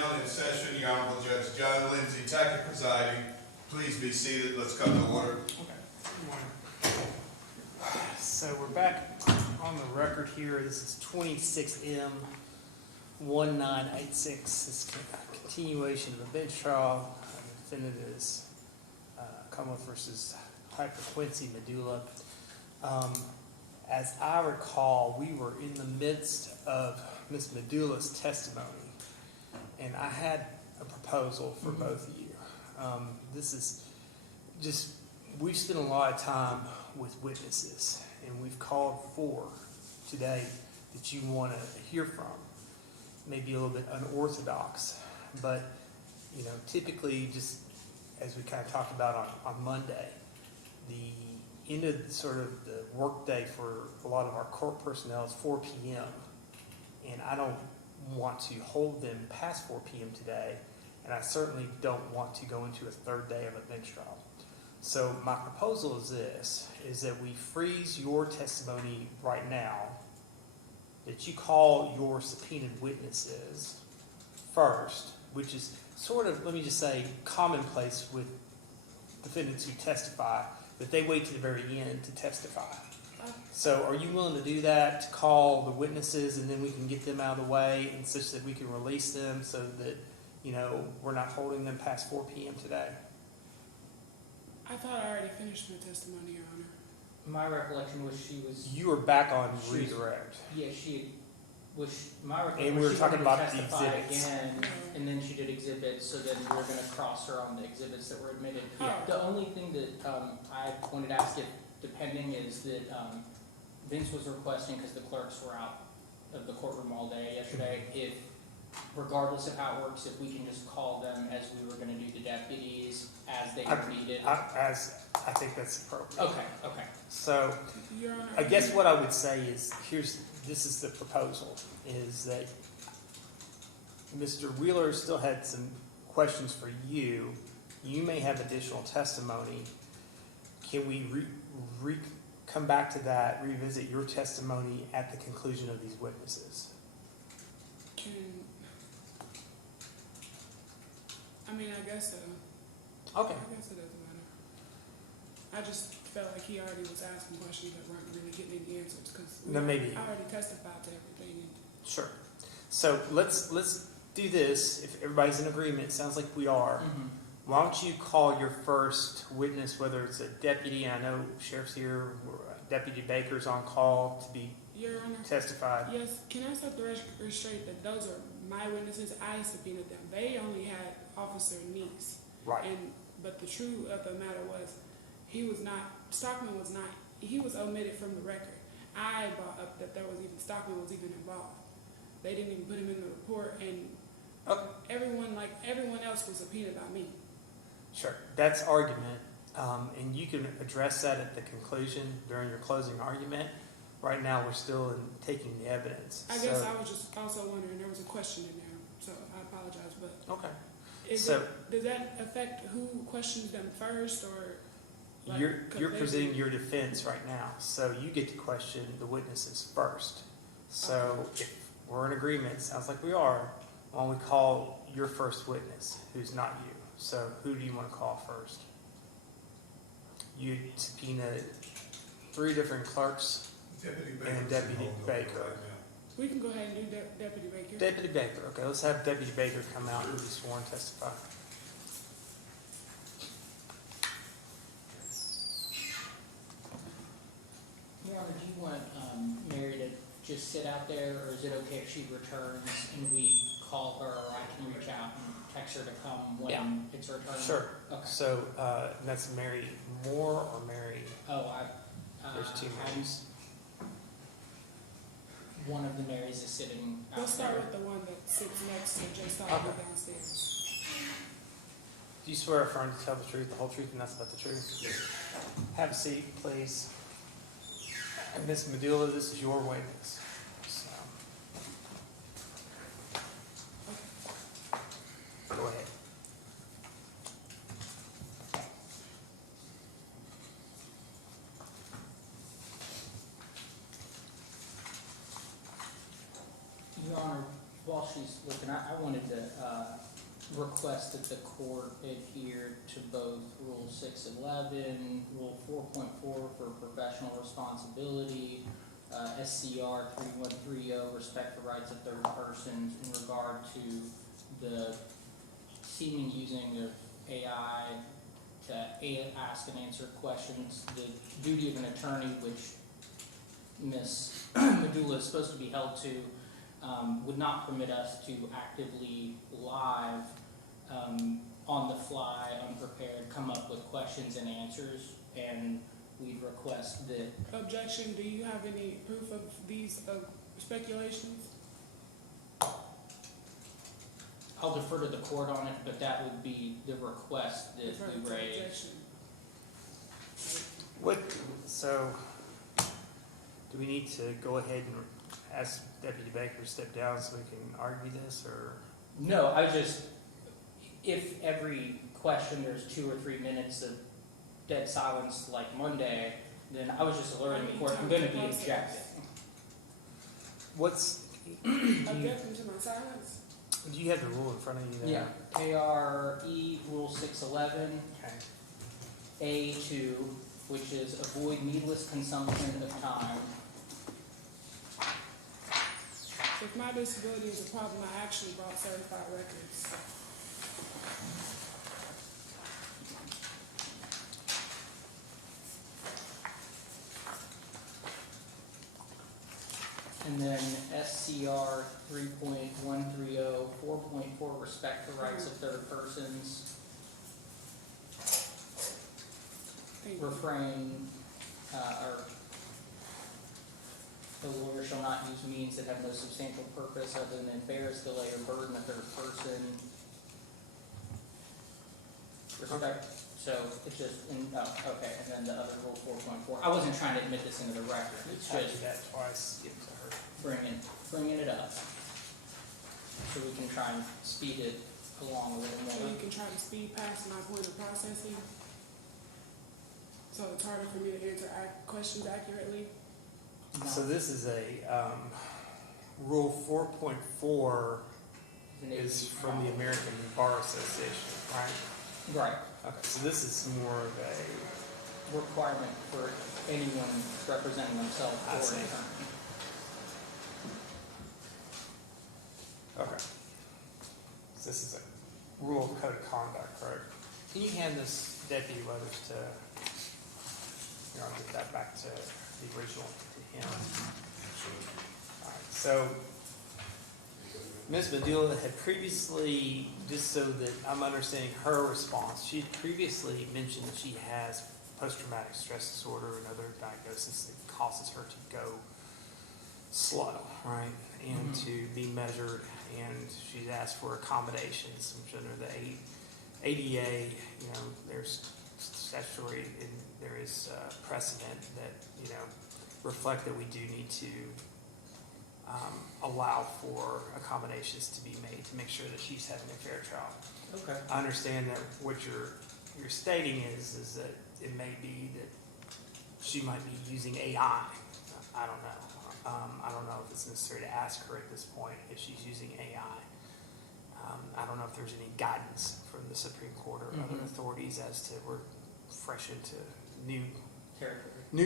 now in session. The Honorable Judge John Lindsay Tackett presiding. Please be seated. Let's come to order. Okay. So we're back on the record here. This is 26M 1986. This is a continuation of a bench trial. The defendant is Commonwealth versus Hyperquincy Medulla. As I recall, we were in the midst of Ms. Medulla's testimony, and I had a proposal for both of you. This is just, we've spent a lot of time with witnesses, and we've called for today that you want to hear from. Maybe a little bit unorthodox, but typically, just as we kind of talked about on Monday, the end of sort of the workday for a lot of our court personnel is 4 p.m. And I don't want to hold them past 4 p.m. today, and I certainly don't want to go into a third day of a bench trial. So my proposal is this, is that we freeze your testimony right now, that you call your subpoenaed witnesses first, which is sort of, let me just say, commonplace with defendants who testify, that they wait to the very end to testify. So are you willing to do that, to call the witnesses, and then we can get them out of the way, and such that we can release them so that, we're not holding them past 4 p.m. today? I thought I already finished my testimony, Your Honor. My recollection was she was. You were back on redirect. Yeah, she was. My recollection. And we were she talking wanted about to the testify exhibits. again, and then she did exhibits. So then we were going to cross her on the exhibits that were admitted. Oh. The only thing that I wanted to ask, if depending, is that Vince was requesting, because the clerks were out of the courtroom all day yesterday, if regardless of how it works, if we can just call them as we were going to do the deputies as they were needed. I think that's appropriate. Okay. So Your Honor, I guess what I would say is, this is the proposal, is that Mr. Wheeler still had some questions for you. You may have additional testimony. Can we come back to that, revisit your testimony at the conclusion of these witnesses? I guess so. Okay. I guess it doesn't matter. I just felt like he already was asking questions that weren't really getting any answers, because maybe. I already testified to everything. Sure. So let's do this. If everybody's in agreement, it sounds like we are. Mm-hmm. Why don't you call your first witness, whether it's a deputy, and I know Sheriff's here, or Deputy Baker's on call to be Your Honor, testified. yes, can I set the record straight that those are my witnesses? I subpoenaed them. They only had Officer Neese. Right. But the truth of the matter was, Stockman was not, he was omitted from the record. I brought up that Stockman was even involved. They didn't even put him in the report, and everyone else was subpoenaed by me. Sure. That's argument. And you can address that at the conclusion during your closing argument. Right now, we're still taking the evidence. I guess I was just also wondering, there was a question in there, so I apologize, but Okay. does that affect who questions them first, or like, You're presenting your defense right now, so you get to question the witnesses first. So if we're in agreement, sounds like we are, why don't we call your first witness, who's not you? So who do you want to call first? You subpoenaed 3 different clerks and Deputy Baker. We can go ahead and do Deputy Baker. Deputy Baker, okay, let's have Deputy Baker come out and be sworn and testify. Your Honor, do you want Mary to just sit out there, or is it okay if she returns and we call her, or I can reach out and text her to come when it's her turn? Sure. Okay. So that's Mary Moore or Mary? There's 2 Marys. One of the Marys is sitting out Let's start there. with the one that sits next to Jay Stockman downstairs. Do you swear affirm to tell the truth, the whole truth, and nothing but the truth? Yes. Have a seat, please. And Ms. Medulla, this is your witness. So. Go ahead. Your Honor, while while she's looking, I wanted to request that the court adhere to both Rule 611, Rule 4.4 for professional responsibility, SCR 3130, respect the rights of third persons in regard to the seeming using of AI to ask and answer questions, the duty of an attorney, which Ms. Medulla is supposed to be held to, would not permit us to actively live, on the fly, unprepared, come up with questions and answers, and we'd request that. Objection, do you have any proof of these speculations? I'll defer to the court on it, but that would be the request that Refer we to raised. objection. So, do we need to go ahead and ask Deputy Baker to step down so we can argue this, or? No, if every question there's 2 or 3 minutes of dead silence like Monday, then I was just alerting the court, I'm gonna be objecting. Objection to my silence? Do you have the rule in front of you there? Yeah, KRE Rule 611, Okay. A2, which is avoid needless consumption of time. If my disability is a problem, I actually brought certified records. And then SCR 3.130, 4.4, respect the rights of third persons. Thank you. Refrain, or the lawyer shall not use means that have no substantial purpose other than embarrass, delay, or burden a third person. Respect, so it's just, okay, and then the other rule 4.4. I wasn't trying to admit this into the record, it's I did just that twice, give it to her. bringing it up. So we can try and speed it along a little So more. you can try to speed past my point of processing? So it's harder for me to answer questions accurately? No. So this is a, Rule 4.4 is from the American Bar Association, right? Right, Okay, so this is more of a, requirement for anyone representing themselves I or see. an attorney. okay. So this is a rule of code of conduct, right? Can you hand this deputy letters to, I'll get that back to the original, to him. Alright, so Ms. Medulla had previously, just so that I'm understanding her response, she had previously mentioned that she has post-traumatic stress disorder and other diagnoses that causes her to go slow, right? And to be measured, and she's asked for accommodations, which under the ADA, there's statutory, and there is precedent that, reflect that we do need to allow for accommodations to be made to make sure that she's having a fair trial. Okay. I understand that what you're stating is that it may be that she might be using AI. I don't know. I don't know if it's necessary to ask her at this point if she's using AI. I don't know if there's any guidance from the Supreme Court or other authorities as to we're fresh into new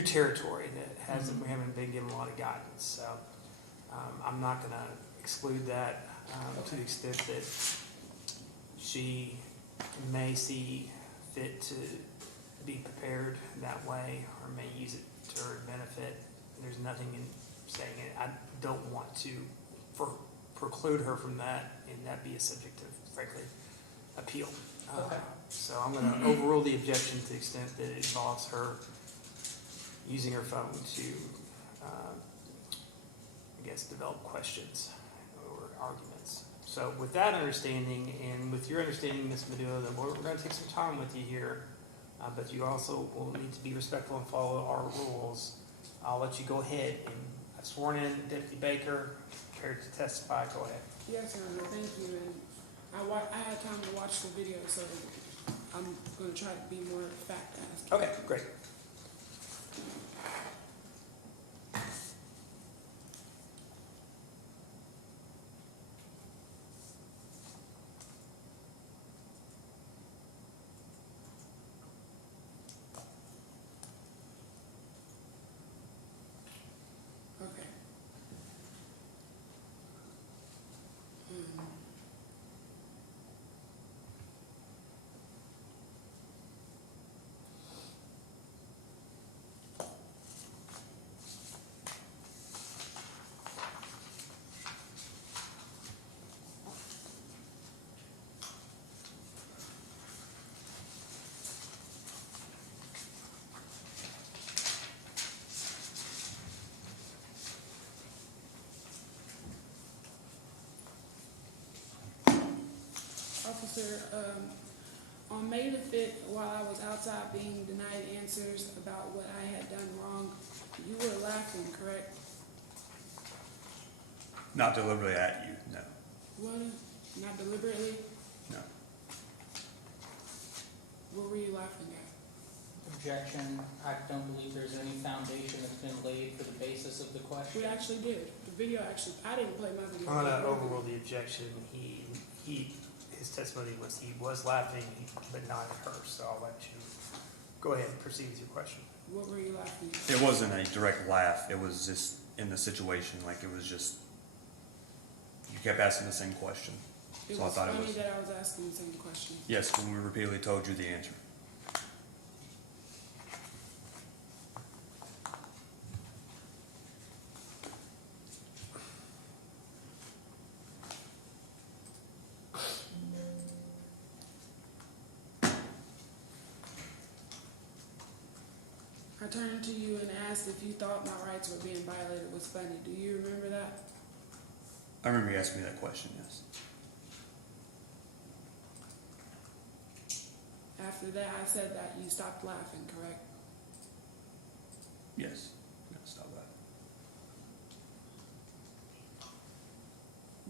territory that hasn't we haven't been given a lot of guidance. So I'm not going to exclude that to the extent that she may see fit to be prepared that way or may use it to her benefit. There's nothing in saying it. I don't want to preclude her from that and that be a subject of, frankly, appeal. So I'm going to overrule the objection to the extent that it involves her using her phone to, develop questions or arguments. So with that understanding and with your understanding, Ms. Medulla, that we're going to take some time with you here, but you also will need to be respectful and follow our rules. I'll let you go ahead and I've sworn in Deputy Baker, prepared to testify. Go ahead. Yes, Your Honor, thank you. And I had time to watch the video, so I'm going to try to be more fact-asking. Okay, great. officer, on May the 5th, while I was outside being denied answers about what I had done wrong, you were laughing, correct? Not deliberately at you, no, What? Not deliberately? no. What were you laughing at? Objection, I don't believe there's any foundation that's been laid for the basis of the question. We actually did. The video actually, I didn't play my video. I'm gonna overrule the objection. His testimony was he was laughing, but not at her, so I'll let you go ahead and proceed with your question. What were you laughing at? It wasn't a direct laugh, it was just in the situation, like it was just, you kept asking the same question. It So I was thought it funny was- that I was asking the same question. Yes, when we repeatedly told you the answer. I turned to you and asked if you thought my rights were being violated was funny. Do you remember that? I remember you asking me that question, yes. After that, I said that you stopped laughing, correct? Yes. No, stop that.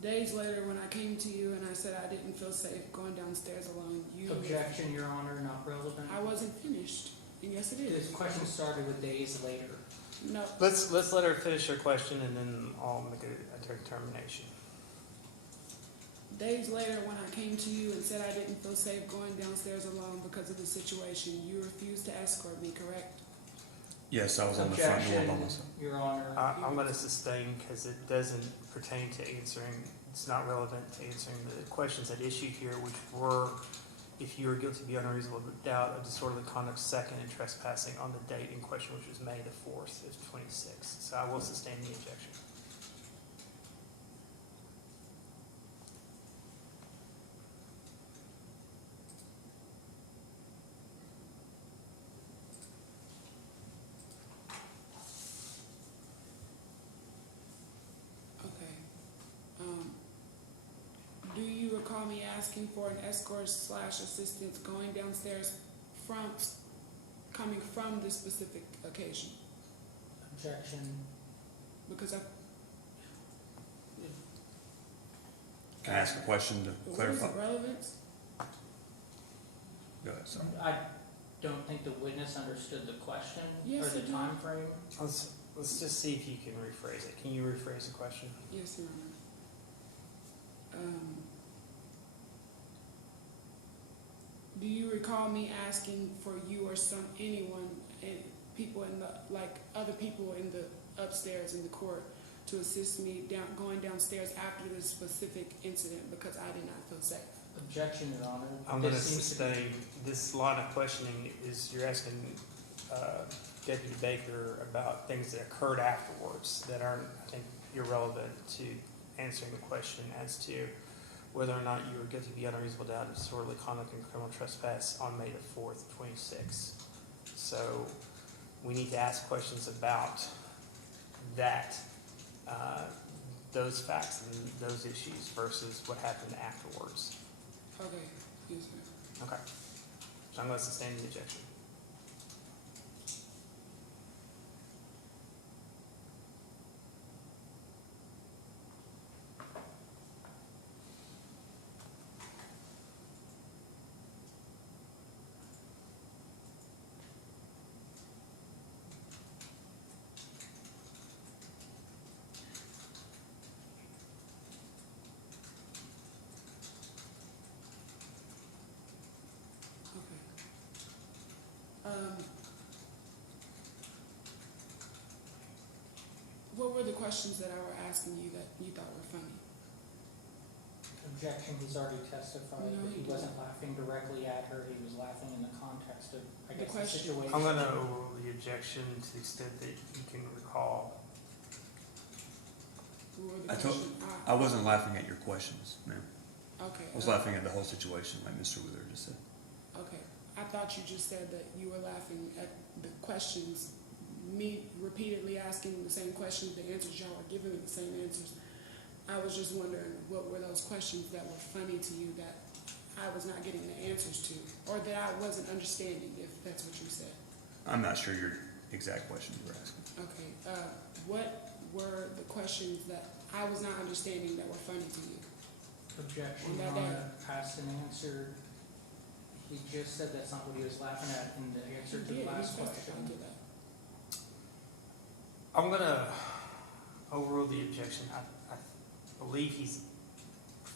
Days later, when I came to you and I said I didn't feel safe going downstairs alone, you... Objection, Your Honor, not relevant. I wasn't finished. And yes, it This is. question started with days later. No. Let's let her finish her question, and then I'll make a determination. Days later, when I came to you and said I didn't feel safe going downstairs alone because of the situation, you refused to escort me, correct? Yes, I was on the front door by Objection, myself. Your Honor. I'm gonna sustain because it doesn't pertain to answering, it's not relevant to answering the questions at issue here, which were if you are guilty beyond a reasonable doubt of disorderly conduct second and trespassing on the date in question, which was May the 4th of 26. So I will sustain the objection. Okay. Do you recall me asking for an escort/assistance going downstairs coming from this specific occasion? Objection. Because I... Can I ask a question to What is clarify? the relevance? Go ahead, sorry. I don't think the witness understood the question Yes, or the I do. time frame. Let's just see if you can rephrase it. Can you rephrase the question? Yes, Your Honor. Do you recall me asking for you or anyone, people in the, like other people in the upstairs in the court, to assist me going downstairs after this specific incident because I did not feel safe? Objection, Your Honor. I'm going to This seems to be- sustain this line of questioning is you're asking Deputy Baker about things that occurred afterwards that aren't, I think, irrelevant to answering the question as to whether or not you were guilty beyond a reasonable doubt of disorderly conduct and criminal trespass on May the 4th, 26. So we need to ask questions about that, those facts and those issues versus what happened afterwards. Okay, yes, sir. Okay. So I'm going to sustain the objection. What were the questions that I were asking you that you thought were funny? Objection, he's already testified No, that he he wasn't laughing directly at her, he was laughing in the context of, I The guess, the question. situation. I'm going to overrule the objection to the extent that you can recall. What were the I told- questions? I wasn't laughing at your questions, ma'am. Okay. I was laughing at the whole situation, like Mr. Wheeler just said. Okay. I thought you just said that you were laughing at the questions, me repeatedly asking the same questions, the answers y'all were giving me the same answers. I was just wondering what were those questions that were funny to you that I was not getting the answers to, or that I wasn't understanding, if that's what you said. I'm not sure your exact question you were asking. Okay, what were the questions that I was not understanding that were funny to you? Objection, On Your that day. Honor, asked and answered. He just said that's not what he was laughing at in the answer to Yeah, the last you testified question. to that. I'm gonna overrule the objection. I believe he's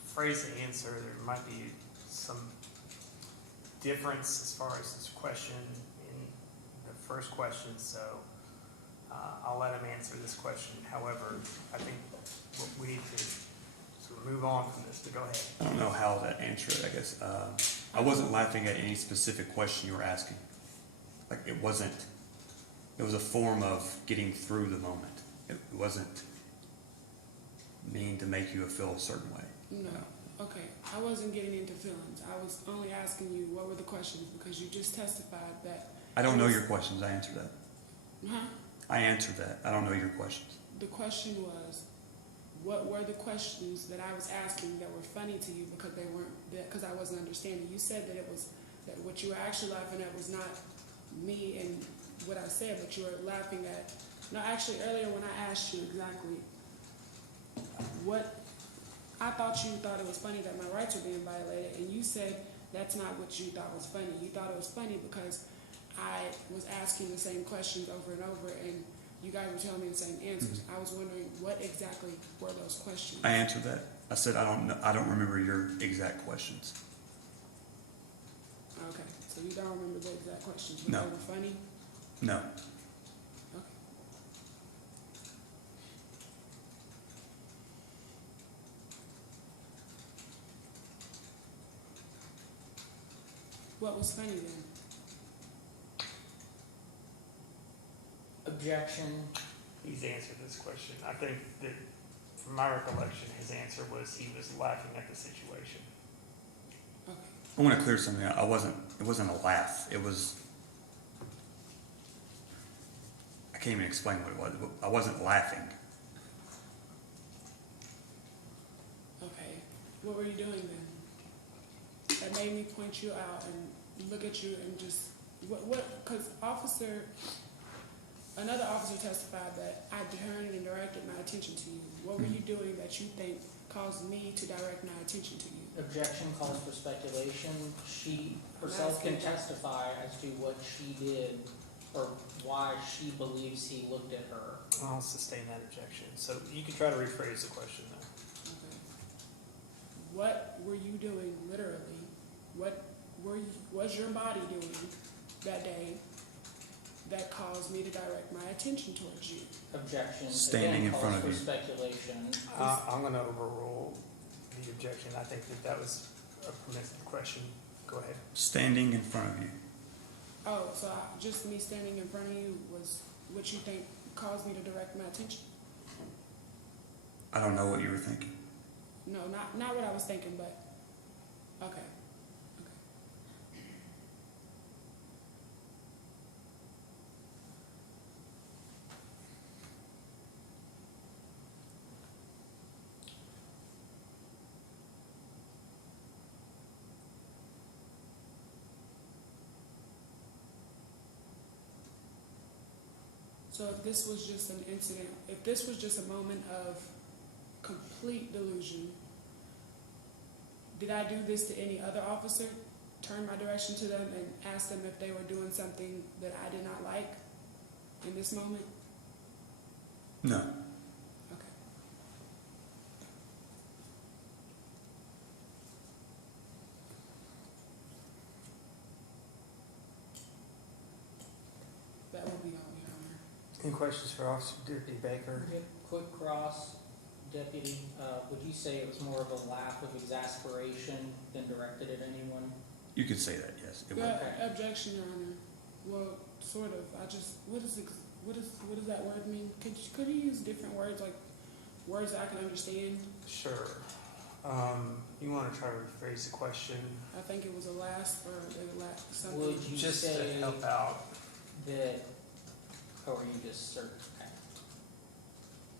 phrased the answer. There might be some difference as far as his question in the first question, so I'll let him answer this question. However, I think we need to sort of move on from this, but go ahead. I don't know how to answer it, I guess. I wasn't laughing at any specific question you were asking. Like, it was a form of getting through the moment. It wasn't mean to make you feel a certain way. No, okay, I wasn't getting into feelings. I was only asking you what were the questions, because you just testified that. I don't know your questions, I answered that. Huh? I answered that. I don't know your questions. The question was, what were the questions that I was asking that were funny to you because they weren't, because I wasn't understanding? You said that it was, that what you were actually laughing at was not me and what I said, but you were laughing at, no, actually earlier when I asked you exactly what, I thought you thought it was funny that my rights were being violated, and you said that's not what you thought was funny. You thought it was funny because I was asking the same questions over and over, and you guys were telling me the same answers. I was wondering what exactly were those questions? I answered that. I said I don't know. I don't remember your exact questions. Okay, so you don't remember the exact questions, but No. they were funny? No. Okay. What was funny then? Objection, He's answered this question. I think that, from my recollection, his answer was he was laughing at the situation. Okay. I want to clear something out. It wasn't a laugh. It was, I can't even explain what it was. I wasn't laughing. Okay. What were you doing then? That made me point you out and look at you and just, because another officer testified that I turned and directed my attention to you. What were you doing that you think caused me to direct my attention to you? objection calls for speculation. She herself can testify as to what she did or why she believes he looked at her. I'll sustain that objection. So you can try to rephrase the question though. Okay. What were you doing literally? What was your body doing that day that caused me to direct my attention towards you? Objection. Standing Again, in front calls of for you. speculation. I'm going to overrule the objection. I think that was a permissive question. Go ahead. Standing in front of you. Oh, so just me standing in front of you was what you think caused me to direct my attention? I don't know what you were thinking. No, not what I was thinking, but okay. So if this was just an incident, if this was just a moment of complete delusion, did I do this to any other officer? Turn my direction to them and ask them if they were doing something that I did not like in this moment? No. Okay. That will be all, Your Honor. Any questions for Officer Deputy Baker? Yep, quick cross, deputy, would you say it was more of a laugh of exasperation than directed at anyone? You could say that, yes. It was. Objection, Your Honor. Well, sort of. What does that word mean? Could you use different words, like words that I can understand? Sure. You want to try to rephrase the question? I think it was a last or something. Would you Just to say help out. that, or are you just certain? Okay.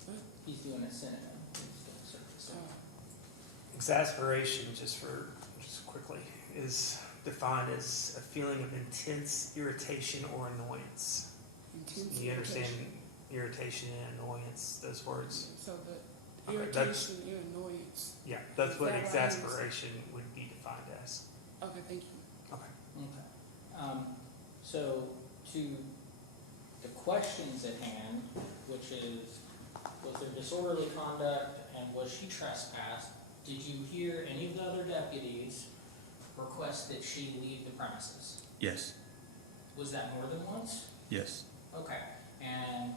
What? He's doing a synonym. He's doing a certain. Oh. Exasperation, just quickly. is defined as a feeling of intense irritation or annoyance. Intense You understand irritation. irritation and annoyance, those words? So the Okay, irritation and annoyance. Yeah, that's what Is that what I understand? exasperation would be defined as. Okay, thank you. Okay. Okay. So to the questions at hand, which is, was there disorderly conduct and was she trespassed? Did you hear any of the other deputies request that she leave the premises? Yes, Was that more than once? yes, Okay. And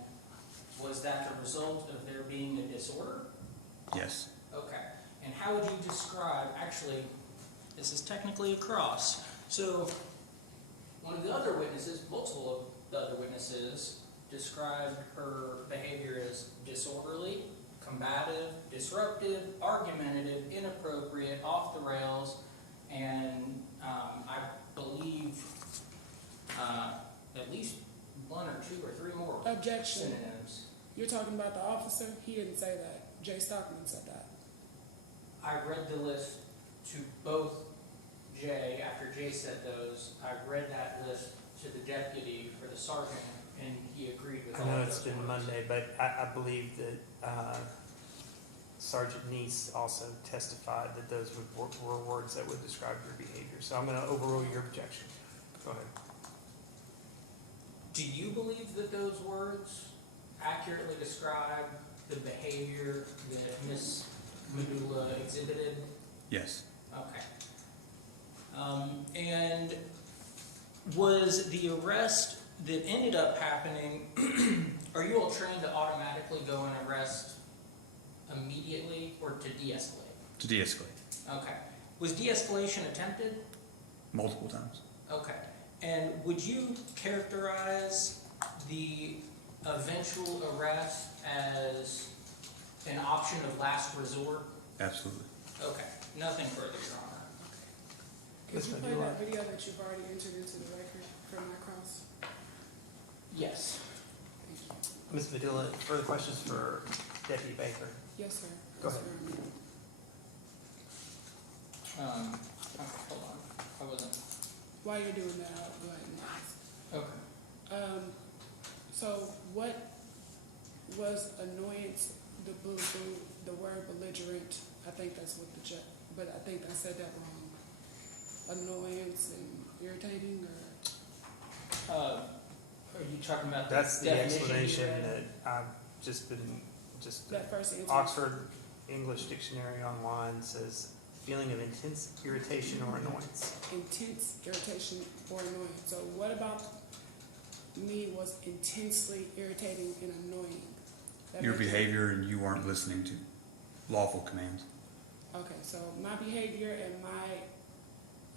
was that the result of there being a disorder? yes. Okay. And how would you describe, actually, this is technically a cross. So one of the other witnesses, multiple of the other witnesses, described her behavior as disorderly, combative, disruptive, argumentative, inappropriate, off the rails, and I believe at least one or two or three more Objection. synonyms. You're talking about the officer? He didn't say that. Jay Stockman said that. I read the list to both Jay, after Jay said those, I read that list to the deputy for the sergeant, and he agreed with all I know of it's those been words. Monday, but I believe that Sergeant Neese also testified that those were words that would describe your behavior. So I'm going to overrule your objection. Go ahead. Do you believe that those words accurately describe the behavior that Ms. Medulla exhibited? Yes, Okay. And was the arrest that ended up happening, are you all trained to automatically go and arrest immediately or to de-escalate? to de-escalate Okay. Was de-escalation attempted? multiple times. Okay. And would you characterize the eventual arrest as an option of last resort? Absolutely. Okay. Nothing further, Your Honor. Could Ms. you play Medulla? that video that you've already entered into the record from that cross? Yes. Thank you. Ms. Medulla, further questions for Deputy Baker? Yes, sir. Go Yes, ahead. sir. Okay, hold on. I wasn't. While you're doing that, I'll go ahead and ask. Okay. So what was annoyance, the boo-boo, the word belligerent? I think that's what the but I think I said that wrong. Annoyance and irritating, or? Are you talking about the That's the definition you explanation read? that I've just been, That first answer. Oxford English Dictionary online says feeling of intense irritation or annoyance. Intense irritation or annoying. So what about me was intensely irritating and annoying? That Your makes- behavior and you weren't listening to lawful commands. Okay, so my behavior and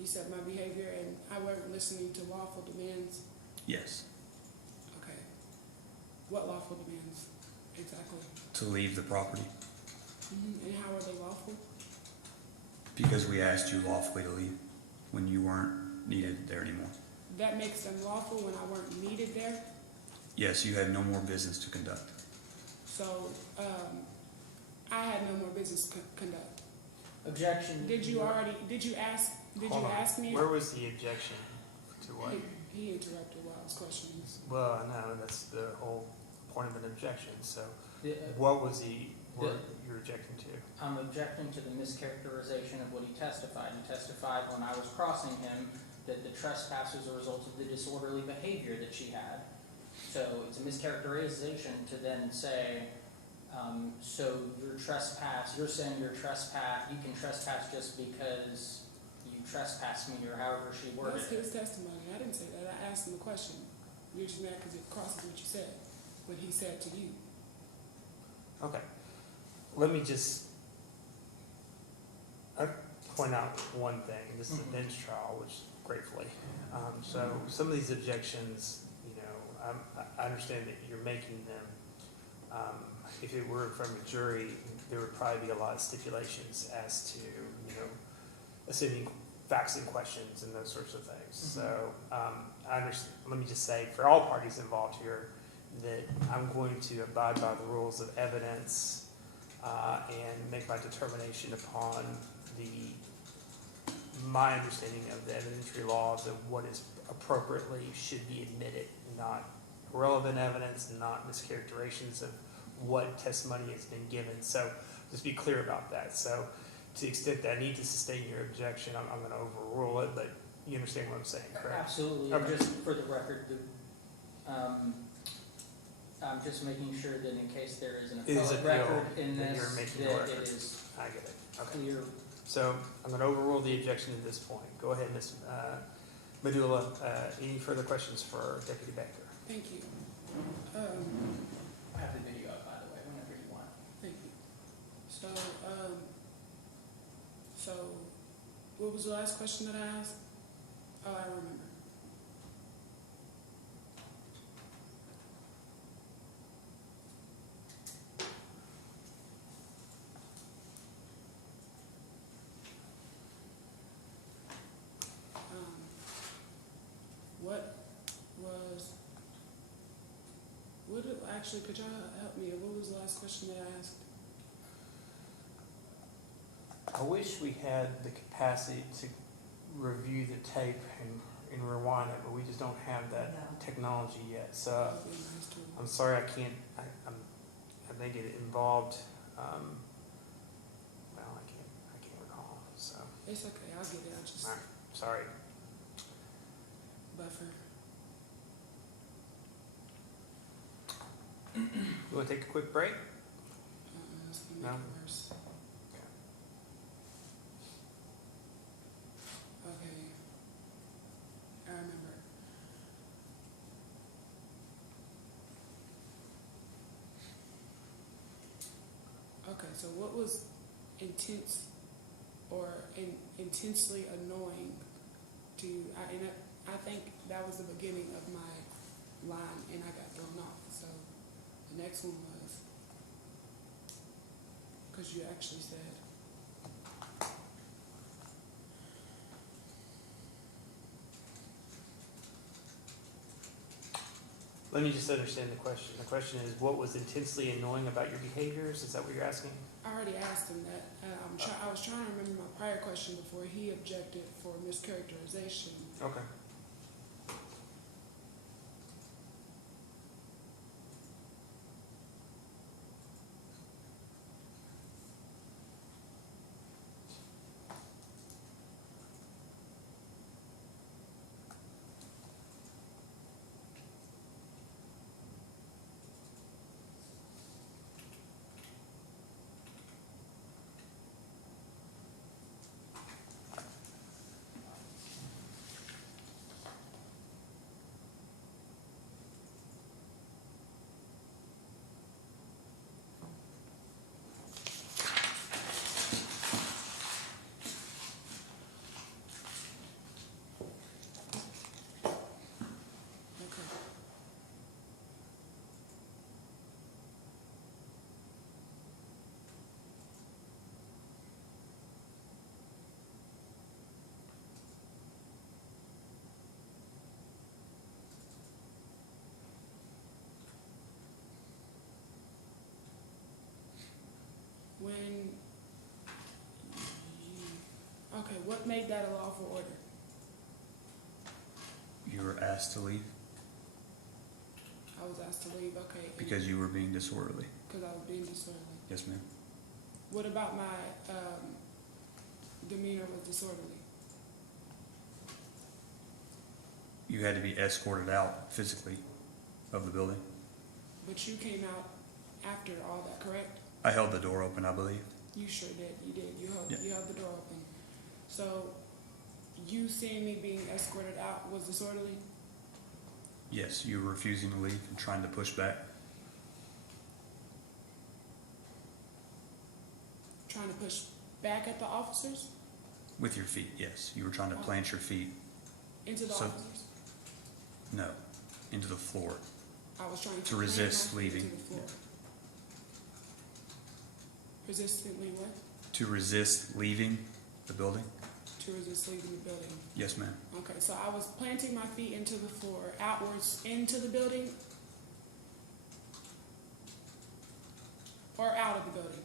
you said my behavior and I wasn't listening to lawful demands. Yes, Okay. What lawful demands exactly? to leave the property And how are they lawful? because we asked you lawfully to leave when you weren't needed there anymore. That makes them lawful when I weren't needed there. Yes, you had no more business to conduct. So I had no more business to conduct. Objection. Did you ask Hold on. me? Where was the objection to what? He interrupted while I was questioning. Well, no, that's the whole point of an objection. So The- what was the word you're objecting to? I'm objecting to the mischaracterization of what he testified. He testified when I was crossing him that the trespass was a result of the disorderly behavior that she had. So it's a mischaracterization to then say, so your trespass, you're saying you can trespass just because you trespassed me or however she worded That's it. his testimony. I didn't say that. I asked him a question. You're just mad because it crosses what you said, what he said to you. Okay. Let me just point out one thing. This is a bench trial, which gratefully. So some of these objections, I understand that you're making them. If it were from a jury, there would probably be a lot of stipulations as to, assuming facts and questions and those sorts of things. So I understand. Let me just say, for all parties involved here, that I'm going to abide by the rules of evidence and make my determination upon the my understanding of the evidentiary laws of what is appropriately should be admitted, not irrelevant evidence, not mischaracterizations of what testimony has been given. So just be clear about that. So to the extent that I need to sustain your objection, I'm going to overrule it, but you understand what I'm saying, correct? Absolutely, Okay. and just for the record, I'm just making sure that in case there is an It is appellate appeal, record in that this, you're making that a it record. is I get it. Okay. clear. So I'm going to overrule the objection at this point. Go ahead, Ms. Medulla. Any further questions for Deputy Baker? Thank you. I have the video up, by the way, whenever you want. Thank you. So what was the last question that I asked? Oh, I remember. Actually, could y'all help me? What was the last question that I asked? I wish we had the capacity to review the tape and rewind it, but we just don't have that technology yet. So That would be nice too. I'm sorry I can't. I think it involved. Well, I can't recall. So It's okay. I'll get it. I'll just all right, sorry. buffer. You want to take a quick break? It's gonna make No? it worse. Okay. I remember. Okay, so what was intense or intensely annoying to you? I think that was the beginning of my line and I got thrown off. So the next one was, because you actually said, Let me just understand the question. The question is, what was intensely annoying about your behaviors? Is that what you're asking? I already asked him that. I was trying to remember my prior question before he objected for mischaracterization. Okay. Okay. Okay, what made that a lawful order? You were asked to leave I was asked to leave, okay. because you were being disorderly. Because I was being disorderly. Yes, ma'am. What about my demeanor was disorderly? You had to be escorted out physically of the building. But you came out after all that, correct? I held the door open, I believe. You sure did. You did. Yeah. You held the door open. So you seeing me being escorted out was disorderly? Yes, you were refusing to leave and trying to push back. Trying to push back at the officers? With your feet, yes. You were trying to plant your feet, Into the So- officers? no, into the floor. I was trying to To resist plant my feet leaving. to the floor. Resistantly what? To resist leaving the building? To resist leaving the building. Yes, ma'am. Okay, so I was planting my feet into the floor, outwards into the building? Or out of the building?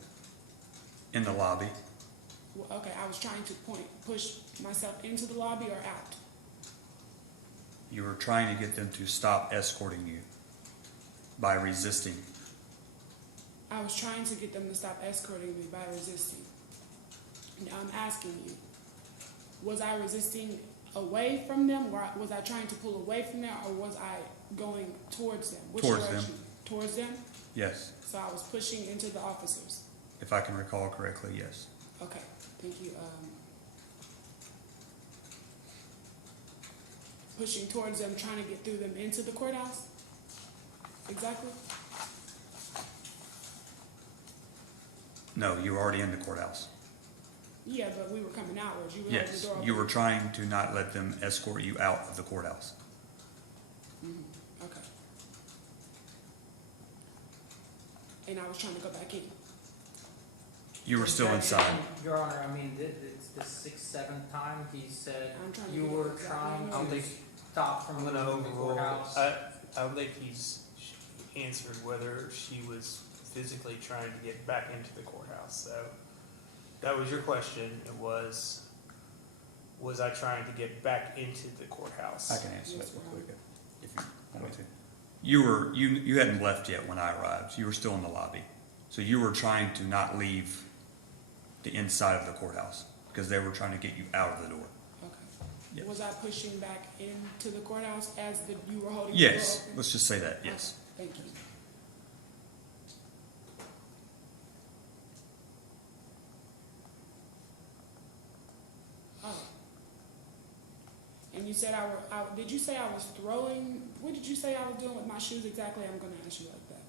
In the lobby. Well, okay, I was trying to push myself into the lobby or out. You were trying to get them to stop escorting you by resisting. I was trying to get them to stop escorting me by resisting. Now I'm asking you, was I resisting away from them, or was I trying to pull away from them, or was I going towards them? Which Towards them. direction? Towards them? Yes, So I was pushing into the officers. if I can recall correctly, yes. Okay, thank you. Pushing towards them, trying to get through them into the courthouse? Exactly? No, you were already in the courthouse. Yeah, but we were coming outwards. You were holding the Yes, door open. you were trying to not let them escort you out of the courthouse. Okay. And I was trying to go back in. You were still Objection, inside. Your Honor, I mean, it's the sixth, seventh time he said I'm trying to you figure were out exactly trying what it to is. stop from I'm gonna leaving the overrule, courthouse. I don't think he's answered whether she was physically trying to get back into the courthouse, so. That was your question, it was I trying to get back into the courthouse? I can answer Yes, that real Your quick if you want me to. You hadn't left yet when I arrived. You were still in the lobby. So you were trying to not leave the inside of the courthouse because they were trying to get you out of the door. Okay. Yes. Was I pushing back into the courthouse as you were holding the door Yes, open? let's just say that, yes. Okay, thank you. Oh. And you said did you say I was throwing, what did you say I was doing with my shoes exactly? I'm gonna ask you like that.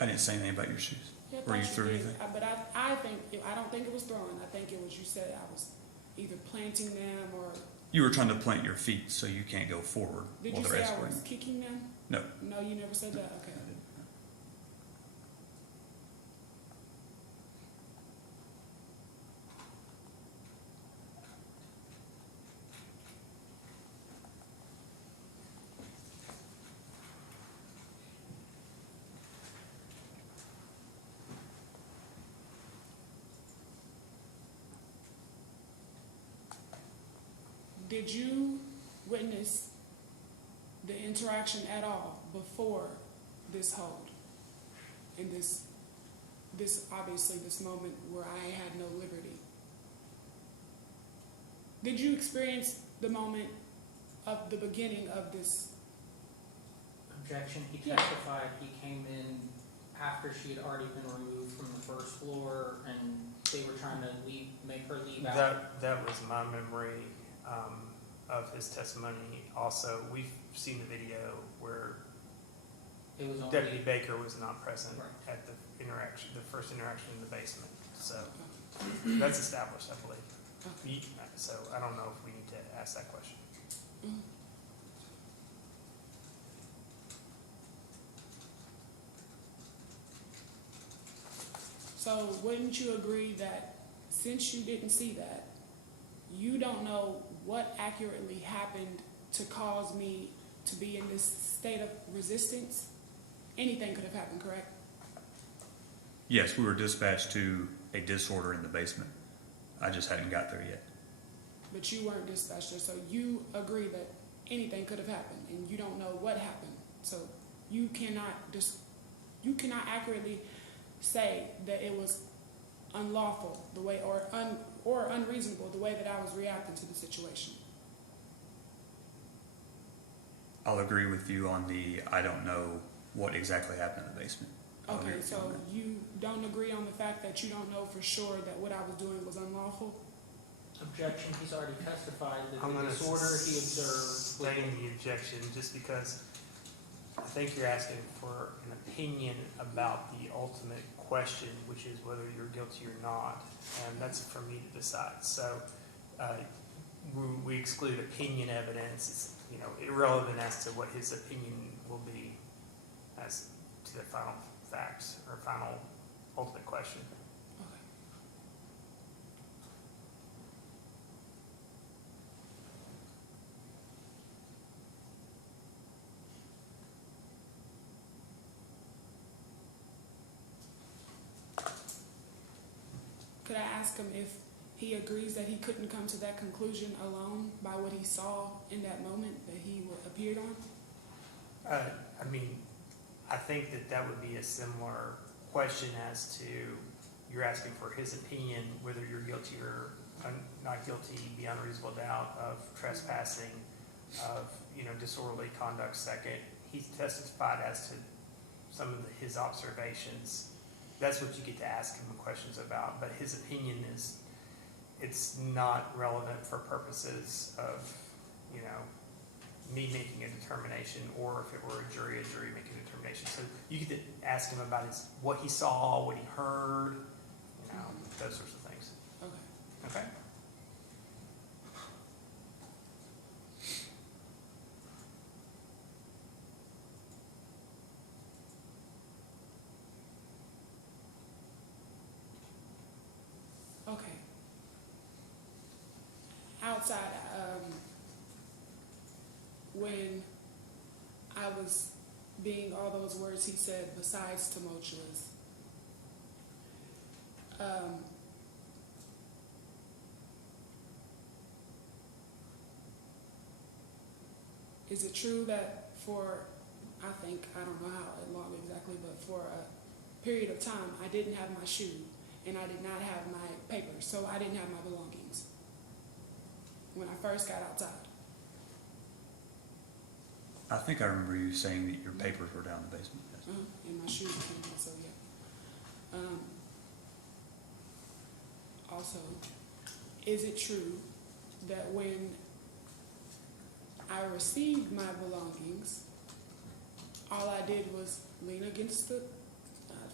I didn't say anything about your shoes. Yeah, I Or you thought threw did. anything? But I don't think it was throwing. I think it was, you said I was either planting them or, You were trying to plant your feet so you can't go forward did while you they're say I escorting. was kicking them? No. No, you never said that? Okay. Did you witness the interaction at all before this hold? And this obviously this moment where I had no liberty? Did you experience the moment of the beginning of this? Objection, he Yeah. testified he came in after she had already been removed from the first floor and they were trying to make her leave out. That was my memory, of his testimony. Also, we've seen the video where It was only, Deputy Baker was not present Right. at the first interaction in the basement, so that's established, I believe. So I don't know if we need to ask that question. Mhm. So wouldn't you agree that since you didn't see that, you don't know what accurately happened to cause me to be in this state of resistance? Anything could have happened, correct? Yes, we were dispatched to a disorder in the basement. I just hadn't got there yet. But you weren't dispatched there, so you agree that anything could have happened, and you don't know what happened. So you cannot accurately say that it was unlawful the way, or unreasonable the way that I was reacting to the situation. I'll agree with you on I don't know what exactly happened in the basement. I'll agree Okay, with you on so that. you don't agree on the fact that you don't know for sure that what I was doing was unlawful? objection, he's already testified that I'm the gonna disorder he observed. sustain the objection just because I think you're asking for an opinion about the ultimate question, which is whether you're guilty or not, and that's for me to decide. So we exclude opinion evidence. It's, irrelevant as to what his opinion will be as to the final facts or final ultimate question. Okay. Could I ask him if he agrees that he couldn't come to that conclusion alone by what he saw in that moment that he appeared on? I mean, I think that would be a similar question as to, you're asking for his opinion, whether you're guilty or not guilty beyond reasonable doubt of trespassing, of, disorderly conduct. Second, he's testified as to some of his observations. That's what you get to ask him questions about, but his opinion it's not relevant for purposes of, me making a determination, or if it were a jury making a determination. So you get to ask him about what he saw, what he heard, those sorts of things. Okay. Okay? Okay. Outside, when I was being all those words he said besides tumultuous, is it true that I don't know how long exactly, but for a period of time, I didn't have my shoe and I did not have my papers, so I didn't have my belongings when I first got outside? I think I remember you saying that your papers were down in the basement. Yes. And my shoes came out, so yeah. Also, is it true that when I received my belongings, all I did was lean against I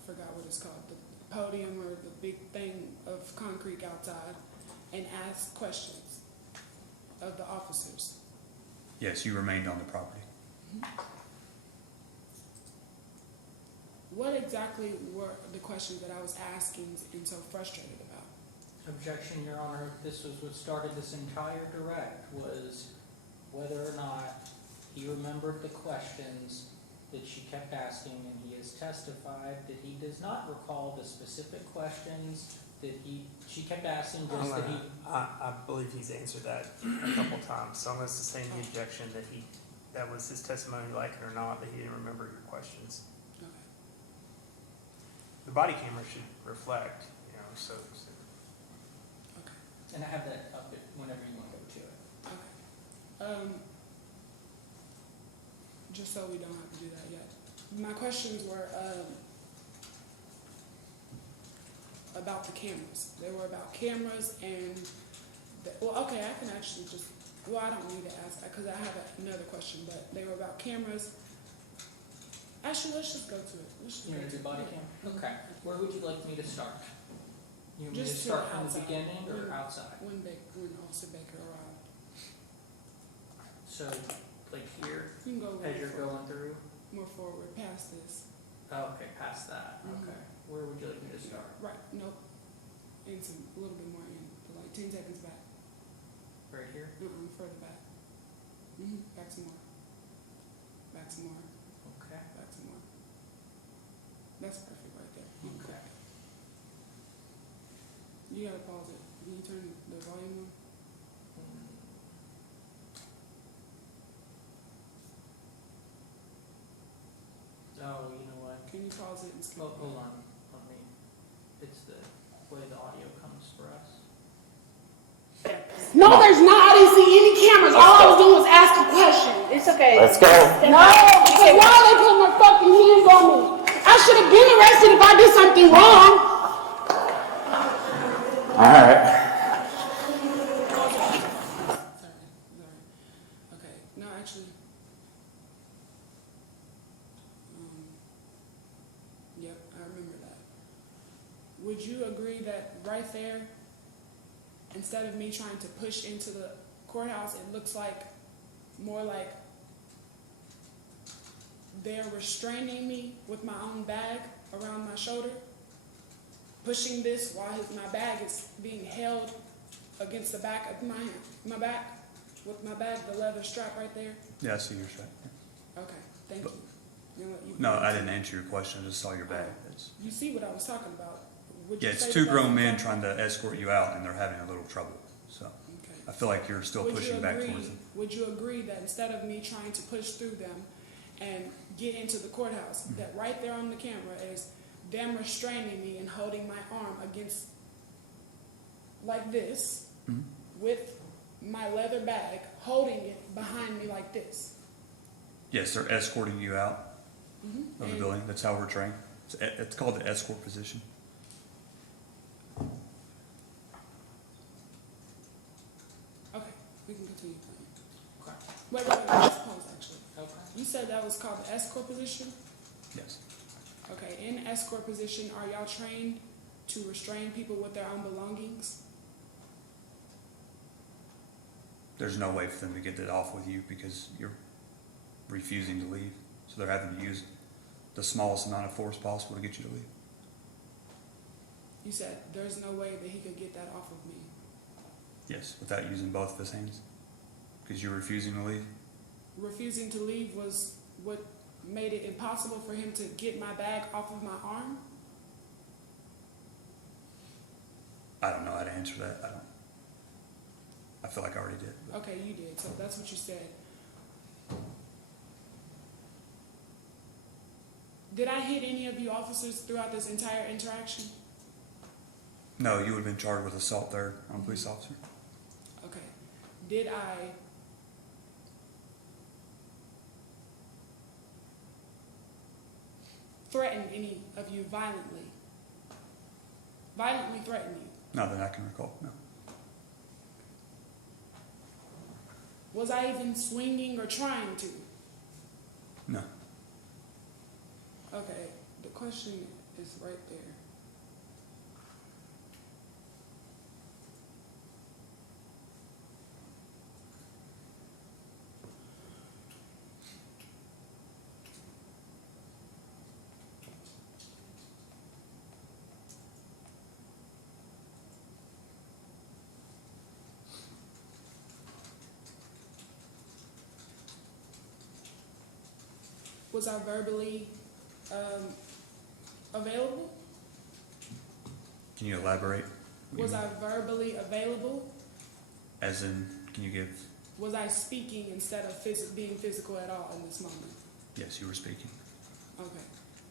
forgot what it's called, the podium or the big thing of concrete outside, and ask questions of the officers? Yes, you remained on the property. What exactly were the questions that I was asking and so frustrated about? Objection, Your Honor. This was what started this entire direct, was whether or not he remembered the questions that she kept asking, and he has testified that he does not recall the specific questions that she kept asking, just that he... I believe he's answered that a couple times, so I'm going to sustain the objection that was his testimony, like it or not, that he didn't remember your questions. Okay. The body camera should reflect, so. Okay. And I have that up whenever you want to go to it. Okay. Just so we don't have to do that yet. My questions were about the cameras. They were about cameras and, okay, I can actually I don't need to ask that because I have another question, but they were about cameras. Actually, let's just go to it. You want to do body cam? Okay. Where would you like me to start? You want me to Just start from the outside. beginning or outside? When Officer Baker arrived. So, like here, You can go as you're going through? more forward, past this. Oh, okay, past that. Mhm. Okay. Where would you like me to start? Right, nope. And a little bit more in, like 10 seconds back. Right here? Further back. Back some more. Back some more. Okay. Back some more. That's perfect right there. Okay. You gotta pause it. Can you turn the volume on? Oh, you know what? Can you pause it and skip? Oh, hold on. It's the way the audio comes for us. No, there's not. I didn't see any cameras. All I was doing was ask a question. It's okay. Let's go. No, because why are they putting their fucking hands on me? I should have been arrested if I did something wrong. All right. Sorry. Okay. No, actually. Yep, I remember that. Would you agree that right there, instead of me trying to push into the courthouse, it looks like more like they're restraining me with my own bag around my shoulder, pushing this while my bag is being held against the back of my back, with my bag, the leather strap right there? Yeah, I see your strap. Okay, thank you. No, I didn't answer your question. I just saw your bag. You see what I was talking about, would you Yeah, say it's two that grown that's men improper? trying to escort you out and they're having a little trouble, so Okay. I feel like you're still Would you pushing back agree- towards them. Would you agree that instead of me trying to push through them and get into the courthouse, Mm-hmm. that right there on the camera is them restraining me and holding my arm against, like this, Mhm. with my leather bag, holding it behind me like this? Yes, they're escorting you out Mhm. of the And- building. That's how we're trained. It's called the escort position. Okay, we can continue playing. Okay. Wait, let's pause actually. Okay. You said that was called the escort position? Yes. Okay, in escort position, are y'all trained to restrain people with their own belongings? There's no way for them to get that off with you because you're refusing to leave. So they're having to use the smallest amount of force possible to get you to leave. You said there's no way that he could get that off of me. Yes, without using both of his hands. Because you're refusing to leave. Refusing to leave was what made it impossible for him to get my bag off of my arm? I don't know how to answer that. I feel like I already did. Okay, you did, so that's what you said. Did I hit any of you officers throughout this entire interaction? No, you would have been charged with assault there on a police officer. Okay. Did I threaten any of you violently? Violently threaten you? Not that I can recall, no. Was I even swinging or trying to? No. Okay, the question is right there. Was I verbally available? Can you elaborate? Was I verbally available? As in, can you give? Was I speaking instead of being physical at all in this moment? Yes, you were speaking. Okay.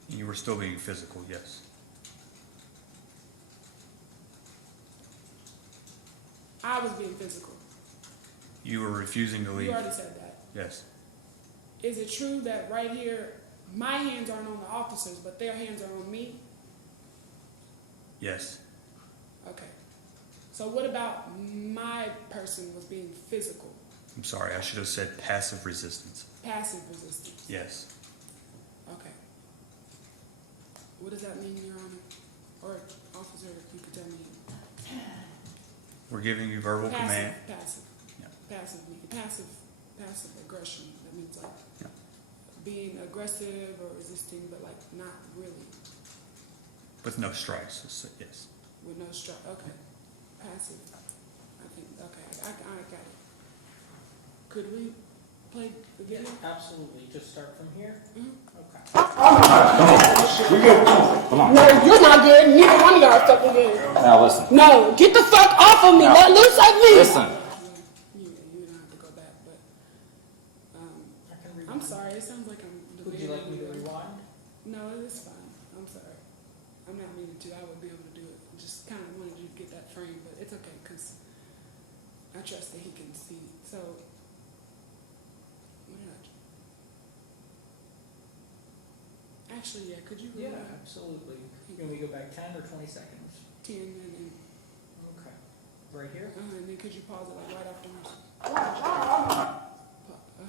And you were still being physical, yes. I was being physical. You were refusing to leave. You already said that. Yes. Is it true that right here, my hands aren't on the officers, but their hands are on me? Yes. Okay. So what about my person was being physical? I'm sorry, I should have said passive resistance. Passive resistance? Yes. Okay. What does that mean, Your Honor? Or officer, if you could tell me. We're giving you verbal command. Passive. Yeah. Passive aggression. That means like Yeah. being aggressive or resisting, but like not really. With no strikes, yes. With no strike. Okay. Passive. I think. Okay. I got it. Could we play the video? Absolutely. Just start from here? Mm-hmm. Okay. No, you're not good. Neither one of y'all are fucking good. Now listen. No, get the fuck off of me. No. Let loose of me. Listen. You don't have to go back, but I can rewind. I'm sorry. It sounds like I'm. Would you like me to rewind? No, it's fine. I'm sorry. I'm not meaning to. I would be able to do it. Just kind of wanted you to get that frame, but it's okay because I trust that he can see. So, what did I? Actually, yeah. Could you? Yeah, rewind? absolutely. Can we go back 10 or 20 seconds? 10 and then. Okay. Right here? And then could you pause it like right afterwards?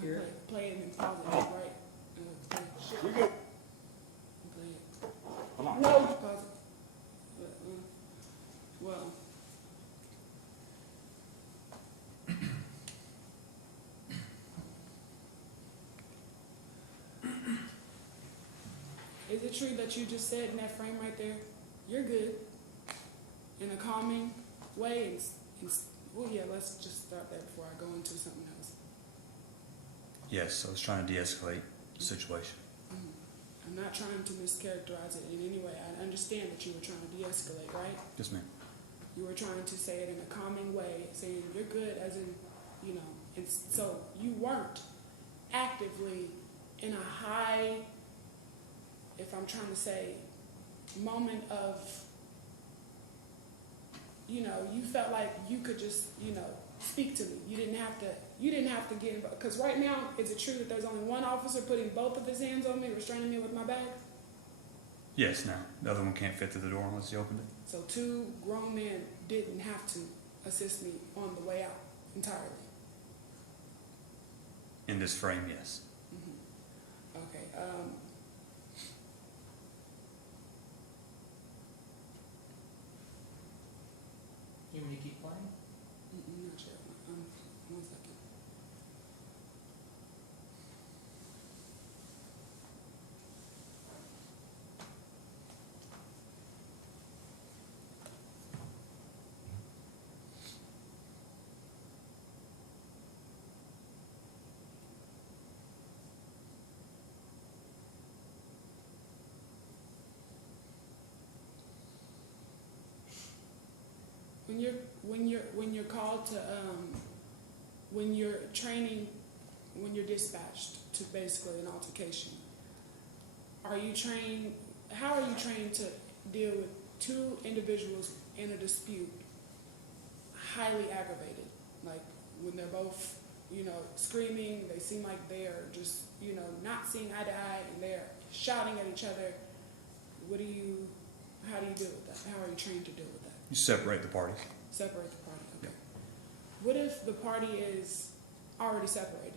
Here? Play it and then pause it like right. Play it. Play it. Come on. No, pause it. Well. Is it true that you just said in that frame right there, you're good, in a calming way? Well, yeah, let's just start there before I go into something else. Yes, I was trying to de-escalate the situation. I'm not trying to mischaracterize it in any way. I understand that you were trying to de-escalate, right? Yes, ma'am. You were trying to say it in a calming way, saying you're good, as in, you know, and so you weren't actively in a high, if I'm trying to say, moment of, you know, you felt like you could just, you know, speak to me. You didn't have to get involved. Because right now, is it true that there's only one officer putting both of his hands on me, restraining me with my bag? Yes, now, the other one can't fit through the door unless you opened it. So 2 grown men didn't have to assist me on the way out entirely. In this frame, yes. Okay. You want me to keep playing? Not sure. 1 second. When you're called to when you're training, when you're dispatched to basically an altercation, are you trained? How are you trained to deal with 2 individuals in a dispute, highly aggravated, like when they're both, you know, screaming, they seem like they're just, you know, not seeing eye to eye, and they're shouting at each other. How do you deal with that? How are you trained to deal with that? You separate the parties. Separate the party, okay. Yep. What if the party is already separated?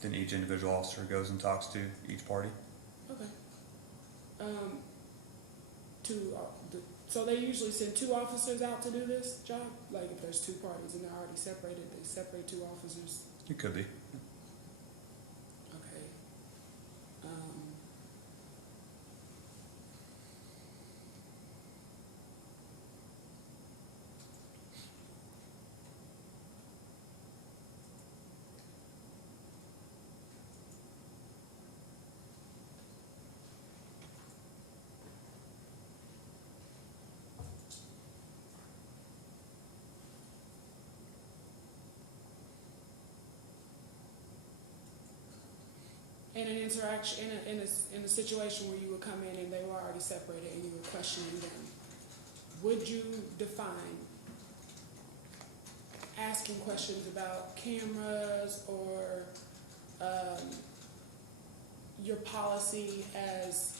Then each individual officer goes and talks to each party. Okay. So they usually send 2 officers out to do this job? Like if there's 2 parties and they're already separated, they separate 2 officers? It could be. Okay. In an interaction, in a situation where you would come in and they were already separated and you were questioning them, would you define asking questions about cameras or your policy as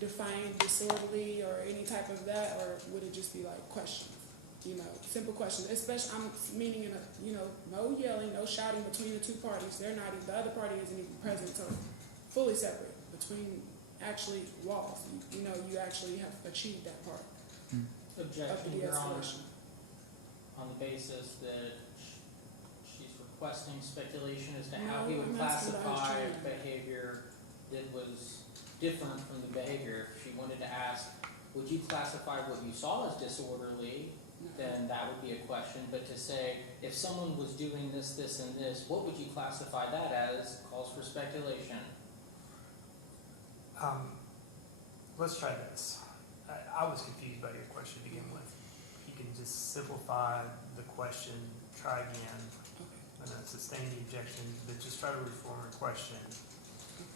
defining disorderly or any type of that, or would it just be like questions? You know, simple questions, especially, I'm meaning in a, you know, no yelling, no shouting between the 2 parties. They're not even, the other party isn't even present, so fully separate between actually walls. You know, you actually have achieved that part of Objection, the Your Honor, de-escalation. on the basis that she's requesting speculation as to how No, he would I'm asking about his classify training. behavior that was different from the behavior. If she wanted to ask, would you classify what you saw as disorderly, then that would be a question. But to say, if someone was doing this, this, and this, what would you classify that as? Calls for speculation. Let's try this. I was confused by your question to begin with. You can just simplify the question, try again, and then sustain the objection, but just try to reform your question.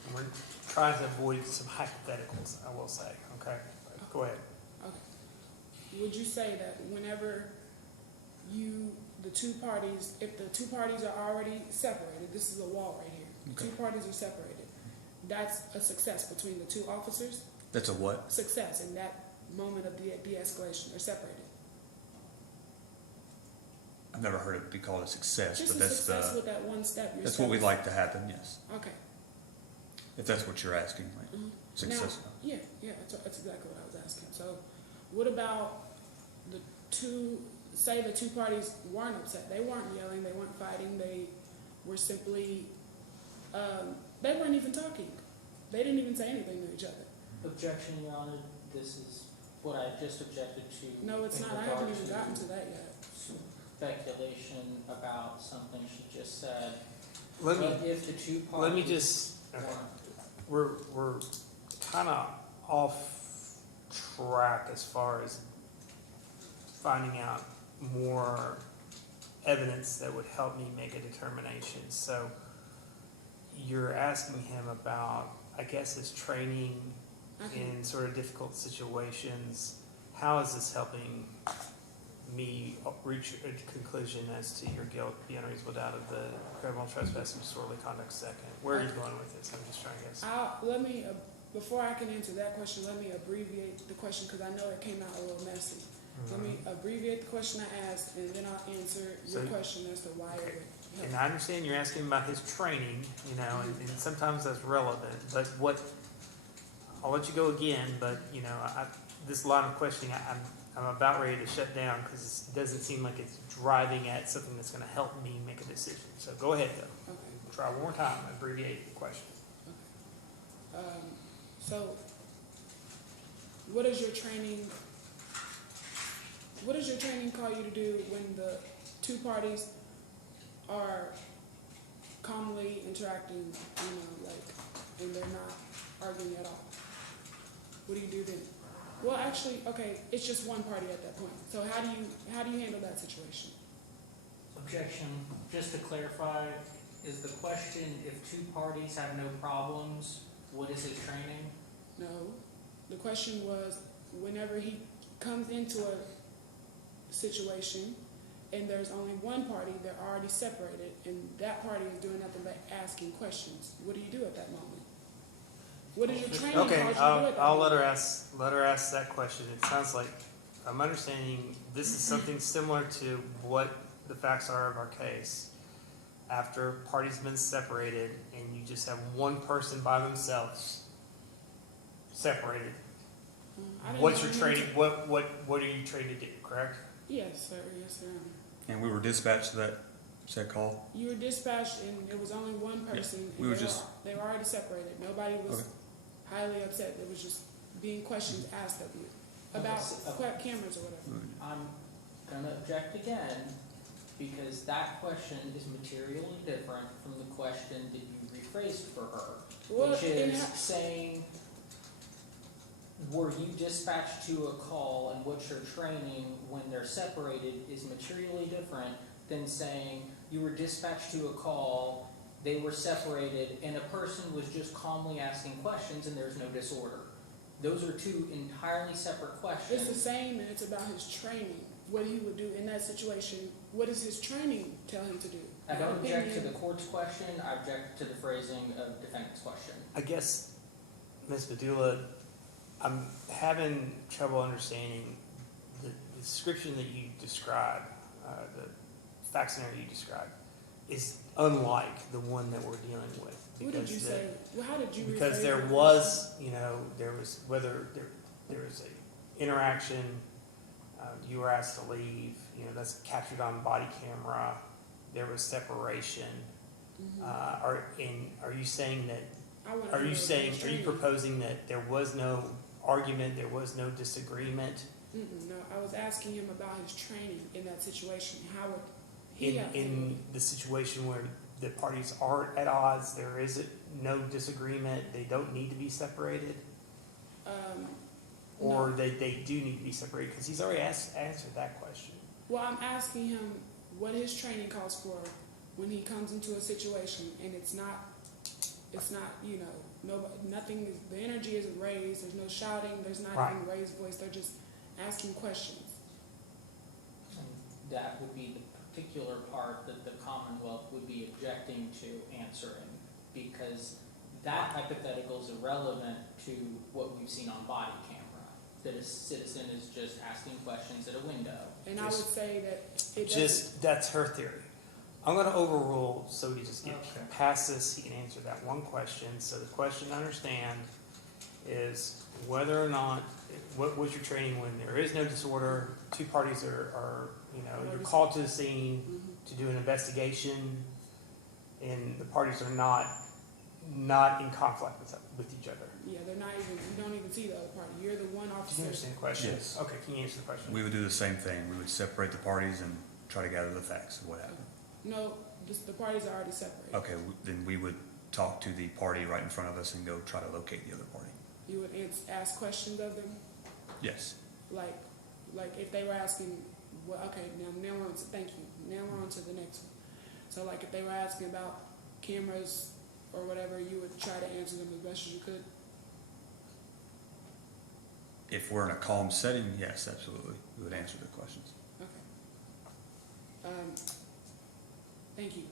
And we're trying to avoid some hypotheticals, I will say, okay? Go ahead. Okay. Would you say that whenever the 2 parties, if the 2 parties are already separated, this is a wall right here, the 2 parties are separated, that's a success between the 2 officers? That's a what? Success in that moment of de-escalation, they're separated. I've never heard it be called a success, Just but a that's success with that one step. You're that's what we'd separated. like to happen, yes. Okay. If that's what you're asking, like success. Now, yeah, that's exactly what I was asking. So, what about the 2? Say the 2 parties weren't upset. They weren't yelling. They weren't fighting. They were simply. They weren't even talking. They didn't even say anything to each other. Objection, Your Honor. This is what I just objected to. No, it's in not. I haven't regards even gotten to that yet. Speculation about something she just said. Let me But if the 2 parties just. Okay. weren't we're kind of off track as far as finding out more evidence that would help me make a determination. So you're asking him about, I guess, his training in sort of difficult situations. How is this helping me reach a conclusion as to your guilt beyond a reasonable doubt of the criminal trespass and disorderly conduct second? Where are you going with this? I'm just trying to guess. Before I can answer that question, let me abbreviate the question because I know it came out a little messy. Let me abbreviate the question I asked, and then I'll answer your question as to why it would help. And I understand you're asking about his training, you know, and sometimes that's relevant, but I'll let you go again, but, you know, this line of questioning, I'm about ready to shut down because it doesn't seem like it's driving at something that's going to help me make a decision. So go ahead, though. Okay. Try one more time, abbreviate the question. Okay. So, what does your training call you to do when the two parties are calmly interacting, you know, like, and they're not arguing at all? What do you do then? Well, actually, okay, it's just one party at that point. So how do you handle that situation? Objection. Just to clarify, is the question if two parties have no problems, what is his training? No. The question was whenever he comes into a situation and there's only one party, they're already separated, and that party is doing nothing but asking questions. What do you do at that moment? What is your training Okay, cause you to do at that I'll moment? let her ask that question. It sounds like I'm understanding this is something similar to what the facts are of our case. After parties have been separated and you just have one person by themselves separated. I didn't What's know your you- training? What are you trained to do? Correct? Yes, sir. Yes, sir. And we were dispatched to that call? You were dispatched and there was only one person. we and were just- they were already separated. Nobody was Okay. highly upset. There was just being questions asked of you about cameras or whatever. I'm gonna object again, because that question is materially different from the question that you rephrased for her. Well, Which it is ha- saying, were you dispatched to a call and what's your training when they're separated is materially different than saying you were dispatched to a call, they were separated, and a person was just calmly asking questions and there's no disorder. Those are two entirely separate questions. It's the same, and it's about his training. What he would do in that situation. What does his training tell him to do? I don't My object to opinion- the court's question, I object to the phrasing of defendant's question. I guess, Ms. Badula, I'm having trouble understanding the description that you described, the fact scenario you described, is unlike the one that we're dealing with. What did you say? Well, how did you Because rephrase there your was, you know, there was, whether there was a interaction, you were asked to leave, you know, that's captured on body camera, there was separation. question? Are you saying that, I wanna are know you what saying, his are you training- proposing that there was no argument, there was no disagreement No, I was asking him about his training in that situation. How would he have handled in the situation where the parties are at odds, there is no disagreement, they don't need to be separated? it? Or No. they do need to be separated? Because he's already answered that question. Well, I'm asking him what his training calls for when he comes into a situation and it's not, you know, nothing is, the energy isn't raised, there's no shouting, there's not Right. even raised voice, they're just asking questions. And that would be the particular part that the Commonwealth would be objecting to answering, because that hypothetical is irrelevant to what we've seen on body camera, that a citizen is just asking questions at a window. And I would Just- say that it doesn't, Just, that's her theory. I'm gonna overrule, so we just get Okay. past this, he can answer that one question. So the question, understand, is whether or not, what was your training when there is no disorder, two parties are, you know, you're called to the scene Mhm. to do an investigation, and the parties are not in conflict with each other. Yeah, they're not even, you don't even see the other party. You're the one Did officer. you understand the question? Yes. Okay, can you answer the question? We would do the same thing. We would separate the parties and try to gather the facts of what happened. No, the parties are already separated. Okay, then we would talk to the party right in front of us and go try to locate the other party. You would ask questions of them, Yes. like if they were asking, well, okay, now we're on to, thank you, now we're on to the next one. So like if they were asking about cameras or whatever, you would try to answer them as best as you could. If we're in a calm setting, yes, absolutely. We would answer the questions. Okay. Thank you.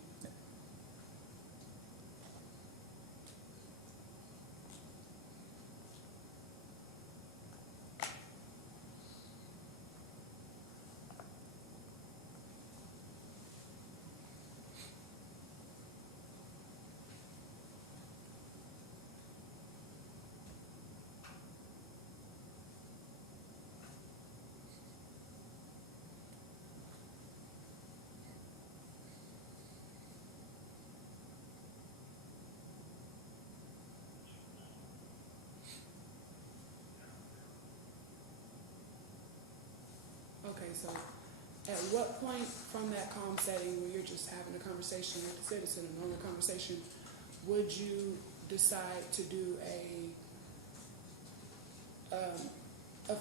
Okay, so at what point from that calm setting where you're just having a conversation with the citizen, a normal conversation, would you decide to do a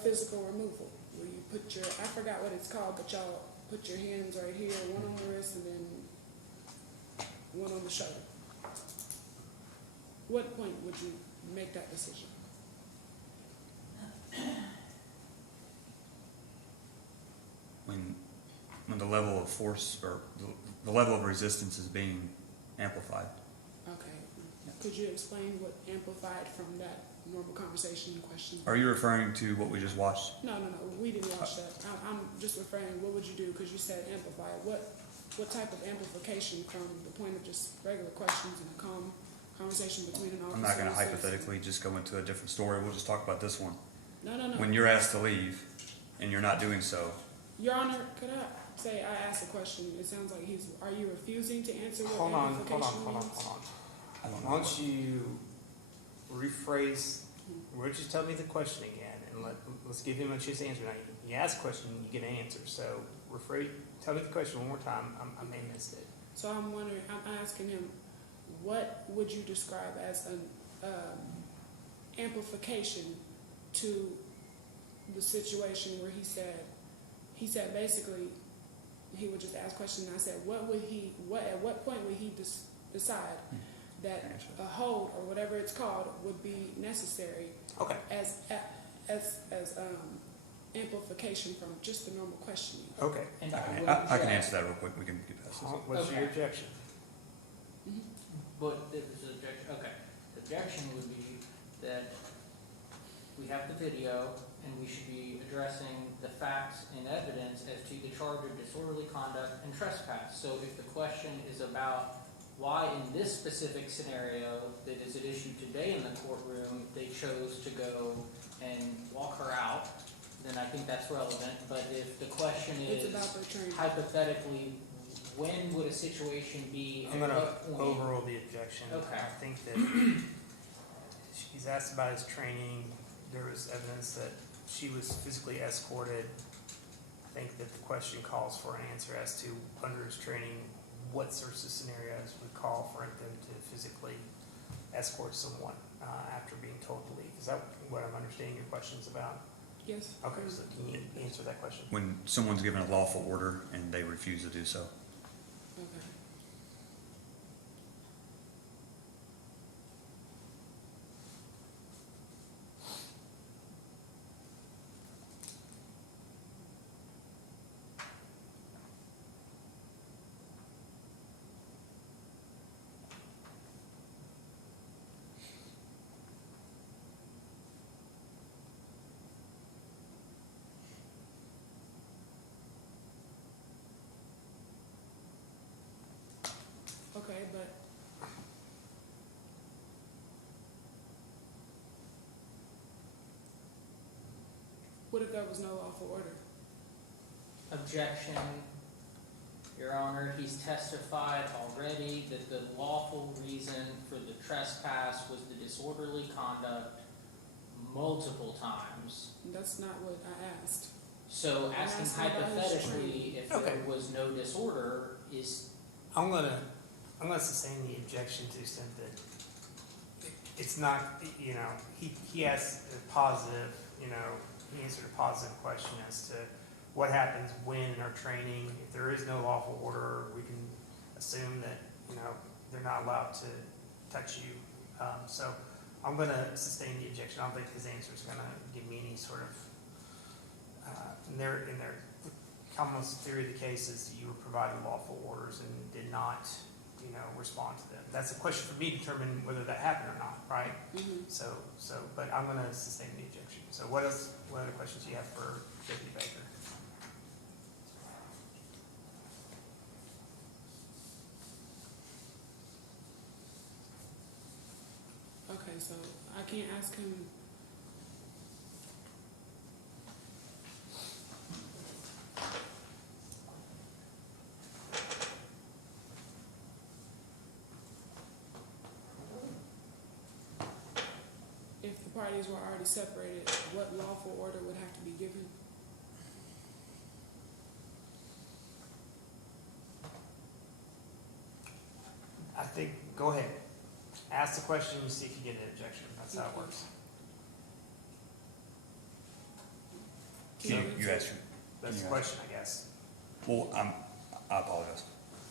physical removal? Where you put your, I forgot what it's called, but y'all put your hands right here, one on the wrist and then one on the shoulder. What point would you make that decision? When the level of force or the level of resistance is being amplified. Okay. Could you explain what amplified from that normal conversation question? Are you referring to what we just watched? No, we didn't watch that. I'm just referring, what would you do, because you said amplify. What type of amplification from the point of just regular questions and a calm conversation between an officer I'm not going to and a citizen? hypothetically just go into a different story. We'll just talk about this one. No. When you're asked to leave and you're not doing so, Your Honor, could I say I asked a question? It sounds like are you refusing to answer what Hold on. amplification means? I don't know. Why don't you rephrase, why don't you tell me the question again, and let's give him a chance to answer. Now, you ask a question, you get an answer, so tell me the question one more time, I may have missed it. So I'm wondering, I'm asking him, what would you describe as an amplification to the situation where he said basically he would just ask questions, and I said, at what point would he decide that a hold or whatever it's called would be necessary Okay. as amplification from just the normal questioning? Okay. And I can answer that real quick. We can get past this. What's your Okay. objection? But if it's an objection, okay, the objection would be that we have the video and we should be addressing the facts and evidence as to the charge of disorderly conduct and trespass. So if the question is about why in this specific scenario that is at issue today in the courtroom, they chose to go and walk her out, then I think that's relevant. But if the question It's is about the training. hypothetically, when would a situation be, I'm at gonna what point? overrule the objection. Okay. I think that he's asked about his training. There was evidence that she was physically escorted. I think that the question calls for an answer as to, under his training, what sorts of scenarios would call for them to physically escort someone after being told to leave. Is that what I'm understanding your question's about? Yes. Okay, so can you answer that question? When someone's given a lawful order and they refuse to do so. Okay. Okay, but what if there was no lawful order? Objection, Your Honor, he's testified already that the lawful reason for the trespass was the disorderly conduct multiple times. That's not what I asked. So I'm asking asking about his hypothetically, if Okay. there was no disorder, is, I'm gonna sustain the objection to the extent that it's not, you know, he asked a positive, you know, he answered a positive question as to what happens when in our training, if there is no lawful order, we can assume that, you know, they're not allowed to touch you. So I'm gonna sustain the objection. I don't think his answer is gonna give me any sort of, in their common theory of the case is that you were provided lawful orders and did not, you know, respond to them. That's a question for me to determine whether that happened or not, right? Mhm. So, but I'm gonna sustain the objection. So what else, what other questions do you have for Deputy Baker? Okay, so I can't ask him. If the parties were already separated, what lawful order would have to be given? I think, go ahead. Ask the question and see if you get an objection. That's how it works. You asked your, That's the Yeah. question, I guess. well, I apologize.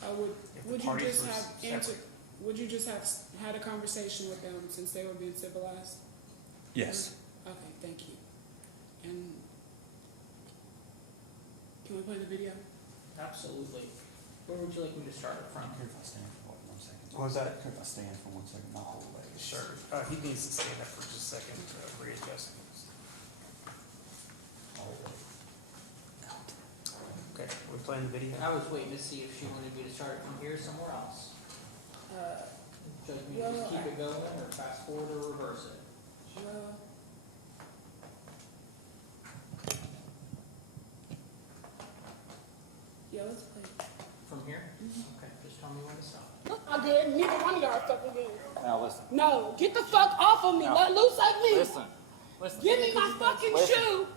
If the Would you parties just were have separate. answered, would you just have had a conversation with them since they were being civilized? Yes. Okay, thank you. And can we play the video? Absolutely. Where would you like me to start it from? Care if I stand for 1 second? What was that? Care if I stand for 1 second, my whole leg. Sure. He needs to stand up for just a second to readjust things. Okay, we're playing the video. I was waiting to see if she wanted me to start it from here somewhere else. Should we just Well, keep it going or fast forward or reverse it? Well, yeah, let's play. From here? Okay, just tell me when to stop. I did. Neither one of y'all fucking did. Now listen, No, get the fuck off of me. No. Let loose like me. listen. Give me my fucking Listen. shoe.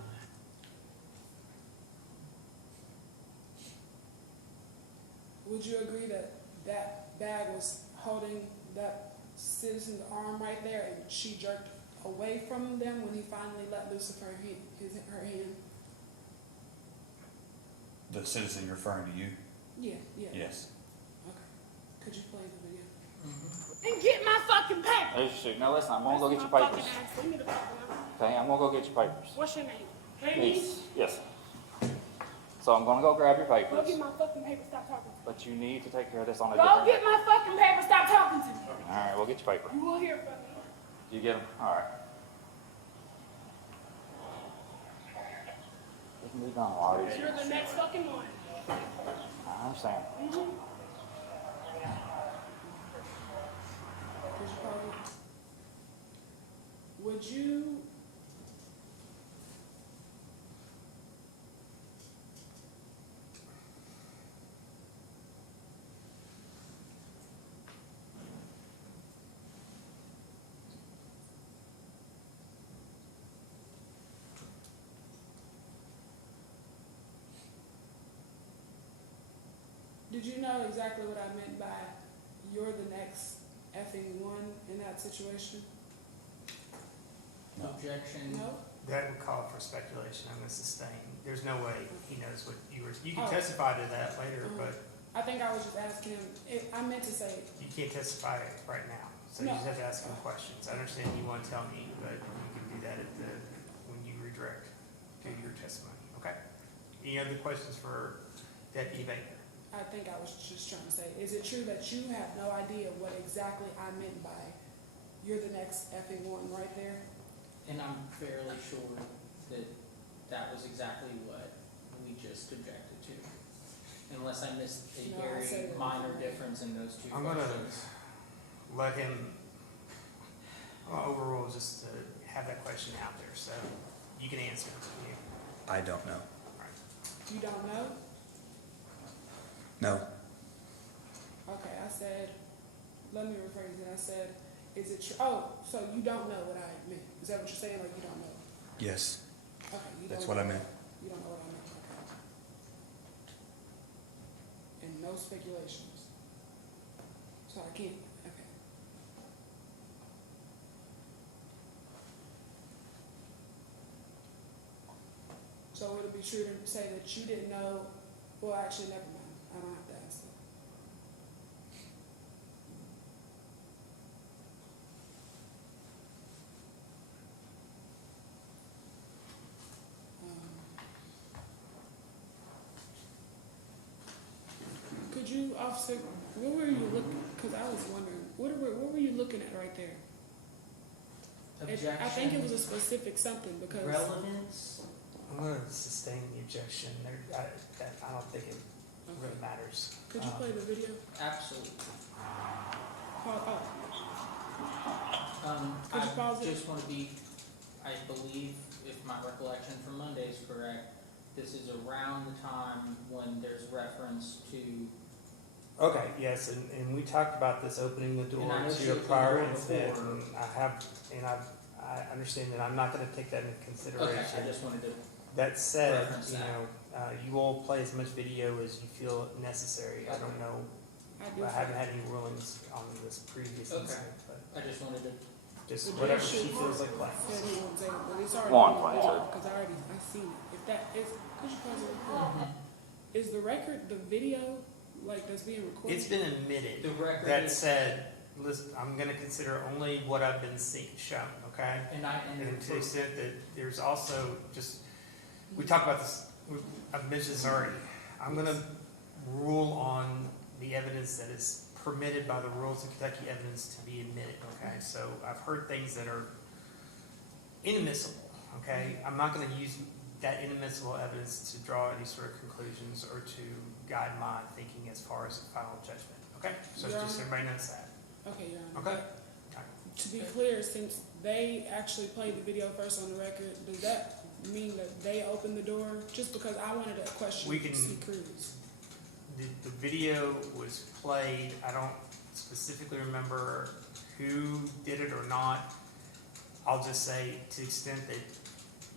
Would you agree that that bag was holding that citizen's arm right there and she jerked away from them when he finally let loose of her hand? The citizen you're referring to you? Yeah, yeah. Yes. Okay. Could you play the video? And get my fucking paper. There's your shoe. Now listen, I'm gonna go get your My papers. fucking ass. Leave me the fuck alone. Okay, I'm gonna go get your papers. What's your name? Hey, Yes. Yes. So I'm gonna go grab your Go papers, get my fucking paper. Stop talking to me. but you need to take care of this on a Go different. get my fucking paper. Stop talking to me. All right, we'll get your paper. You will hear from me. You get them? All right. We can be done a lot easier. You're the next fucking one. I understand. Could you probably, would you, did you know exactly what I meant by you're the next effing one in that situation? No. Objection. No? That would call for speculation. I'm gonna sustain. There's no way he knows what you were, you can Oh. testify to that later, Mhm. but I think I was just asking him, I meant to say, you can't testify right now. So you No. just have to ask him questions. I understand you wanna tell me, but you can do that when you redirect to your testimony, okay? Any other questions for Deputy Baker? I think I was just trying to say, is it true that you have no idea what exactly I meant by you're the next effing one right there? And I'm fairly sure that that was exactly what we just objected to. Unless I missed a No, I very said it. minor difference in those two I'm gonna questions. let him, overrule just to have that question out there, so you can answer. I don't know. You don't know? No. Okay, I said, let me rephrase it. I said, is it true? Oh, so you don't know what I meant. Is that what you're saying, or you don't know? Yes. Okay, you don't That's know. what I meant. You don't know what I meant, okay. And no speculations. So I can't, okay. So would it be true to say that you didn't know, well, actually, never mind, I don't have to ask that. Could you, officer, what were you looking, because I was wondering, what were you looking at right there? Objection. I think it was a specific something, because. Relevance. I'm gonna sustain the objection. I don't think it really matters. Could you play the video? Absolutely. Oh, Could you pause I it? just want to be, I believe, if my recollection from Monday is correct, this is around the time when there's reference to, Okay, yes, and we talked about this opening the door And I know to she a opened the prior door incident, before. and I understand that I'm not gonna take that into okay, consideration. I just wanted to, That said, reference you that. know, you will play as much video as you feel necessary. I don't know, I haven't had any rulings on this previous Okay. incident, but I just wanted to, just The whatever judge she should- feels like playing. Said he wouldn't say it, but it's already. One, on please, record, sir. because I seen it. If that is, could you pause it real quick? Is the record, the video, like, that's being recorded? It's been admitted. the record That is, said, listen, I'm gonna consider only what I've been shown, okay? and And to the extent that there's also just, we talked about this, I've mentioned this already. I'm gonna rule on the evidence that is permitted by the rules of Kentucky evidence to be admitted, okay? So I've heard things that are inadmissible, okay? I'm not gonna use that inadmissible evidence to draw any sort of conclusions or to guide my thinking as far as the final judgment, okay? So Your just Honor. everybody knows that, Okay, Your Honor. okay? To be clear, since they actually played the video first on the record, does that mean that they opened the door? Just because I wanted to question We can- C. Cruz. The video was played, I don't specifically remember who did it or not. I'll just say, to the extent that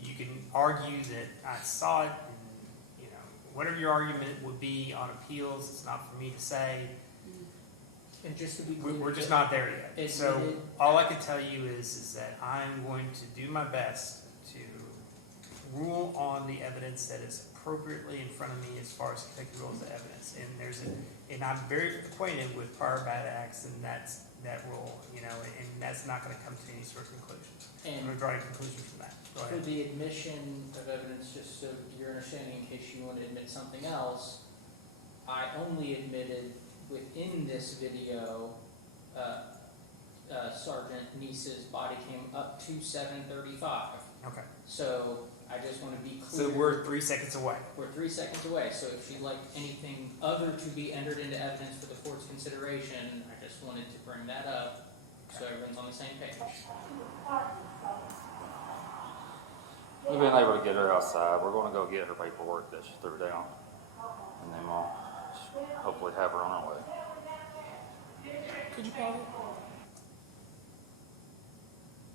you can argue that I saw it, and, you know, whatever your argument would be on appeals, it's not for me to say. and just to be clear. We're just not there yet. Admitted- So all I can tell you is that I'm going to do my best to rule on the evidence that is appropriately in front of me as far as Kentucky rules of evidence. And I'm very acquainted with prior bad acts, and that's that rule, you know, and that's not gonna come to any sort of conclusion. I'm And gonna draw a conclusion from that. Go for ahead. the admission of evidence, just so you're understanding, in case you want to admit something else, I only admitted within this video, Sergeant Nice's body came up to 7:35. Okay. So I just want to be So clear. we're 3 seconds away. We're 3 seconds away, so if you'd like anything other to be entered into evidence for the court's consideration, I just wanted to bring that up, so everyone's on the same page. We've been able to get her outside. We're gonna go get her paperwork that she threw down. And then we'll hopefully have her on our way. Could you pause it?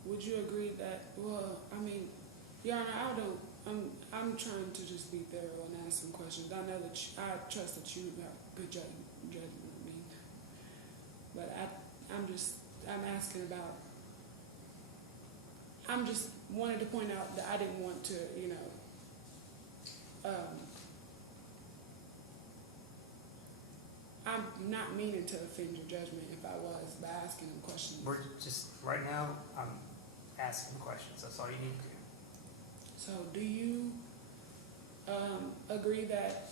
Would you agree that, well, I mean, Your Honor, I'm trying to just be thorough and ask some questions. I know that I trust that you have good judgment, I mean. But I'm asking about, I'm just wanted to point out that I didn't want to, you know, I'm not meaning to offend your judgment if I was by asking them questions. We're just, right now, I'm asking questions. That's all you need to do. So do you agree that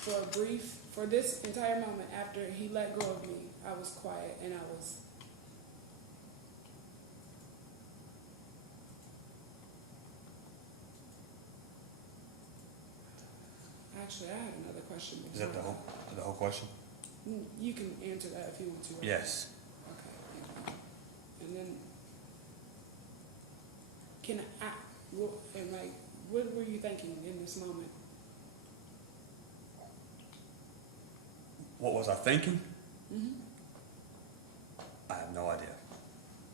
for this entire moment after he let go of me, I was quiet and I was... Actually, I had another question. Is that the whole question? You can answer that if you want to. right? Yes. Okay. And then, what were you thinking in this moment? What was I thinking? Mm-hmm. I have no idea.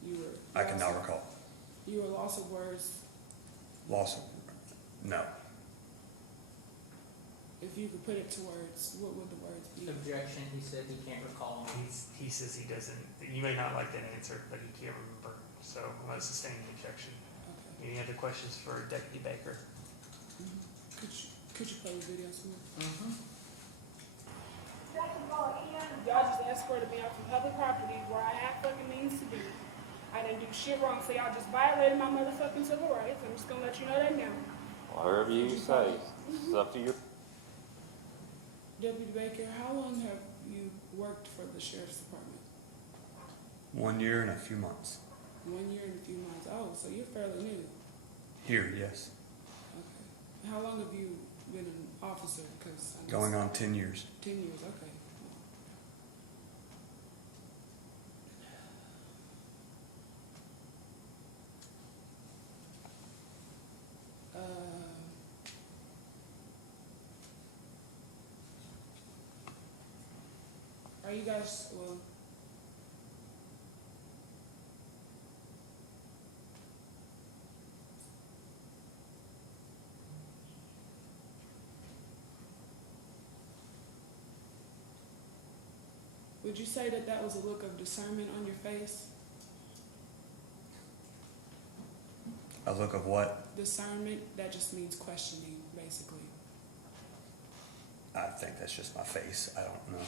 You were. I cannot recall. You were lost of words. Lost? No. If you could put it to words, what would the words be? Objection, he said he can't recall. He says he doesn't, you may not like that answer, but he can't remember. So I'm going to sustain the objection. Okay. Any other questions for Deputy Baker? Could you play the video some more? Y'all just escorted me out to public property where I have fucking means to be. I didn't do shit wrong, so y'all just violated my motherfucking civil rights. I'm just gonna let you know that now. Whatever you say, it's up to your. Deputy Baker, how long have you worked for the sheriff's department? 1 year and a few months. 1 year and a few months. Oh, so you're fairly new. Here, yes. Okay. How long have you been an officer? Because Going on 10 years. 10 years. Okay. Are you guys, well, would you say that that was a look of discernment on your face? A look of what? Discernment, that just means questioning, basically. I think that's just my face. I don't know.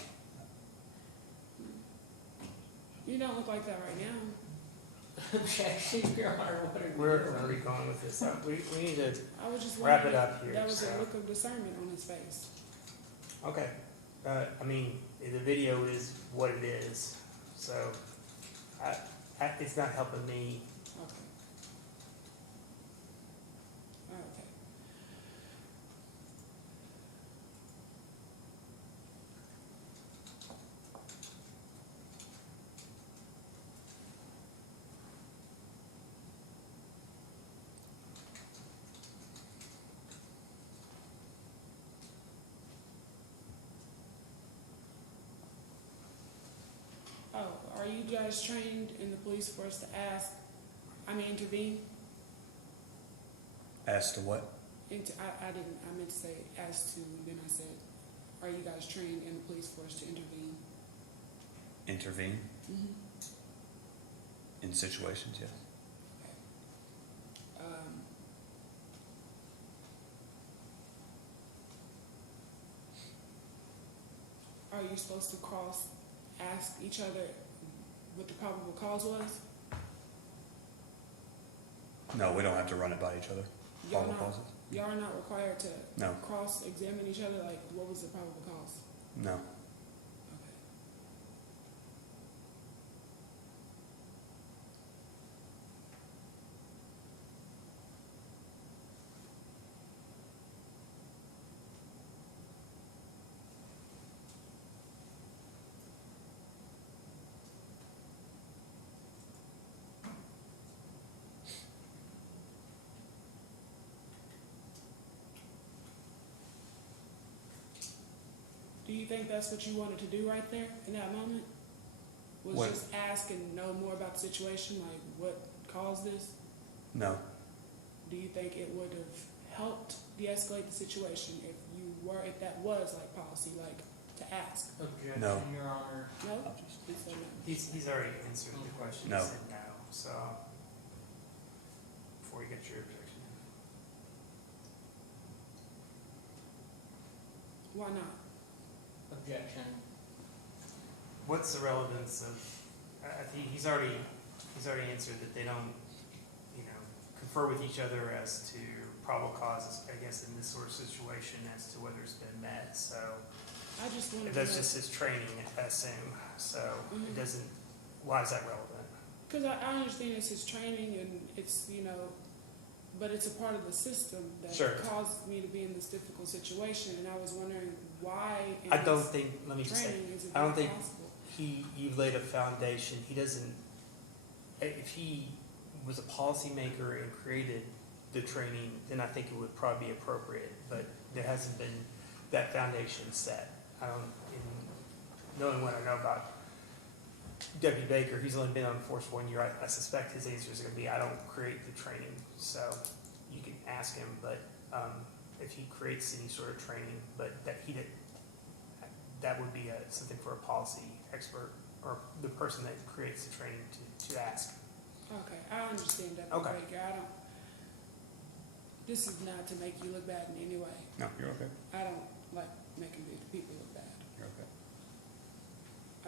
You don't look like that right now. Objection, Your Honor, what are you Where doing? are we going with this? We need to, I was just Wrap wondering it up if here, that was so. a look of discernment on his face. okay. I mean, the video is what it is, so it's not helping me. Okay. Okay. Oh, are you guys trained in the police force to intervene? As to what? I meant to say as to, then I said, are you guys trained in the police force to intervene? Intervene Mm-hmm. in situations, yes. Are you supposed to ask each other what the probable cause was? No, we don't have to run it by each other. Y'all Probable not, causes? y'all are not required to No. cross-examine each other, like, what was the probable cause? No. Okay. Do you think that's what you wanted to do right there in that moment? Was What? just ask and know more about the situation, like what caused this? No. Do you think it would have helped de-escalate the situation if that was like policy, like to ask? Objection, No. Your Honor. No? I'll just- He said no. He's already answered the question. No. He said no. So before you get your objection. Why not? Objection. What's the relevance of? I think he's already answered that they don't, confer with each other as to probable causes. I guess in this sort of situation, as to whether it's been met. So I just wanted to that's know. just his training, I assume. So Mhm. it doesn't. Why is that relevant? Because I understand it's his training and it's, but it's a part of the system that Sure. caused me to be in this difficult situation. And I was wondering why in I don't this think. Let me just say. training is it I don't think possible? you've laid a foundation. He doesn't. If he was a policymaker and created the training, then I think it would probably be appropriate. But there hasn't been that foundation set. I don't. Knowing what I know about Deputy Baker, he's only been on the force 1 year. I suspect his answer is going to be, I don't create the training. So you can ask him, but if he creates any sort of training, but that would be something for a policy expert or the person that creates the training to ask. Okay, I understand that. Okay. Baker. This is not to make you look bad in any way. No, you're okay. I don't like making people look bad. You're okay.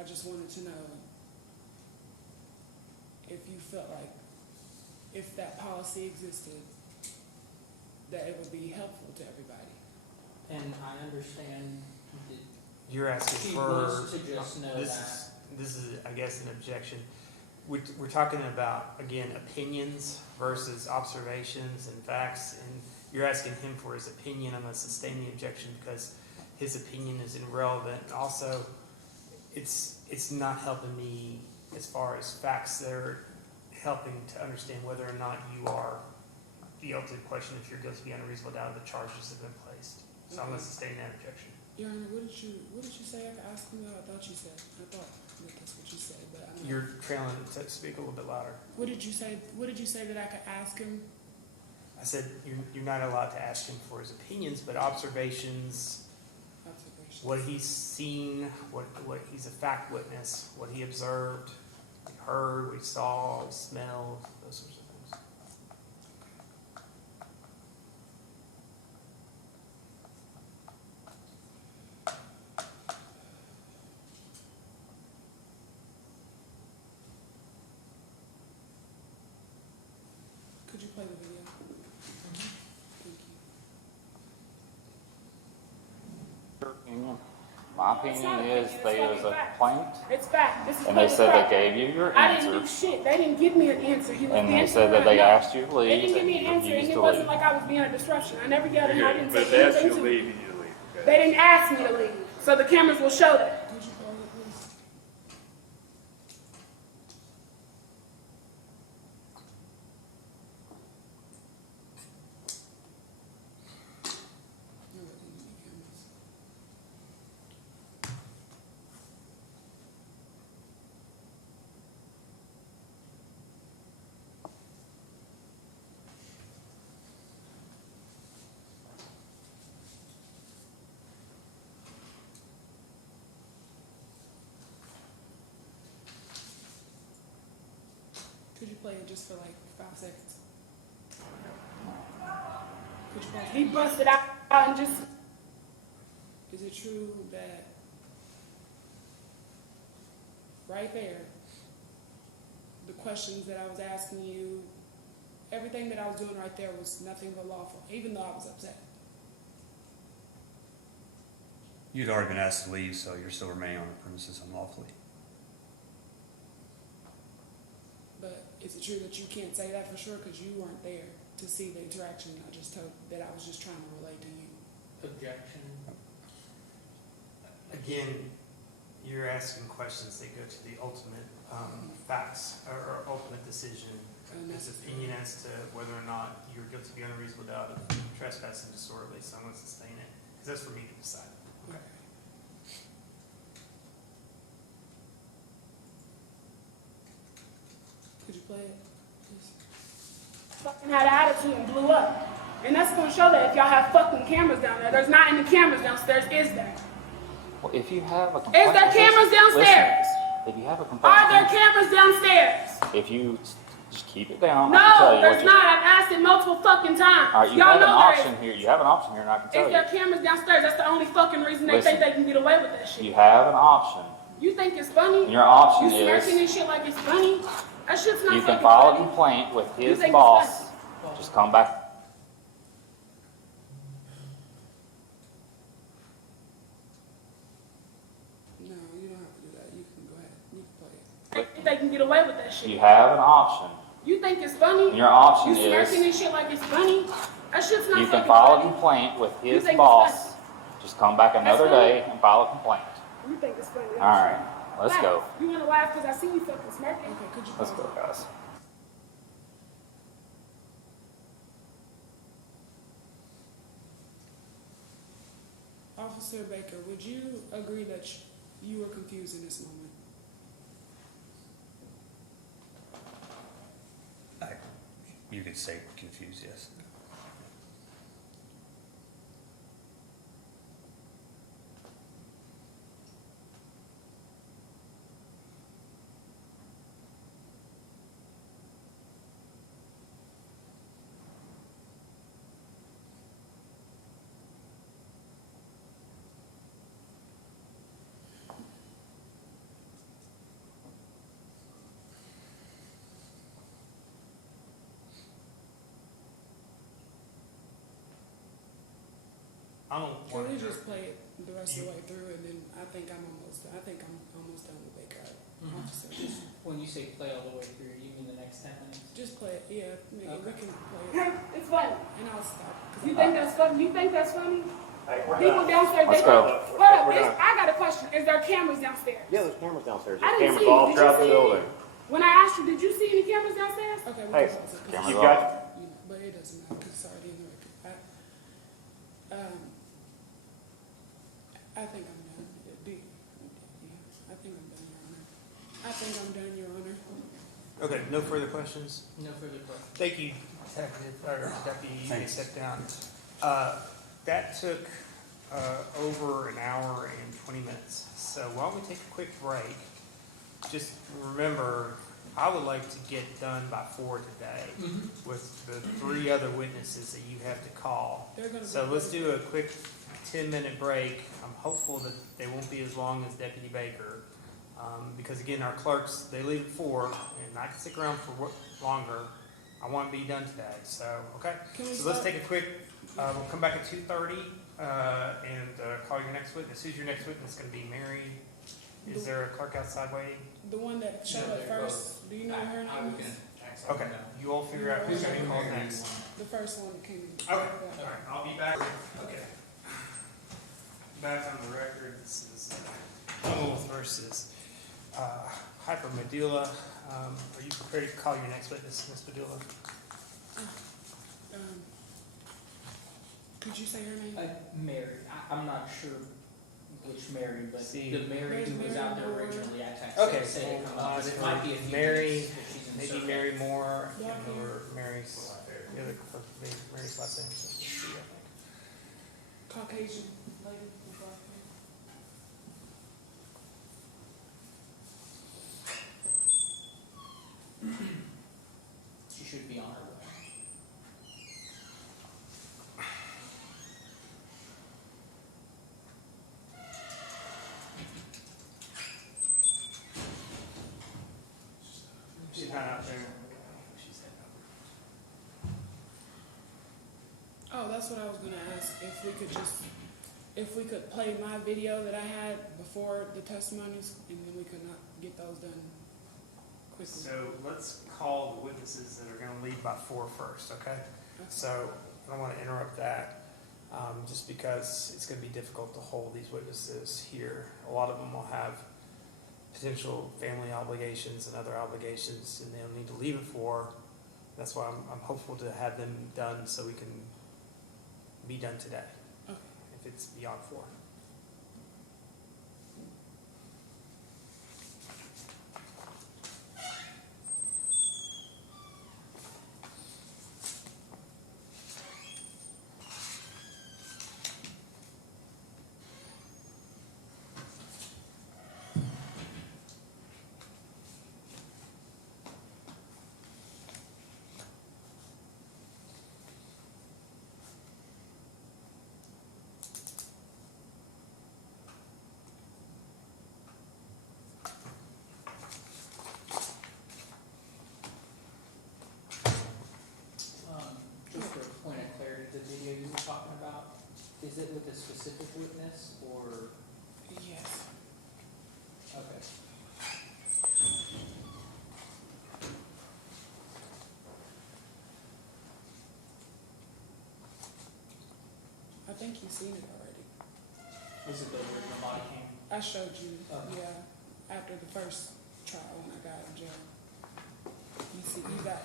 I just wanted to know if you felt like if that policy existed, that it would be helpful to everybody. And I understand that You're asking he for, wants to just know this that. this is, I guess, an objection. We're talking about, again, opinions versus observations and facts, and you're asking him for his opinion. I'm gonna sustain the objection because his opinion is irrelevant. Also, it's not helping me as far as facts that are helping to understand whether or not you are guilty. Question if you're guilty beyond a reasonable doubt of the charges that have been placed. So I'm gonna sustain that objection. Your Honor, what did you say? I could ask him that. I thought that that's what you said, but I don't know. You're trailing to speak a little bit louder. What did you say? What did you say that I could ask him? I said you're not allowed to ask him for his opinions, but observations, Observation. what he's seen, what he's a fact witness, what he observed, what he heard, what he saw, what he smelled, those sorts of things. Could you play the video? Thank you. My opinion is there was a complaint, It's fact. This is and they public said they property. gave you your I didn't do answer, shit. They didn't give me an answer. He was and they dancing said that around. they No. asked you to They leave, didn't give and me an you answer, and refused it to wasn't leave. like I was being a disruption. I never yelled and I didn't But say they asked anything you to to leave you. and you leave. Okay? They didn't ask me to leave, so the cameras will show that. Could you play it, please? No, that didn't need cameras. Could you play it just for like 5 seconds? Could you play it? He busted out and just Is it true that right there, the questions that I was asking you, everything that I was doing right there was nothing but lawful, even though I was upset? You'd already been asked to leave, so you're still remaining on the premises unlawfully. But is it true that you can't say that for sure because you weren't there to see the interaction? I just told that I was just trying to relate to you. Objection. Again, you're asking questions that go to the ultimate facts or ultimate decision. His opinion as to whether or not you're guilty beyond a reasonable doubt of trespassing disorderly, so I'm going to sustain it because that's for me to decide. Okay. Could you play it, please? fucking had an attitude and blew up. And that's gonna show that if y'all have fucking cameras down there. There's not any cameras downstairs, is there? Well, if you have a complaint. Is there cameras downstairs? Listen, if you have a complaint. Are there cameras downstairs? If you just keep it down, I can tell No, you what there's you. not. I've asked it multiple fucking times. All right, you Y'all have an know there option here. You have an option here, and I can is. tell Is you. there cameras downstairs? That's the only fucking reason they think Listen. they can get away with that shit. You have an option. You think it's funny? And your option You smirking is and shit like it's funny? That shit's not you fucking can file a funny. complaint with You his think it's boss. funny? Just come back. No, you don't have to do that. You can go ahead. You can play it. They think they can get away with that shit. You have an option. You think it's funny? And your option You smirking is and shit like it's funny? That shit's not you fucking can file a funny. complaint with You his think it's boss. funny? Just come back another funny? day and file a complaint. You think it's funny? don't All you? right, let's Laugh. go. You wanna laugh because I see you fucking smirking? Okay, could you Let's pause go, it? guys. Officer Baker, would you agree that you were confused in this moment? You could say confused, yes. I don't Can want we to. just play it the rest of the way through, and then I think I'm almost done with Baker officer. When you say play all the way through, you mean the next 10 minutes? Just play it, yeah, we Okay. can play it, It's funny. and I'll stop. 'cause You I- think that's funny? You think that's funny? Hey, we're People done. downstairs, Let's they go. Hold up, We're bitch. done. I got a question. Is there cameras downstairs? Yeah, there's cameras downstairs. I There's didn't cameras see all it. Did throughout you the see building. When I asked you, did you see any cameras downstairs? Okay, we Hey, can pause it, 'cause cameras You off. got, but it doesn't matter, because it's already in the record. I think I'm done. I think I'm done, Your Honor. I think I'm done, Your Honor. Okay, no further questions? No further questions. Thank you, Detective, or Deputy, you may Thanks. step down. That took over an hour and 20 minutes. So while we take a quick break, just remember, I would like to get done by 4 today with the 3 other witnesses that you have to call. They're gonna So be- let's do a quick 10-minute break. I'm hopeful that they won't be as long as Deputy Baker. Because again, our clerks, they leave at 4, and I can stick around for longer. I want to be done today, so, okay? Can we So let's start- take a quick, we'll come back at 2:30 and call your next witness. Who's your next witness? Going to be Mary? Is there a clerk outside waiting? The one that showed up first, do you know what her name is? Okay, you all figure out who's going to be called next. The first one that came in. Okay, all right, I'll be back. Okay. Back on the record, this is Commonwealth versus Hypermedulla. Are you prepared to call your next witness, Ms. Medulla? Could you say her name? Mary, I'm not sure which Mary, but See. the Mary who was out there Mary Moore. originally, I texted Okay, to say to come up, 'cause it so might be a few Mary, minutes if she's in maybe circuit. Mary Moore, Yeah, or Mary's, the other, Mary's last name. So let's see, I think. Caucasian lady with black hair. She should be on her way. She's not out there. Oh, that's what I was gonna ask, if we could play my video that I had before the testimonies, and then we could not get those done quickly. So let's call the witnesses that are going to leave by 4 first, okay? So I don't want to interrupt that, just because it's going to be difficult to hold these witnesses here. A lot of them will have potential family obligations and other obligations, and they'll need to leave at 4. That's why I'm hopeful to have them done so we can be done today, Okay. if it's beyond 4. Just for a point of clarity, the video you were talking about, is it with a specific witness or, Yes. okay. I think you've seen it already. Was it the original body cam? I showed you, Okay. yeah, after the first trial when I got out of jail.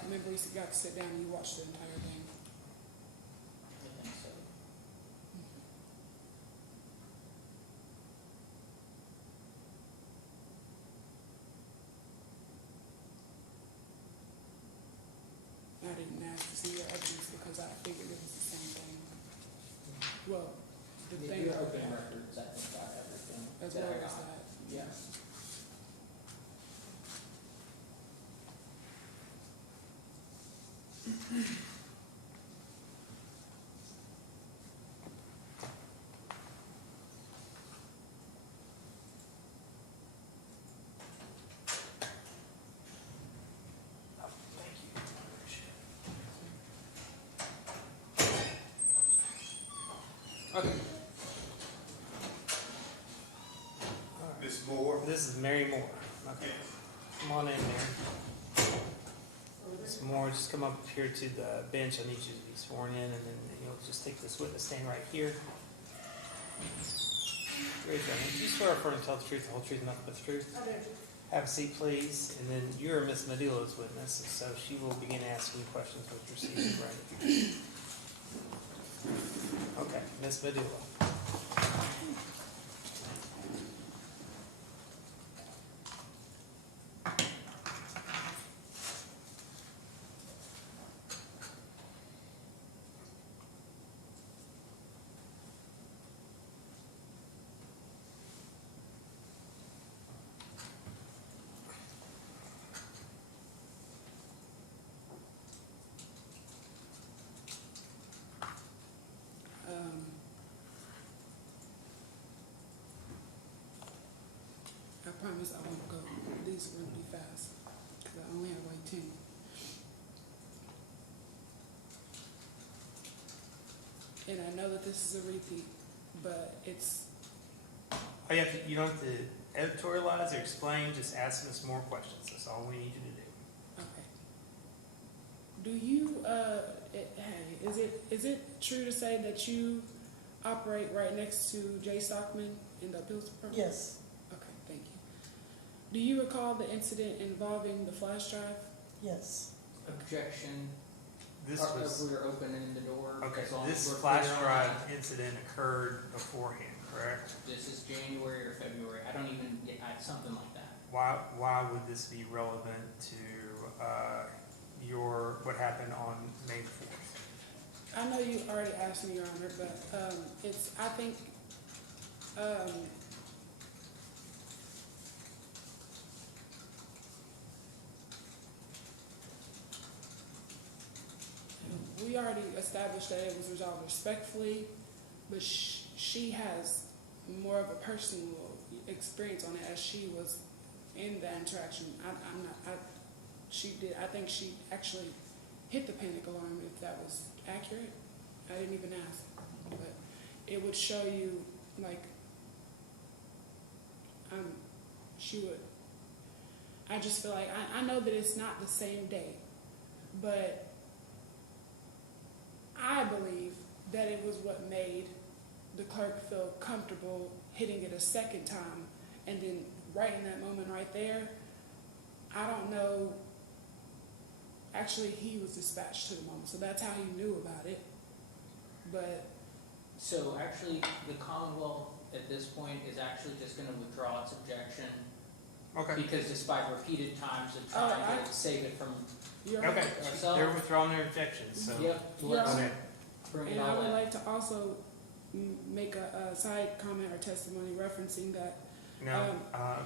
Remember you got to sit down and you watched the entire thing. I think so. I didn't ask to see your evidence because I figured it was the same thing. Well, the thing Your that I open got, records, I think, got everything. as that well I as got. that. Yeah. Thank you. Appreciate it. Okay. Mary Moore. Okay, come on in there. Ms. Moore, just come up here to the bench. I need you to be sworn in, and then you'll just take this witness stand right here. Raise your hand. Do you swear affirm to tell the truth, the whole truth, and nothing but the truth? I do. Have a seat, please. And then you're Miss Medilla's witness, so she will begin asking you questions with your seat right. Okay, Miss Medilla. I promise I won't go. These are gonna be fast, because I only have like 10. And I know that this is a repeat, but it's, Oh, you don't have to editorialize or explain, just ask us more questions. That's all we need you to do. okay. Do you, hey, is it true to say that you operate right next to Jay Stockman in the appeals department? Yes, Okay, thank you. Do you recall the incident involving the flash drive? yes, Objection. This Or was, if we're opening the door. okay, as long as this we're flash clear on drive that. incident occurred beforehand, correct? This is January or February. I don't even get, something like that. Why would this be relevant to what happened on May 4th? I know you already asked me, Your Honor, but it's, I think, we already established that it was resolved respectfully, but she has more of a personal experience on it as she was in the interaction. I think she actually hit the panic alarm, if that was accurate. I didn't even ask, but it would show you, like, she would, I just feel like, I know that it's not the same day, but I believe that it was what made the clerk feel comfortable hitting it a second time, and then right in that moment right there, I don't know, actually he was dispatched to the moment, so that's how he knew about it, but So actually, the Commonwealth at this point is actually just gonna withdraw its objection. Okay. Because despite repeated times of Oh, trying to save it from, you're Okay, Ourselves? they're withdrawing their objections, so. yep, Yeah. let's Okay. bring it And I all would in. like to also make a side comment or testimony referencing that. Now,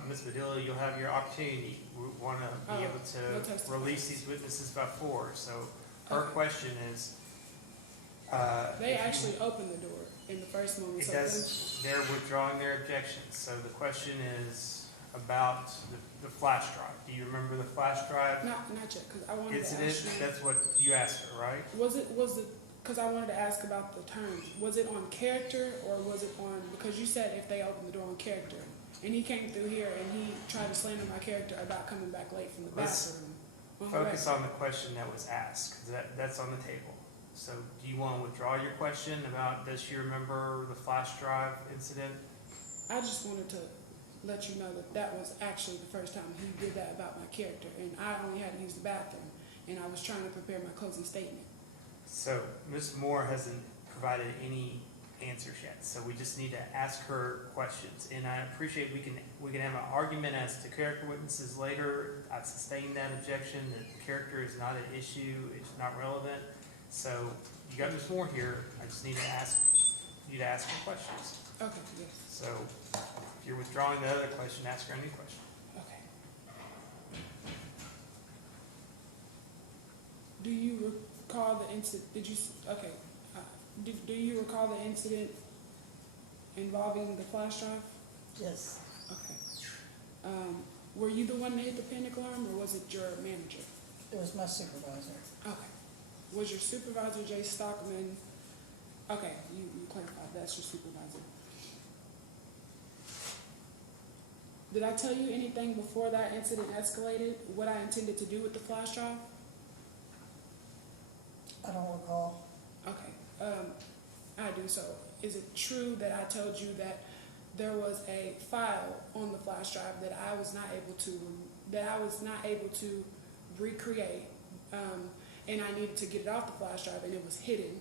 Ms. Badilla, you'll have your opportunity. We want to be Oh, able we'll to testify. release these witnesses by 4. So her Okay. question is, They if you- actually opened the door in the first moment. it So does, they're withdrawing their objections. So the question is about the flash drive. Do you remember the flash drive not yet, because I wanted to incident? ask you. That's what you asked her, right? Because I wanted to ask about the terms. Was it on character or was it on, because you said if they opened the door on character, and he came through here and he tried to slander my character about coming back late from the Let's bathroom. On the Focus record. on the question that was asked, 'cause that's on the table. So do you want to withdraw your question about, does she remember the flash drive incident? I just wanted to let you know that that was actually the first time he did that about my character, and I only had to use the bathroom, and I was trying to prepare my closing statement. So Ms. Moore hasn't provided any answers yet, so we just need to ask her questions. And I appreciate we can have an argument as to character witnesses later. I sustain that objection that character is not an issue, it's not relevant. So you got Ms. Moore here, I just need to ask you to ask her questions. Okay, yes, So if you're withdrawing the other question, ask her any question. okay. Do you recall the incident, do you recall the incident involving the flash drive? yes, Okay. Were you the one that hit the panic alarm, or was it your manager? it was my supervisor. Okay. Was your supervisor Jay Stockman? Okay, you clarified that's your supervisor. Did I tell you anything before that incident escalated, what I intended to do with the flash drive? I don't recall. Okay, I do so. Is it true that I told you that there was a file on the flash drive that I was not able to recreate, and I needed to get it off the flash drive, and it was hidden,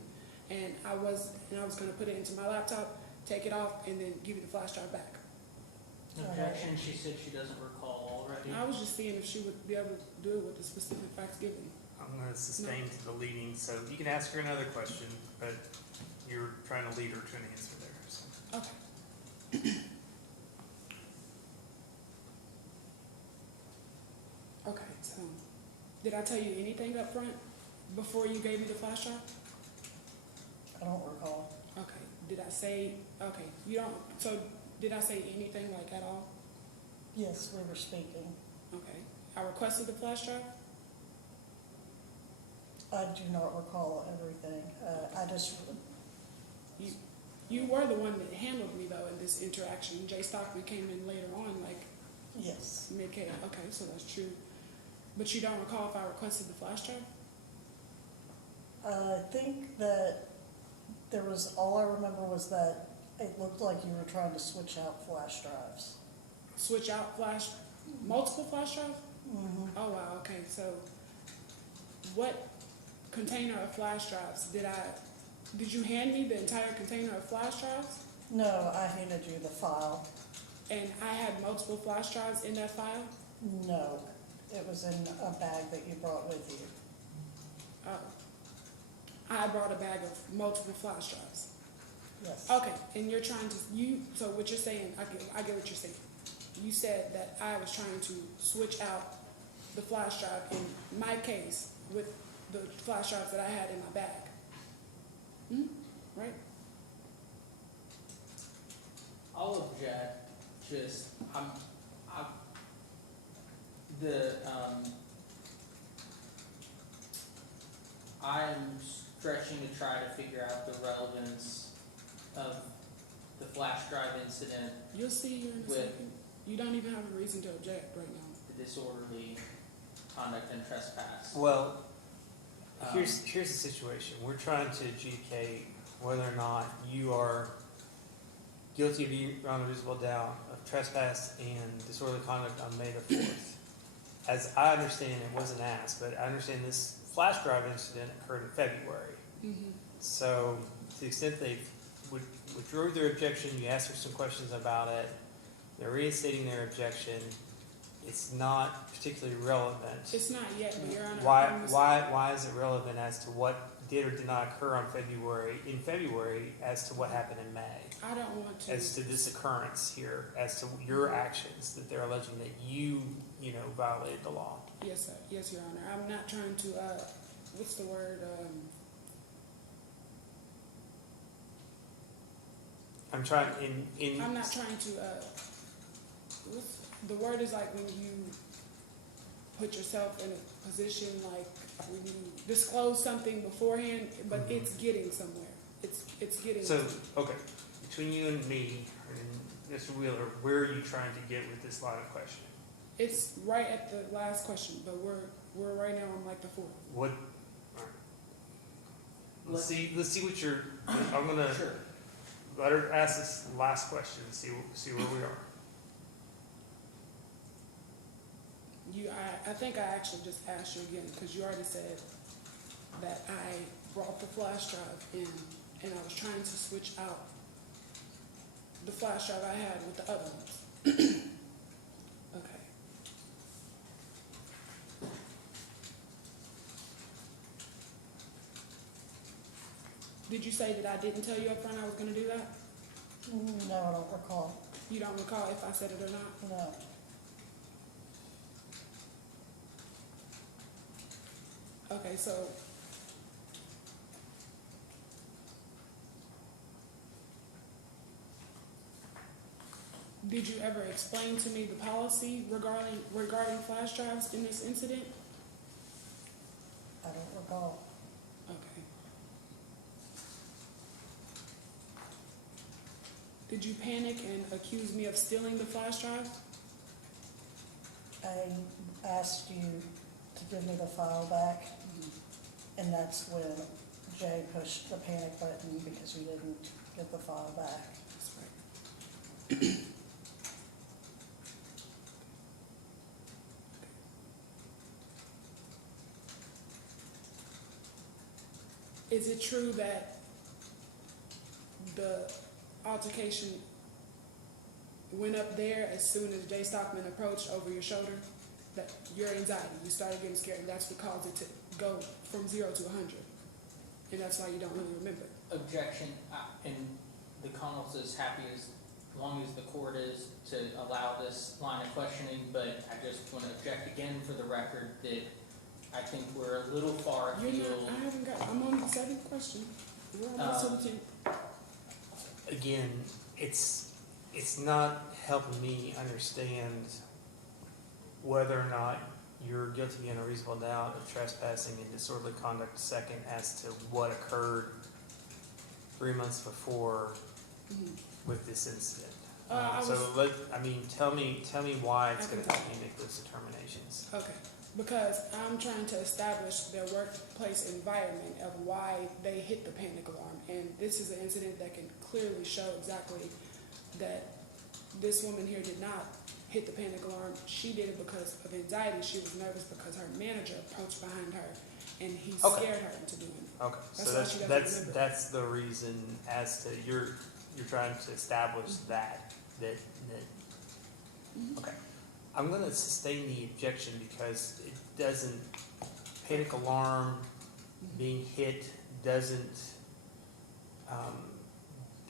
and I was gonna put it into my laptop, take it off, and then give you the flash drive back. Objection, she said she doesn't recall already. I was just seeing if she would be able to do it with the specific facts given. I'm gonna sustain to the leading, so you can ask her another question, but you're trying to lead her to an answer there, so. Okay. Okay, so, did I tell you anything up front before you gave me the flash drive? I don't recall. Okay, did I say, okay, you don't, so did I say anything like at all? Yes, we were speaking. Okay, I requested the flash drive? I do not recall everything. I just, You were the one that handled me though in this interaction. Jay Stockman came in later on, like yes. mid-K. Okay, so that's true. But you don't recall if I requested the flash drive? I think that there was, all I remember was that it looked like you were trying to switch out flash drives. Switch out multiple flash drives? Mm-hmm. Oh wow, okay, so what container of flash drives did you hand me the entire container of flash drives? No, I handed you the file. And I had multiple flash drives in that file? No, it was in a bag that you brought with you. Oh. I brought a bag of multiple flash drives. Yes. Okay, and you're trying to, so what you're saying, I get what you're saying. You said that I was trying to switch out the flash drive in my case with the flash drives that I had in my bag. Right? I'll object, just, I'm stretching to try to figure out the relevance of the flash drive incident, You'll see here in a With- second. You don't even have a reason to object right now. the disorderly conduct and trespass. Well, here's the situation. We're trying to adjudicate whether or not you are guilty beyond a reasonable doubt of trespass and disorderly conduct on May the 4th. As I understand, it wasn't asked, but I understand this flash drive incident occurred in February. Mm-hmm. So to the extent they withdrew their objection, you asked her some questions about it, they're reinstating their objection, it's not particularly relevant. It's not yet, but Your Honor. Why is it relevant as to what did or did not occur in February as to what happened in May? I don't want to. As to this occurrence here, as to your actions that they're alleging that you violated the law. Yes, sir. Yes, Your Honor. I'm not trying to, what's the word? I'm trying I'm not trying to, the word is like when you put yourself in a position like when you disclose something beforehand, but it's getting somewhere. It's getting. So, okay, between you and me, and Mr. Wheeler, where are you trying to get with this line of questioning? It's right at the last question, but we're right now on like the fourth. What? All right. Let's see what you're. I'm gonna Sure. let her ask this last question and see where we are. I think I actually just asked you again because you already said that I brought the flash drive in and I was trying to switch out the flash drive I had with the other ones. Okay. Did you say that I didn't tell you up front I was going to do that? No, I don't recall. You don't recall if I said it or not? No. Okay, so did you ever explain to me the policy regarding flash drives in this incident? I don't recall. Okay. Did you panic and accuse me of stealing the flash drive? I asked you to give me the file back, and that's when Jay pushed the panic button because you didn't get the file back. That's right. Is it true that the altercation went up there as soon as Jay Stockman approached over your shoulder? That your anxiety, you started getting scared, and that's what caused it to go from 0 to 100, and that's why you don't really remember. Objection, and the Commonwealth's as happy as long as the court is to allow this line of questioning, but I just want to object again for the record that I think we're a little far You're afield. not, I haven't got, I'm on the seventh question. We're on the 17th. Again, it's not helping me understand whether or not you're guilty beyond a reasonable doubt of trespassing and disorderly conduct second as to what occurred 3 months before with this incident. Tell me why it's gonna help me make those determinations. Okay, because I'm trying to establish their workplace environment of why they hit the panic alarm. And this is an incident that can clearly show exactly that this woman here did not hit the panic alarm. She did it because of anxiety. She was nervous because her manager approached behind her and he scared her into doing it. Okay, That's so why she doesn't remember. that's the reason as to you're trying to establish that. Okay. I'm gonna sustain the objection because it doesn't, panic alarm being hit doesn't,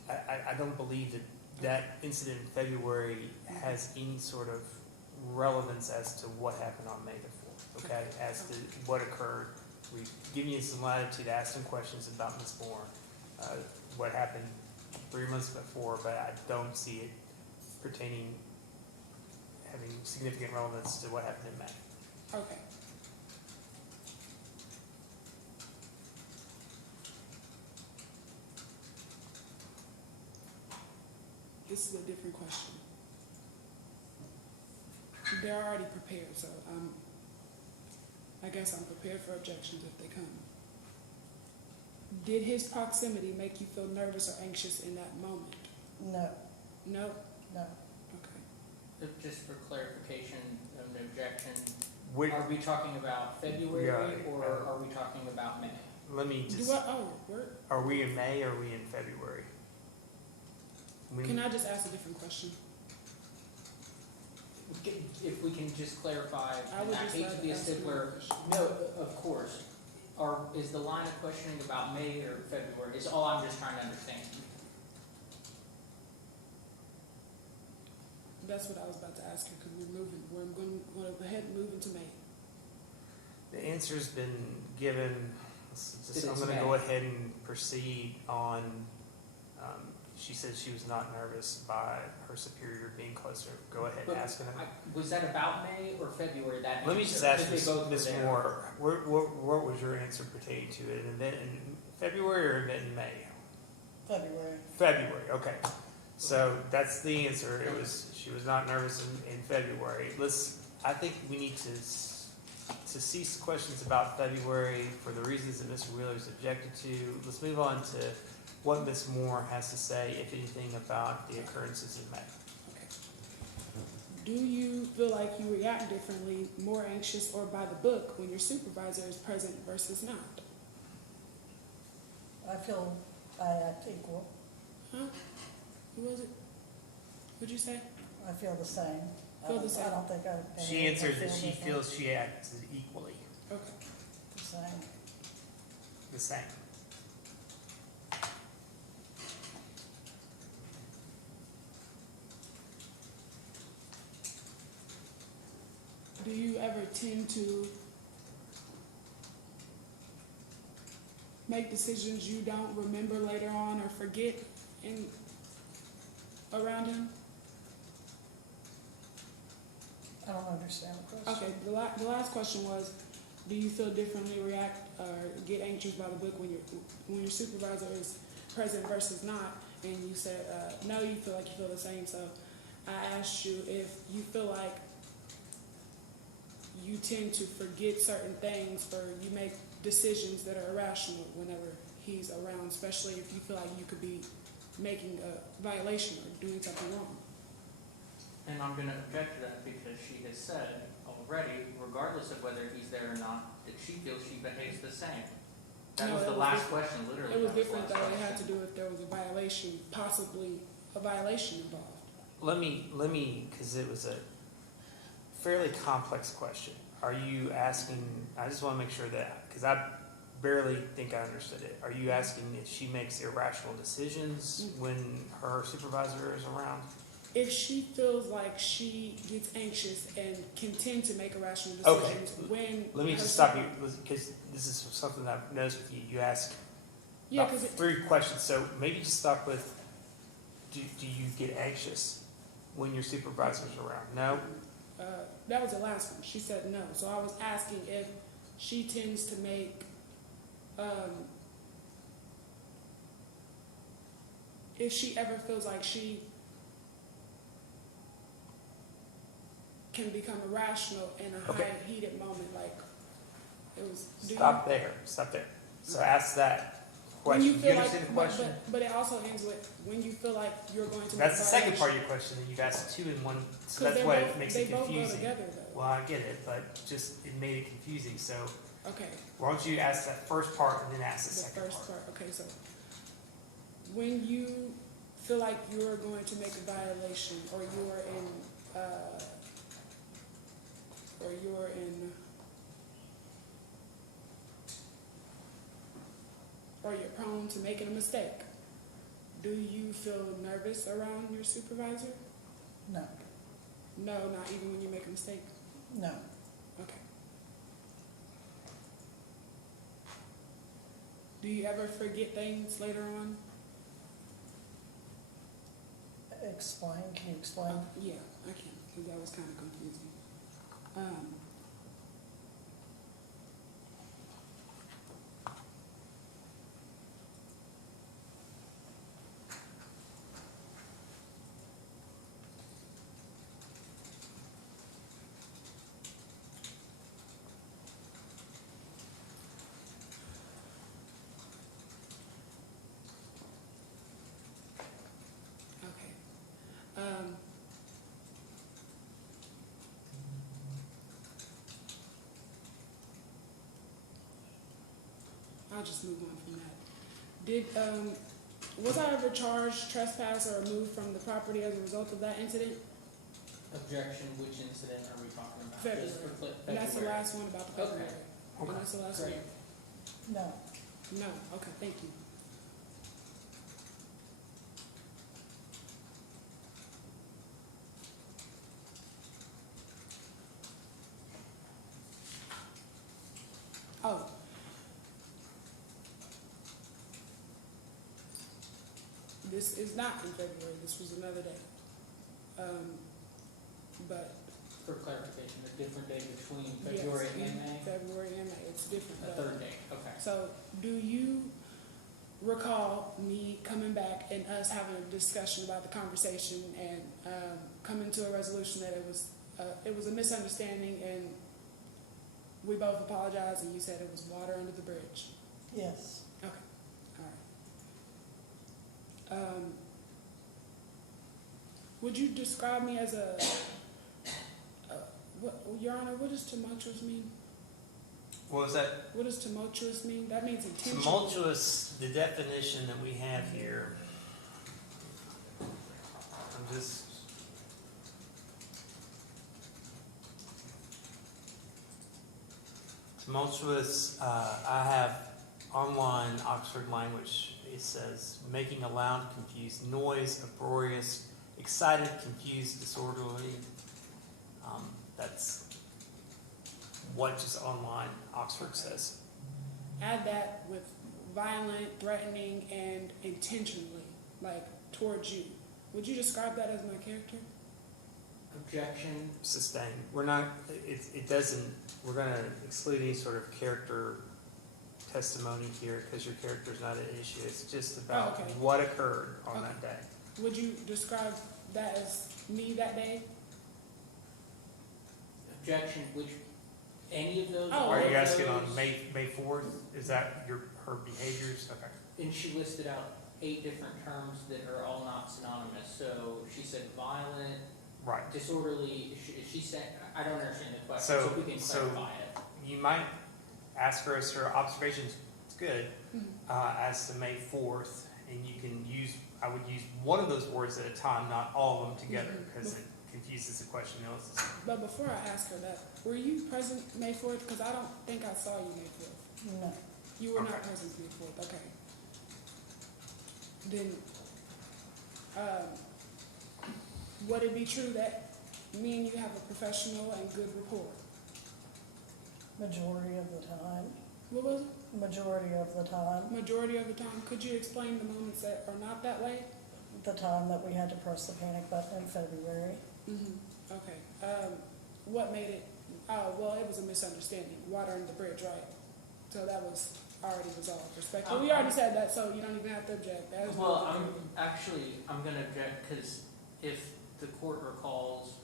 I don't believe that incident in February has any sort of relevance as to what happened on May the 4th, okay? As to what occurred. We've given you some latitude to ask some questions about Ms. Moore, what happened 3 months before, but I don't see it pertaining, having significant relevance to what happened in May. Okay. This is a different question. They're already prepared, so I guess I'm prepared for objections if they come. Did his proximity make you feel nervous or anxious in that moment? No, No? no. Okay. Just for clarification of an objection, Wait, are we talking about February Yeah. or are we talking about May? let me just, Where? are we in May or are we in February? Can I just ask a different question? If we can just clarify, I and would I just hate to rather be a ask stickler. another question. No, of course. Is the line of questioning about May or February? Is all I'm just trying to understand. That's what I was about to ask you, because we're going to go ahead and move into May. The answer's been given. I'm It's gonna May. go ahead and proceed on, she said she was not nervous by her superior being closer. Go ahead and But ask her. Was that about May or February? That Let me answer? just ask Because they both were Ms. there. Moore, what was your answer pertaining to it? An event in February or an event in May? February. February, okay. So that's the answer. It was, she was not nervous in February. I think we need to cease questions about February for the reasons that Mr. Wheeler's objected to. Let's move on to what Ms. Moore has to say, if anything, about the occurrences in May. Okay. Do you feel like you react differently, more anxious or by the book when your supervisor is present versus not? I feel I act equal. Huh? Who was it? What'd you say? I feel the same. Feel the same. I don't think I. She answered that she different. feels she acts equally, Okay. The same. the same. Do you ever tend to make decisions you don't remember later on or forget around him? I don't understand the question. Okay, the last question was, do you feel differently, react or get anxious by the book when your supervisor is present versus not? And you said, no, you feel like you feel the same. So I asked you if you feel like tend to forget certain things, or you make decisions that are irrational whenever he's around, especially if you feel like you could be making a violation or doing something wrong. And I'm gonna object to that because she has said already, regardless of whether he's there or not, that she feels she behaves the same. That No, was it the was last different. question, literally. It was that the different last though, it had to question. do if there was a violation, possibly a violation involved. Let me, because it was a fairly complex question. Are you asking, I just want to make sure that, because I barely think I understood it. Are you asking if she makes irrational decisions when her supervisor is around? If she feels like she gets anxious and can tend to make irrational Okay. decisions when. Let me her just stop super- you, because this is something that I've noticed with you. You ask Yeah, about because 3 questions, so maybe just stop with, do you get anxious when your supervisor's around? No? that was the last one. She said no. So I was asking if she tends to make, if she ever feels like she can become irrational in a Okay. high heated moment, like it was. Do Stop there. So ask that When question. you You feel like, understand the question? but it also ends with when you feel like you're going to. That's the make second violation. part of your question, that you've asked 2 in 1, so 'Cause that's they why both- it makes they it both go confusing. together, though. Well, I get it, but just, it made it confusing, so Okay. why don't you ask that first part and then ask the The second first part? part, okay, so when you feel like you're going to make a violation, or you're prone to making a mistake, do you feel nervous around your supervisor? No, No, not even when you make a mistake? no, Okay. Do you ever forget things later on? explain, can you explain? Yeah, I can, because that was kind of confusing. Okay. I'll just move on from that. Did, was I ever charged trespass or removed from the property as a result of that incident? Objection, which incident are we talking about? February. Just for And that's the February. last one about the Okay. February. And that's the last one? Great. No, No, okay, thank you. Oh. This is not in February, this was another day. But. For clarification, a different day between yes, February in and May? February and May, it's different. A though. third day, okay. So, do you recall me coming back and us having a discussion about the conversation and coming to a resolution that it was a misunderstanding, and we both apologized, and you said it was water under the bridge? yes, Okay, all right. Would you describe me as Your Honor, what does tumultuous mean? What was that? What does tumultuous mean? That means intentional. Tumultuous, the definition that we have here. I'm just. Tumultuous, I have online Oxford language. It says making a loud, confused noise, uproarious, excited, confused, disorderly. That's what just online Oxford says. Add that with violent, threatening, and intentionally, like towards you. Would you describe that as my character? Objection, Sustained. We're not, it doesn't, we're gonna exclude any sort of character testimony here because your character's not an issue. It's just about okay. what occurred on Okay. that day. Would you describe that as me that day? objection, which Any of those? Oh, all Are you of asking on those? May 4th? Is that her behaviors? Okay. And she listed out 8 different terms that are all not synonymous. So she said violent, Right. disorderly. She said, I don't understand the question, so if we can clarify it. You might ask her as her observations, it's good, as to May 4th, and you can use, I would use one of those words at a time, not all of them together, because it confuses the question. But before I ask her that, were you present May 4th? Because I don't think I saw you May 4th. No, You were not Okay. present May 4th, okay. Then, would it be true that me and you have a professional and good rapport? majority of the time, What was it? majority of the time, Majority of the time. Could you explain the moments that are not that way? the time that we had to press the panic button in February. Okay. What made it, well, it was a misunderstanding, water under the bridge, right? So that was already resolved, respectfully. We already said that, so you don't even have to object. That is Well, not- I'm gonna object, because if the court recalls,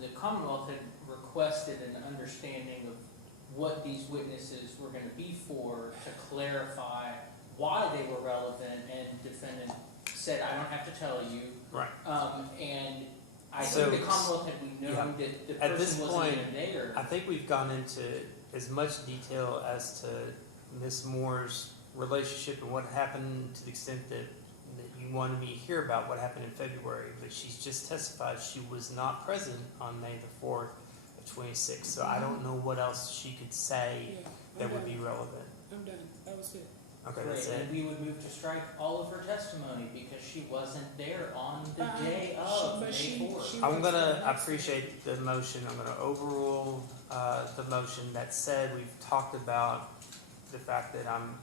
the Commonwealth had requested an understanding of what these witnesses were gonna be for, to clarify why they were relevant, and defendant said, I don't have to tell you. Right. And I So- think the Commonwealth, had we known that the At this person wasn't point, even there. I think we've gone into as much detail as to Ms. Moore's relationship and what happened, to the extent that you wanted me to hear about what happened in February, but she's just testified she was not present on May the 4th of 26, so I don't know what else she could say Yeah, that I'm would be done. relevant. I'm done. That was it. Okay, that's Great, it. and we would move to strike all of her testimony, because she wasn't there on the Uh-uh. day of But May she- 4th. she- I'm gonna, I appreciate the motion, I'm gonna overrule, the motion. That said, we've talked about the fact that I'm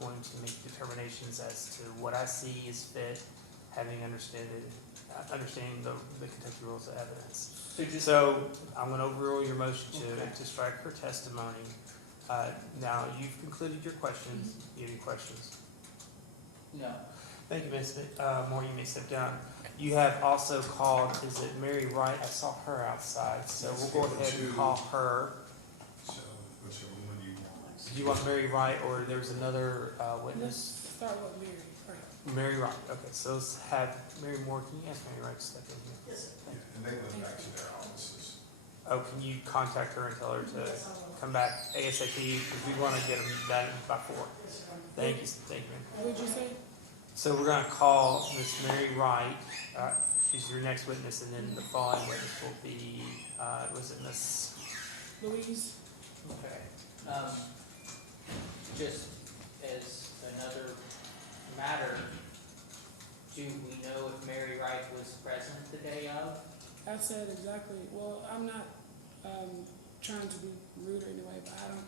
going to make determinations as to what I see is fit, understanding the Kentucky rules of evidence. So, I'm gonna overrule your motion to strike her testimony. Now, you've concluded your questions, you have any questions? No. Thank you, Ms. Moore, you may step down. You have also called, is it Mary Wright? I saw her outside, so we'll go ahead and call her. So, whichever one you want. Do you want Mary Wright, or there's another Let's witness? start with Mary. Right. Mary Wright, okay, so let's have Mary Moore, can you ask Mary Wright to step in here? Yeah, and they went back to their offices. Oh, can you contact her and tell her to come back ASAP, because we want to get them done by 4. Thank you, ma'am. What would you say? So we're gonna call Miss Mary Wright, she's your next witness, and then the following witness will be, was it Miss? Louise? Okay. Just as another matter, do we know if Mary Wright was present the day of? I said exactly. Well, I'm not trying to be rude or anyway, but I don't.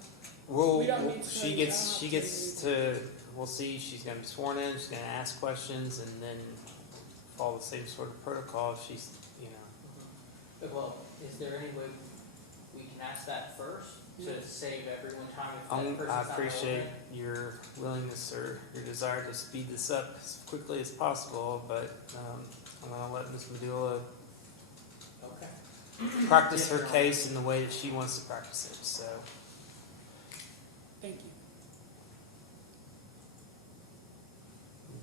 Well, We don't need to she tell you, gets, I she don't have gets to to, we'll see, she's gonna be sworn in, she's gonna ask questions, and then follow the same sort of protocol, she's, Well, is there any way we can ask that first, to save everyone time if that person's I not appreciate relevant? your willingness or your desire to speed this up as quickly as possible, but, I'm gonna let Ms. Medulla Okay. practice her case in the way that she wants to practice it, so. Thank you.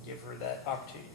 Give her that opportunity.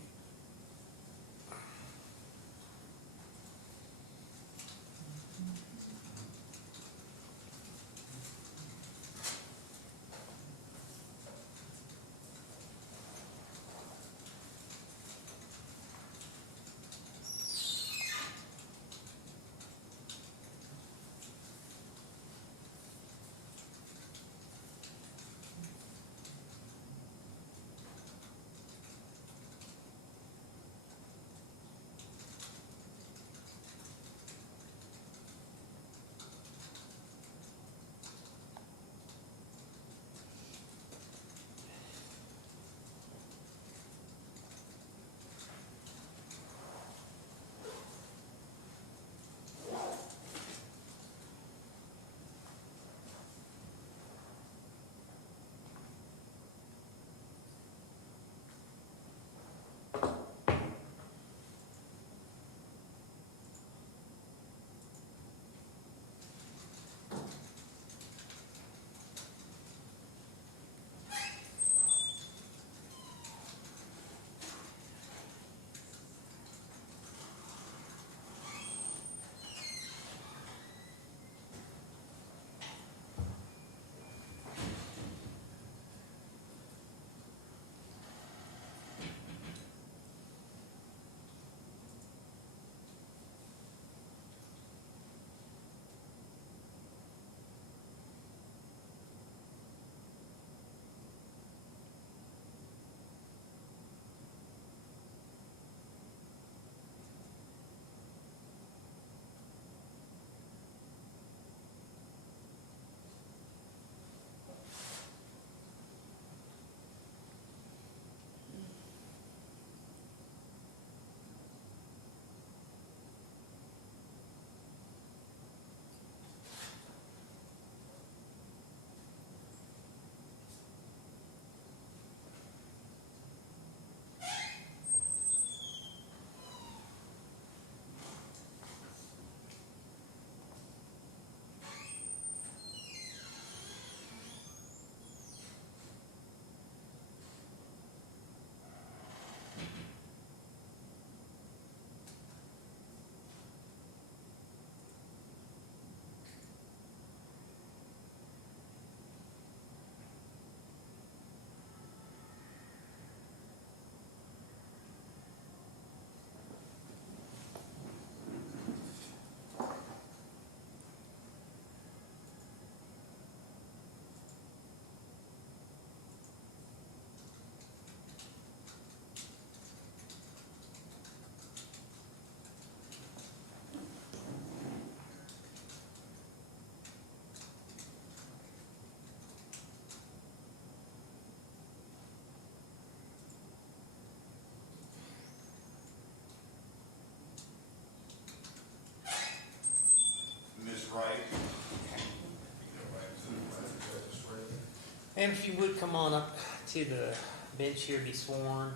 And if you would come on up to the bench here, be sworn.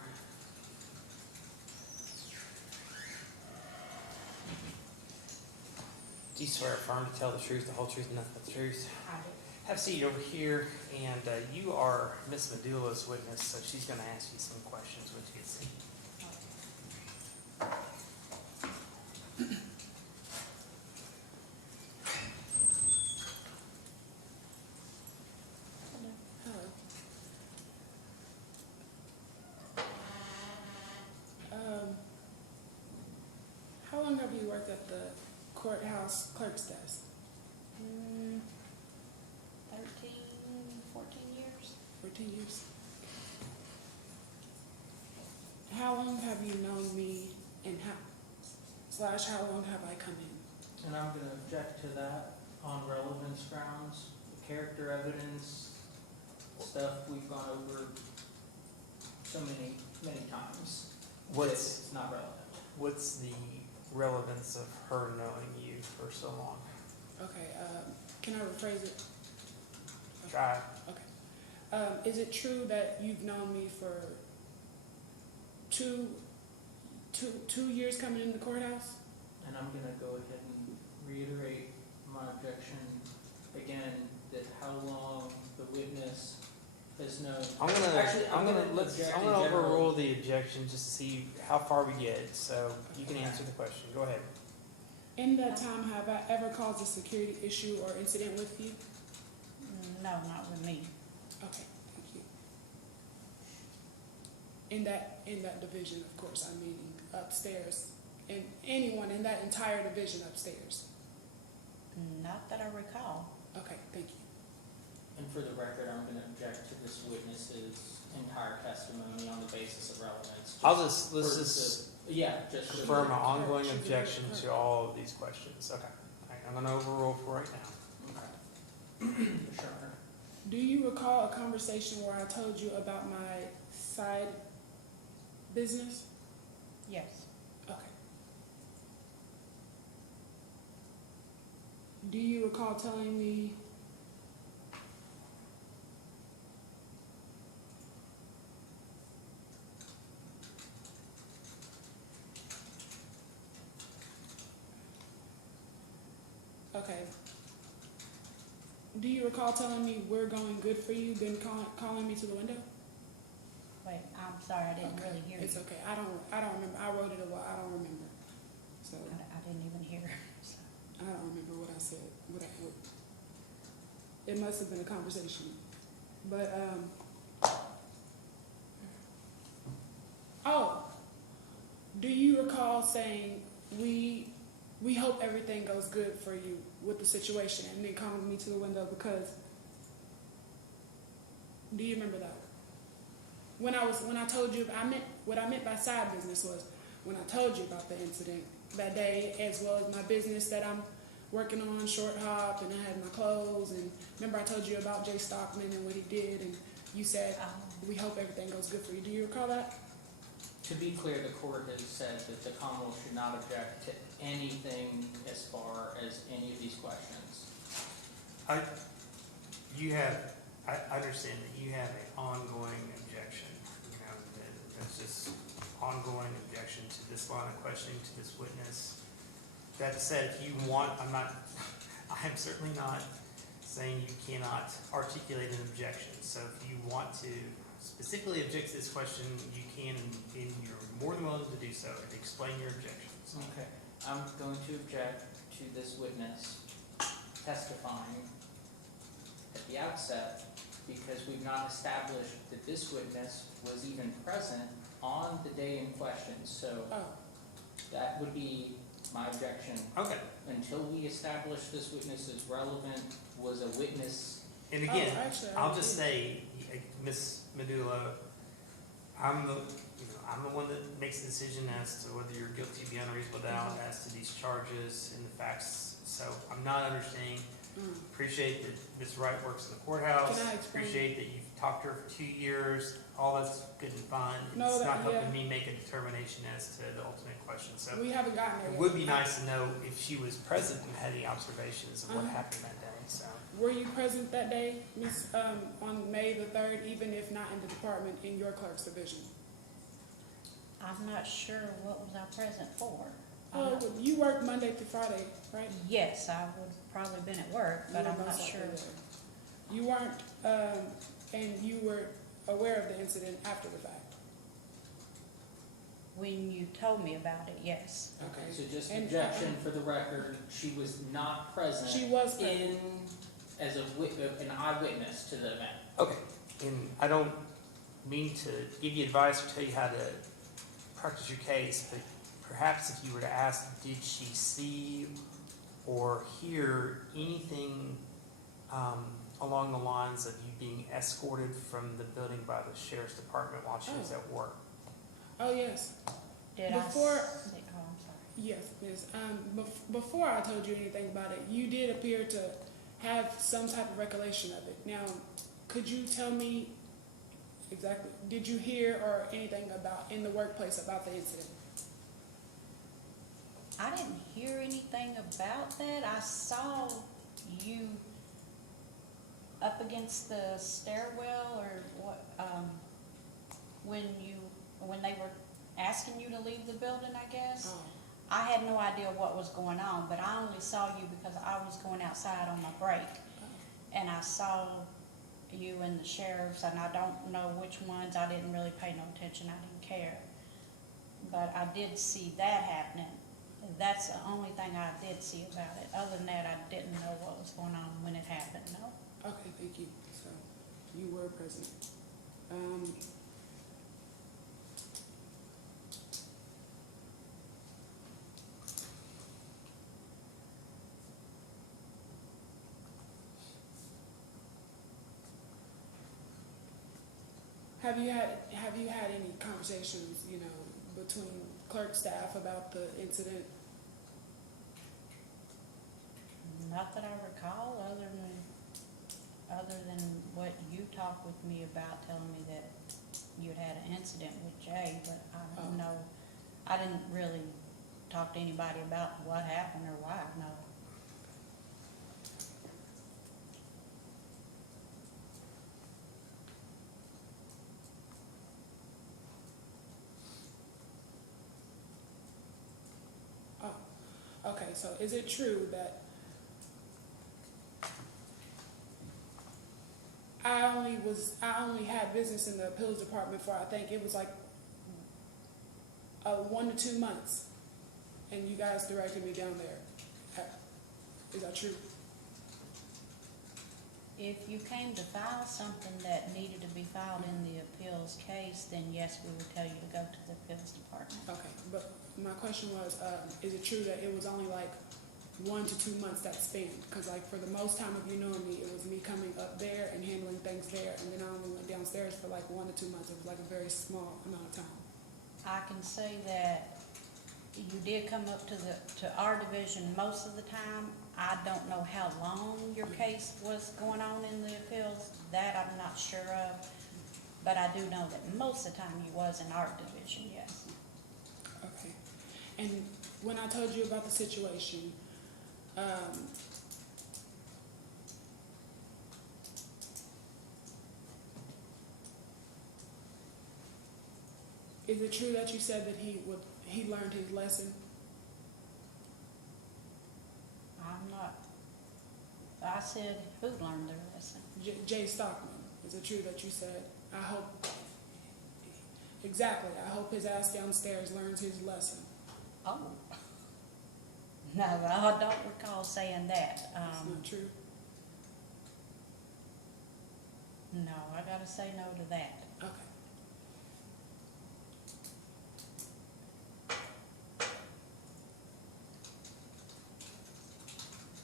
Do you swear affirm to tell the truth, the whole truth, and nothing but the truth? I do. Have a seat over here, and you are Miss Medulla's witness, so she's going to ask you some questions when you get seated. Hello. How long have you worked at the courthouse clerk's desk? 13, 14 years. 14 years. How long have you known me, and how long have I come in? And I'm gonna object to that on relevance grounds, character evidence, stuff we've gone over so many times. What's It's not relevant. what's the relevance of her knowing you for so long? Okay, can I rephrase it? Try. Is it true that you've known me for two years coming in the courthouse? And I'm gonna go ahead and reiterate my objection again, that how long the witness has known. Actually, I'm gonna object in overrule general. the objection just to see how far we get. So you can answer the question. Go ahead. In that time, have I ever caused a security issue or incident with you? No, not with me. Okay, thank you. In that division, of course, I'm meaning upstairs, and anyone in that entire division upstairs. Not that I recall. Okay, thank you. And for the record, I'm gonna object to this witness's entire testimony on the basis of relevance. Let's for just just confirm for- an ongoing Should be objection correct. to all of these questions. Okay. All right, I'm gonna overrule for right now. Okay. For sure. Do you recall a conversation where I told you about my side business? Yes. Okay. Do you recall telling me okay. Do you recall telling me we're going good for you, then calling me to the window? Wait, I'm sorry, I didn't Okay. really hear It's you. okay. I don't remember. I wrote it a while. I don't remember. So I didn't even hear. So. I don't remember what I said. It must have been a conversation. But oh, do you recall saying we hope everything goes good for you with the situation, and then calling me to the window because? Do you remember that? When I told you, what I meant by side business was when I told you about the incident that day, as well as my business that I'm working on, Short Hop, and I had my clothes, and remember I told you about Jay Stockman and what he did, and you said, we hope everything goes good for you. Do you recall that? To be clear, the court has said that the Commonwealth should not object to anything as far as any of these questions. I understand that you have an ongoing objection. That's just ongoing objection to this line of questioning to this witness. That said, if you want, I am certainly not saying you cannot articulate an objection. So if you want to specifically object to this question, you can, and you're more than willing to do so, and explain your objections. Okay. I'm going to object to this witness testifying at the outset because we've not established that this witness was even present on the day in question. So Oh, that would be my objection. Okay. Until we establish this witness is relevant, was a witness. And again, Oh, actually, I'll just say, Ms. Medulla, I'm the one that makes the decision as to whether you're guilty beyond a reasonable doubt as to these charges and the facts. So I'm not understanding Appreciate that Ms. Wright works in the courthouse. Can I explain? Appreciate that you've talked to her for 2 years. All that's good and fine. No, It's that- not helping yeah. me make a determination as to the ultimate question. So We haven't gotten there it yet. would be nice to know if she was present and had any observations of what Uh-huh. happened that day. So Were you present that day, Miss, on May the 3rd, even if not in the department, in your clerk's division? I'm not sure what was I present for. Oh, you work Monday through Friday, right? Yes, I would probably been at work, but You were I'm not most likely sure. there. You weren't, and you were aware of the incident after the fact? When you told me about it, yes. Okay, so just And- objection for the record, she was not present. She was present. In, as an eyewitness to the event. okay, and I don't mean to give you advice or tell you how to practice your case, but perhaps if you were to ask, did she see or hear anything along the lines of you being escorted from the building by the sheriff's department while she was at work? Oh, yes. Did I Before- see, oh, I'm sorry. Yes, yes. Before I told you anything about it, you did appear to have some type of recollection of it. Now, could you tell me exactly, did you hear or anything about, in the workplace about the incident? I didn't hear anything about that. I saw you up against the stairwell or what, when they were asking you to leave the building, I guess. Oh, I had no idea what was going on, but I only saw you because I was going outside on my break. And I saw you and the sheriffs, and I don't know which ones, I didn't really pay no attention, I didn't care. But I did see that happening. That's the only thing I did see about it. Other than that, I didn't know what was going on when it happened, no. okay, thank you. So, you were present. Have you had any conversations, you know, between clerk staff about the incident? Not that I recall, other than what you talked with me about, telling me that you'd had an incident with Jay, but I don't know, I didn't really talk to anybody about what happened or why, no. Okay, so is it true that I only had business in the appeals department for, I think it was like 1 to 2 months, and you guys directed me down there? Is that true? If you came to file something that needed to be filed in the appeals case, then yes, we would tell you to go to the appeals department. Okay, but my question was, is it true that it was only like 1 to 2 months that span? Because like for the most time of you knowing me, it was me coming up there and handling things there, and then I only went downstairs for like 1 to 2 months. It was like a very small amount of time. I can say that you did come up to our division most of the time. I don't know how long your case was going on in the appeals, that I'm not sure of, but I do know that most of the time you was in our division, yes. Okay. And when I told you about the situation, is it true that you said that he learned his lesson? I'm not, I said, who learned their lesson? Jay Stockman, is it true that you said, I hope, exactly, I hope his ass downstairs learns his lesson? Oh. No, I don't recall saying that. That's not true? No, I gotta say no to that. Okay.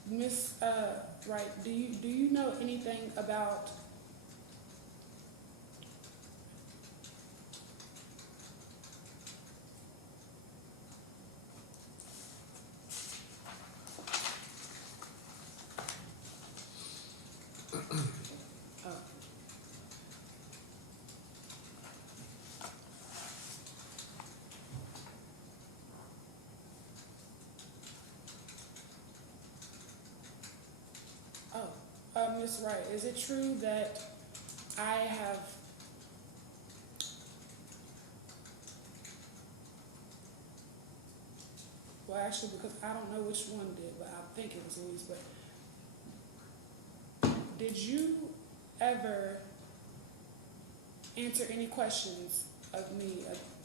Miss Wright, do you know anything about Ms. Wright, is it true that I have well, actually, because I don't know which one did, but I think it was Louise, but did you ever answer any questions of me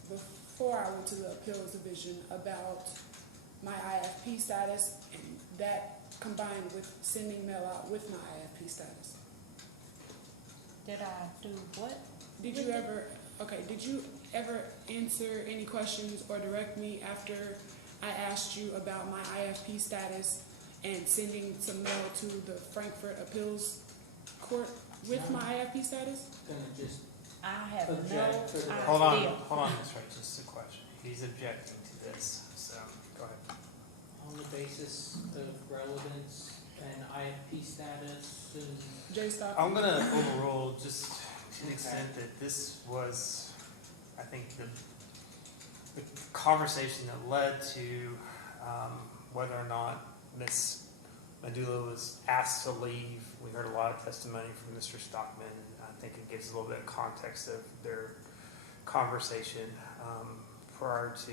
before I went to the appeals division about my IFP status and that combined with sending mail out with my IFP status? Did I do what? Did you ever answer any questions or direct me after I asked you about my IFP status and sending some mail to the Frankfurt Appeals Court with my IFP status? Gonna just I have no object to the- idea. Hold on, Ms. Wright, just a question. He's objecting to this, so go ahead. on the basis of relevance and IFP status and Jay Stock? I'm gonna overrule just to the extent that this was, I think, the conversation that led to whether or not Ms. Medulla was asked to leave. We heard a lot of testimony from Mr. Stockman. I think it gives a little bit of context of their conversation prior to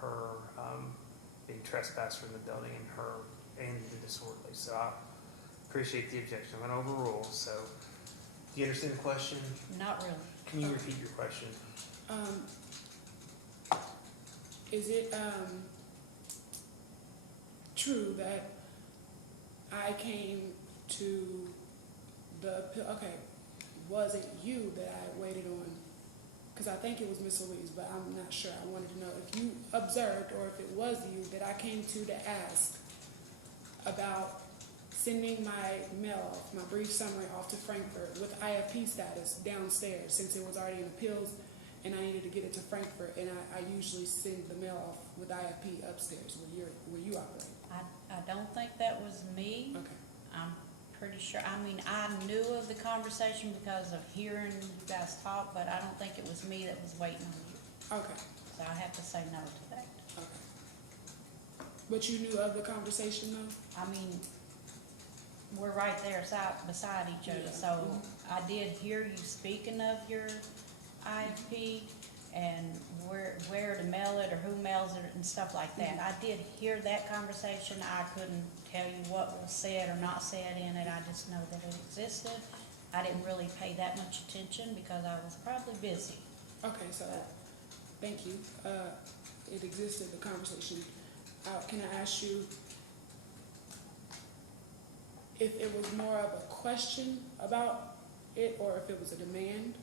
her being trespassed from the building and the disorderly. So I appreciate the objection. I'm going to overrule. So do you understand the question? Not really. Can you repeat your question? Is it true that I came to the appeal? Okay, was it you that I waited on? Because I think it was Miss Louise, but I'm not sure. I wanted to know if you observed or if it was you that I came to ask about sending my mail off, my brief summary off to Frankfurt with IFP status downstairs since it was already in appeals and I needed to get it to Frankfurt, and I usually send the mail off with IFP upstairs where you operate. I don't think that was me. Okay. I'm pretty sure, I mean, I knew of the conversation because of hearing you guys talk, but I don't think it was me that was waiting on you. Okay. So I have to say no to that. Okay. But you knew of the conversation though? I mean, we're right there beside each other, Yeah. so I did hear you speaking of your IFP and where to mail it or who mails it and stuff like that. I did hear that conversation. I couldn't tell you what was said or not said in it. I just know that it existed. I didn't really pay that much attention because I was probably busy. Okay, so thank you. It existed, the conversation. Can I ask you if it was more of a question about it or if it was a demand?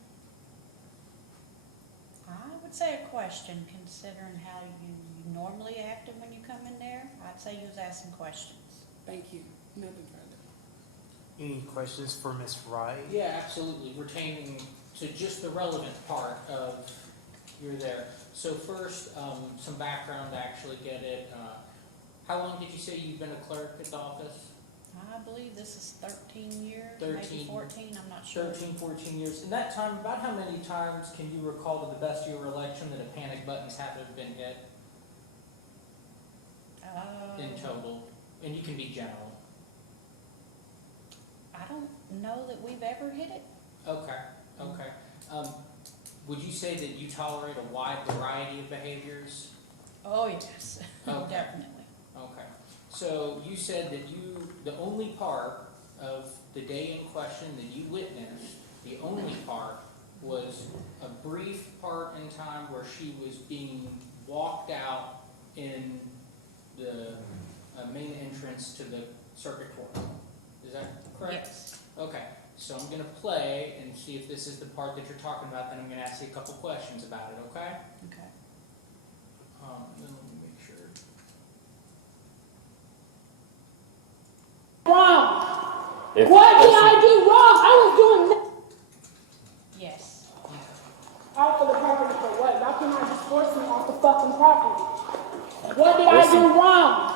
I would say a question, considering how you normally acted when you come in there. I'd say you was asking questions. Thank you. Nothing further. Any questions for Ms. Wright? yeah, absolutely, pertaining to just the relevant part of you're there. So first, some background to actually get it. How long did you say you've been a clerk at the office? I believe this is 13 years, 13. maybe 14, I'm not sure. 13, 14 years. In that time, about how many times can you recall to the best of your recollection that a panic buttons haven't been hit in total? And you can be general. I don't know that we've ever hit it. Okay, okay. Would you say that you tolerate a wide variety of behaviors? Oh, yes, Okay. definitely. Okay. So you said that the only part of the day in question that you witnessed, the only part, was a brief part in time where she was being walked out in the main entrance to the circuit court. Is that correct? Yes. Okay. So I'm going to play and see if this is the part that you're talking about, then I'm going to ask you a couple questions about it, okay? Okay. Then let me make sure. Wrong. What did I do wrong? I was doing Yes. off of the property for what? Why couldn't I just force me off the fucking property? What did I do wrong?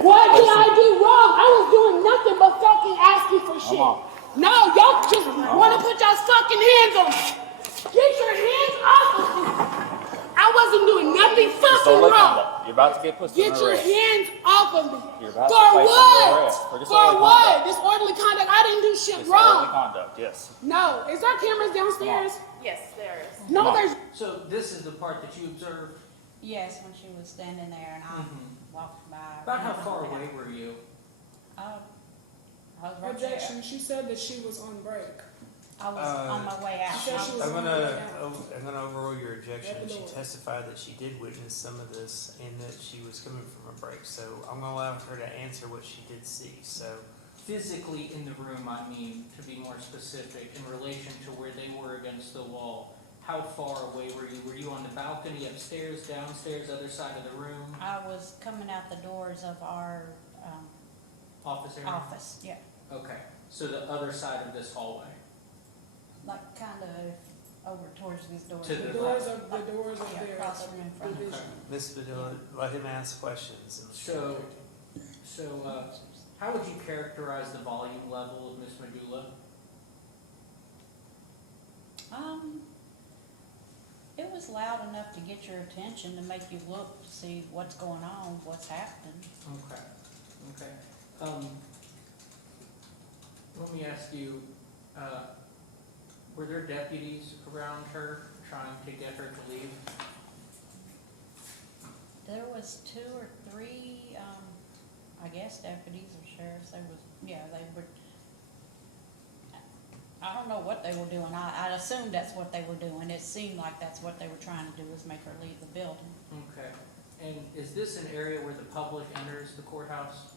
What did I do wrong? I was doing nothing but fucking asking for shit. No, y'all just wanna put y'all's fucking hands on me. Get your hands off of me. I wasn't doing nothing fucking Disorderly wrong. conduct. You're about to get pushed Get under your arrest. hands off of me. You're about to For face under what? arrest for For disorderly what? conduct. Disorderly conduct. I didn't do shit Disorderly wrong. conduct, yes. No. Is there cameras downstairs? Yes, there is. No, Come on. there's. So this is the part that you observed. Yes, when she was standing there and I walked by. About how far away were you? I was right there. Objection, she said that she was on break. I was on my way out. She said she was I'm on gonna, her way out. I'm gonna overrule your objection. At the She door. testified that she did witness some of this and that she was coming from a break. So I'm gonna allow her to answer what she did see. So Physically in the room, I mean, to be more specific, in relation to where they were against the wall, how far away were you? Were you on the balcony, upstairs, downstairs, other side of the room, I was coming out the doors of our office area? office, yeah, Okay, so the other side of this hallway. like kind of over towards these doors. To The the doors of Yeah, there. across from in front of division. Ms. Padilla, let him ask questions. So, how would you characterize the volume level of Miss Medulla? It was loud enough to get your attention, to make you look to see what's going on, what's happening. Okay. Let me ask you, were there deputies around her trying to get her to leave? There was 2 or 3, I guess deputies or sheriffs, they were, I don't know what they were doing, I assumed that's what they were doing, it seemed like that's what they were trying to do, was make her leave the building. Okay. And is this an area where the public enters the courthouse?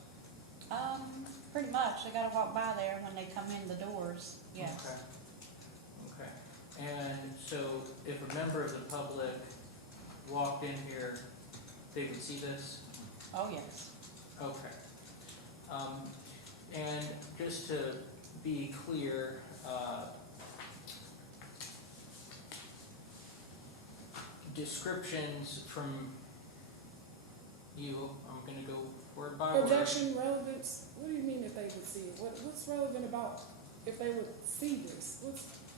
Pretty much, they gotta walk by there when they come in the doors, yes. Okay. And so if a member of the public walked in here, they would see this? Oh, yes. Okay. And just to be clear, descriptions from you, I'm gonna go word by word. Objection, relevance, what do you mean if they would see it? What's relevant about if they would see this?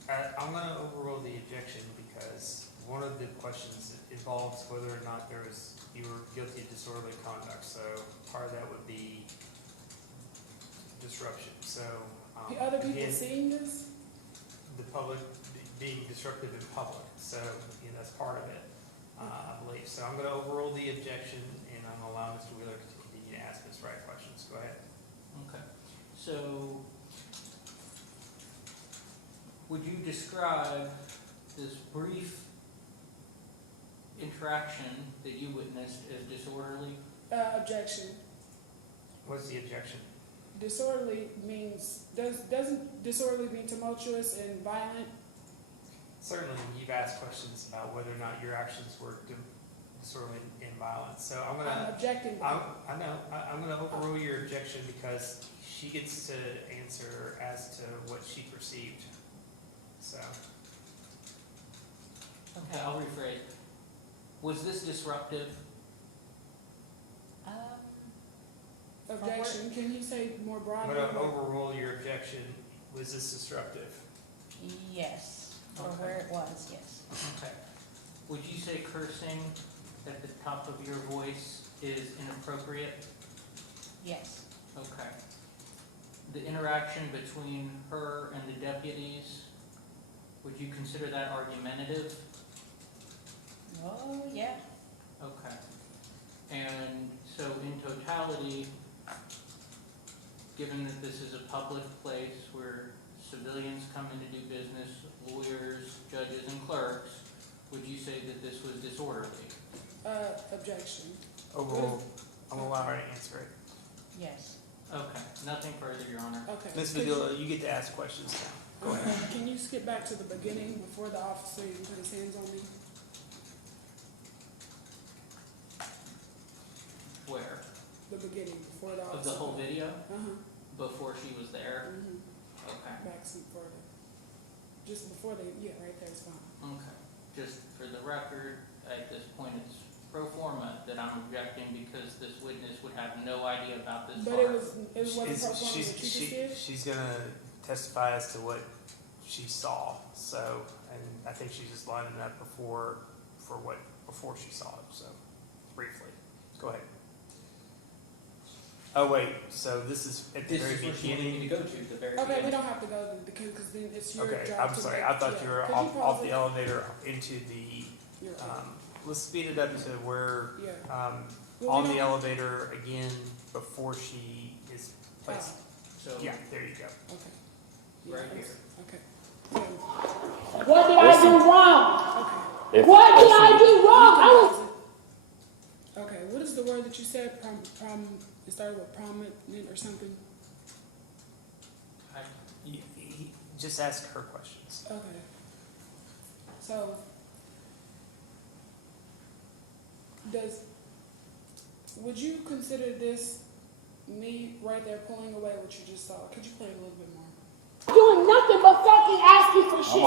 I'm gonna overrule the objection because one of the questions involves whether or not you were guilty of disorderly conduct. So part of that would be disruption. So The other people again, seeing this? the public being disruptive in public. So that's part of it, I believe. So I'm gonna overrule the objection and I'm gonna allow Mr. Wheeler to continue to ask his right questions. Go ahead. Okay. So, would you describe this brief interaction that you witnessed as disorderly? Objection. What's the objection? Disorderly means, doesn't disorderly mean tumultuous and violent? Certainly, you've asked questions about whether or not your actions were disorderly and violent. So I'm I'm gonna, objecting. I know, I'm gonna overrule your objection because she gets to answer as to what she perceived. So, Okay, I'll rephrase. Was this disruptive? Objection, can you say more I'm broadly? gonna overrule your objection. Was this disruptive? Yes, for Okay. where it was, yes. Okay. Would you say cursing at the top of your voice is inappropriate? Yes. Okay. The interaction between her and the deputies, would you consider that argumentative? Oh, yeah. Okay. And so in totality, given that this is a public place where civilians come in to do business, lawyers, judges, and clerks, would you say that this was disorderly? Objection. Overrule. I'm gonna allow her to answer it. Yes. Okay, nothing further, Your Honor. Okay. Ms. Padilla, you get to ask questions now. Go ahead. Can you skip back to the beginning before the officer even put his hands on me? Where? The beginning, before the officer. Of the whole video? Uh-huh. Before she was there? Mm-hmm. Okay. Back some further. Just before they, yeah, right there is fine. Okay. Just for the record, at this point, it's pro forma that I'm objecting because this witness would have no idea about this But part. it wasn't pro forma that you just did? She's gonna testify as to what she saw. So, and I think she's just lining it up before she saw it. So, briefly, go ahead. Oh wait, so this is at the This very is what you beginning. need to go to, the very Okay, we beginning. don't have to go to the queue, because then it's your Okay, job I'm to sorry. make- I thought yeah. you were Could off pause the it? elevator into the. You're okay. Let's speed it up to where Yeah. um, Well, on we the don't- elevator again before she is placed. So, Yeah, there you go. Okay. Yeah, right that's- here. Okay. So, What did I do wrong? okay. If- What did I do wrong? I was. Okay, what is the word that you said? It started with prominent or something? Just ask her questions. Okay. So, would you consider this me right there pulling away what you just saw? Could you play it a little bit more? Doing nothing but fucking asking for shit.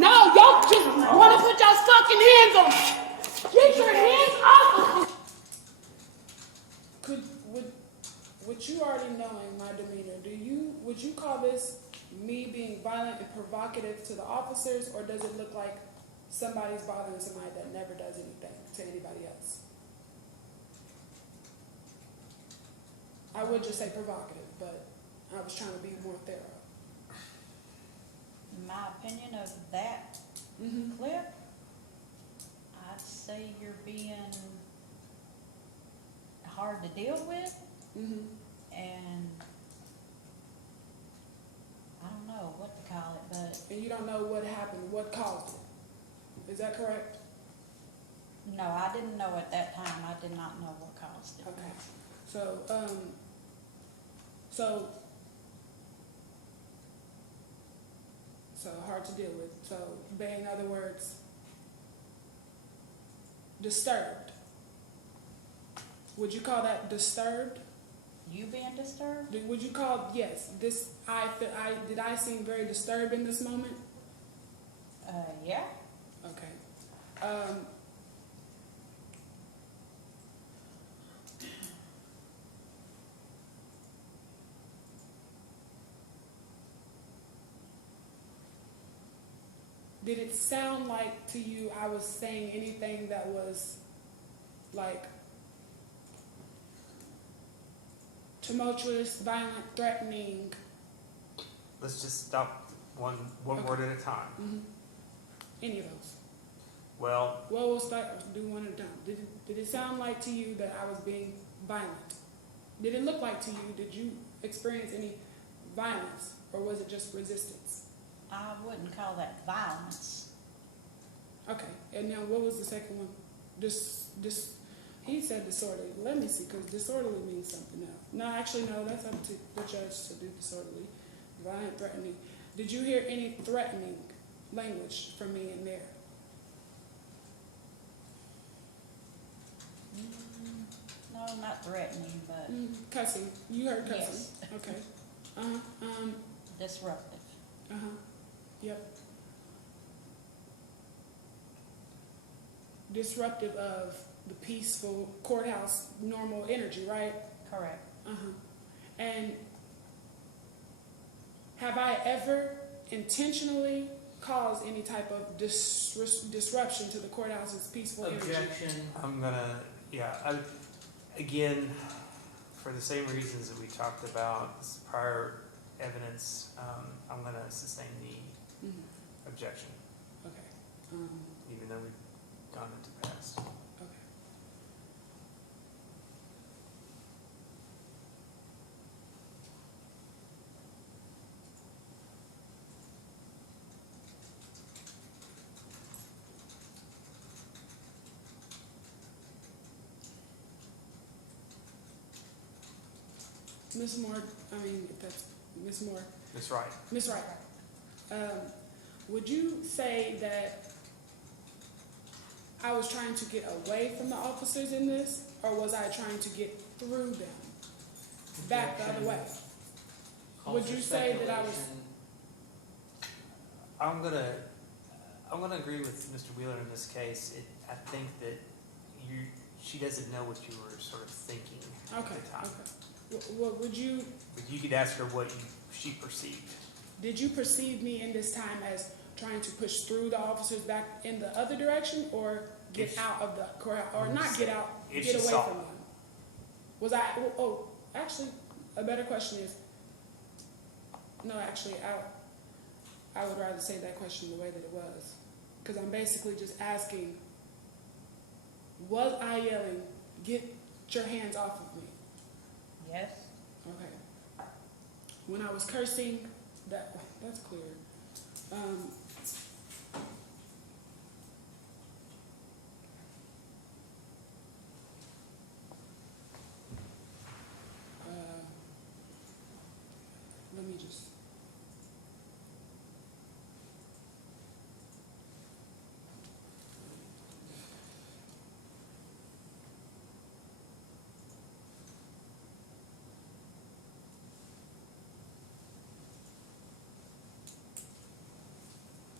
No, y'all just want to put y'all fucking hands on me. Get your hands off of me. Would you already knowing my demeanor, would you call this me being violent and provocative to the officers, or does it look like somebody's bothering somebody that never does anything to anybody else? I would just say provocative, but I was trying to be more thorough. My opinion of that Mm-hmm. clip, I'd say you're being hard to deal with, Mm-hmm. and I don't know what to call it, but And you don't know what happened, what caused it. Is that correct? no, I didn't know at that time. I did not know what caused it. Okay. So hard to deal with. So, in other words, disturbed. Would you call that disturbed? You being disturbed? Would you call, yes, did I seem very disturbed in this moment? Yeah. Okay. Did it sound like to you I was saying anything that was like tumultuous, violent, threatening? Let's just stop one word at a time. Mm-hmm. Any of those? Well, Well, we'll start, do one at a time. Did it sound like to you that I was being violent? Did it look like to you, did you experience any violence, or was it just resistance? I wouldn't call that violence. Okay, and now what was the second one? He said disorderly. Let me see, because disorderly means something else. No, actually, no, that's up to the judge to do disorderly. Violent, threatening. Did you hear any threatening language from me in there? No, not threatening, but Cussing. You heard cussing. Yes. Okay. disruptive. Yep. Disruptive of the peaceful courthouse normal energy, right? Correct. And have I ever intentionally caused any type of disruption to the courthouse's peaceful energy? Objection. I'm gonna, again, for the same reasons that we talked about, this prior evidence, I'm gonna sustain the Mhm. objection, Okay. even though we've gone into past. Okay. Miss Moore, Miss Moore, That's right. Miss Wright, would you say that I was trying to get away from the officers in this, or was I trying to get through them, back the other way? Calls Would you for say that I was- speculation. I'm gonna agree with Mr. Wheeler in this case. I think that she doesn't know what you were sort of thinking at Okay, the time. okay. What would you, But you could ask her what she perceived. Did you perceive me in this time as trying to push through the officers back in the other direction, or get If- out of the courthouse, or not get out, If get she away saw- from them? Was I? Oh, actually, a better question is. No, actually, I would rather say that question the way that it was, because I'm basically just asking. Was I yelling, "Get your hands off of me"? Yes? Okay. When I was cursing, that's clear. Let me just.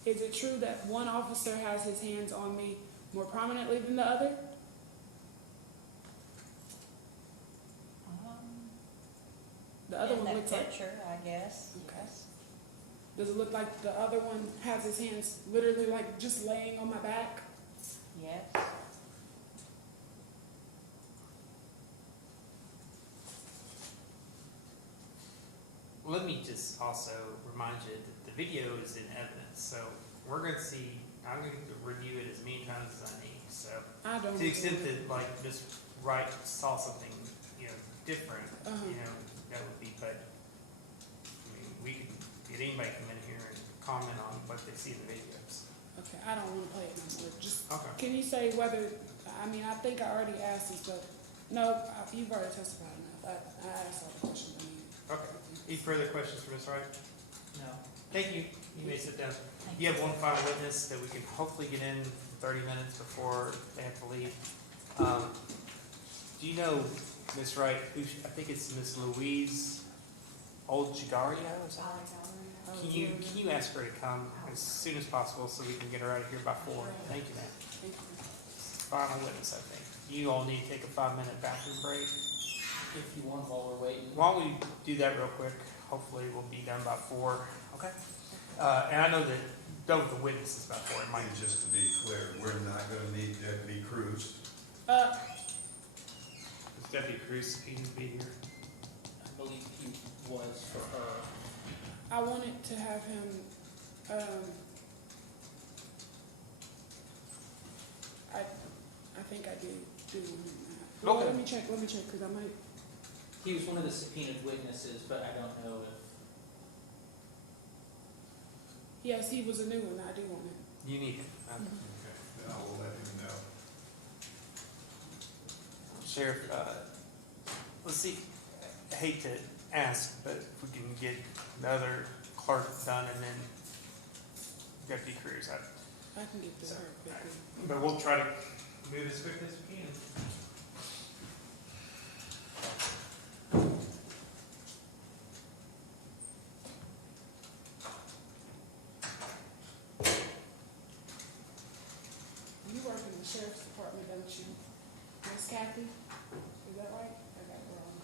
Is it true that one officer has his hands on me more prominently than the other? The other In one that looks like. picture, I guess, Okay. yes. Does it look like the other one has his hands literally like just laying on my back? Yes. Let me just also remind you that the video is in evidence, so we're gonna see, I'm going to review it as many times as I need, so. I don't. To the extent that like Ms. Wright saw something, different, that would be, but, I mean, we could get anybody come in here and comment on what they see in the videos. Okay, I don't want to play it no more. Just Okay. can you say whether? I mean, I think I already asked this, but no, you've already testified enough. I asked all the questions I needed. Okay. Any further questions for Ms. Wright? No. Thank you. You may sit down. Thank You have one final witness that we can hopefully get in 30 minutes before they have to leave. Do you know, Ms. Wright, I think it's Ms. Louise Olgigario, is that right? Can you ask her to come as soon as possible so we can get her out of here by 4? Thank you, ma'am. Thank you. Final witness, I think. You all need to take a 5-minute bathroom break. If you want, while we're waiting. Why don't we do that real quick? Hopefully we'll be done by 4. Okay. And I know that done with the witnesses by 4. It might And just to be clear, we're not gonna need Deputy Cruz. Is Deputy Cruz supposed to be here? I believe he was for her. I wanted to have him. I think I did do one. Well, Okay. let me check because I might. He was one of the subpoenaed witnesses, but I don't know if, Yes, he was a new one. I do want him. You need it. Okay, then I will let him know. Sheriff, let's see, I hate to ask, but if we can get the other clerk done and then Deputy Cruz, I can get this her quickly. but we'll try to move as quickly as we can. You work in the sheriff's department, don't you, Miss Kathy? Is that right? I got it wrong.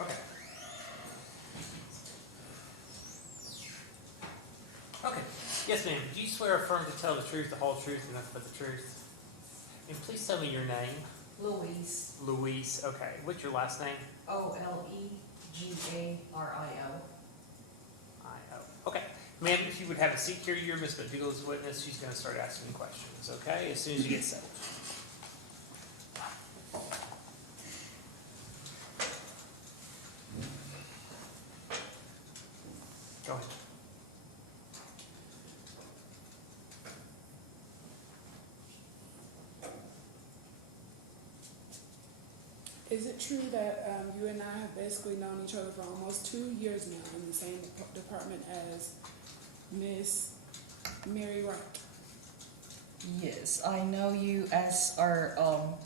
Okay. Okay, yes ma'am, do you swear or affirm to tell the truth, the whole truth, and nothing but the truth? And please tell me your name. Louise, Louise, okay, what's your last name? Olegario. Okay, ma'am, if you would have a seat here, you're Ms. Medula's witness, she's gonna start asking questions, okay, as soon as you get settled. Go ahead. Is it true that you and I have basically known each other for almost 2 years now in the same department as Miss Mary Wright? Yes, I know you as our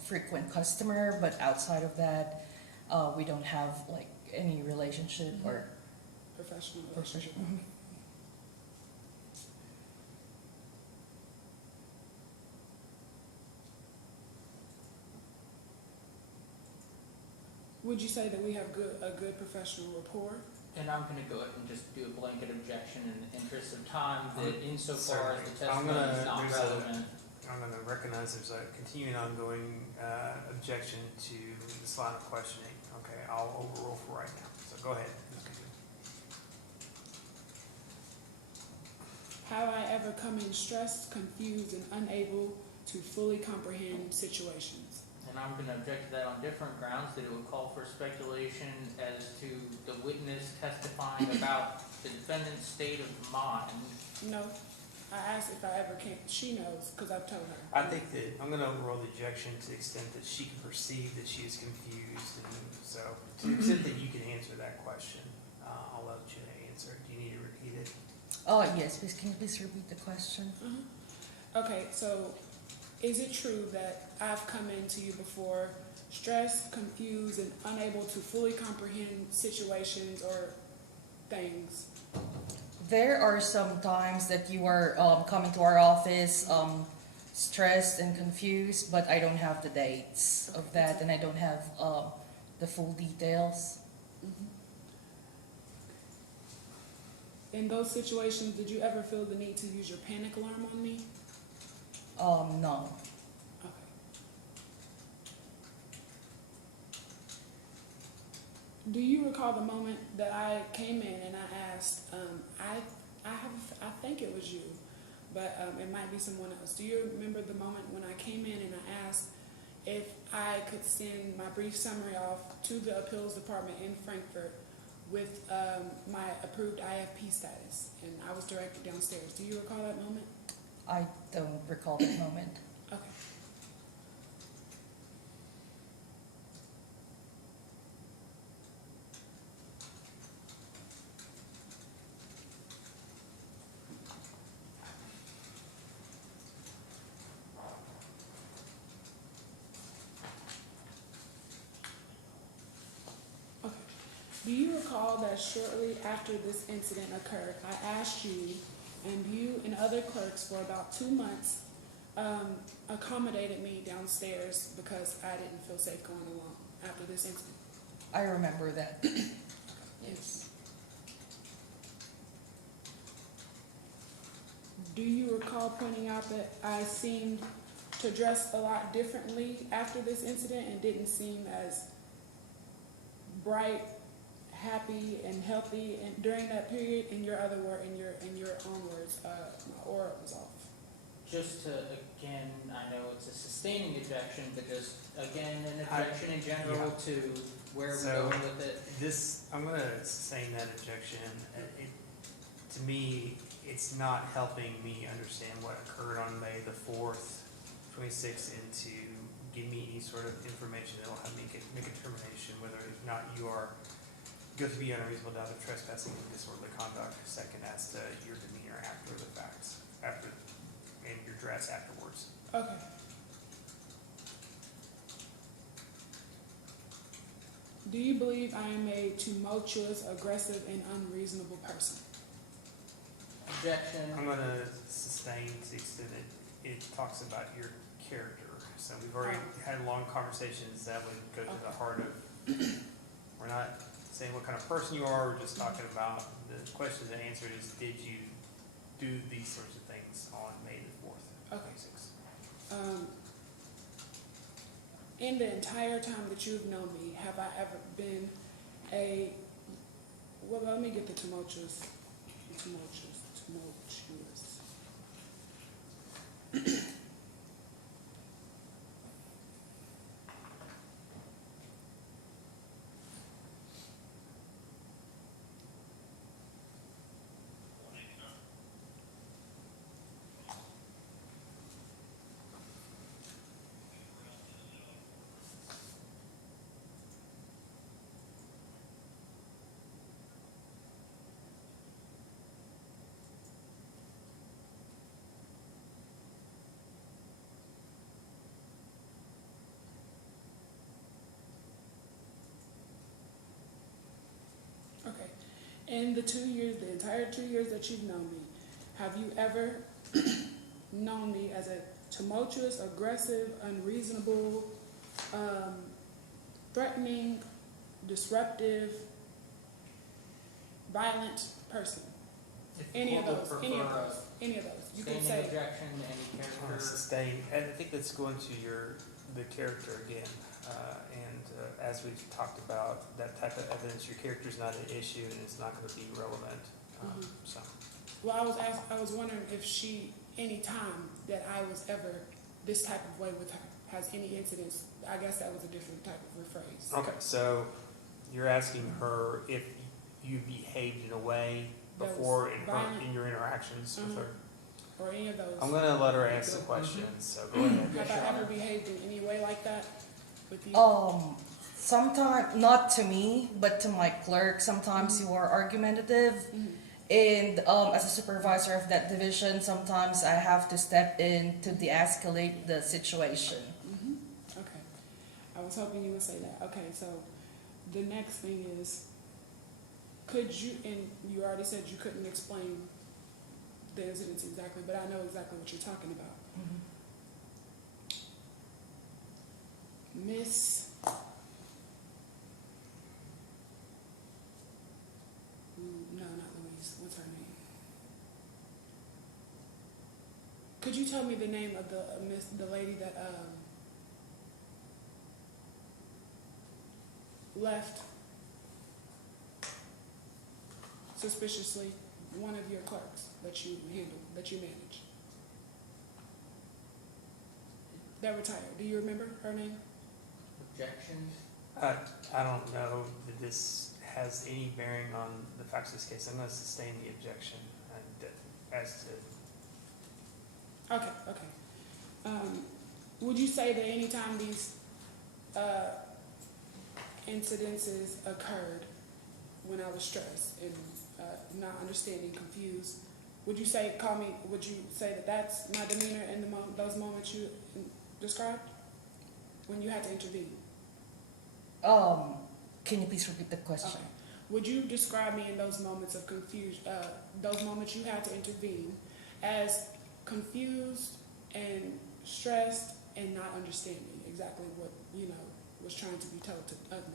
frequent customer, but outside of that, we don't have like any relationship or Professional relationship. relationship. Would you say that we have a good professional rapport? And I'm gonna go ahead and just do a blanket objection in the interest of time, that insofar as the Certainly. testimony is not relevant. I'm gonna recognize there's a continuing ongoing, objection to this line of questioning. Okay, I'll overrule for right now, so go ahead. Have I ever come in stressed, confused, and unable to fully comprehend situations? And I'm gonna object to that on different grounds, that it would call for speculation as to the witness testifying about the defendant's state of mind. No. I asked if I ever can. She knows, because I've told her. I think that I'm gonna overrule the objection to the extent that she can perceive that she is confused, and so to the extent that you can answer that question, I'll let you answer it. Do you need to repeat it? Oh, yes, please, can you please repeat the question? Okay, so is it true that I've come into you before stressed, confused, and unable to fully comprehend situations or things? There are some times that you are coming to our office stressed and confused, but I don't have the dates of that, and I don't have the full details. In those situations, did you ever feel the need to use your panic alarm on me? No. Okay. Do you recall the moment that I came in and I asked, I think it was you, but it might be someone else. Do you remember the moment when I came in and I asked if I could send my brief summary off to the appeals department in Frankfurt with my approved IFP status, and I was directed downstairs? Do you recall that moment? I don't recall that moment. Okay. Okay. Do you recall that shortly after this incident occurred, I asked you and you and other clerks for about 2 months accommodated me downstairs because I didn't feel safe going along after this incident? I remember that. Yes. Do you recall pointing out that I seemed to dress a lot differently after this incident and didn't seem as bright, happy, and healthy and during that period? In your other word, in your own words, my aura was off. Just to, again, I know it's a sustaining objection, but just, again, an objection in general to where we're So, going with it. I'm gonna sustain that objection. To me, it's not helping me understand what occurred on May the 4th, 26th, and to give me any sort of information that will help me make a determination whether or not you are guilty beyond a reasonable doubt of trespassing and disorderly conduct. Second, as to your demeanor after the facts, and your dress afterwards. Okay. Do you believe I am a tumultuous, aggressive, and unreasonable person? Objection. I'm gonna sustain to the extent that it talks about your character. So we've already had long conversations that would go to the heart of, we're not saying what kind of person you are, we're just talking about, the question that answered is, did you do these sorts of things on May the 4th, Okay. 26th? In the entire time that you've known me, have I ever been well, let me get the tumultuous. Okay. In the entire 2 years that you've known me, have you ever known me as a tumultuous, aggressive, unreasonable, threatening, disruptive, violent person. If the Any of court would those, any of prefer a those, any of those. You can standing say, objection to any character. Sustain, I think that's going to the character again. As we've talked about, that type of evidence, your character's not an issue and it's not gonna be relevant, so. well, I was wondering if she, any time that I was ever this type of way with her, has any incidents, I guess that was a different type of rephrase. Okay, so you're asking her if you behaved in a way That was before in violent. in your interactions with her? Or any of those. I'm gonna let her ask the question, so go ahead. Have I ever behaved in any way like that with you? Sometimes, not to me, but to my clerk, sometimes you are argumentative. And as a supervisor of that division, sometimes I have to step in to de-escalate the situation. Okay. I was hoping you would say that. Okay, so the next thing is, could you, and you already said you couldn't explain the incidents exactly, but I know exactly what you're talking about. Miss, no, not Louise. What's her name? Could you tell me the name of the lady that left suspiciously, one of your clerks that you handle, that you manage, that retired? Do you remember her name? Objections? I don't know that this has any bearing on the facts of this case. I'm gonna sustain the objection as to. Okay. Would you say that anytime these incidences occurred when I was stressed and not understanding, confused, would you say that that's my demeanor in those moments you described when you had to intervene? Can you please repeat the question? Okay. Would you describe me in those moments of confusion, those moments you had to intervene, as confused and stressed and not understanding exactly what, was trying to be told of me?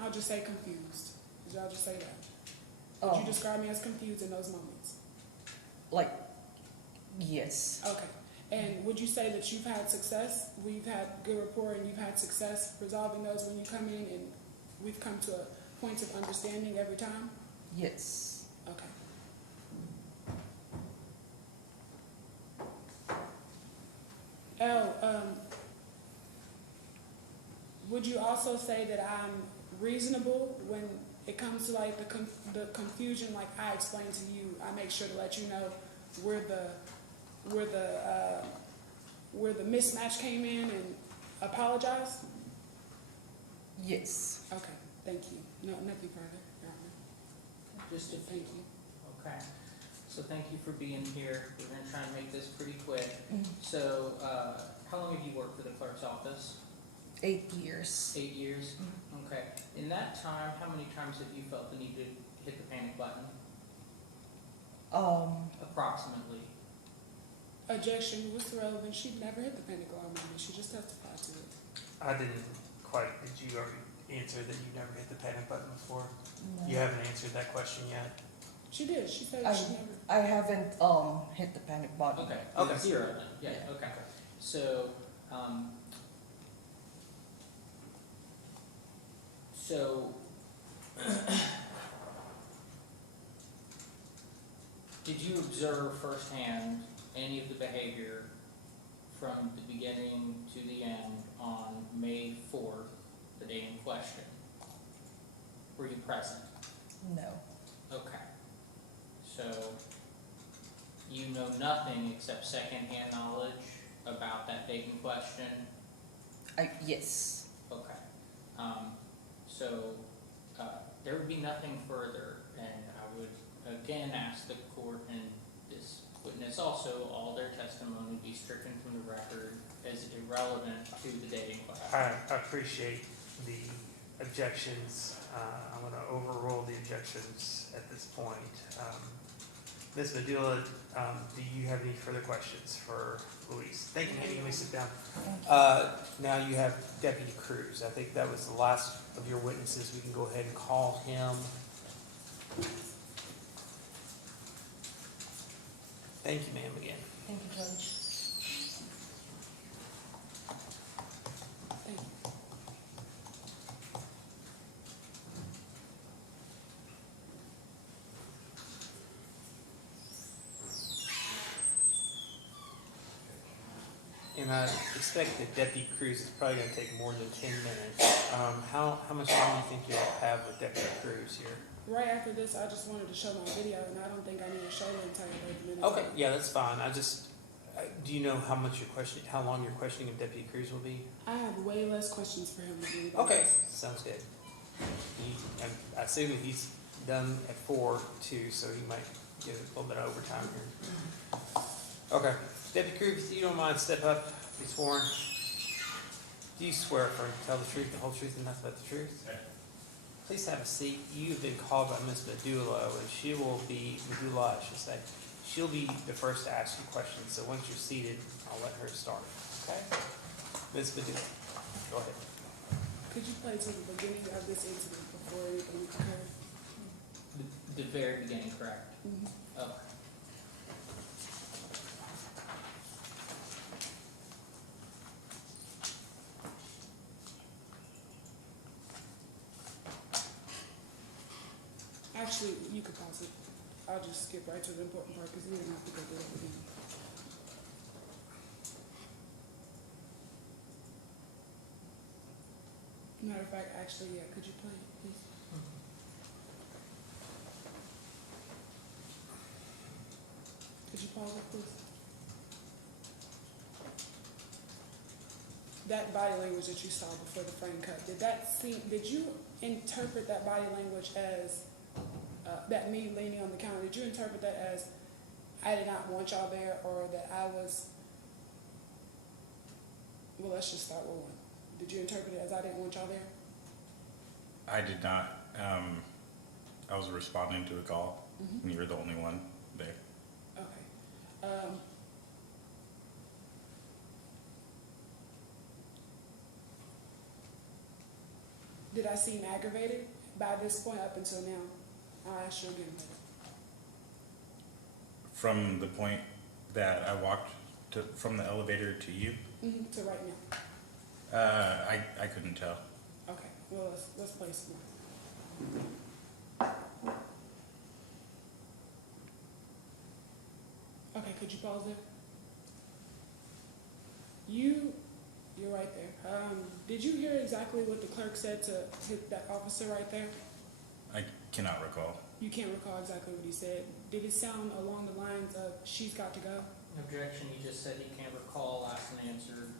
I'll just say confused. Did y'all just say that? Would you describe me as confused in those moments? Like, yes. Okay. And would you say that you've had success? We've had good rapport and you've had success resolving those when you come in, and we've come to a point of understanding every time? Yes. Okay. Would you also say that I'm reasonable when it comes to like the confusion? Like I explained to you, I make sure to let you know where the mismatch came in and apologize? Yes. Okay, thank you. No, nothing further, Your Honor. Just to Thank you. Okay, so thank you for being here. We're gonna try and make this pretty quick. Mhm. So, how long have you worked for the clerk's office? 8 years. 8 years? Okay. In that time, how many times have you felt the need to hit the panic button? Approximately. Objection, what's relevant? She never hit the panic alarm on me. She just testified to it. I didn't quite, did you already answer that you never hit the panic button before? No. You haven't answered that question yet? She did. She said she never. I haven't hit the panic button. Okay. Okay. 0 then. Yeah, Yeah. okay. So, did you observe firsthand any of the behavior from the beginning to the end on May 4th, the day in question? Were you present? No. Okay. So, you know nothing except secondhand knowledge about that date in question? Yes. Okay. So, there would be nothing further, and I would again ask the court and this witness also, all their testimony be stricken from the record as irrelevant to the date in question. I appreciate the objections. I'm gonna overrule the objections at this point. Ms. Medulla, do you have any further questions for Louise? Thank you, Annie. Let me sit down. Now you have Deputy Cruz. I think that was the last of your witnesses. We can go ahead and call him. Thank you, ma'am, again. Thank you, Judge. Thank you. And I expect that Deputy Cruz is probably gonna take more than 10 minutes. How much time do you think you'll have with Deputy Cruz here? Right after this, I just wanted to show my video, and I don't think I need to show the entire 30 minutes. Okay, yeah, that's fine. Do you know how long your questioning of Deputy Cruz will be? I have way less questions for him than anybody Okay, else. sounds good. I assume that he's done at 4 too, so he might get a little bit of overtime here. Okay, Deputy Cruz, if you don't mind, step up, be sworn. Do you swear to tell the truth, the whole truth, and nothing but the truth? Okay. Please have a seat. You've been called by Ms. Medulla, and Medulla, I should say. She'll be the first to ask you questions, so once you're seated, I'll let her start, okay? Ms. Medulla, go ahead. Could you play to the beginning of this incident before anything occurred? The very beginning, correct? Mm-hmm. Okay. Actually, you could pause it. I'll just skip right to the important part because we didn't have to go through it again. Matter of fact, actually, yeah, could you play it, please? Could you pause it, please? That body language that you saw before the frame cut, did you interpret that body language as that me leaning on the counter, did you interpret that as I did not want y'all there, or that I was, well, let's just start with one. Did you interpret it as I didn't want y'all there? I did not. I was responding to a call, and you were the only one there. Okay. Did I seem aggravated by this point up until now? I'll ask you again later. From the point that I walked from the elevator to you, To right now. I couldn't tell. Okay. Well, let's play some more. Okay. Could you pause there? You're right there. Did you hear exactly what the clerk said to hit that officer right there? I cannot recall. You can't recall exactly what he said. Did it sound along the lines of "she's got to go"? Objection, you just said you can't recall, asked and answered.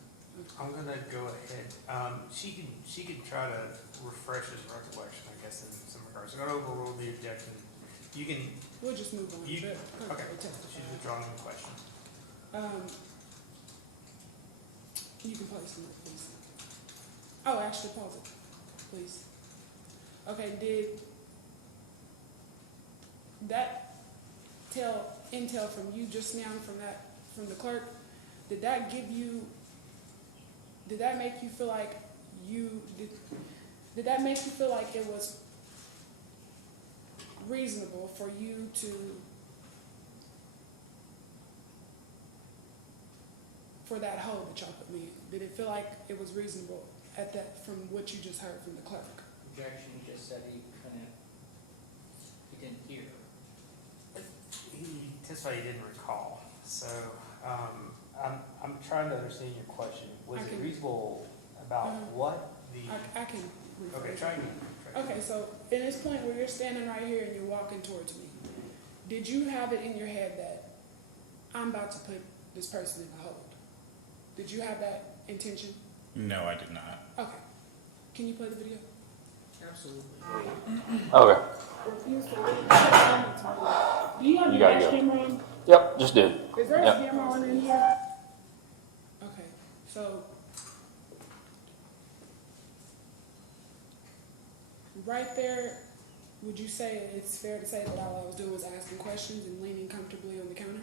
I'm gonna go ahead. She can try to refresh his recollection, I guess, in some regards. I'm gonna overrule the objection. You can, We'll just move on. okay, Testify. she's withdrawing the question. You can play some more, please. Oh, actually, pause it, please. Okay, did that intel from you just now, from the clerk, did that make you feel like did that make you feel like it was reasonable for you for that hole that y'all put me in? Did it feel like it was reasonable from what you just heard from the clerk? Objection, you just said he didn't hear. He testified he didn't recall, so, I'm trying to understand your question. Was it reasonable about what the? I can rephrase Okay, it. try again. Okay, so in this point where you're standing right here and you're walking towards me, did you have it in your head that I'm about to put this person in a hold? Did you have that intention? No, I did not. Okay. Can you play the video? Absolutely. Okay. Refuse to leave. Do you have You your gotta dash go. camera on? Yep, just did. Is there a Yep. camera on in here? Okay, so right there Would you say it's fair to say that all I was doing was asking questions and leaning comfortably on the counter?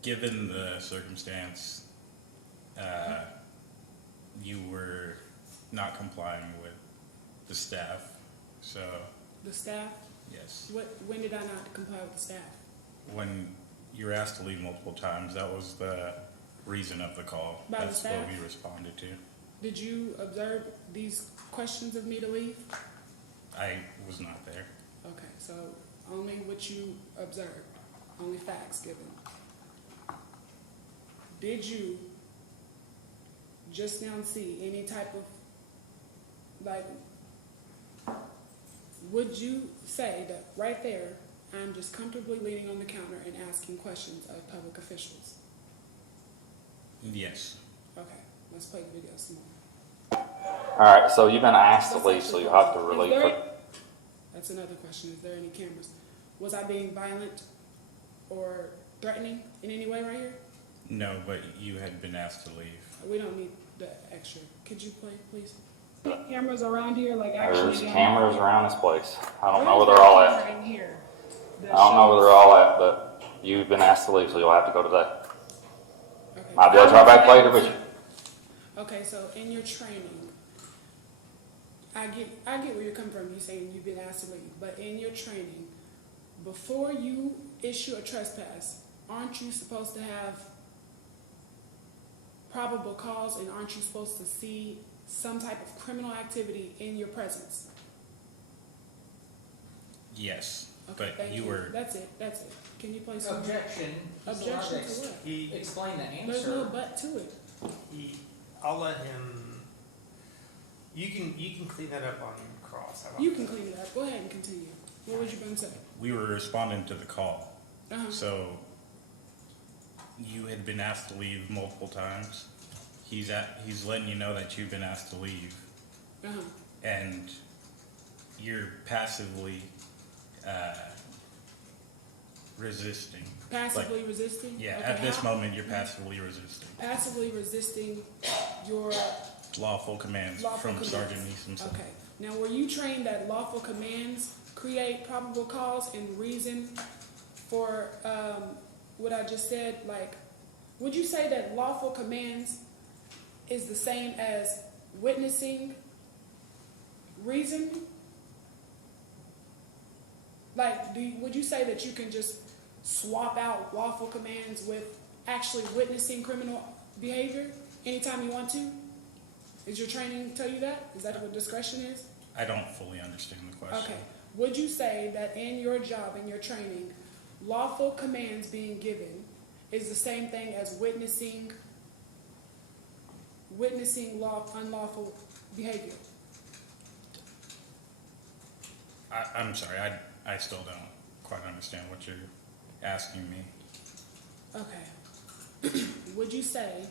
Given the circumstance, you were not complying with the staff, so The staff? yes. When did I not comply with the staff? When you were asked to leave multiple times, that was the reason of the call. By the That's staff? what we responded to. Did you observe these questions of me to leave? I was not there. Okay, so only what you observed, only facts given. Did you just now see any type of, like, would you say that right there, I'm just comfortably leaning on the counter and asking questions of public officials? Yes. Okay, let's play the video some more. Alright, so you've been asked to leave, so you have to Is relieve there- it. That's another question. Is there any cameras? Was I being violent or threatening in any way right here? No, but you had been asked to leave. We don't need the extra. Could you play, please? Cameras around here, like There's cameras around this place. I don't know Where's where they're all that at. camera in here that I don't know where shows- they're all at, but you've been asked to leave, so you'll have to go today. Okay. Might be able to try back later, but Okay, so in your training, I get where you're coming from. You're saying you've been asked to leave, but in your training, before you issue a trespass, aren't you supposed to have probable cause, and aren't you supposed to see some type of criminal activity in your presence? Yes, Okay, but thank you were. That's it. Can you play some? Objection. He's allowed Objection to to what? He, explain the There's no answer. but to it. I'll let him, you can clean that up on cross. How about You that? can clean it up. Go ahead and continue. What was you going to say? We were responding to the call. Uh-huh. So you had been asked to leave multiple times. He's letting you know that you've been asked to leave, Uh-huh. and you're passively resisting. Passively resisting? Yeah, Okay, at this how- moment, you're passively resisting Passively resisting your lawful commands lawful from commands. Sergeant Neeson himself. Okay. Now, were you trained that lawful commands create probable cause and reason for what I just said? Like, would you say that lawful commands is the same as witnessing reason? Like, would you say that you can just swap out lawful commands with actually witnessing criminal behavior anytime you want to? Is your training tell you that? Is that what discretion is? I don't fully understand the question. Okay. Would you say that in your job, in your training, lawful commands being given is the same thing as witnessing unlawful behavior? I'm sorry, I still don't quite understand what you're asking me. Okay. Would you say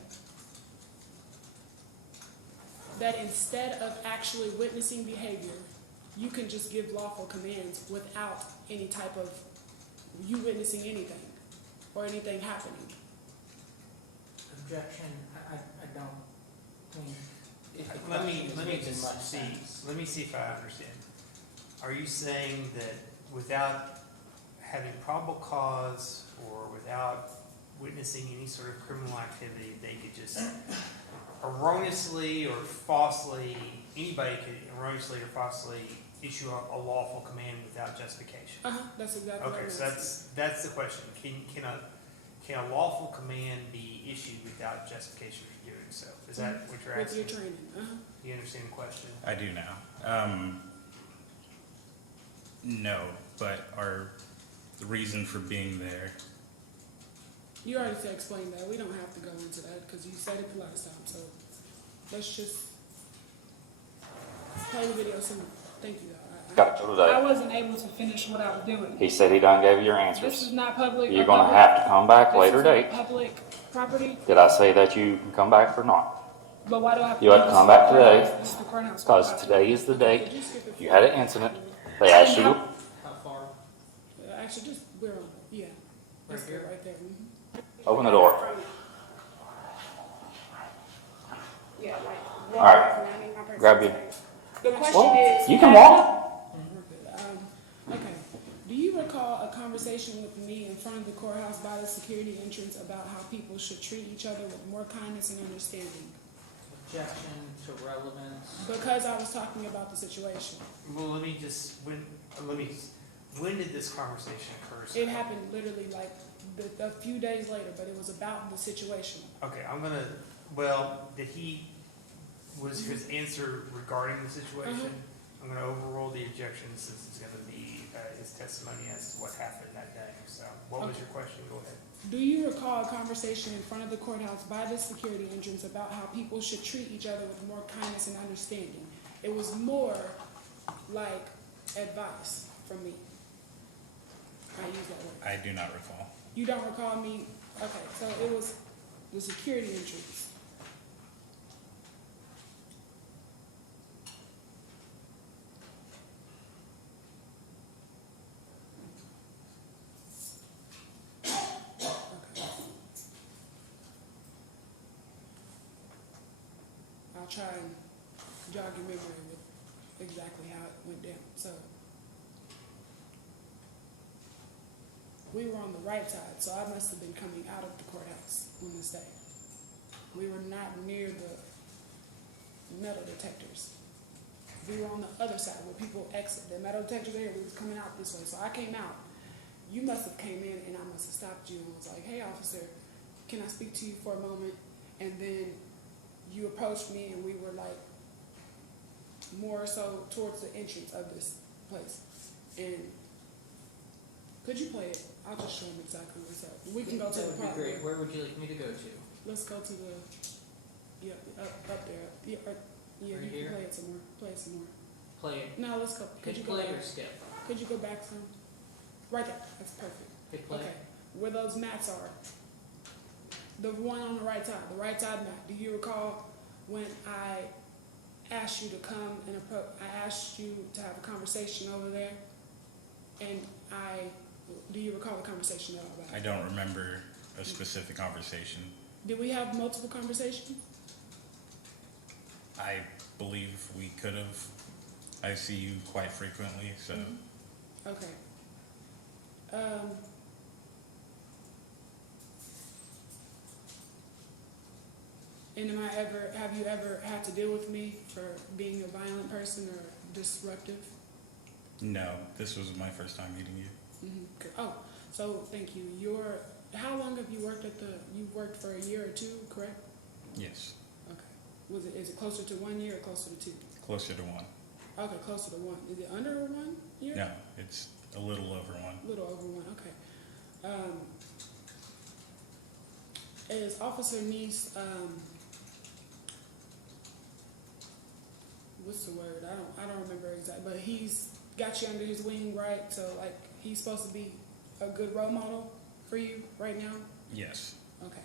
that instead of actually witnessing behavior, you can just give lawful commands without any type of you witnessing anything or anything happening? Objection. I don't think. if the Let me question is making just much see, sense. let me see if I understand. Are you saying that without having probable cause or without witnessing any sort of criminal activity, they could just erroneously or falsely, anybody could erroneously or falsely issue a lawful command without justification? That's exactly what Okay, I'm so asking. that's the question. Can a lawful command be issued without justification for doing so? Is that what you're With asking? your training. Do you understand the question? I do now. No, but the reason for being there, You already explained that. We don't have to go into that because you said it the last time. So let's just play the video some more. Thank you. got to go I today. wasn't able to finish what I was doing. He said he done gave you your This answers. is not public. You're gonna have to come back later date. Public property, Did I say that you can come back or not? but why do I have to? You have to come back today, This is the courthouse. because today is the date. Could you skip it? You had an incident. They asked you to, How far? Actually, just we're on. Yeah. That's here? good right there. Mhm. open the door. Yeah, like. All right. Grab your- The question is. You can walk. Okay. Do you recall a conversation with me in front of the courthouse by the security entrance about how people should treat each other with more kindness and understanding? Objection to relevance. Because I was talking about the situation. Well, when did this conversation occur? It happened literally like a few days later, but it was about the situation. Okay, was his answer regarding the situation? I'm gonna overrule the objection since it's gonna be, his testimony as to what happened that day. So, what was your question? Go ahead. Do you recall a conversation in front of the courthouse by the security entrance about how people should treat each other with more kindness and understanding? It was more like advice from me. I use that word. I do not recall. You don't recall me? Okay, so it was the security entrance. I'll try and jog your memory with exactly how it went down. So we were on the right side, so I must have been coming out of the courthouse on this day. We were not near the metal detectors. We were on the other side where people exit. The metal detector there, we was coming out this way. So I came out. You must have came in and I must have stopped you and was like, "Hey officer, can I speak to you for a moment?" And then you approached me and we were like more so towards the entrance of this place. And could you play it? I'll just show them exactly what's up. We can go to That the would part be great. where, Where would you like me to go to? let's go to the, yeah, up there. Yeah, yeah, Right you here? can play it some more. Play it some more. Play it. No, let's go. Could you go play back? or skip? Could you go back some? Right there. That's perfect. Hit play. Okay. Where those mats are. The one on the right side mat. Do you recall when I asked you to come and I asked you to have a conversation over there? And do you recall the conversation at all? I don't remember a specific conversation. Did we have multiple conversations? I believe we could have. I see you quite frequently, so Okay. And have you ever had to deal with me for being a violent person or disruptive? no, this was my first time meeting you. Mm-hmm. Oh, so thank you. How long have you worked you've worked for a year or two, correct? Yes, Okay. Is it closer to 1 year or closer to 2? closer to 1. Okay, closer to 1. Is it under 1 year? No, it's a little over 1. A little over 1, okay. Is Officer Neese, what's the word? I don't remember exactly, but he's got you under his wing, right? So like he's supposed to be a good role model for you right now? Yes, Okay.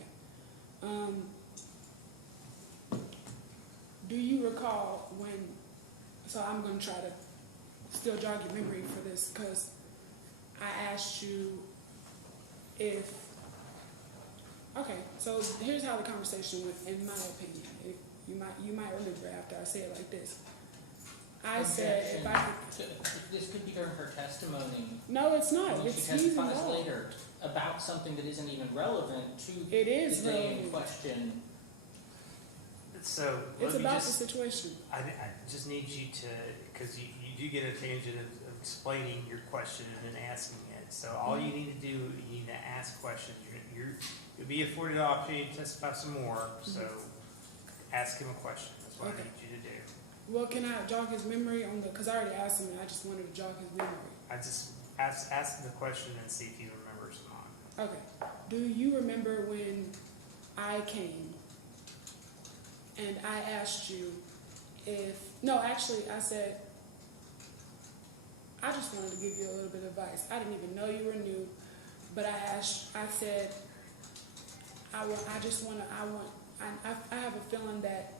Do you recall so I'm going to try to still jog your memory for this because I asked you okay, so here's how the conversation went, in my opinion. You might remember after I say it like this. I said if I could... This could be during her testimony. No, it's not. When she He's testifies involved. later about something that isn't even relevant to It is the day in relevant. question. So, It's about the situation. I just need you to, because you do get a tangent of explaining your question and then asking it. So all you need to do, you need to ask questions. You'll be afforded the opportunity to testify some more, so ask him a question. That's what I need you to do. Well, can I jog his memory on because I already asked him and I just wanted to jog his memory. I just ask him the question and see if he remembers or not. Okay. Do you remember when I came and I asked you I said, I just wanted to give you a little bit of advice. I didn't even know you were new, but I said, I have a feeling that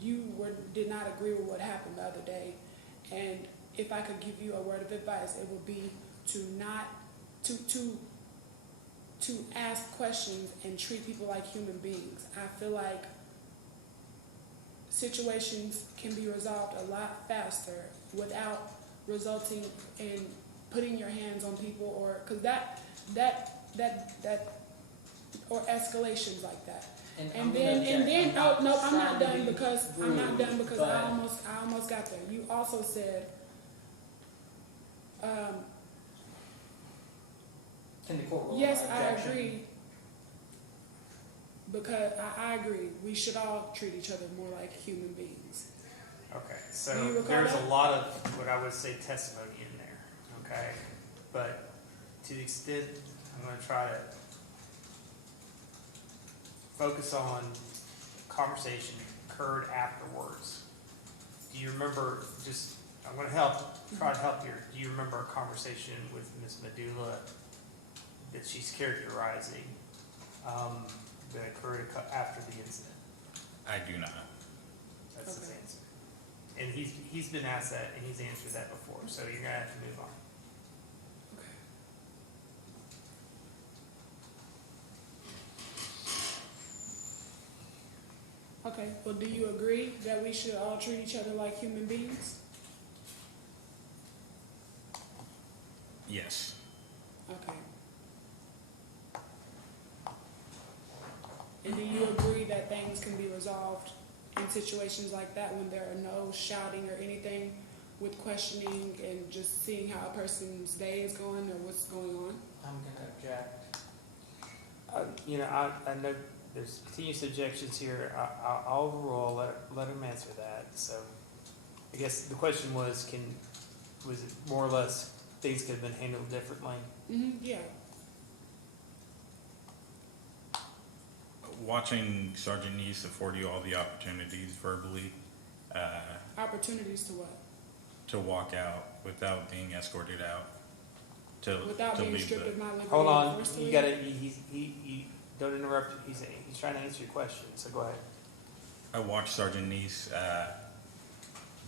you did not agree with what happened the other day, and if I could give you a word of advice, it would be to ask questions and treat people like human beings. I feel like situations can be resolved a lot faster without resulting in putting your hands on people or, cause that, or escalations like that. I'm And gonna then, object. oh, no, I'm trying not to done be because, I rude, almost got there. You also said, Can the court rule yes, my I objection? agree. Because I agree, we should all treat each other more like human beings. Okay, Do you so recall there's that? a lot of what I would say testimony in there, okay? But to the extent, I'm gonna try to focus on conversation occurred afterwards. Do you remember, just, I'm gonna try to help here. Do you remember a conversation with Ms. Medulla that she's characterizing, that occurred after the incident? I do not. That's his Okay. answer. And he's been asked that, and he's answered that before, so you're gonna have to move on. Okay, well, do you agree that we should all treat each other like human beings? Yes. Okay. And do you agree that things can be resolved in situations like that when there are no shouting or anything with questioning and just seeing how a person's day is going or what's going on? I'm gonna object. I know there's continuous objections here. I'll overrule, let him answer that. So I guess the question was it more or less things could have been handled differently? Yeah. Watching Sergeant Neese afford you all the opportunities verbally Opportunities to what? to walk out without being escorted out. Without to being leave stripped the, of my liberty. Hold on, forcefully? you gotta, he don't interrupt, he's trying to answer your question, so go ahead. I watched Sergeant Neese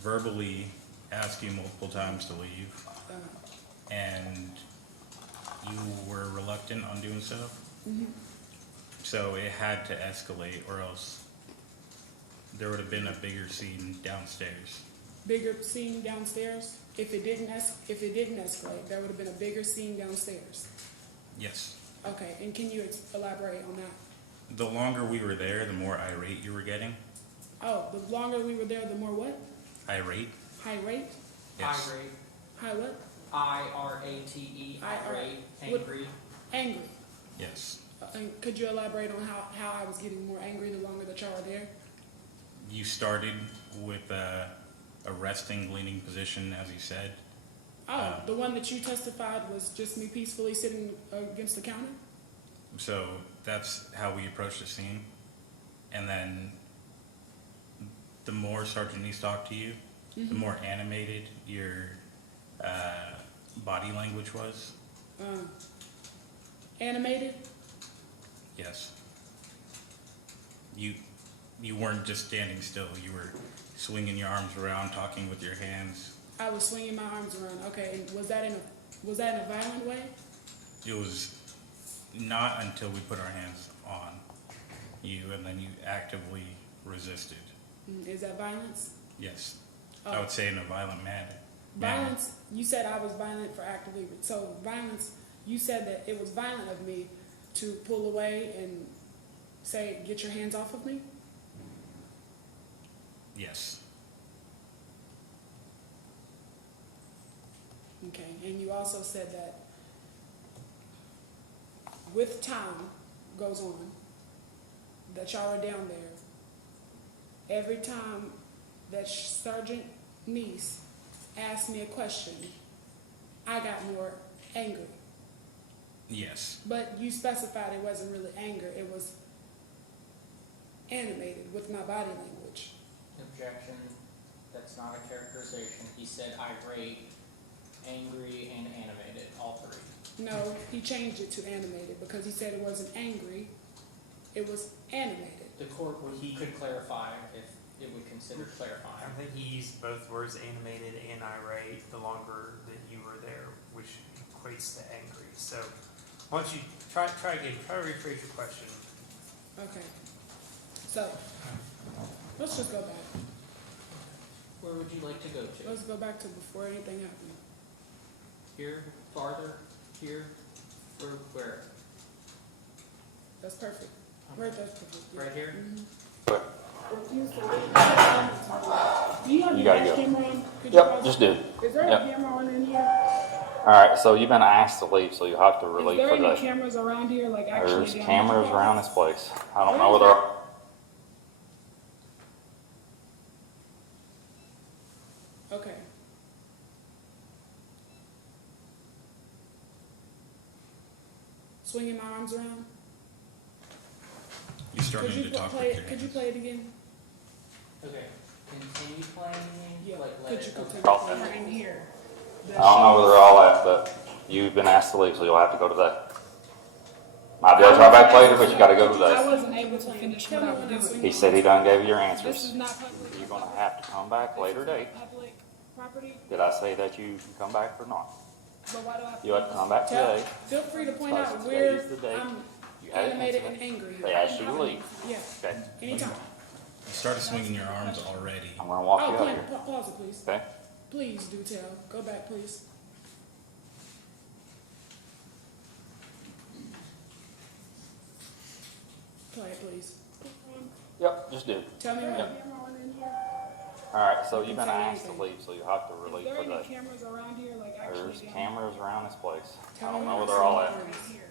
verbally ask you multiple times to leave, and you were reluctant on doing so. So it had to escalate, or else there would have been a bigger scene downstairs. Bigger scene downstairs? If it didn't escalate, there would have been a bigger scene downstairs. Yes. Okay, and can you elaborate on that? The longer we were there, the more irate you were getting. Oh, the longer we were there, the more what? Irate? High rate? Yes. Irate. High what? IRATE. Irate. What- Angry. Angry. Yes. And could you elaborate on how I was getting more angry the longer that y'all were there? You started with a resting, leaning position, as you said. Oh, the one that you testified was just me peacefully sitting against the counter? So that's how we approached the scene. And then the more Sergeant Neese talked to you, the more animated your body language was. Animated? Yes. You weren't just standing still. You were swinging your arms around, talking with your hands. I was swinging my arms around. Okay, and was that in a violent way? It was not until we put our hands on you, and then you actively resisted. Is that violence? Yes. Oh. I would say in a violent manner. Violence, you said I was violent for actively, so violence, you said that it was violent of me to pull away and say, get your hands off of me? Yes. Okay, and you also said that with time goes on, that y'all are down there, every time that Sergeant Neese asked me a question, I got more angry. Yes. But you specified it wasn't really anger, it was animated with my body language. Objection. That's not a characterization. He said irate, angry, and animated, all three. No, he changed it to animated because he said it wasn't angry, it was animated. The court could clarify if it would consider clarifying. I think he used both words, animated and irate, the longer that you were there, which equates to angry. So why don't you try again, try to rephrase your question. Okay, so Let's just go back. Where would you like to go to? Let's go back to before anything happened. Here, farther, here, or where? That's perfect. Right, that's perfect. Yeah. Right here? Mhm. Refuse to leave. Do you have You your gotta dash go. camera on? Could you Yep, pause just it? do. Is there Yep. a camera on in here? Alright, so you've been asked to leave, so you'll have to Is relieve there for any the, cameras around here, like actually? there's down cameras here? around this place. I don't Where know is whether, that? Okay. Swinging my arms around. You starting Could to you talk play with it? your Could you hands. play it again? Okay, continue playing, Yeah. like let Could it you go. continue Oh. playing Right it? in here. I don't know where they're all at, but you've been asked to leave, so you'll have to go today. Might be able to try back later, but you gotta go I today. wasn't able to finish what I was doing. He said he done gave you your This answers. is not public. You're gonna have to come back later date. Public property, Did I say that you can come back or not? but why do I have to? You have to come back Tell, today. feel free to point Because out today where is the day. I'm You had an animated and incident. angry. They asked you to leave. Yeah, Okay, anytime. You started swinging your arms already. I'm gonna walk Oh, you out here. pause it, please. Okay? Please do tell. Go back, please. Play it, please. Yep, just do. Tell me when. Camera on in here? Alright, so you've You been can say asked to anything. leave, so you'll have to Is relieve there for any the, cameras around here, like actually? there's down cameras around this place. I Tell don't me know when where I they're all see at. right here?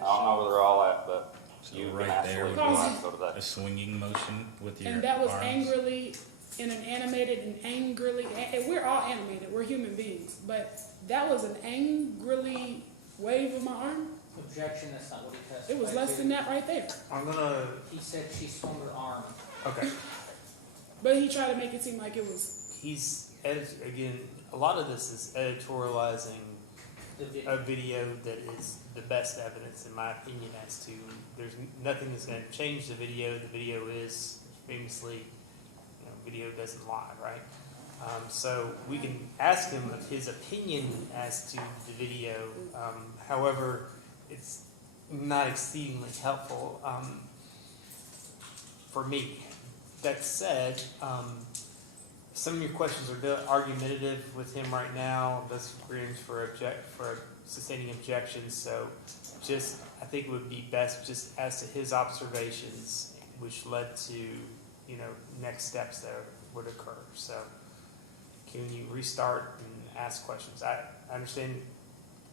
I don't know where they're all at, but So you've been right asked to there leave, would so you'll be have to go today. a swinging motion with your And that was arms. angrily, in an animated and angrily, and we're all animated, we're human beings, but that was an angrily wave of my arm. Objection, that's not what he testified It was less to. than that right there. I'm gonna, He said she swung her arm. okay. But he tried to make it seem like it was, Again, a lot of this is editorializing The video. a video that is the best evidence, in my opinion, as to there's nothing that's going to change the video. The video is famously, video doesn't lie, right? So we can ask him of his opinion as to the video. However, it's not exceedingly helpful for me. That said, some of your questions are argumentative with him right now. Those agreements for sustaining objections. So, I think it would be best just as to his observations, which led to next steps that would occur. So, can you restart and ask questions? I understand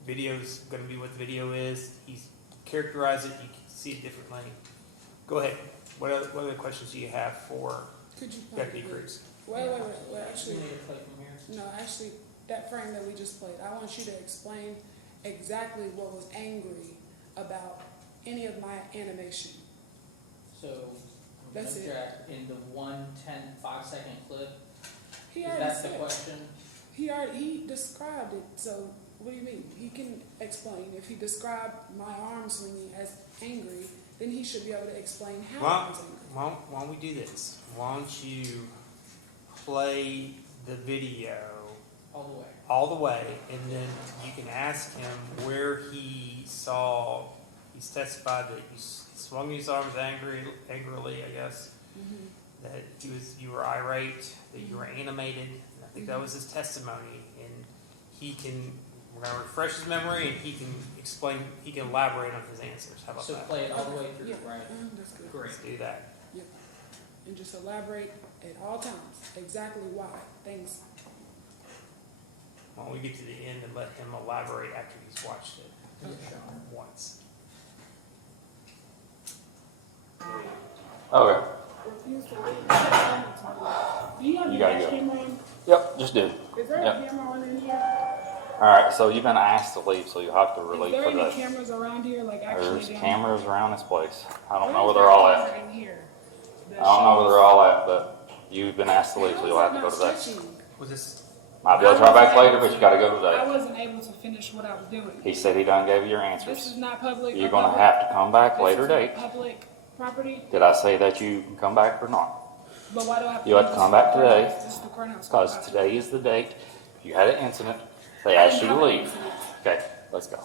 video's going to be what the video is. He's characterized it. You can see it differently. Go ahead. What other questions do you have for could you play Deputy it, Cruz? please? Wait, You actually, need to play from here. no, actually, that frame that we just played, I want you to explain exactly what was angry about any of my animation. So, I'm gonna That's it. object in the 5-second clip. He Is already that the said, question? he described it, so what do you mean? He can explain. If he described my arm swinging as angry, then he should be able to explain how I was angry. Why don't we do this? Why don't you play the video All the way. all the way, and then you can ask him where he saw. He's testified that you swung his arms angrily, I guess. Mm-hmm. That you were irate, that you were animated. And I think that was his testimony, and we're gonna refresh his memory, and he can explain. He can elaborate on his answers. How about So that? play it all the way through, Yeah, right? that's good. Great. Let's do that. And just elaborate at all times exactly why. Thanks. Why don't we get to the end and let him elaborate after he's watched it once? Okay, Refuse to leave. Do you have You your gotta dash go. camera on? yep, just do. Is there Yep. a camera on in here? Alright, so you've been asked to leave, so you'll have to Is relieve there for any the, cameras around here, like actually there's down cameras around this place. I don't Where know is where there they're all a at. camera in here that I don't know where shows- they're all at, but you've been asked to leave, so How you'll is have that to go not today. stretching? Was this? Might be able to try back later, but you gotta go I today. wasn't able to finish what I was doing. He said he done gave you your This answers. is not public. You're or gonna public- have to come back this later is not date. Public property, Did I say that you can come back or not? but why do I have to? You have do to this come back in the today, courthouse? This is the courthouse. Because courthouse. today is the date. You had an incident. They I asked didn't you to have an leave. incident. Okay, let's go.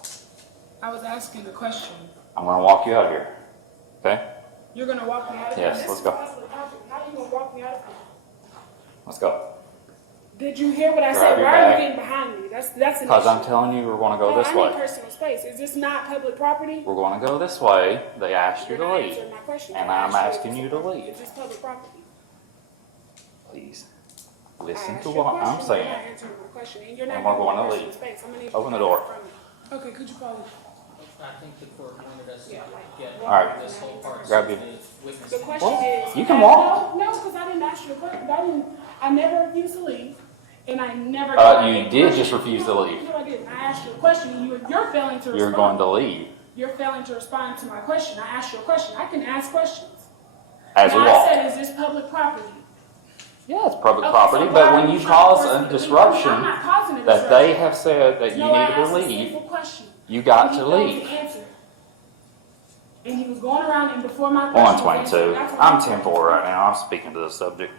I was asking a question. I'm gonna walk you out of here. Okay? You're gonna walk me out of Yes, here? let's go. How are you gonna walk me out of here? Let's go. Did you hear what I Grab said? your Why are you bag. getting behind me? That's an Because issue. I'm telling you, we're gonna go Oh, this I need way. personal space. Is this not public property? We're gonna go this way. They asked you You're to not leave. answering my question. And I I'm asked asking is you this to public- leave. Is this public property? Please, I listen asked to you a what I'm question, You're saying. not answering my question, and you're not And we're giving me going to personal leave. space. I'm gonna need Open you the to door. get from me. Okay, could you call? I think the court wanted us to Yeah, like- get All right. this whole part. Grab so your- the witness The can- question What? is. You can walk. No, because I didn't ask you a question. I never refused to leave, and I never. You did just refuse to leave. No, I didn't. I asked you a question, and you're failing to respond. You're going to leave You're failing to respond to my question. I asked you a question. I can ask questions. as we Now I walk. said, is this public property? Yeah, it's public Okay, property, so but why when are you trying to cause force me a to leave? disruption I'm not causing a that they disruption. have said that you No, I need to asked a leave, simple question. you got And he to failed leave. answer. And he was going around, and before my question was 122. answered, that's when I'm I- 10-4 right now. I'm speaking to the subject.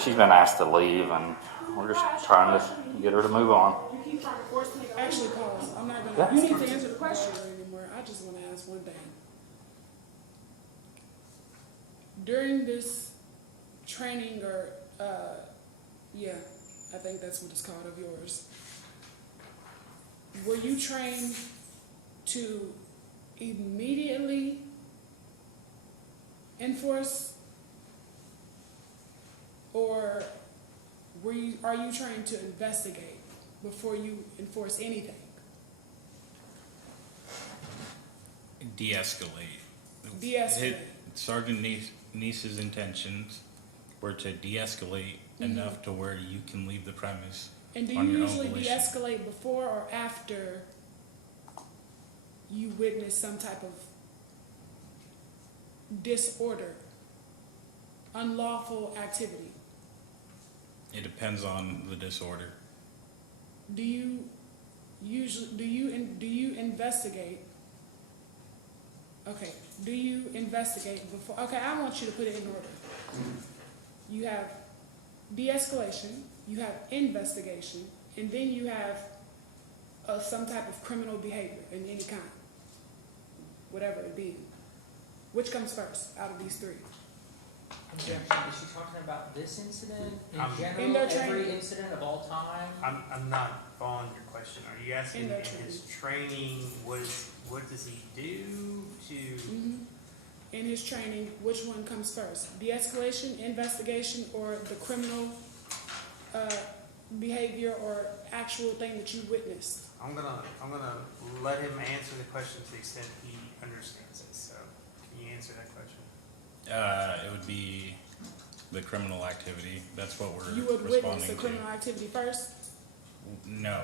She's been asked to leave, and we're just trying to get her to move on. You keep trying to force me to Actually, pause. I'm not Yeah. gonna. You need to answer the question anymore. I just want to ask one thing. During this training, or yeah, I think that's what it's called, of yours. Were you trained to immediately enforce, or are you trained to investigate before you enforce anything? De-escalate. De-escalate. Sergeant Niece's intentions were to de-escalate enough to where you can leave the premise And do on you your own usually volition. de-escalate before or after you witness some type of disorder, unlawful activity? It depends on the disorder. Do you investigate? Okay, do you investigate before? Okay, I want you to put it in order. You have de-escalation, you have investigation, and then you have some type of criminal behavior in any kind, whatever it be. Which comes first out of these three? Objection, is she talking about this incident in In general, their every training. incident of all time? I'm not following your question. Are you asking In their in his training, what does he do to? In his training, which one comes first? De-escalation, investigation, or the criminal behavior or actual thing that you witnessed? I'm gonna let him answer the question to the extent he understands it. So, can you answer that question? It would be the criminal activity. That's what we're You would witness responding the to. criminal activity first? No.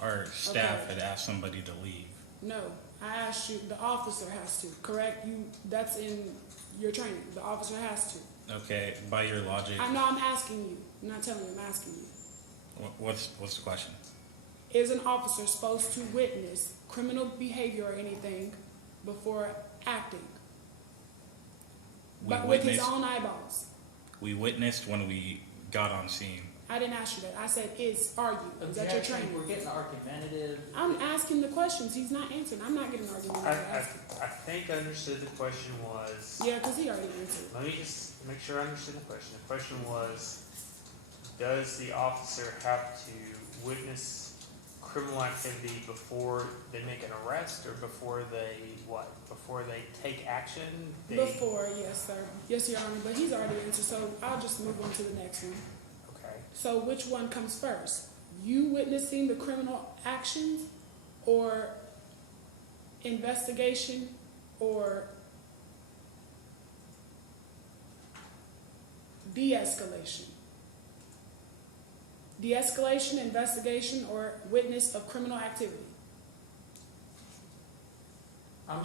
Our staff Okay. had asked somebody to leave. No, I asked you, the officer has to, correct? That's in your training, the officer has to. Okay, by your logic, I'm asking you, I'm not telling you, I'm asking you. what's the question? Is an officer supposed to witness criminal behavior or anything before acting? But with his own eyeballs? We witnessed when we got on scene. I didn't ask you that. I said, is that your Objection, training? we're getting argumentative. I'm asking the questions. He's not answering. I'm not getting argumentative. I think I understood the question was. Yeah, because he already answered. Let me just make sure I understand the question. The question was, does the officer have to witness criminal activity before they make an arrest, or before they what? Before they take action? Before, yes, sir. Yes, Your Honor, but he's already answered, so I'll just move on to the next one. Okay. So which one comes first? You witnessing the criminal actions, or investigation, or de-escalation? De-escalation, investigation, or witness of criminal activity? I'm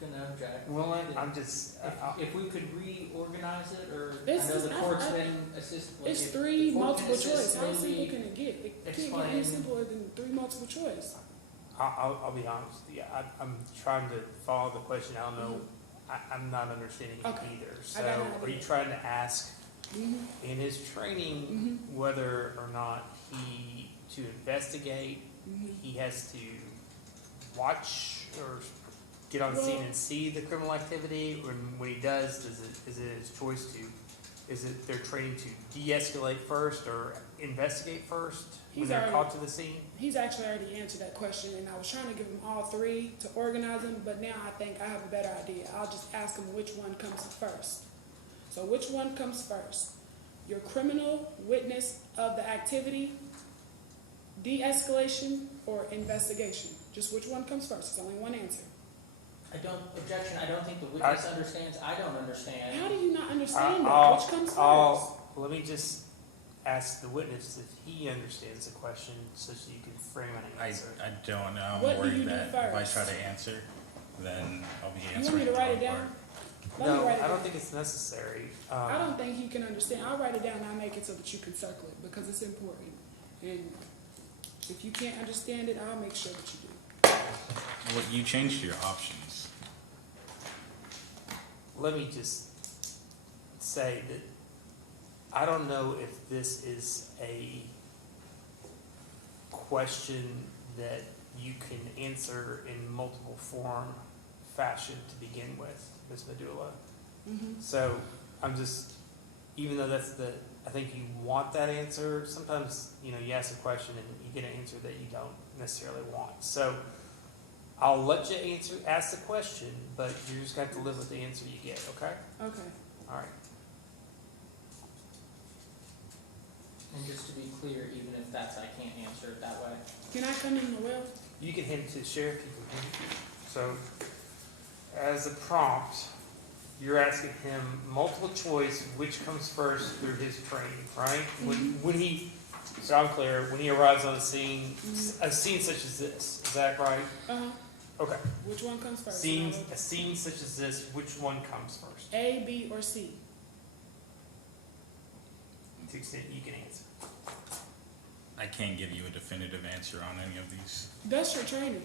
gonna object. Well, I'm just. If we could reorganize it, or It's I know the just- court's been assisted. It's if three the court can multiple assist choice. How simple Lindsay, can it get? It can't get explain- any simpler than three multiple choice. I'll be honest. Yeah, I'm trying to follow the question. I don't know. I'm not understanding it Okay. either. I So, got an are you idea. trying to ask Mhm. in his training whether or not to investigate, Mhm. he has to watch or get on the scene Well- and see the criminal activity? When he does is it his choice to, is it their training to de-escalate first or investigate first when He's they're already- caught to the scene? He's actually already answered that question, and I was trying to give him all three to organize them, but now I think I have a better idea. I'll just ask him which one comes first. So which one comes first? Your criminal witness of the activity, de-escalation, or investigation? Just which one comes first? It's only one answer. I don't think the witness understands, I don't understand. How do you not understand I'll- that? Which comes first? Let me just ask the witness if he understands the question so that you can frame an I answer. don't know. I'm What do you worried do that if I first? try to answer, then I'll be You answering. want me to the write it wrong down? part. Let me No, write it I don't down. think it's necessary. I don't think he can understand. I'll write it down and I'll make it so that you can circle it because it's important. And if you can't understand it, I'll make sure that you do. Well, you changed your options. Let me just say that I don't know if this is a question that you can answer in multiple form fashion to begin with, Ms. Medulla. So I'm just, even though I think you want that answer, sometimes, you ask a question and you get an answer that you don't necessarily want. So I'll let you ask the question, but you're just going to have to live with the answer you get, okay? Okay. All right. And just to be clear, even if I can't answer it that way. Can I come in the well? You can hand it to the sheriff. You can hand it. So, as a prompt, you're asking him multiple choice, which comes first through his training, right? When he, so I'm clear, when he arrives on a scene such as this, is that right? Uh-huh. Okay. Which one comes first? A scene such as this, which one comes first? A, B, or C? To the extent you can answer. I can't give you a definitive answer on any of these. That's your training.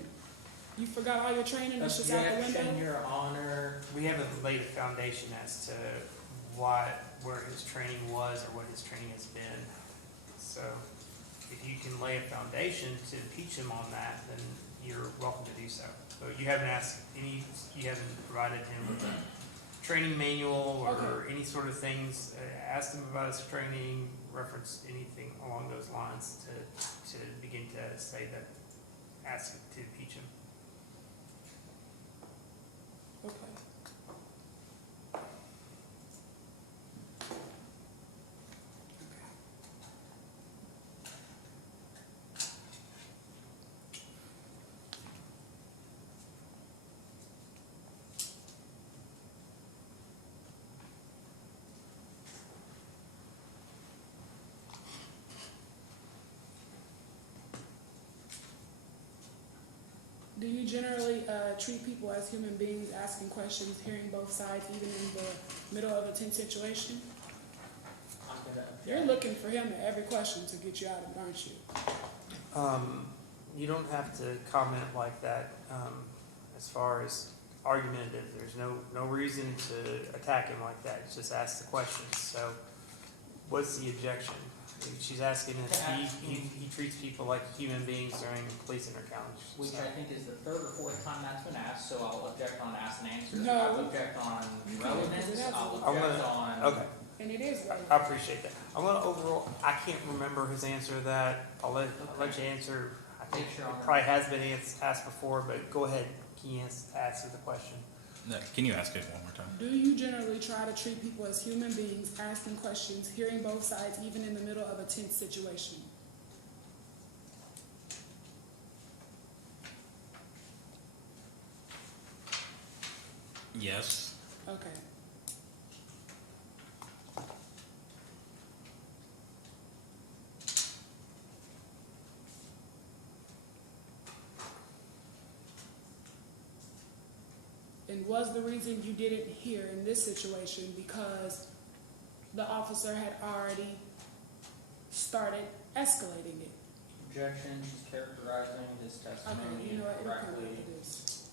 You forgot all your training, it's just out the Objection, window? Your Honor. We haven't laid a foundation as to where his training was or what his training has been. So if you can lay a foundation to impeach him on that, then you're welcome to do so. So you haven't provided him with a training manual or any sort of things, asked him about his training, referenced anything along those lines to begin to say that, ask him to impeach him. Okay. Do you generally treat people as human beings, asking questions, hearing both sides, even in the middle of a tense situation? I'm gonna. You're looking for him at every question to get you out of it, aren't you? You don't have to comment like that. As far as argumentative, there's no reason to attack him like that. Just ask the questions. So, what's the objection? She's asking if he treats people like human beings during police encounters. Which I think is the third or fourth time that's been asked, so I'll object on ask and answer. No. I'll object on relevance, I'll I'm object gonna- on. Okay, And it is right. I appreciate that. I'm gonna overall. I can't remember his answer to that. I'll let you answer. I think Sure. it probably has been asked before, but go ahead. Can you answer the question? No, can you ask it one more time? Do you generally try to treat people as human beings, asking questions, hearing both sides, even in the middle of a tense situation? Yes. Okay. And was the reason you didn't hear in this situation because the officer had already started escalating it? Objection, she's characterizing his Okay, testimony you know what, it'll come incorrectly. after this.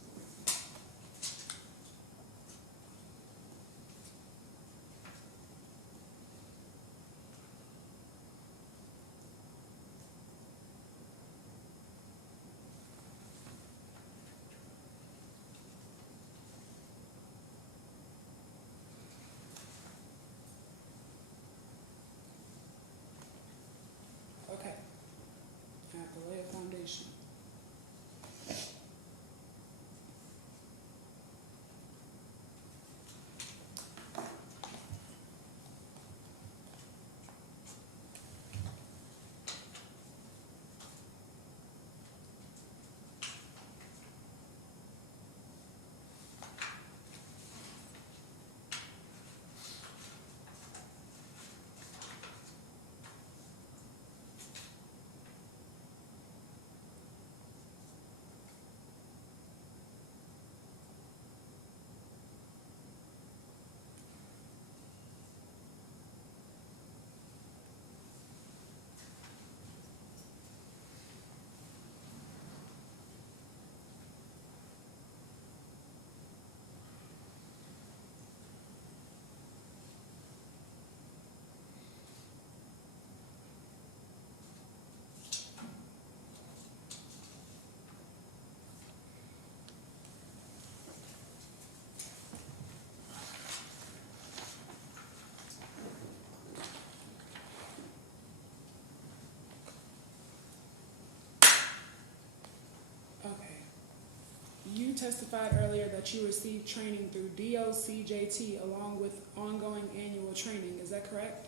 you testified earlier that you received training through DOCJT along with ongoing annual training. Is that correct?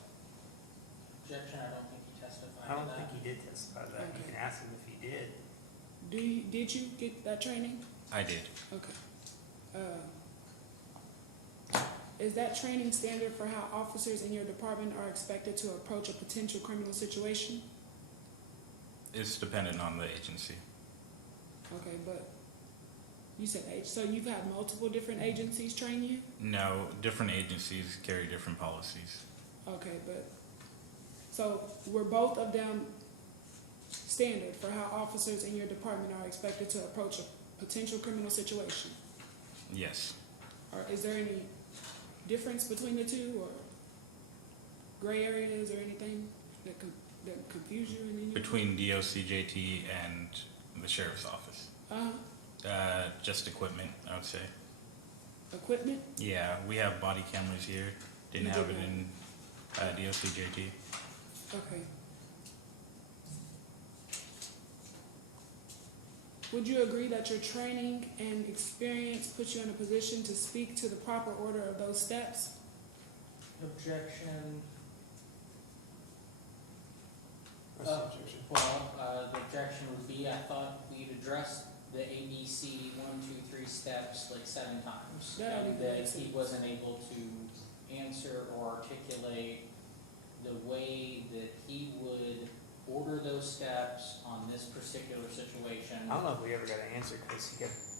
Objection, I don't think he testified I don't to that. think he did testify to that. You Okay. can ask him if he did. Did you get that training? I did. Okay. Is that training standard for how officers in your department are expected to approach a potential criminal situation? It's dependent on the agency. Okay, but you said so you've had multiple different agencies train you? No, different agencies carry different policies. Okay, but, so were both of them standard for how officers in your department are expected to approach a potential criminal situation? Yes. Or is there any difference between the two, or gray areas or anything that confuse you in any way? Between DOCJT and the sheriff's office. Just equipment, I would say. Equipment? Yeah, we have body cameras here. Didn't You have did it in DOCJT. Okay. Would you agree that your training and experience puts you in a position to speak to the proper order of those steps? Objection. What's the objection? Well, the objection would be, I thought we'd addressed the ABC 1, 2, 3 steps like 7 times. That don't And even that make he sense. wasn't able to answer or articulate the way that he would order those steps on this particular situation. I don't know if we ever got an answer because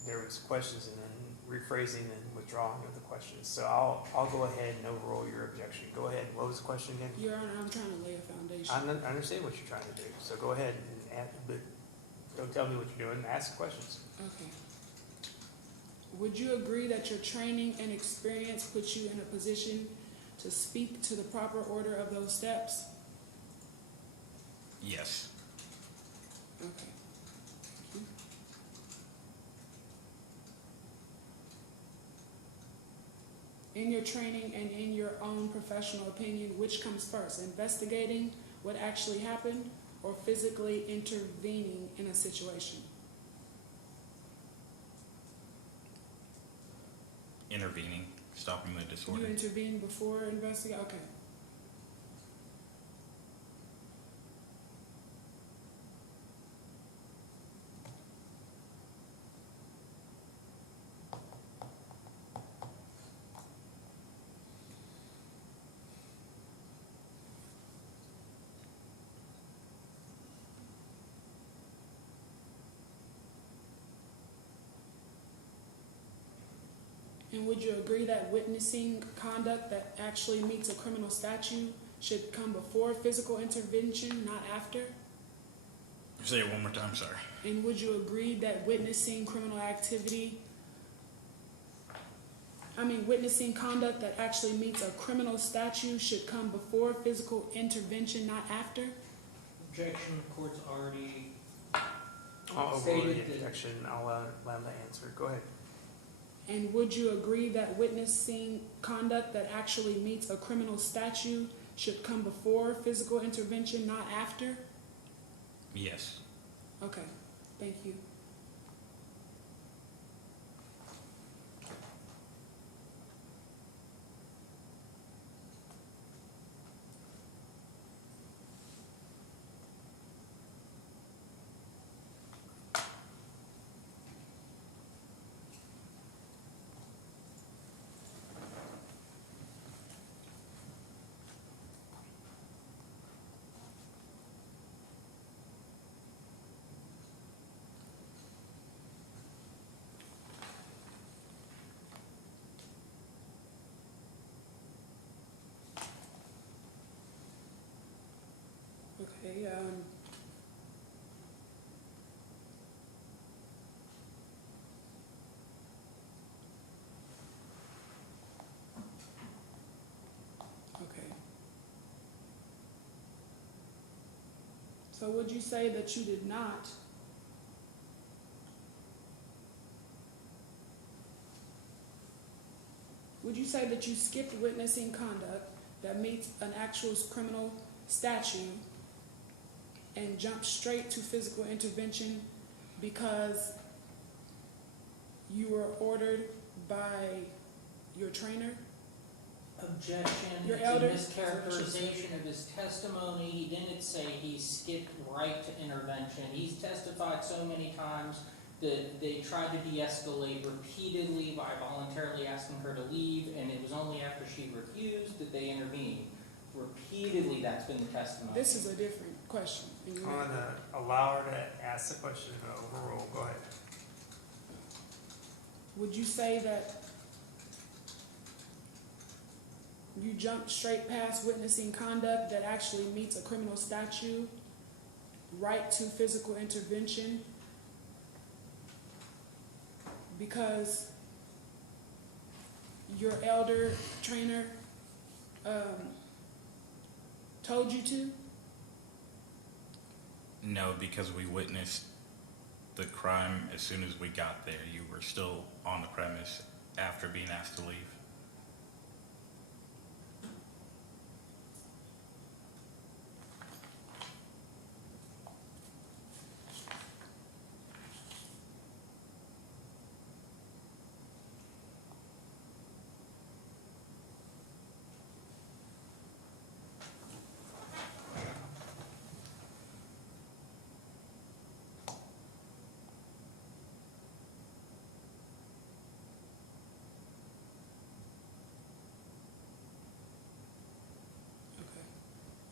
there was questions and then rephrasing and withdrawing of the questions. So I'll go ahead and overrule your objection. Go ahead. What was the question again? Your Honor, I'm trying to lay a foundation. I understand what you're trying to do. So go ahead and add, but don't tell me what you're doing. Ask questions. Okay. Would you agree that your training and experience puts you in a position to speak to the proper order of those steps? Yes. Okay. Thank you. In your training and in your own professional opinion, which comes first, investigating what actually happened or physically intervening in a situation? Intervening, stopping the You disorder. intervened before investigate? Okay. And would you agree that witnessing conduct that actually meets a criminal statute should come before physical intervention, not after? Say it one more time, sorry. And would you agree that witnessing conduct that actually meets a criminal statute should come before physical intervention, not after? Objection, the court's already I'll overrule the stated that. objection. I'll allow him to answer. Go ahead. And would you agree that witnessing conduct that actually meets a criminal statute should come before physical intervention, not after? Yes. Okay, thank you. Okay, okay. So would you say that you did not would you say that you skipped witnessing conduct that meets an actual criminal statute and jumped straight to physical intervention because you were ordered by your trainer? Objection, Your it's elder- a mischaracterization of his testimony. He didn't say he skipped right to intervention. He's testified so many times that they tried to de-escalate repeatedly by voluntarily asking her to leave, and it was only after she refused that they intervened. Repeatedly, that's been the testimony. This is a different question. and I'm you- gonna allow her to ask the question and overrule. Go ahead. Would you say that you jumped straight past witnessing conduct that actually meets a criminal statute, right to physical intervention, because your elder trainer told you to? No, because we witnessed the crime as soon as we got there. You were still on the premise after being asked to leave.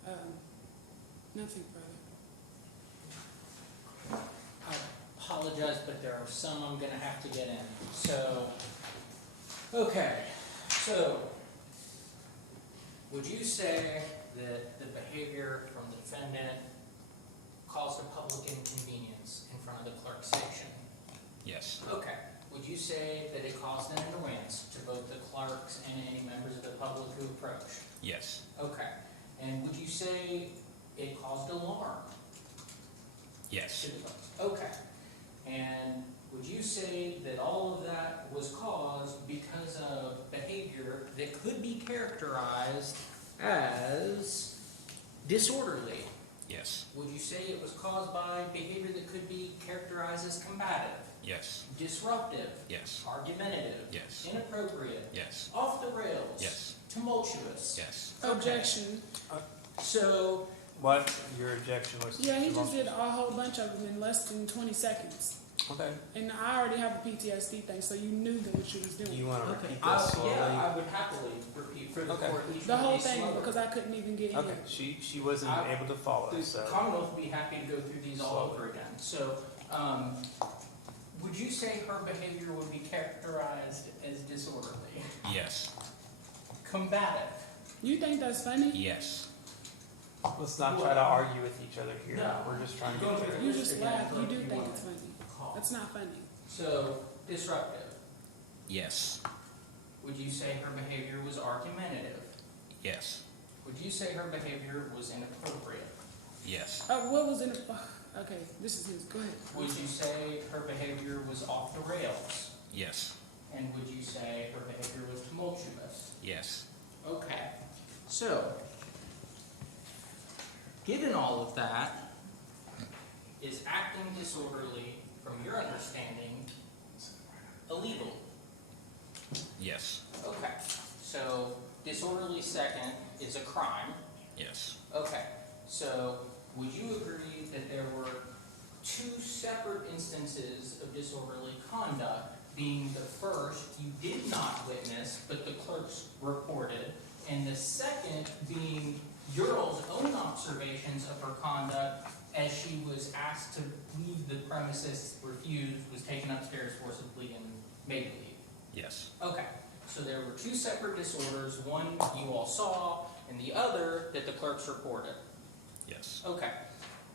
Okay. Nothing further. I apologize, but there are some I'm gonna have to get in. So, okay, so, would you say that the behavior from the defendant caused a public inconvenience in front of the clerk's station? Yes. Okay. Would you say that it caused an annoyance to both the clerks and any members of the public who approached? Yes. Okay. And would you say it caused alarm? Yes. Okay. And would you say that all of that was caused because of behavior that could be characterized as disorderly? Yes. Would you say it was caused by behavior that could be characterized as combative, Yes. disruptive, Yes. argumentative, Yes. inappropriate, Yes. off the rails, Yes. tumultuous? Yes. Objection. So, What your objection was? Yeah, he just did a whole bunch of them in less than 20 seconds. Okay. And I already have a PTSD thing, so you knew that what you was doing. You want to okay, repeat this slowly? yeah, I would happily repeat for the Okay. court each The one whole of these thing, slower. because I couldn't even get Okay. here. She wasn't I- able to follow. The So Commonwealth would be happy to go through these all over again. So, would you say her behavior would be characterized as disorderly? Yes. Combative? You think that's funny? Yes. let's not try to argue with each other here. No. We're just trying to Go get through clear. the You list just again, laugh. You if do you think want it's funny. to call. That's not funny. So, disruptive. Yes. Would you say her behavior was argumentative? Yes. Would you say her behavior was inappropriate? Yes. What was in it? Okay, this is his. Go ahead. Would you say her behavior was off the rails? Yes. And would you say her behavior was tumultuous? Yes. Okay, so, given all of that, is acting disorderly, from your understanding, illegal? Yes. Okay, so disorderly second is a crime. Yes. Okay, so would you agree that there were two separate instances of disorderly conduct, being the first you did not witness, but the clerks reported, and the second being your own observations of her conduct as she was asked to leave the premises, refused, was taken upstairs forcibly, and made to leave? Yes. Okay, so there were two separate disorders, one you all saw, and the other that the clerks reported. Yes. Okay,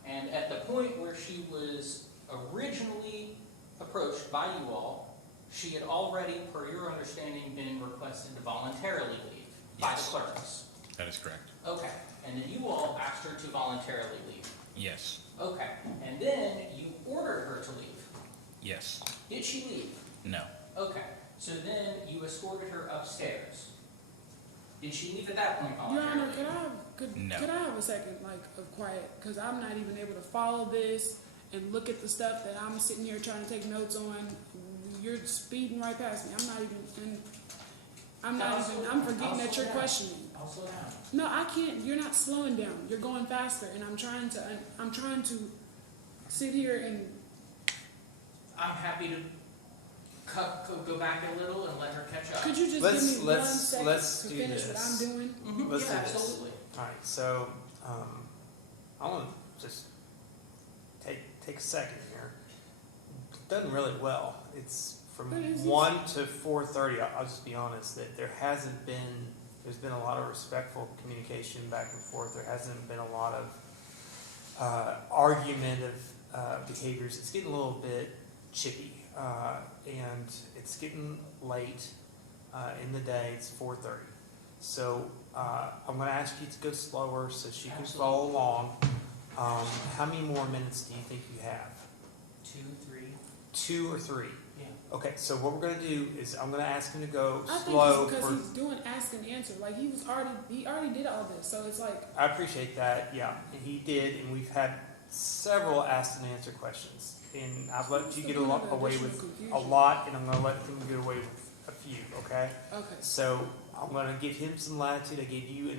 and at the point where she was originally approached by you all, she had already, per your understanding, been requested to voluntarily leave by the Yes. clerks. That is correct. Okay, and then you all asked her to voluntarily leave. Yes. Okay, and then you ordered her to leave. Yes. Did she leave? No. Okay, so then you escorted her upstairs. Did she leave at that point Your voluntarily? Honor, could No. I have a second, like, of quiet? Because I'm not even able to follow this and look at the stuff that I'm sitting here trying to take notes on. you're speeding right past me. I'm forgetting that you're questioning. I'll slow down. No, I can't. You're not slowing down. You're going faster, and I'm trying to sit here and. I'm happy to go back a little and let her catch up. Could you just Let's- give me one let's- second let's to do finish this. what I'm doing? Mhm, Let's yeah, do this. absolutely. Alright, so, I wanna just take a second here. Done really well. It's from But is this- 1 to 4:30, I'll just be honest, that there's been a lot of respectful communication back and forth. There hasn't been a lot of, argumentative, behaviors. It's getting a little bit chippy, and it's getting late, in the day. It's 4:30. So, I'm gonna ask you to go slower so she can follow along. How many more minutes do you think you have? 2, 3. 2 or 3? Yeah. Okay, so what we're gonna do is I'm gonna ask him to go I think slow it's because for. he's doing ask and answer. Like he already did all this. So it's like, I appreciate that, yeah, and he did, and we've had several asked and answer questions. And I've let you get away with a lot, and I'm gonna let him get away with a few, okay? okay. So I'm gonna give him some latitude. I gave you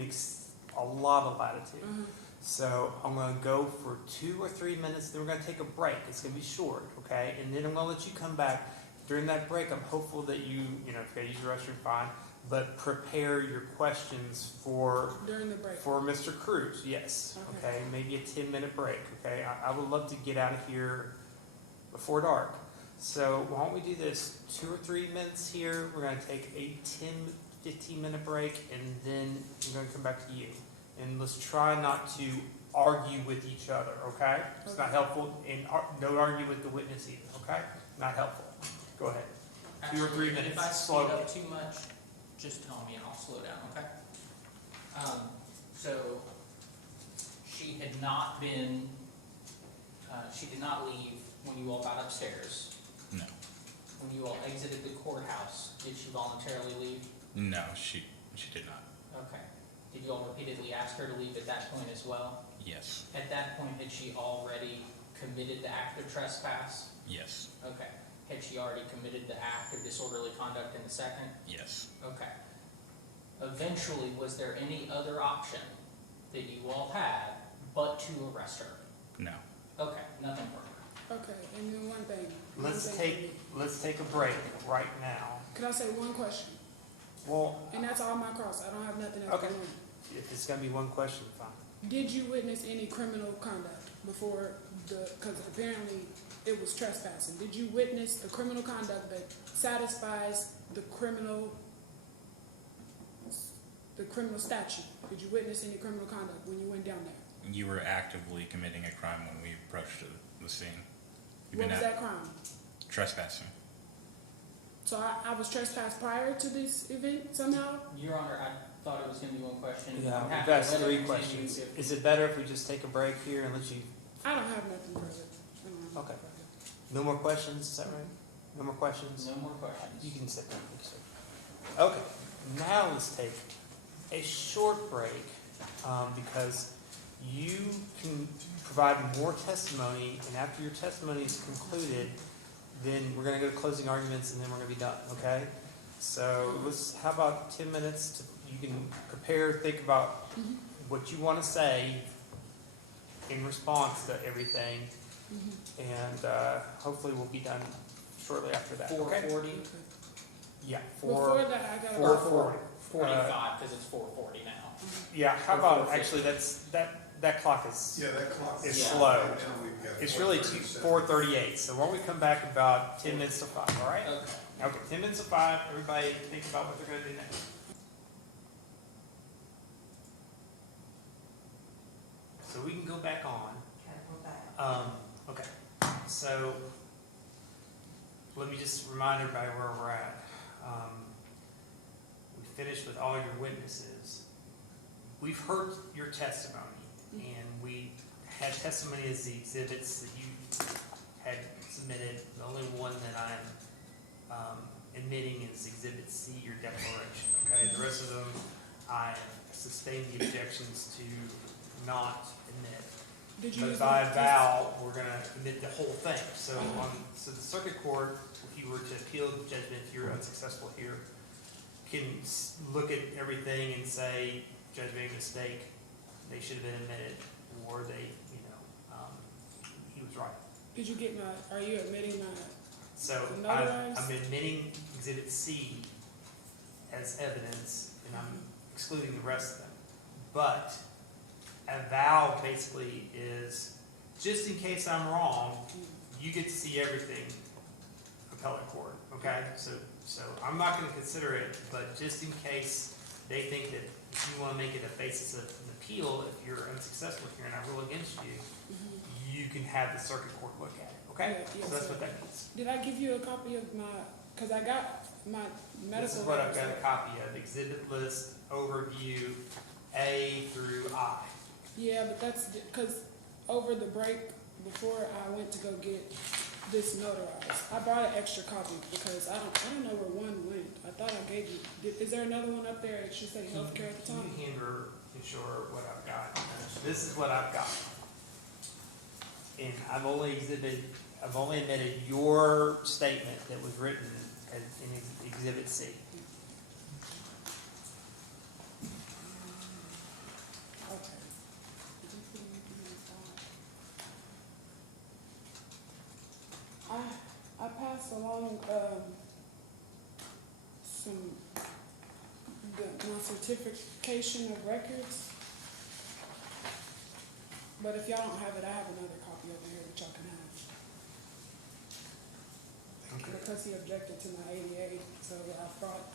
a lot of latitude. Uh-huh. So I'm gonna go for 2 or 3 minutes, then we're gonna take a break. It's gonna be short, okay? And then I'm gonna let you come back. During that break, I'm hopeful that if you gotta use the restroom, fine, but prepare your questions During the break. for Mr. Cruz, yes, okay? Maybe a 10-minute break, okay? I would love to get out of here before dark. So why don't we do this, 2 or 3 minutes here, we're gonna take a 10-15-minute break, and then I'm gonna come back to you. And let's try not to argue with each other, okay? It's not helpful, and don't argue with the witness either, okay? Not helpful. Go ahead. 2 or 3 Actually, minutes, If I speed slowly. up too much, just tell me and I'll slow down, okay? So, she had not been, she did not leave when you all got upstairs. No. When you all exited the courthouse, did she voluntarily leave? No, she did not. Okay. Did you all repeatedly ask her to leave at that point as well? Yes. At that point, had she already committed the act of trespass? Yes. Okay. Had she already committed the act of disorderly conduct in the second? Yes. Okay. Eventually, was there any other option that you all had but to arrest her? No. Okay, nothing further. Okay, and then one thing. Let's take a break right now. Could I say one question? Well, And that's all my cross. I don't have nothing else Okay. going on. if it's gonna be one question, fine. Did you witness any criminal conduct before because apparently it was trespassing. Did you witness the criminal conduct that satisfies the criminal statute? Did you witness any criminal conduct when you went down there? You were actively committing a crime when we approached the scene. You've What been was that crime? trespassing. So I was trespassed prior to this event somehow? Your Honor, I thought it was going to be one question. Yeah, I'm we've happy got to let it 3 continue questions. if- Is it better if we just take a break here and let you, I don't have nothing further. I don't have Okay. nothing further. no more questions, is that right? No more questions? No more questions. You can sit down, please, sir. Okay, now let's take a short break, because you can provide more testimony, and after your testimony is concluded, then we're gonna go to closing arguments, and then we're gonna be done, okay? So how about 10 minutes, you can prepare, think about what you wanna say in response to everything, and hopefully we'll be done shortly after that, okay? 4:40, Yeah, Before that, I got 4:40. 45, because it's 4:40 now. Yeah, how Or about, 4:50. actually, that clock is, Yeah, that clock is is Yeah. slow. Right now we've got It's really 4:38, so why don't we come back about 10 minutes to 5, all right? Okay. Okay, 10 minutes to 5, everybody think about what they're gonna do next. So we can go back on. Okay, we're back. Okay, so let me just remind everybody where we're at. We finished with all your witnesses. We've heard your testimony, and we had testimony as the exhibits that you had submitted. The only one that I'm admitting is Exhibit C, your declaration, okay? The rest of them, I have sustained the objections to not admit. Did you But use by the- vow, we're gonna admit the whole thing. So the circuit court, if you were to appeal the judgment, if you're unsuccessful here, can look at everything and say, judge made a mistake, they should have been admitted, or they, he was right. Did you get are you admitting my, So The I'm notarized? admitting Exhibit C as evidence, and I'm excluding the rest of them. But a vow basically is, just in case I'm wrong, you get to see everything, appellate court, okay? So I'm not gonna consider it, but just in case they think that if you wanna make it a basis of an appeal, if you're unsuccessful here and I rule against you, you can have the circuit court look at it, okay? Yeah, yes, So that's sir. what that means. did I give you a copy of because I got my medical. This is what I've got a records. copy of, exhibit list, overview, A through I. Yeah, but that's, because over the break, before I went to go get this notarized, I brought an extra copy because I don't know where one went. I thought I gave you, is there another one up there that should say healthcare at the You top? can hand her, ensure what I've got. This is what I've got. And I've only admitted your statement that was written in exhibit C. Okay. I passed along, my certification of records. But if y'all don't have it, I have another copy over here that y'all can have. Okay. Because he objected to my ADA, so I brought,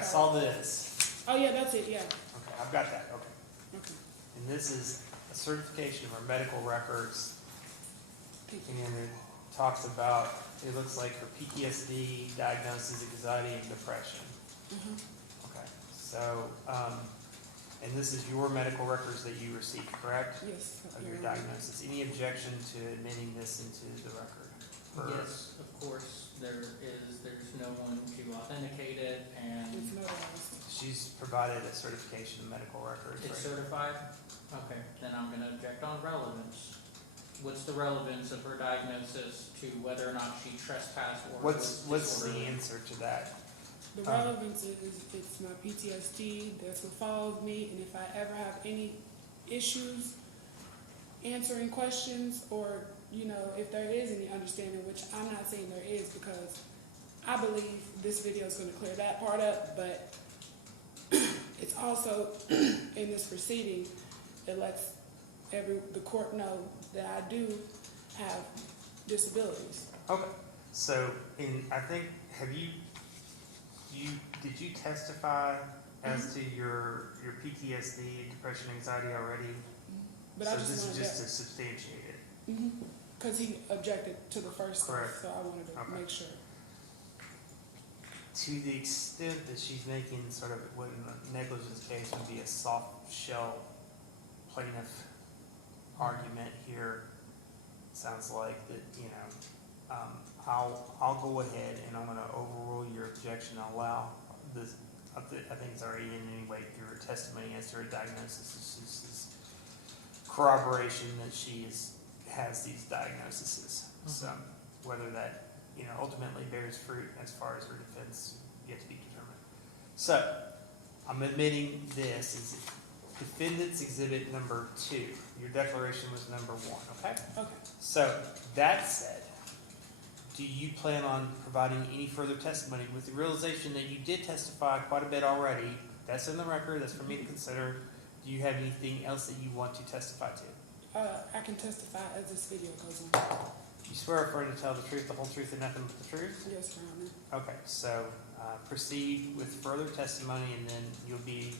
I saw this. Oh, yeah, that's it, yeah. Okay, I've got that, okay. Okay. And this is a certification of our medical records. Thank you. And it talks about, it looks like her PTSD, diagnosis, anxiety, and depression. Okay, so, and this is your medical records that you received, correct? Yes. Of your diagnosis. Any objection to admitting this into the record? For- Yes, of course, there's no one to authenticate it, and It's notarized. She's provided a certification of medical records, it's right? certified? Okay, then I'm gonna object on relevance. What's the relevance of her diagnosis to whether or not she trespassed or was What's the disorderly? answer to that? The relevance is it's my PTSD, that's what follows me, and if I ever have any issues answering questions or, if there is any understanding, which I'm not saying there is because I believe this video is gonna clear that part up, but it's also in this proceeding, it lets the court know that I do have disabilities. Okay, so, I think, did you testify as to your PTSD, depression, anxiety already? But So I just this is wanted just to, to substantiate it. because he objected to the first stuff, Correct. so I wanted to Okay. make sure. To the extent that she's making sort of what in a negligence case would be a soft shell plaintiff argument here, sounds like that, I'll go ahead and I'm gonna overrule your objection, I'll allow this, I think it's already in anyway, your testimony as to her diagnosis is corroboration that she has these diagnoses. So whether that, ultimately bears fruit as far as her defense yet to be determined. So, I'm admitting this is defendant's exhibit number 2. Your declaration was number 1, okay? Okay. So, that said, do you plan on providing any further testimony with the realization that you did testify quite a bit already? That's in the record, that's for me to consider. Do you have anything else that you want to testify to? I can testify as this video goes on. You swear affirm to tell the truth, the whole truth, and nothing but the truth? Yes, Your Honor. Okay, so proceed with further testimony, and then you'll be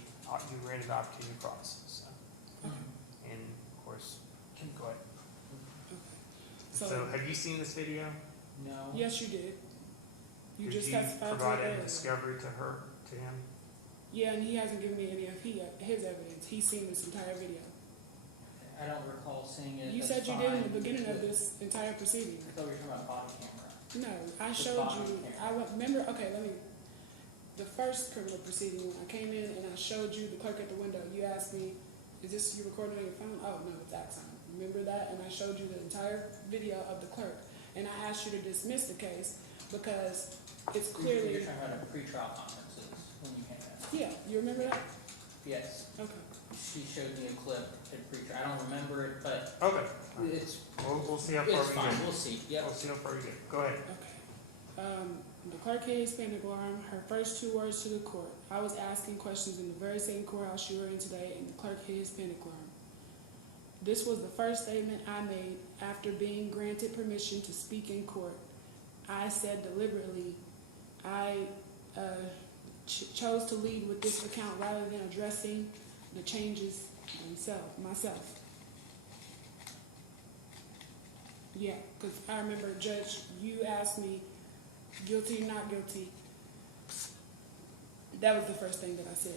granted opportunity to cross. So, and of course, go ahead. So, have you seen this video? No. Yes, you did. You just Did you testified to it provide a earlier. discovery to him? Yeah, and he hasn't given me any of his evidence. He's seen this entire video. I don't recall seeing it. You That's said you did in the fine. beginning of this entire proceeding. I thought we were talking about body camera. No, I Just showed body you, camera. remember, okay, the first criminal proceeding, when I came in and I showed you the clerk at the window, you asked me, is this you recording on your phone? Oh, no, it's Axon. Remember that? And I showed you the entire video of the clerk. And I asked you to dismiss the case because it's clearly, You're talking about pre-trial conferences when you came in. yeah, you remember that? Yes, Okay. she showed me a clip in pre-trial. I don't remember it, but Okay. it's, We'll see how far it's we fine, get. we'll see, yep. We'll see how far we get. Go ahead. Okay. The clerk hit his pentacle arm. Her first 2 words to the court. I was asking questions in the very same courthouse you were in today, and the clerk hit his pentacle arm. This was the first statement I made after being granted permission to speak in court. I said deliberately, I chose to lead with this account rather than addressing the changes myself. Yeah, because I remember, Judge, you asked me, guilty, not guilty. That was the first thing that I said.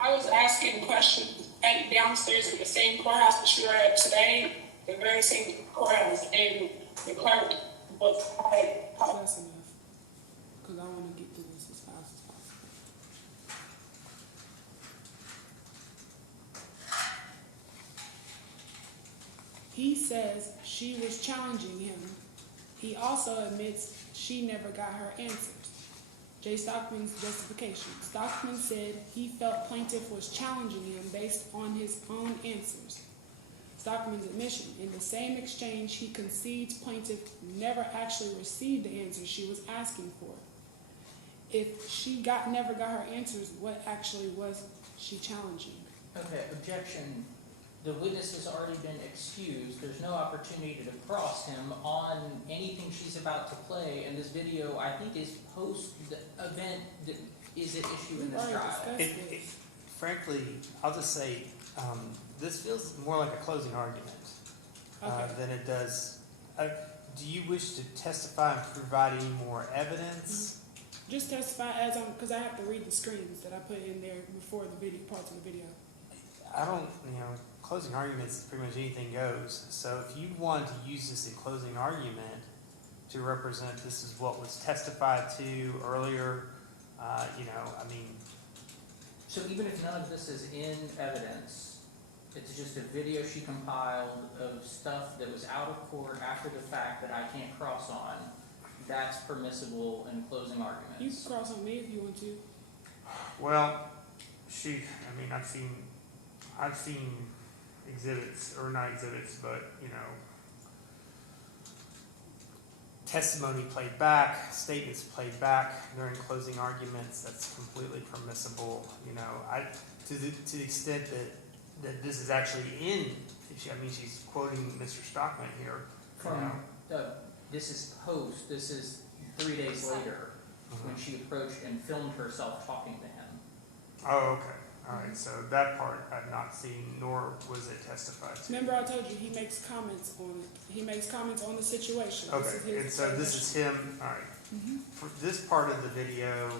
I was asking questions at downstairs in the same courthouse that you were at today, the very same courthouse, and the clerk was like, That's enough, because I want to get through this as fast as possible. He says she was challenging him. He also admits she never got her answers. Jay Stockman's justification. Stockman said he felt plaintiff was challenging him based on his own answers. Stockman's admission. In the same exchange, he concedes plaintiff never actually received the answers she was asking for. If she never got her answers, what actually was she challenging? Okay, objection. The witness has already been excused. There's no opportunity to cross him on anything she's about to play, and this video, I think, is post-event that is at issue in this trial. Frankly, I'll just say, this feels more like a closing argument than it does. Do you wish to testify and provide any more evidence? Just testify as because I have to read the screens that I put in there before the video, parts of the video. I don't, closing arguments, pretty much anything goes. So if you wanted to use this in closing argument to represent this is what was testified to earlier, So even if none of this is in evidence, it's just a video she compiled of stuff that was out of court after the fact that I can't cross on, that's permissible in closing arguments. You can cross on me if you want to. well, I've seen exhibits, or not exhibits, but, testimony played back, statements played back during closing arguments. That's completely permissible. To the extent that this is actually in, she's quoting Mr. Stockman here. This is post, this is 3 days later, when she approached and filmed herself talking to him. Oh, okay. All right, so that part I've not seen, nor was it testified to. Remember, I told you he makes comments on it. He makes comments on the situation. Okay, and so this is him. All right. For this part of the video,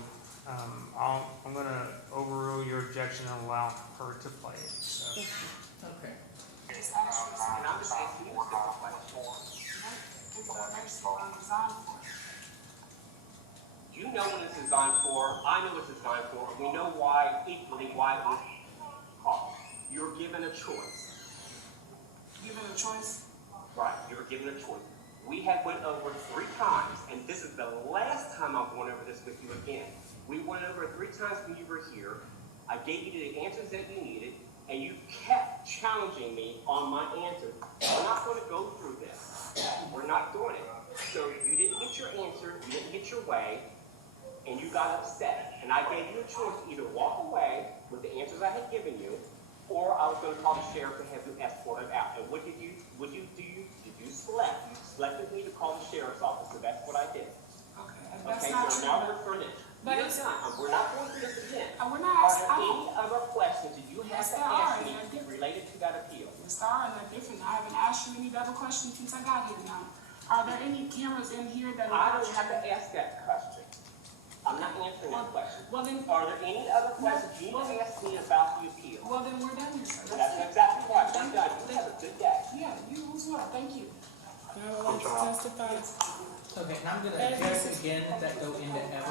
I'm going to overrule your objection and allow her to play it. So. Okay. it's actually, and I'm just asking you a simple question. It's the emergency room designed for. You know what it's designed for, I know what it's designed for, we know equally why it was called. You're given a choice. Given a choice? Right, you're given a choice. We had went over 3 times, and this is the last time I'm going over this with you again. We went over 3 times when you were here. I gave you the answers that you needed, and you kept challenging me on my answers. We're not going to go through this. We're not doing it. So you didn't get your answer, you didn't get your way, and you got upset. And I gave you a choice, either walk away with the answers I had given you, or I was going to call the sheriff to have you escorted out. And what did you do? Did you select? You selected me to call the sheriff's office, so that's what I did. Okay, that's Okay, not so true. now we're finished. But We're it's done. We're not going through this again. we're not Are asking. there any other questions that you have Yes, to there ask are, me and they're different. related to that appeal? Yes, there are, and they're different. I haven't asked you any other questions since I got here now. Are there any cameras in here that I don't have to ask that question. I'm not answering that question. Well then, Are there any other questions you want to ask me about the appeal? well then we're done here, sir. That's exactly right. We're done. You have a good day. Yeah, you as well. Thank you. I would like to testify. Okay, and I'm gonna object again that go into evidence,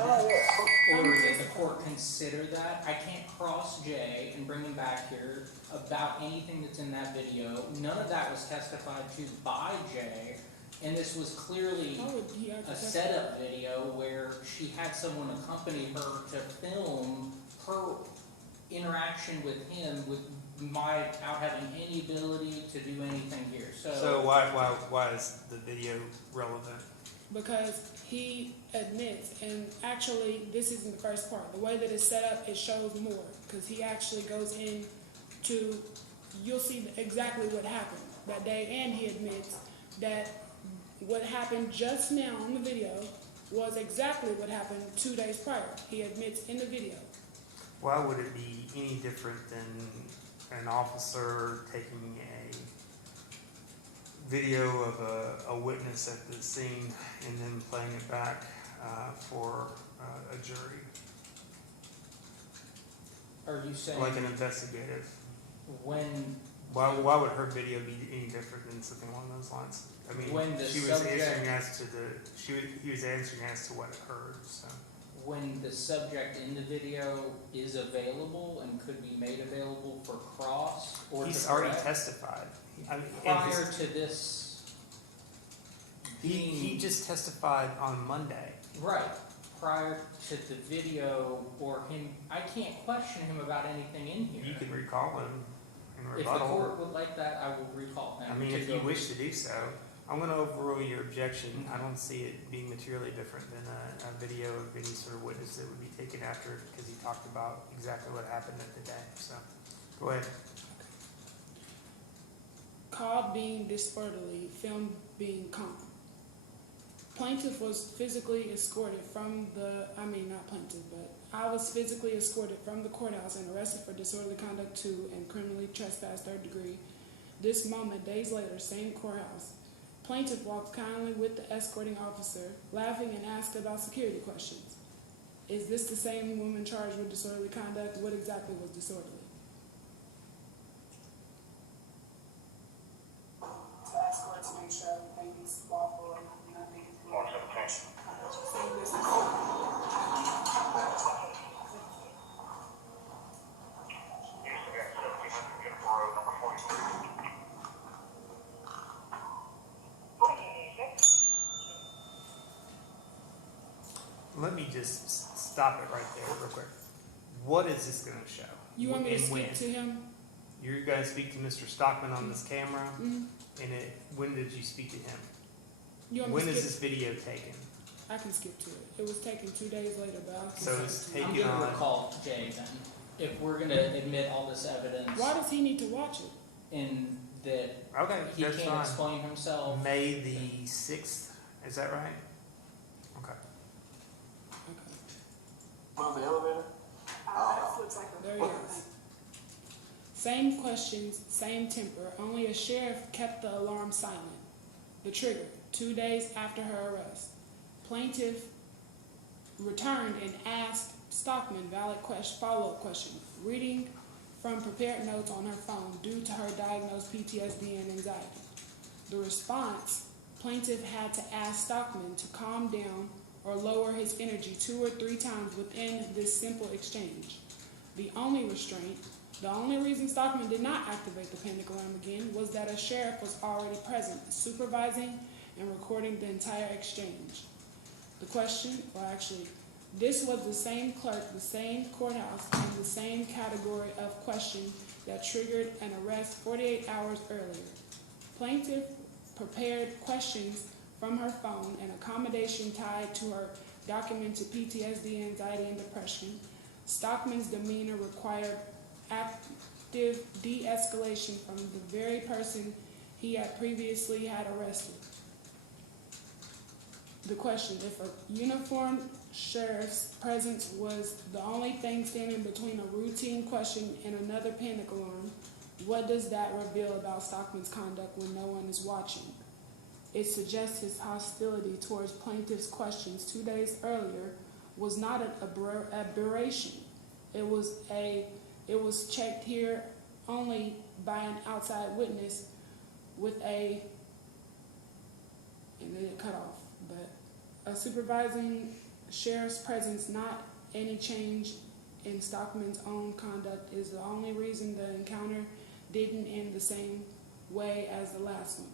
or that the court consider that. I can't cross Jay and bring him back here about anything that's in that video. None of that was testified to by Jay, and this was clearly How would he have to a testify? setup video where she had someone accompany her to film her interaction with him without having any ability to do anything here. So why is the video relevant? Because he admits, and actually, this isn't the first part. The way that it's set up, it shows more. Because he actually goes in to, you'll see exactly what happened that day, and he admits that what happened just now on the video was exactly what happened 2 days prior. He admits in the video. Why would it be any different than an officer taking a video of a witness at the scene and then playing it back for a jury? Are you saying Like an investigative. when Why would her video be any different than something along those lines? I mean, When the she was subject- answering as to he was answering as to what occurred, so. when the subject in the video is available and could be made available for cross or He's to already correct? testified. I mean, and Prior his- to this he just testified on Monday. right, prior to the video or him, I can't question him about anything in here. You can recall him in If the rebuttal. court would like that, I will recall him. I mean, to if you go- wish to do so, I'm going to overrule your objection. I don't see it being materially different than a video of any sort of witness that would be taken after, because he talked about exactly what happened at the day. So, go ahead. Called being disorderly, filmed being calm. Plaintiff was physically escorted from not plaintiff, but I was physically escorted from the courthouse and arrested for disorderly conduct 2 and criminally trespass 3rd degree. This moment, days later, same courthouse. Plaintiff walked kindly with the escorting officer, laughing and asked about security questions. Is this the same woman charged with disorderly conduct? What exactly was disorderly? To escort to make sure everything is lawful and nothing is being Let me just stop it right there real quick. What is this going to show? You want me to And speak when? to him? You're going to speak to Mr. Stockman on this camera? Mhm. And when did you speak to him? You want me When to is skip? this video taken? I can skip to it. It was taken 2 days later, but I can So skip it's to it. I'm taken gonna on. recall Jay then, if we're gonna admit all this evidence Why does he need to watch it? and that Okay, he that's can't fine. explain himself. May the 6th, is that right? Okay. Okay. That looks like a. There you go. Same questions, same temper, only a sheriff kept the alarm silent. The trigger, 2 days after her arrest. Plaintiff returned and asked Stockman valid follow-up question, reading from prepared notes on her phone due to her diagnosed PTSD and anxiety. The response, plaintiff had to ask Stockman to calm down or lower his energy 2 or 3 times within this simple exchange. The only restraint, the only reason Stockman did not activate the panic alarm again was that a sheriff was already present, supervising and recording the entire exchange. The question, or actually, this was the same clerk, the same courthouse, and the same category of question that triggered an arrest 48 hours earlier. Plaintiff prepared questions from her phone, an accommodation tied to her documented PTSD, anxiety, and depression. Stockman's demeanor required active de-escalation from the very person he had previously had arrested. The question, if a uniformed sheriff's presence was the only thing standing between a routine question and another panic alarm, what does that reveal about Stockman's conduct when no one is watching? It suggests his hostility towards plaintiff's questions 2 days earlier was not an aberration. It was checked here only by an outside witness with and then it cut off, but A supervising sheriff's presence, not any change in Stockman's own conduct, is the only reason the encounter didn't end the same way as the last one.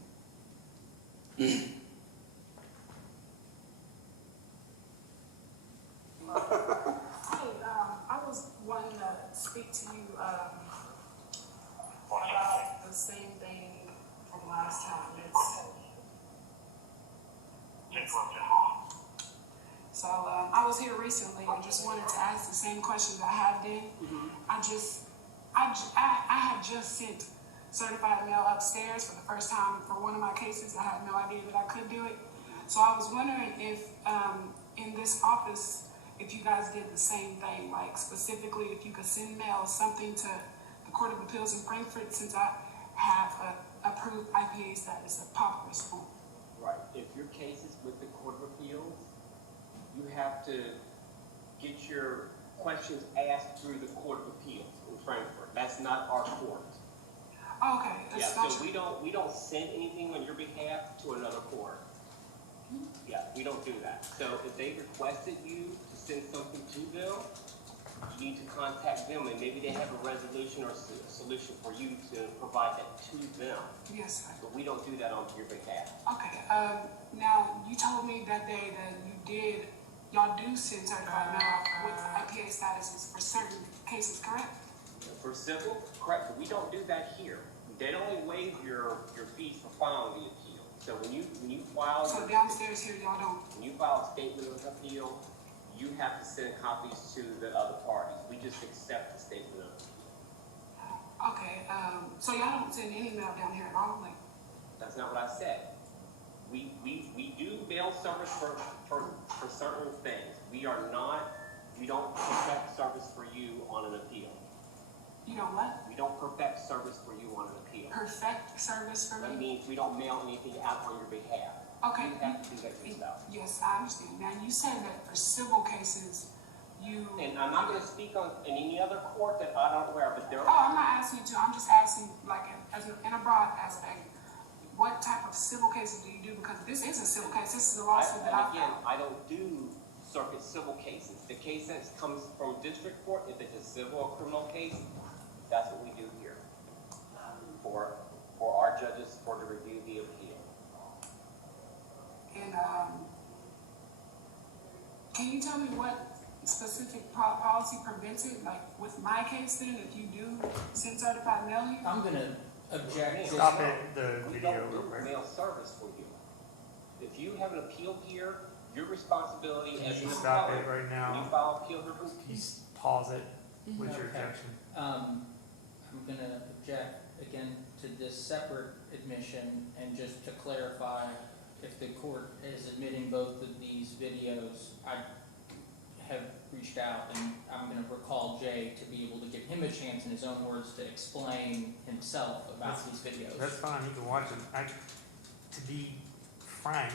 Hey, I was wanting to speak to you about the same thing from last time. So I was here recently and just wanted to ask the same questions I have been. I had just sent certified mail upstairs for the first time for one of my cases. I had no idea that I could do it. So I was wondering if in this office, if you guys did the same thing, like specifically if you could send mail something to the Court of Appeals in Frankfurt, since I have a approved IPA status of pauperous form. Right, if your case is with the Court of Appeals, you have to get your questions asked through the Court of Appeals in Frankfurt. That's not our court. Oh, okay. Yeah, That's not so your- we don't send anything on your behalf to another court. Yeah, we don't do that. So if they requested you to send something to them, you need to contact them, and maybe they have a resolution or a solution for you to provide that to them. Yes, sir. But we don't do that on your behalf. Okay, now, you told me that day that y'all do send certified mail with IPA statuses for certain cases, correct? For civil, correct, but we don't do that here. They only waive your fees for filing the appeal. So when you file, So downstairs here, y'all don't? when you file a statement of appeal, you have to send copies to the other parties. We just accept the statement of appeal. Okay, so y'all don't send any mail down here at all, like? That's not what I said. We do mail service for certain things. We don't perfect service for you on an appeal. You don't what? We don't perfect service for you on an appeal. Perfect service for That me? means we don't mail anything out on your behalf. Okay. You have to do that yourself. Yes, I understand. Now, you said that for civil cases, you. And I'm not gonna speak on in any other court that I'm not aware of, but there Oh, are. I'm not asking you to, I'm just asking, like, in a broad aspect, what type of civil cases do you do? Because this is a civil case, this is a lawsuit that I Again, filed. I don't do circuit civil cases. The case that comes from district court, if it's a civil or criminal case, that's what we do here. For our judges for to review the appeal. And, can you tell me what specific policy prevents it? Like, with my case then, if you do send certified mail here? I'm gonna object. Stop it, the We video don't real do quick. mail service for you. If you have an appeal here, your responsibility Can as you an stop appellant, it right when you now? file appeal here from Please pause it with your Okay. objection. I'm gonna object again to this separate admission, and just to clarify, if the court is admitting both of these videos, I have reached out and I'm gonna recall Jay to be able to give him a chance in his own words to explain himself about these videos. That's fine, you can watch them. To be frank,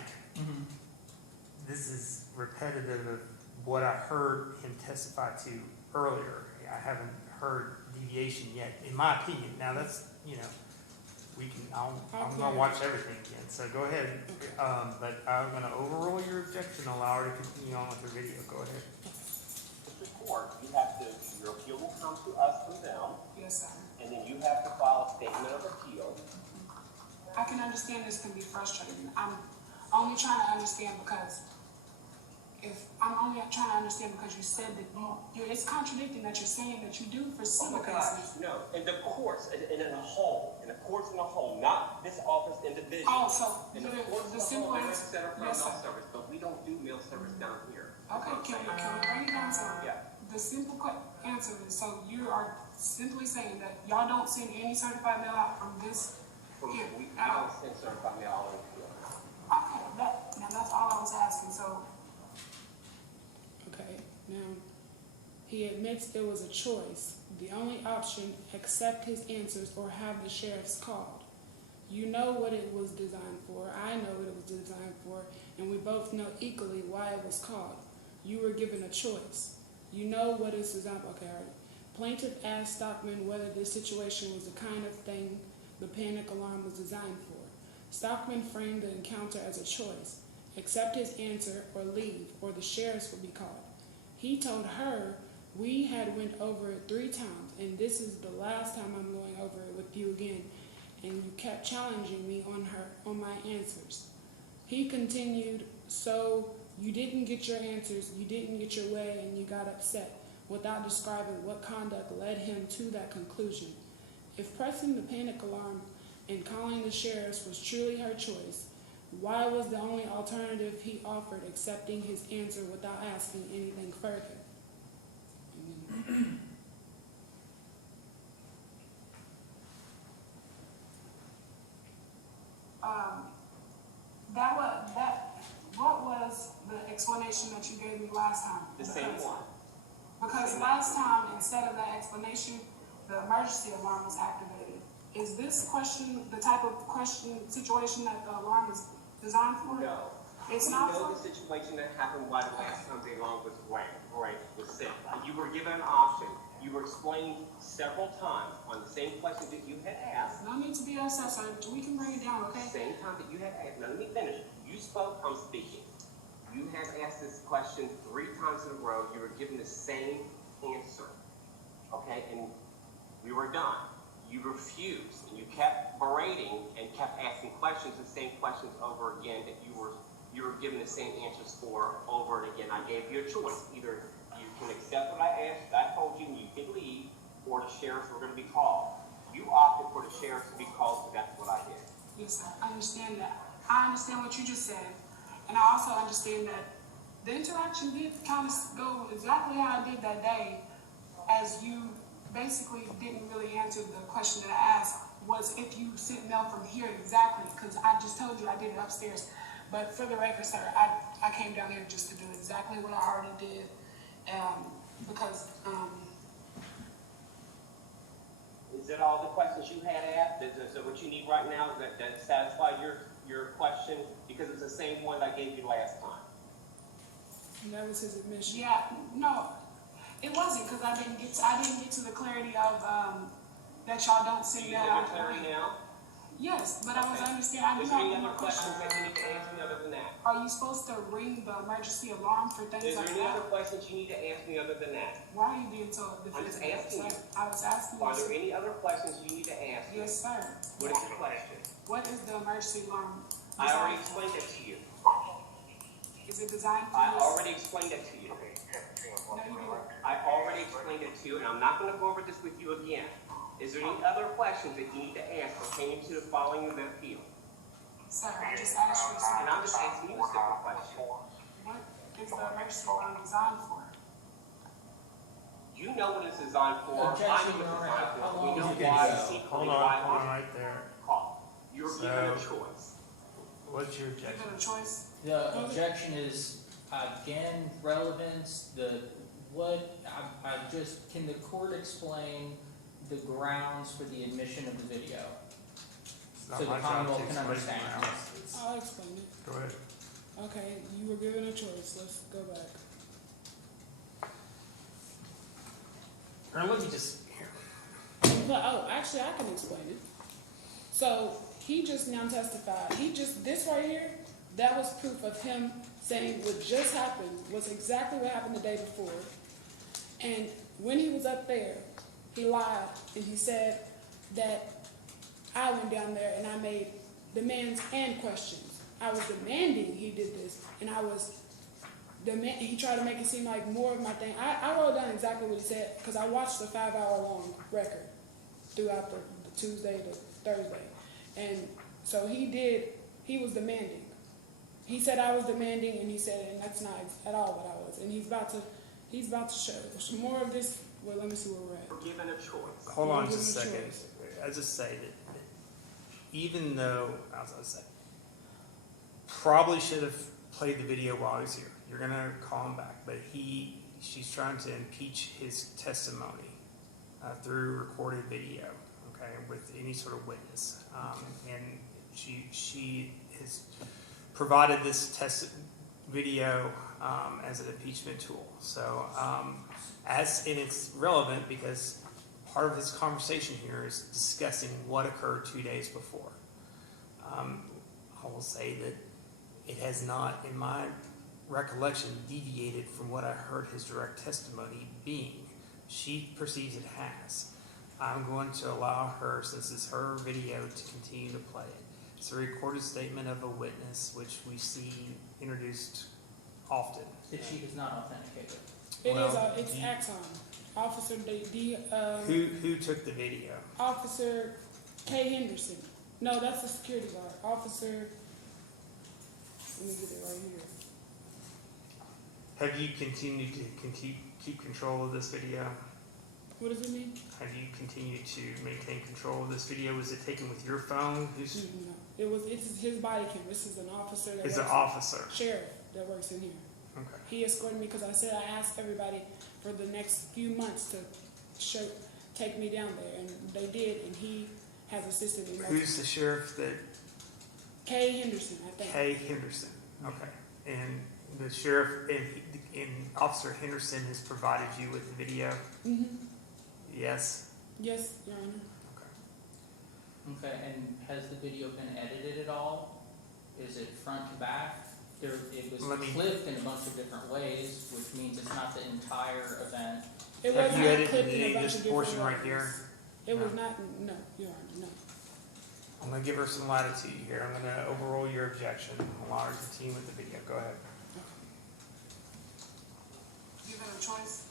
this is repetitive of what I heard him testify to earlier. I haven't heard deviation yet, in my opinion. Now that's, I'm gonna watch everything again, so go ahead. But I'm gonna overrule your objection, allow her to continue on with her video. Go ahead. district court, your appeal will come to us from them, Yes, sir. and then you have to file a statement of appeal. I can understand this can be frustrating. I'm only trying to understand because you said that it's contradicting that you're saying that you do for civil cases. No, in the courts, in a whole, not this office individually. Oh, so In the the courts, the simple whole, they're answer, set up for mail yes, sir. service, but we don't do mail service down here. Okay, can we bring it down to Yeah. the simple answer is, so you are simply saying that y'all don't send any certified mail out from this here We at all? don't send certified mail on the appeal. Okay, now that's all I was asking, so, Okay, now, he admits it was a choice. The only option, accept his answers or have the sheriff's called. You know what it was designed for, I know what it was designed for, and we both know equally why it was called. You were given a choice. You know what it's designed for. Okay, all right. Plaintiff asked Stockman whether this situation was the kind of thing the panic alarm was designed for. Stockman framed the encounter as a choice, accept his answer, or leave, or the sheriffs would be called. He told her we had went over it 3 times, and this is the last time I'm going over it with you again, and you kept challenging me on my answers. He continued, so you didn't get your answers, you didn't get your way, and you got upset, without describing what conduct led him to that conclusion. If pressing the panic alarm and calling the sheriffs was truly her choice, why was the only alternative he offered accepting his answer without asking anything further? What was the explanation that you gave me last time? The same one. Because last time, instead of that explanation, the emergency alarm was activated. Is this question the type of situation that the alarm is designed for? No. It's We not know for. the situation that happened why the last time the alarm was set. You were given an option. You were explained several times on the same question that you had asked. No need to be upset, sir. We can bring it down, okay? Same time that you had asked. Now let me finish. You spoke, I'm speaking. You have asked this question 3 times in a row. You were given the same answer. Okay, and we were done. You refused, and you kept berating and kept asking questions, the same questions over again that you were given the same answers for over and again. I gave you a choice. Either you can accept what I asked, I told you, and you can leave, or the sheriffs were going to be called. You opted for the sheriffs to be called, so that's what I did. Yes, sir. I understand that. I understand what you just said. And I also understand that the interaction did kind of go exactly how I did that day, as you basically didn't really answer the question that I asked, was if you sent mail from here exactly, because I just told you I did it upstairs. But for the record, sir, I came down here just to do exactly what I already did, because, Is that all the questions you had asked? Is that what you need right now? That satisfy your question? Because it's the same one I gave you last time. And that was his admission. yeah, no, it wasn't, because I didn't get to the clarity of, that y'all don't Do send you that have out. your clarity now? Yes, but I was Okay. understanding, I do Is have there any one more other question. questions that you need to ask me other than that? Are you supposed to ring the emergency alarm for things Is there like any other that? questions you need to ask me other than that? Why are you being so I'm just defensive? asking you. sir? I was asking Are there you. any other questions you need to ask me? Yes, sir. What is your question? What is the emergency alarm? I already designed for? explained it to you. Is it designed for I this? already explained it to you. No, you didn't. I already explained it to you, and I'm not going to go over this with you again. Is there any other questions that you need to ask pertaining to the following of the appeal? Sir, I just asked you a And simple I'm just asking you a simple question. What is the emergency alarm designed for? You know what it's designed for. I Objection, know Your what it's Honor. designed How for. long We know is it why gonna it's go? secretly Hold why on it right there. was called. You're given a So- choice. What's your objection? Given a choice? The objection is, again, relevance, can the court explain the grounds for the admission of the video? It's not So the my job Commonwealth to can explain understand. the grounds. I'll explain it. Go ahead. Okay, you were given a choice. Let's go back. Or let me just, here. Actually, I can explain it. So he just now testified. This right here, that was proof of him saying what just happened was exactly what happened the day before. And when he was up there, he lied and he said that I went down there and I made demands and questions. I was demanding he did this, and he tried to make it seem like more of my thing. I wrote down exactly what he said because I watched the 5-hour-long record throughout the Tuesday to Thursday. And so he was demanding. He said I was demanding, and he said, and that's not at all what I was. And he's about to show some more of this. Well, let me see where we're at. We're given a choice. Hold on Give just a him a second. choice. I just say that even though, I was gonna say, probably should have played the video while he was here. You're gonna call him back, but she's trying to impeach his testimony through recorded video, okay, with any sort of witness, and she has provided this test video as an impeachment tool. So, and it's relevant because part of his conversation here is discussing what occurred 2 days before. I will say that it has not, in my recollection, deviated from what I heard his direct testimony being. She perceives it has. I'm going to allow her, since it's her video, to continue to play it. It's a recorded statement of a witness, which we see introduced often. That she does not authenticate it. It is, Well, it's you- Axon. Officer Who took the video? Officer K. Henderson. No, that's the security guard. Officer, let me get it right here. Have you continued to keep control of this video? What does it mean? Have you continued to maintain control of this video? Was it taken with your phone? Who's No, it's his body cam. This is an officer that is works an officer? sheriff that works in here. Okay. He escorted me because I said I asked everybody for the next few months to take me down there, and they did, and he has assisted me. Who's the sheriff that? K. Henderson, I think. Kay Henderson. Okay. And the sheriff and Officer Henderson has provided you with the video? Mm-hmm. Yes? Yes, Your Honor. Okay. Okay, and has the video been edited at all? Is it front to back? It was clipped in a bunch of different ways, which means it's not the entire event. It Have was you not edited clipped in any a of bunch this of different portion right ways. here? It was No. not, no, Your Honor, no. I'm going to give her some latitude here. I'm going to overrule your objection. Allow her to continue with the video. Go ahead. Given a choice.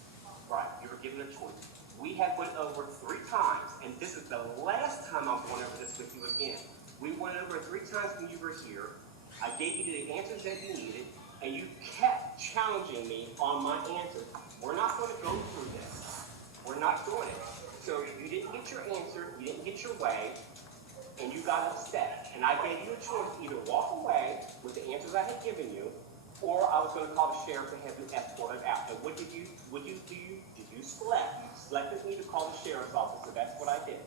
Right, you were given a choice. We had went over 3 times, and this is the last time I'm going over this with you again. We went over 3 times when you were here. I gave you the answers that you needed, and you kept challenging me on my answers. We're not going to go through this. We're not doing it. So you didn't get your answer, you didn't get your way, and you got upset. And I gave you a choice to either walk away with the answers I had given you, or I was going to call the sheriff and have you escorted out. And what did you do? Did you select? You selected me to call the sheriff's officer. That's what I did.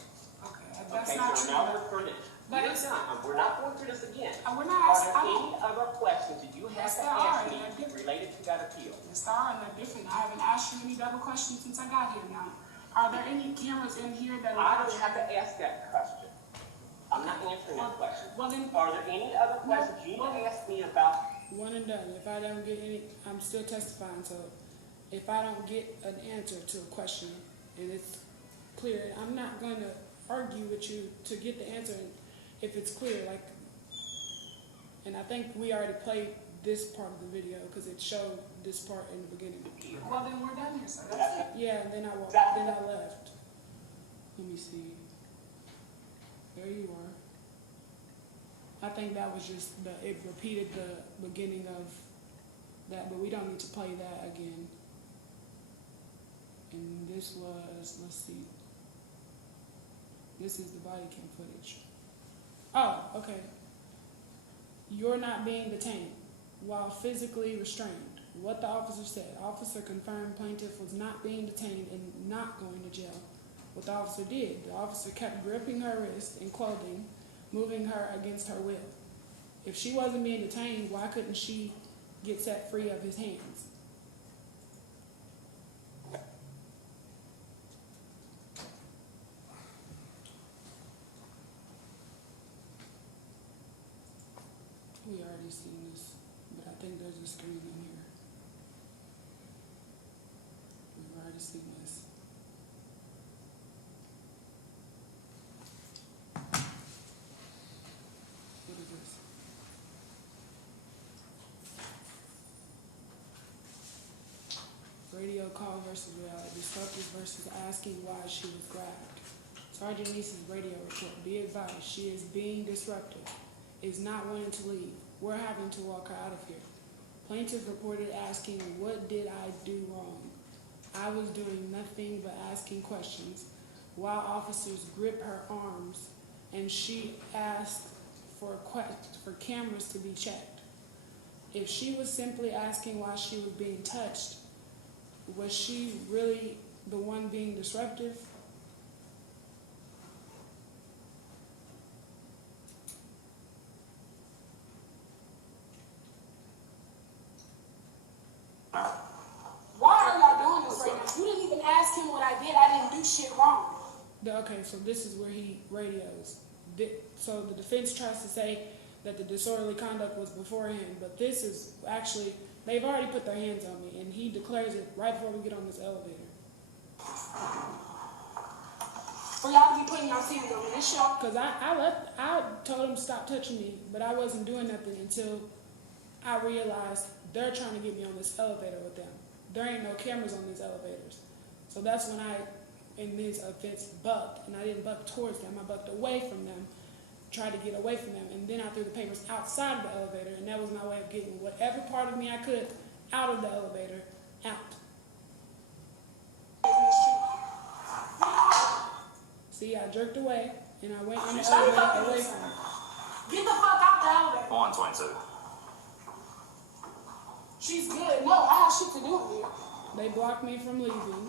Okay, that's Okay, not so true. now we're finished. But You're it's- done. We're not going through this again. We're not Are asking, there any other questions that you have Yes, to there ask are. me They're different. related to that appeal? Yes, there are, and they're different. I haven't asked you any double questions since I got here now. Are there any cameras in here that I are? don't have to ask that question. I'm not answering that question. Well then, Are there any other questions you need to ask me about? One and done. If I don't get any, I'm still testifying, so if I don't get an answer to a question and it's clear, I'm not going to argue with you to get the answer if it's clear, like, and I think we already played this part of the video because it showed this part in the beginning. well then we're done here, sir. That's it. Yeah, and then I walked, then I left. Let me see. There you are. I think that was just it repeated the beginning of that, but we don't need to play that again. And this was, let's see. This is the body cam footage. Oh, okay. You're not being detained while physically restrained. What the officer said. Officer confirmed plaintiff was not being detained and not going to jail. What the officer did, the officer kept gripping her wrist and clothing, moving her against her will. If she wasn't being detained, why couldn't she get set free of his hands? We already seen this, but I think there's a screen in here. We've already seen this. What is this? Radio call versus reality. Disruptors versus asking why she was grabbed. Sergeant Niece's radio report. Be advised, she is being disruptive. Is not wanting to leave. We're having to walk her out of here. Plaintiff reported asking, what did I do wrong? I was doing nothing but asking questions while officers grip her arms and she asked for cameras to be checked. If she was simply asking why she was being touched, was she really the one being disruptive? Why are y'all doing this right now? You didn't even ask him what I did. I didn't do shit wrong. Okay, so this is where he radios. So the defense tries to say that the disorderly conduct was beforehand, but this is actually, they've already put their hands on me, and he declares it right before we get on this elevator. For y'all to be putting y'all hands on me, this y'all. Cause I told him to stop touching me, but I wasn't doing nothing until I realized they're trying to get me on this elevator with them. There ain't no cameras on these elevators. So that's when I, in this offense, bucked, and I didn't buck towards them, I bucked away from them, tried to get away from them, and then I threw the papers outside of the elevator, and that was my way of getting whatever part of me I could out of the elevator, out. See, I jerked away, and I went in the elevator away from them. Get the fuck out the elevator. 122. She's good. No, I have shit to do with you. They blocked me from leaving.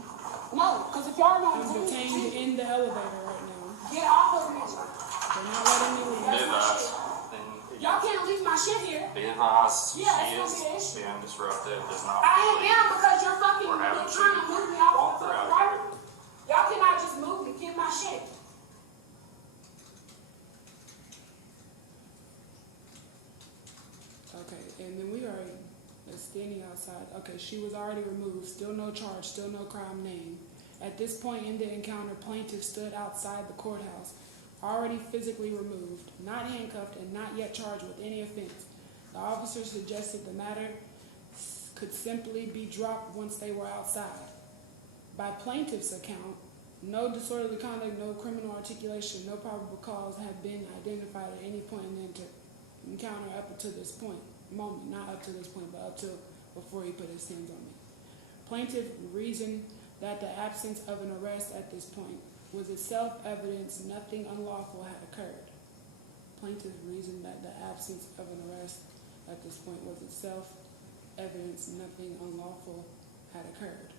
No, because if y'all don't I'm do detained in the elevator right now. get off of me. They're not letting me leave. That's my shit. Y'all can't leave my shit here. Be advised, Yeah, she it's is gonna be an issue. being disruptive, does not. I am because you're fucking We're having trying to to move me off walk the her fucking out of here. property. Y'all cannot just move me. Get my shit. Okay, and then we are standing outside. Okay, she was already removed. Still no charge, still no crime name. At this point in the encounter, plaintiff stood outside the courthouse, already physically removed, not handcuffed, and not yet charged with any offense. The officer suggested the matter could simply be dropped once they were outside. By plaintiff's account, no disorderly conduct, no criminal articulation, no probable cause have been identified at any point in the encounter up to this moment, not up to this point, but up to before he put his hands on me. Plaintiff reasoned that the absence of an arrest at this point was itself evidence nothing unlawful had occurred. Plaintiff reasoned that the absence of an arrest at this point was itself evidence nothing unlawful had occurred.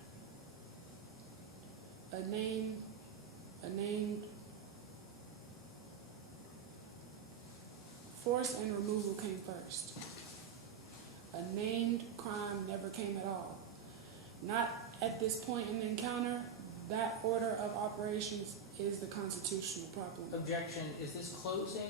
A named force and removal came first. A named crime never came at all. Not at this point in the encounter. That order of operations is the constitutional problem. Objection, is this closing?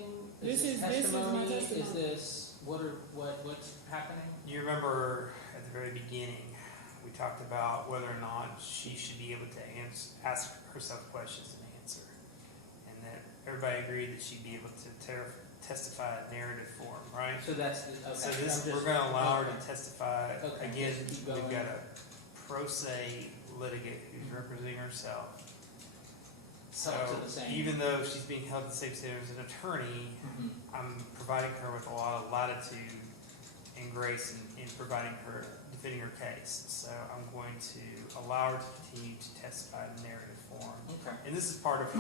This is my testimony. Is this, what's happening? You remember at the very beginning, we talked about whether or not she should be able to ask herself questions and answer. And that everybody agreed that she'd be able to testify in narrative form, right? So that's, okay. So this, we're gonna allow her to testify. Again, we've got a pro se litigant who's representing herself. So Held to the same. even though she's being held to the same standard as an attorney, I'm providing her with a lot of latitude and grace in providing her, defending her case. So I'm going to allow her to continue to testify in narrative form. Okay. And this is part of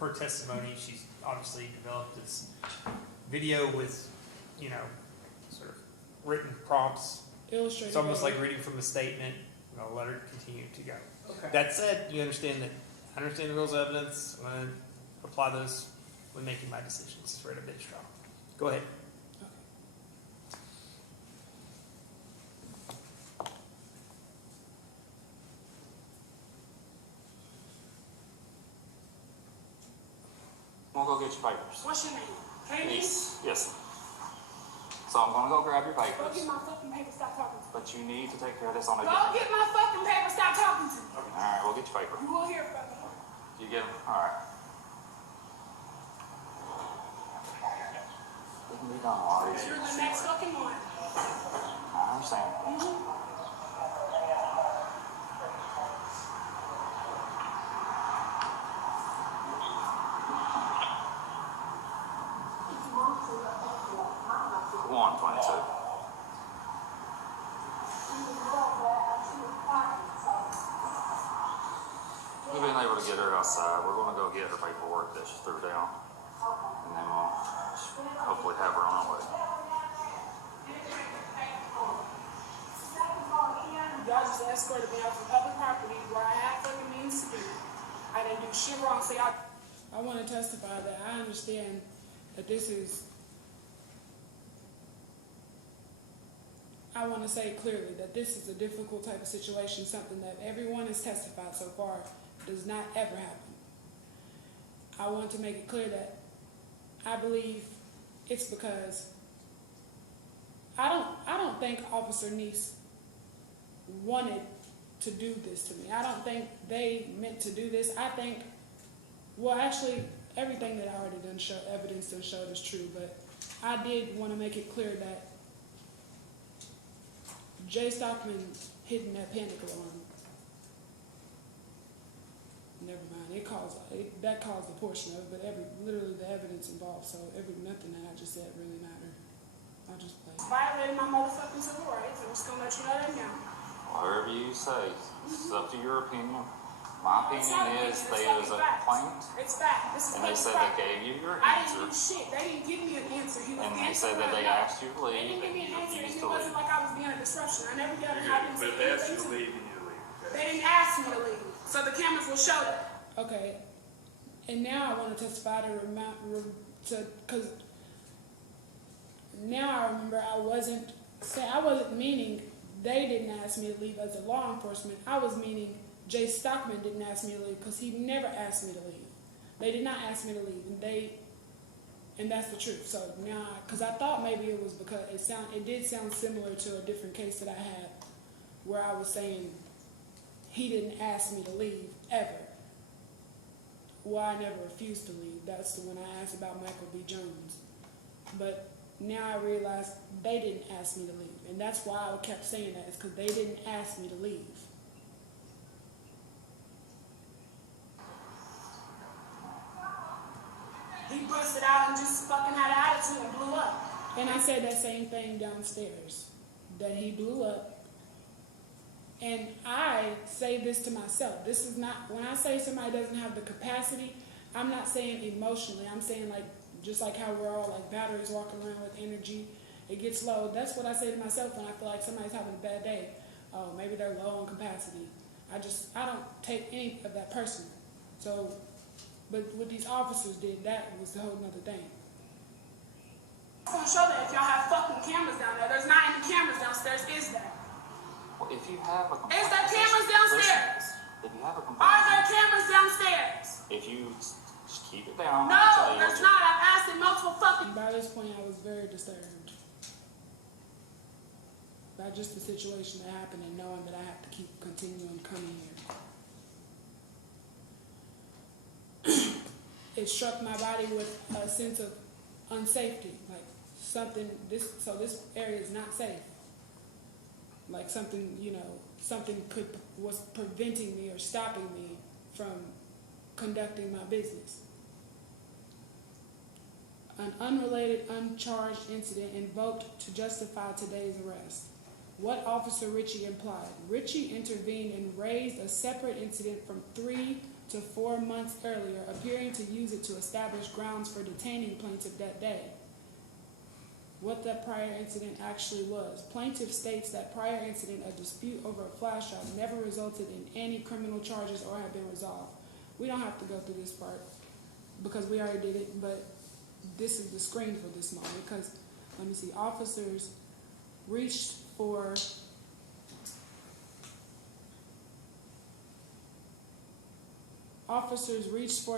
her testimony. She's obviously developed this video with, sort of written prompts. Illustrated. It's almost like reading from a statement. I'll let her continue to go. Okay. That said, you understand that I understand the rules of evidence. I'm going to apply those when making my decisions for a bench trial. Go ahead. I'm gonna go get your papers. What's your name? Haley? Yes. So I'm gonna go grab your Go papers, get my fucking paper. Stop talking to me. but you need to take care of this on a. Go get my fucking paper. Stop talking to me. Alright, we'll get your paper. You will hear from me. You get them? Alright. We can be done a lot easier. You're the next fucking one. I understand. One 22. We've been able to get her outside. We're gonna go get her paperwork that she threw down. And then we'll hopefully have her on her way. Y'all just escorted me out from public property where I have fucking means to be. I didn't do shit wrong. See, I want to testify that I understand that this is, I want to say clearly that this is a difficult type of situation, something that everyone has testified so far does not ever happen. I want to make it clear that I believe it's because I don't think Officer Neese wanted to do this to me. I don't think they meant to do this. I think, well, actually, everything that I already done show, evidence done showed is true, but I did want to make it clear that Jay Stockman hitting that panic alarm. Never mind. That caused a portion of it, but literally the evidence involved. So nothing that I just said really mattered. I'll just play. Violating my motherfucking civil rights. I'm just gonna let you know that now. Whatever you say, it's up to your opinion. My It's not opinion opinion, is it's they fucking is a fact. complaint, It's fact. This is and they said they gave you your I didn't answer, do shit. They didn't give me an answer. He was and they dancing said that around. they No. asked you to They leave, didn't give and me you an answer, and refused it to wasn't leave. like I was being a disruption. I never got it. I didn't say But they asked you anything to to leave and you leave. They didn't ask me to leave, so the cameras will show that. Okay, and now I want to testify because now I remember I wasn't meaning they didn't ask me to leave as a law enforcement. I was meaning Jay Stockman didn't ask me to leave because he never asked me to leave. They did not ask me to leave, and that's the truth. So now, because I thought maybe it was because it did sound similar to a different case that I had where I was saying he didn't ask me to leave ever. Well, I never refused to leave. That's the one I asked about Michael B. Jones. But now I realize they didn't ask me to leave. And that's why I kept saying that, is because they didn't ask me to leave. He busted out and just fucking had an attitude and blew up. And I said that same thing downstairs, that he blew up. And I say this to myself. This is not, when I say somebody doesn't have the capacity, I'm not saying emotionally. I'm saying like, just like how we're all like batteries walking around with energy, it gets low. That's what I say to myself when I feel like somebody's having a bad day. Oh, maybe they're low on capacity. I don't take any of that personally. So, but what these officers did, that was the whole nother thing. I'm gonna show that if y'all have fucking cameras down there. There's not any cameras downstairs, is there? Well, if you have a complaint. Is there cameras downstairs? Listen, if you have a complaint. Are there cameras downstairs? If you just keep it down. No, I'll tell you there's what not. I've asked it multiple fucking. And by this point, I was very disturbed by just the situation that happened and knowing that I have to keep continuing coming here. It struck my body with a sense of unsafety, like something. This area is not safe. Like something, something was preventing me or stopping me from conducting my business. An unrelated, uncharged incident invoked to justify today's arrest. What Officer Ritchie implied. Ritchie intervened and raised a separate incident from 3 to 4 months earlier, appearing to use it to establish grounds for detaining plaintiff that day. What that prior incident actually was. Plaintiff states that prior incident, a dispute over a flash drive, never resulted in any criminal charges or have been resolved. We don't have to go through this part because we already did it, but this is the screen for this moment because, let me see, officers reached for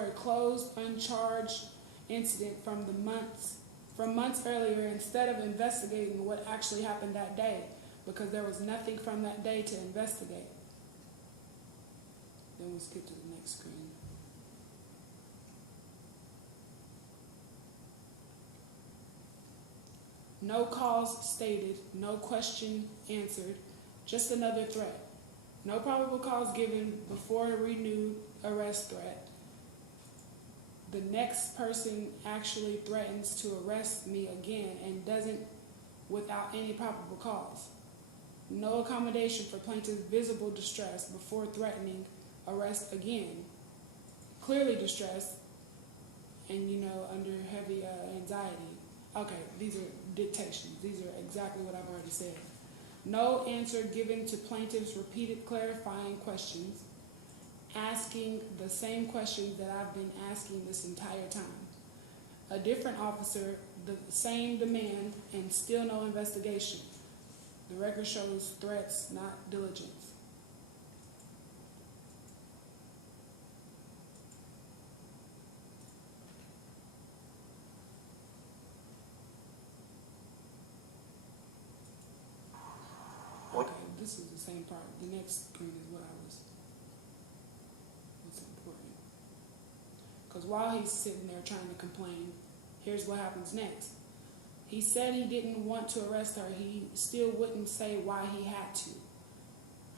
a closed, uncharged incident from months earlier instead of investigating what actually happened that day because there was nothing from that day to investigate. Then we'll skip to the next screen. No cause stated, no question answered, just another threat. No probable cause given before a renewed arrest threat. The next person actually threatens to arrest me again and doesn't without any probable cause. No accommodation for plaintiff's visible distress before threatening arrest again. Clearly distressed and, under heavy anxiety. Okay, these are dictations. These are exactly what I've already said. No answer given to plaintiff's repeated clarifying questions, asking the same questions that I've been asking this entire time. A different officer, the same demand, and still no investigation. The record shows threats, not diligence. this is the same part. The next screen is what's important. Because while he's sitting there trying to complain, here's what happens next. He said he didn't want to arrest her. He still wouldn't say why he had to.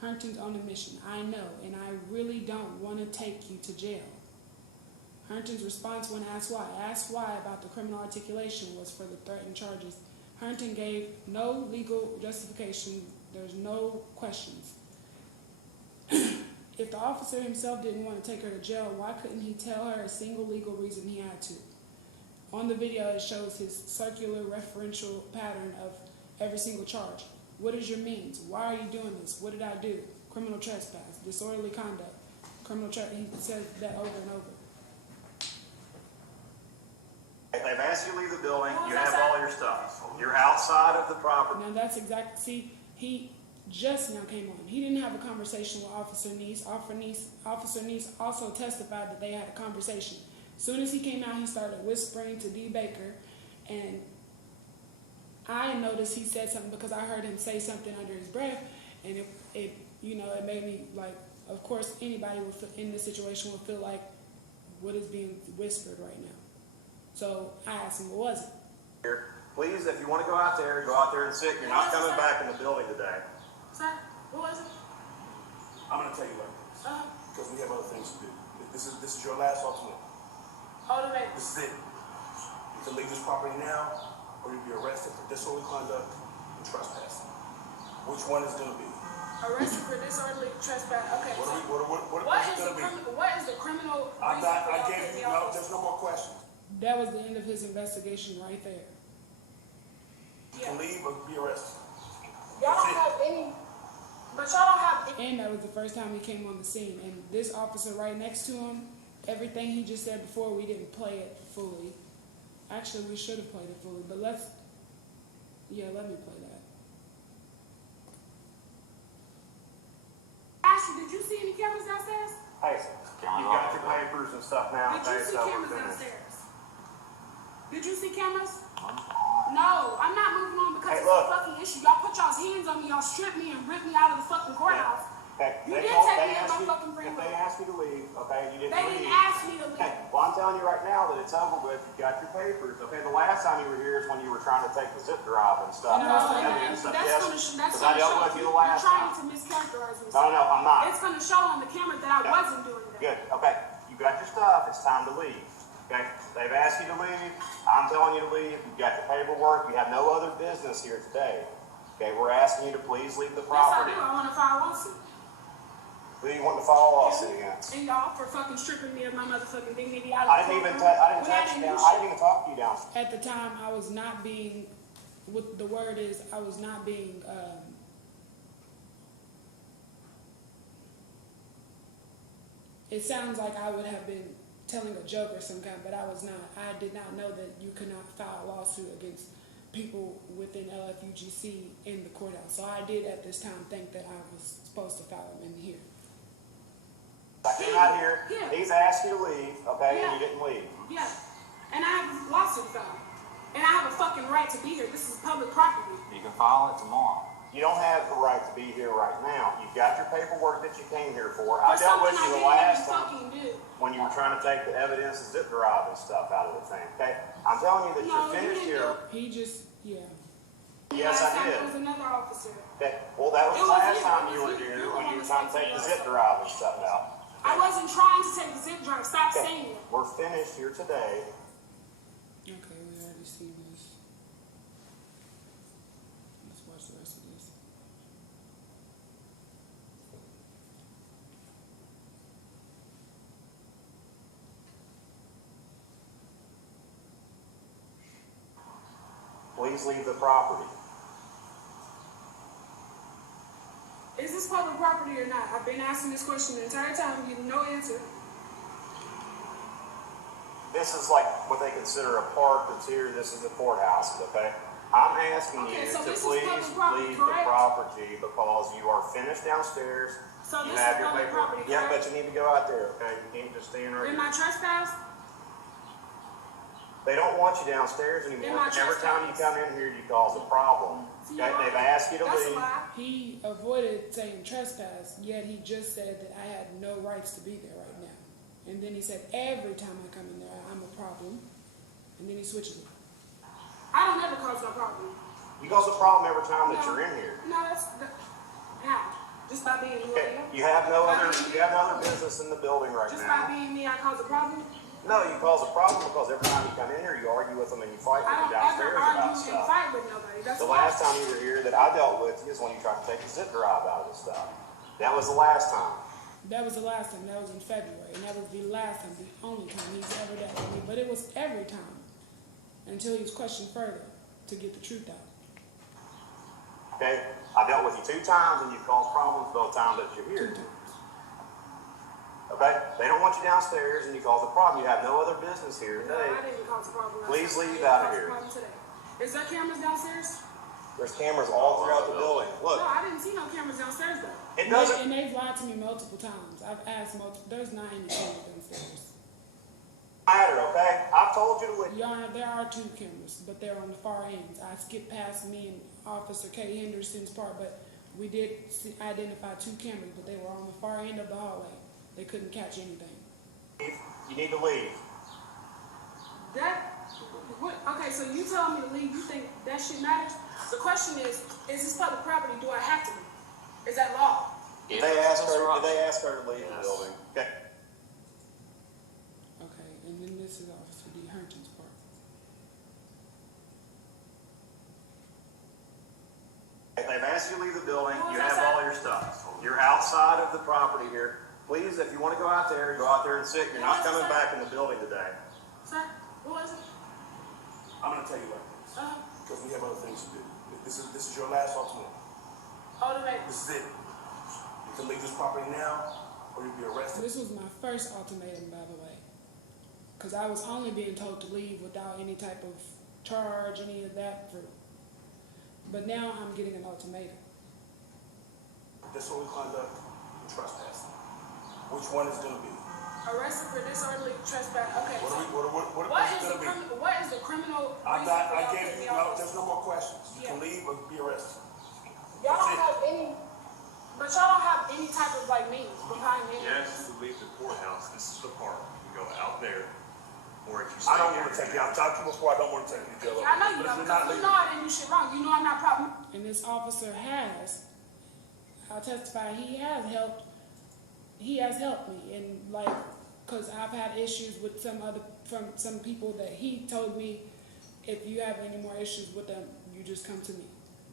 Herndon's on a mission. I know, and I really don't want to take you to jail. Herndon's response when asked why about the criminal articulation was for the threatened charges. Herndon gave no legal justification. There's no questions. If the officer himself didn't want to take her to jail, why couldn't he tell her a single legal reason he had to? On the video, it shows his circular referential pattern of every single charge. What is your means? Why are you doing this? What did I do? Criminal trespass, disorderly conduct, criminal trespass. He says that over and over. They've asked you to leave the building, you have all your stuff. You're outside of the property. Now that's exactly, see, he just now came on. He didn't have a conversation with Officer Neese. Officer Neese also testified that they had a conversation. As soon as he came out, he started whispering to D. Baker, and I noticed he said something because I heard him say something under his breath, and it made me like, of course, anybody in this situation would feel like what is being whispered right now. So I asked him, what was it? Please, if you want to go out there and sit. You're not coming back in the building today. Sir, what was it? I'm gonna tell you what, because we have other things to do. This is your last ultimate. Ultimate. This is it. You can leave this property now, or you'll be arrested for disorderly conduct and trespassing. Which one is gonna be? Arrested for disorderly trespass. Okay. What is What is the criminal reason for y'all gave taking you, the office? there's no more questions. That was the end of his investigation right there. You can leave or be arrested. Y'all don't have any, but y'all don't have any. And that was the first time he came on the scene. And this officer right next to him, everything he just said before, we didn't play it fully. Actually, we should have played it fully, but let me play that. Ashley, did you see any cameras downstairs? Hey, you got your papers and stuff now. Did you Okay, see so we're cameras finished. downstairs? Did you see cameras? No, I'm not moving on because Hey, it's look. a fucking issue. Y'all put y'all's hands on me, y'all stripped me and ripped me out of the fucking courthouse. Okay, You they did told- take they me at asked my you- fucking freedom. If they asked you to leave, okay, you didn't They leave. didn't ask me to leave. Okay, well, I'm telling you right now that it's over with. You got your papers. Okay, the last time you were here is when you were trying to take the zip drive and stuff. No, No, That's that's yes, gonna because I dealt show. with you the You're last trying time. to mischaracterize me. No, I'm not. It's gonna show on the camera that I Yeah. wasn't doing that. Good, okay, you got your stuff, it's time to leave. Okay, they've asked you to leave, I'm telling you to leave, you've got your paperwork, you have no other business here today. Okay, we're asking you to please leave the Yes, property. I do. I want to file a lawsuit. Who do you want to file a lawsuit against? And y'all for fucking stripping me of my motherfucking dignity out of I the didn't even courtroom. I didn't when I touch you didn't down, do I shit. didn't even talk to you down. At the time, I was not being, what the word is, I was not being, it sounds like I would have been telling a joke or some kind, but I was not. I did not know that you could not file a lawsuit against people within LFUGC in the courthouse. So I did at this time think that I was supposed to file them in here. I came out here, Yeah. he's asked you to leave, okay, and Yeah. you didn't leave. Yeah. And I have a lawsuit filed. And I have a fucking right to be here. This is public property. You can file it tomorrow. You don't have the right to be here right now. You've got your paperwork that you came here for. I For dealt with something I you the didn't last even time fucking do. when you were trying to take the evidence and zip drive and stuff out of the thing, okay? I'm telling you that No, you're you finished didn't here. He just, yeah. Yes, Last I time did. It was another officer. Okay, well, that was It the was last you. time It you was were you. here You're the when one you were that trying to said take the to zip us. drive and stuff out. I wasn't trying to take the zip drive. Stop Okay, saying it. we're finished here today. Okay, we already see this. Let's watch the rest of this. Please leave the property. Is this public property or not? I've been asking this question the entire time, getting no answer. This is like what they consider a park that's here. This is the courthouse, okay? I'm asking Okay, you so to this is please public property, leave correct? the property because you are finished downstairs. So You this have is your public paper. property, Yeah, correct? but you need to go out there, okay? You can't just stand right Am here. I trespassed? They don't want you downstairs anymore. Every time you come in here, you cause a problem. Okay? They've asked you to That's a leave. lie. He avoided saying trespass, yet he just said that I had no rights to be there right now. And then he said, every time I come in there, I'm a problem. And then he switches it. I don't ever cause no problem. You cause a problem every time that you're in here. No, how? Just by being who Okay? I am? You have no other business in the building right Just by now. being me, I cause a problem? No, you cause a problem because every time you come in here, you argue with them and you fight with I them don't ever downstairs about argue and stuff. fight with nobody. That's The why. last time you were here that I dealt with you is when you tried to take the zip drive out of the stuff. That was the last time. That was the last time. That was in February. And that was the last time, the only time he's ever dealt with me. But it was every time until he was questioned further to get the truth out. Okay? I dealt with you 2 times and you caused problems both times that you're here. 2 times. Okay? They don't want you downstairs and you cause a problem. You have no other business here No, today. I didn't cause a problem. Please I leave didn't out of cause a here. problem today. Is there cameras downstairs? There's cameras all throughout the building. No, Look, I didn't see no cameras downstairs though. it doesn't. And they've lied to me multiple times. I've asked multiple, there's not any cameras downstairs. Matter, okay? I've told you to leave. Your Honor, there are 2 cameras, but they're on the far ends. I skipped past me and Officer Kay Henderson's part, but we did identify 2 cameras, but they were on the far end of the hallway. They couldn't catch anything. You need to leave. Okay, so you telling me to leave, you think that shit matters? The question is this public property, do I have to leave? Is that law? Did they ask her to leave the building? Okay. Okay, and then this is Officer D. Herndon's part. They've asked you to leave the building. Who was You have outside? all your stuff. You're outside of the property here. Please, if you want to go out there and sit. You're not coming back in the building today. Sir, what was it? I'm gonna tell you like this, because we have other things to do. This is your last ultimatum. Ultimatum. This is it. You can leave this property now, or you'll be arrested. This was my first ultimatum, by the way, because I was only being told to leave without any type of charge, any of that. But now I'm getting an ultimatum. Disorderly conduct and trespassing. Which one is gonna be? Arrested for disorderly trespass. Okay. What What is is it gonna be? what is the criminal I reason for I y'all gave putting you, me on no, there's no more questions. You can Yeah. leave or be arrested. Y'all That's don't it. have any, but y'all don't have any type of like means behind any. Yes, you leave the courthouse, this is the park, you go out there, or if you I stay don't here. wanna take you, I've talked to you before, I don't wanna take you to jail. I know you But if don't, you're not because you leaving- know I didn't do shit wrong. You know I'm not problem. And this officer I'll testify, he has helped me, and like, cause I've had issues with some people that he told me, if you have any more issues with them, you just come to me.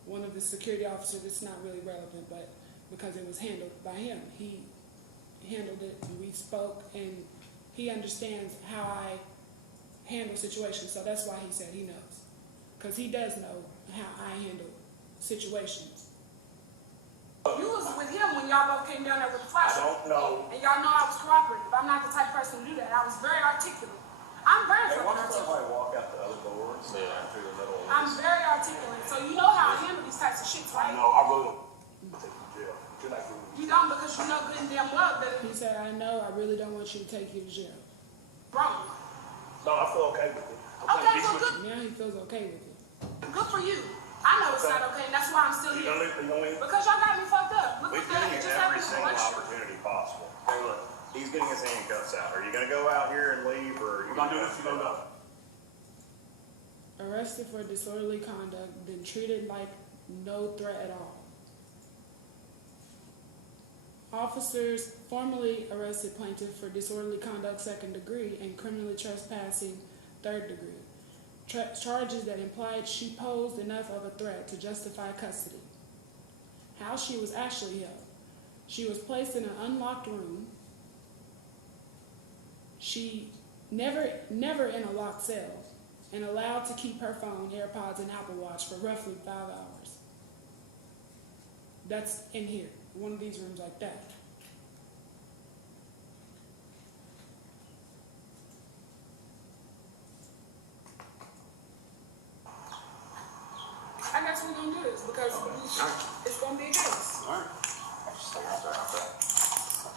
One of the security officers, it's not really relevant, but because it was handled by him, he handled it, and we spoke, and he understands how I handle situations, so that's why he said he knows. Cause he does know how I handle situations. You was with him when y'all both came down there with the I flashlight. don't know. And y'all know I was cooperative. I'm not the type of person to do that. I was very articulate. I'm very Hey, why fucking don't articulate. somebody walk out the other door and sit Yeah. through the middle of I'm this? very articulate. So you know how I handle these types of shit, I right? know, I really don't take you to jail. You're not getting You don't because you know good and damn well that He it's said, I know, I really don't want you to take you to jail. wrong. No, I feel okay with it. Okay, so good, Now he feels okay with it. good for you. I know it's not okay, and that's why I'm still You gonna here. leave, you gonna leave? Because y'all got me fucked up. Look We've what that given you just every happened in the single election. opportunity possible. Hey, look, he's getting his handcuffs out. Are you gonna go out here and leave, or are you We're gonna do this, you're gonna go. Arrested for disorderly conduct, then treated like no threat at all. Officers formally arrested plaintiff for disorderly conduct 2nd degree and criminally trespassing 3rd degree. Charges that implied she posed enough of a threat to justify custody. How she was actually held. She was placed in an unlocked room. She never in a locked cell, and allowed to keep her phone, AirPods, and Apple Watch for roughly 5 hours. That's in here, one of these rooms like that. I guess we're gonna do this because it's gonna be a case. All right.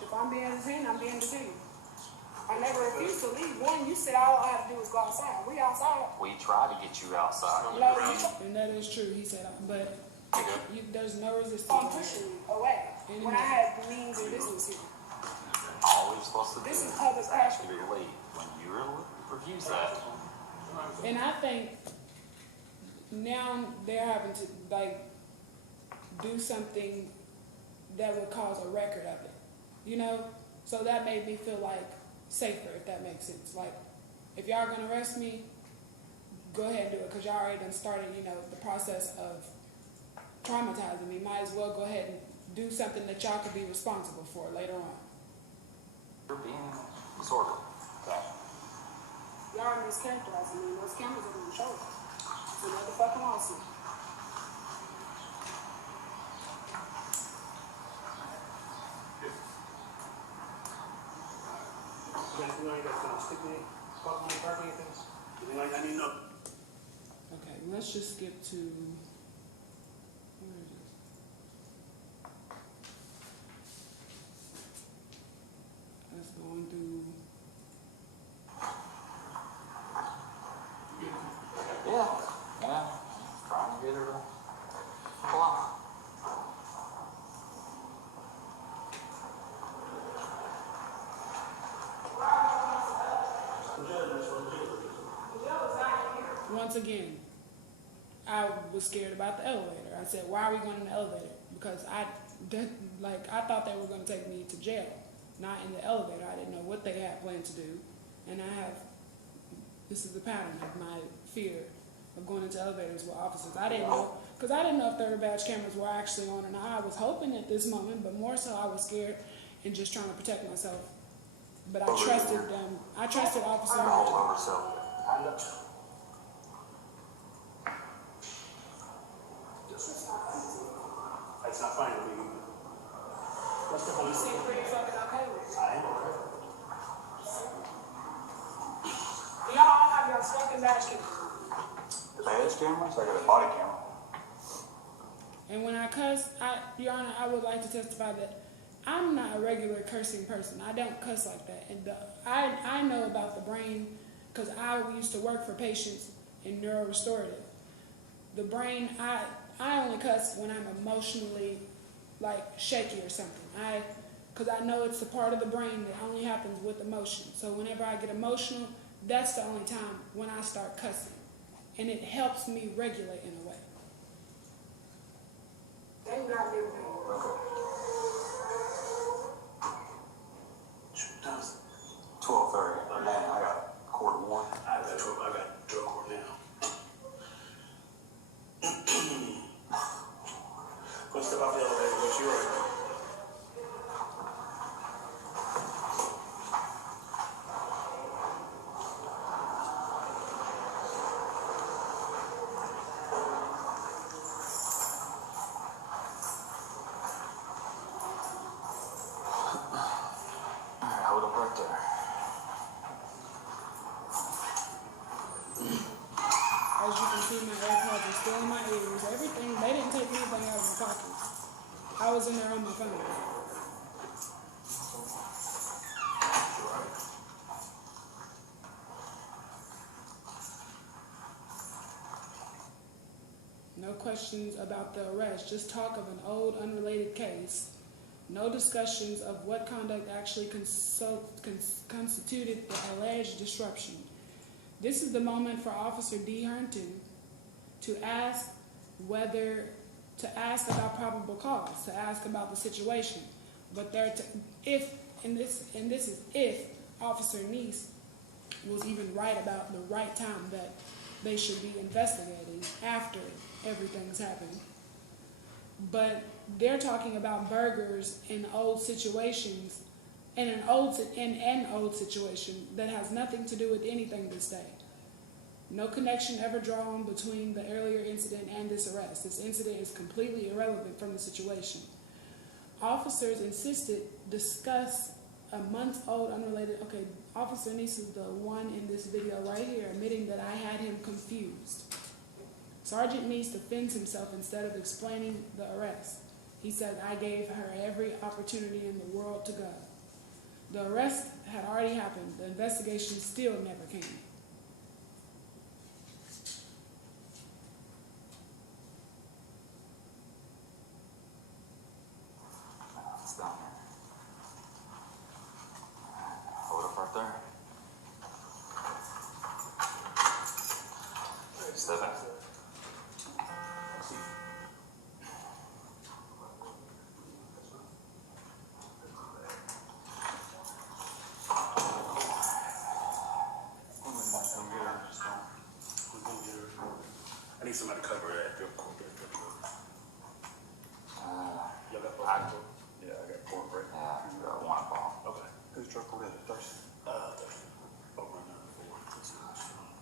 If I'm being detained, I'm being detained. I never refused to leave. One, you said all I had to do was go outside. We outside. We tried to get you outside. No, you And that is true, he said, but there's no resistance. I'm pushing me away when I had means and business here. All we're supposed to do This is public ask property. you to leave. When you refuse that, And I think now they're having to like do something that would cause a record of it, you know? So that made me feel like safer, if that makes sense. Like, if y'all gonna arrest me, go ahead and do it, because y'all already done started, you know, the process of traumatizing me. Might as well go ahead and do something that y'all could be responsible for later on. you're being disorderly. Okay. Y'all are mischaracterizing me. Those cameras are gonna show it. It's another fucking lawsuit. You know, you guys gonna stick me, fuck me, park anything? Anything like that, I need to know. Okay, let's just skip to, where is it? Let's go on through, Yeah. Trying to get her to pull out. once again, I was scared about the elevator. I said, why are we going in the elevator? Because I thought they were going to take me to jail, not in the elevator. I didn't know what they had planned to do. And this is the pattern of my fear of going into elevators with officers. I didn't know, because I didn't know if third batch cameras were actually on or not. I was hoping at this moment, but more so I was scared and just trying to protect myself. But I trusted them. I trusted officers. That's not fine with me. What's the You seem pretty fucking okay with it. I am okay. Do y'all all have your fucking badge cameras? The badge cameras, I got a body camera. And when I cuss, Your Honor, I would like to testify that I'm not a regular cursing person. I don't cuss like that. And I know about the brain because I used to work for patients in neurorestorative. The brain, I only cuss when I'm emotionally like shaky or something. Because I know it's the part of the brain that only happens with emotion. So whenever I get emotional, that's the only time when I start cussing. And it helps me regulate in a way. They got me. Thomas, 12:30. Man, I got court at 1. I got drug court now. Go step off the elevator, go to your right. Alright, hold up right there. As you can see, my AirPods are still in my ears. Everything, they didn't take anything out of my pockets. I was in there on my phone. No questions about the arrest, just talk of an old unrelated case. No discussions of what conduct actually constituted the alleged disruption. This is the moment for Officer D. Herndon to ask about probable cause, to ask about the situation. But if Officer Neese was even right about the right time that they should be investigating after everything's happened. But they're talking about burgers in old situations, in an old situation that has nothing to do with anything this day. No connection ever drawn between the earlier incident and this arrest. This incident is completely irrelevant from the situation. Officers insisted discuss a month-old unrelated. Okay, Officer Neese is the one in this video right here admitting that I had him confused. Sergeant Neese defends himself instead of explaining the arrest. He said, I gave her every opportunity in the world to go. The arrest had already happened. The investigation still never came. It's down here. Hold up right there. Step back. I need somebody to cover that. Y'all got both? Yeah, I got four, right? Yeah, you got one ball. Okay. Whose truck was it? Thursday? Thursday. Oh, right now, four.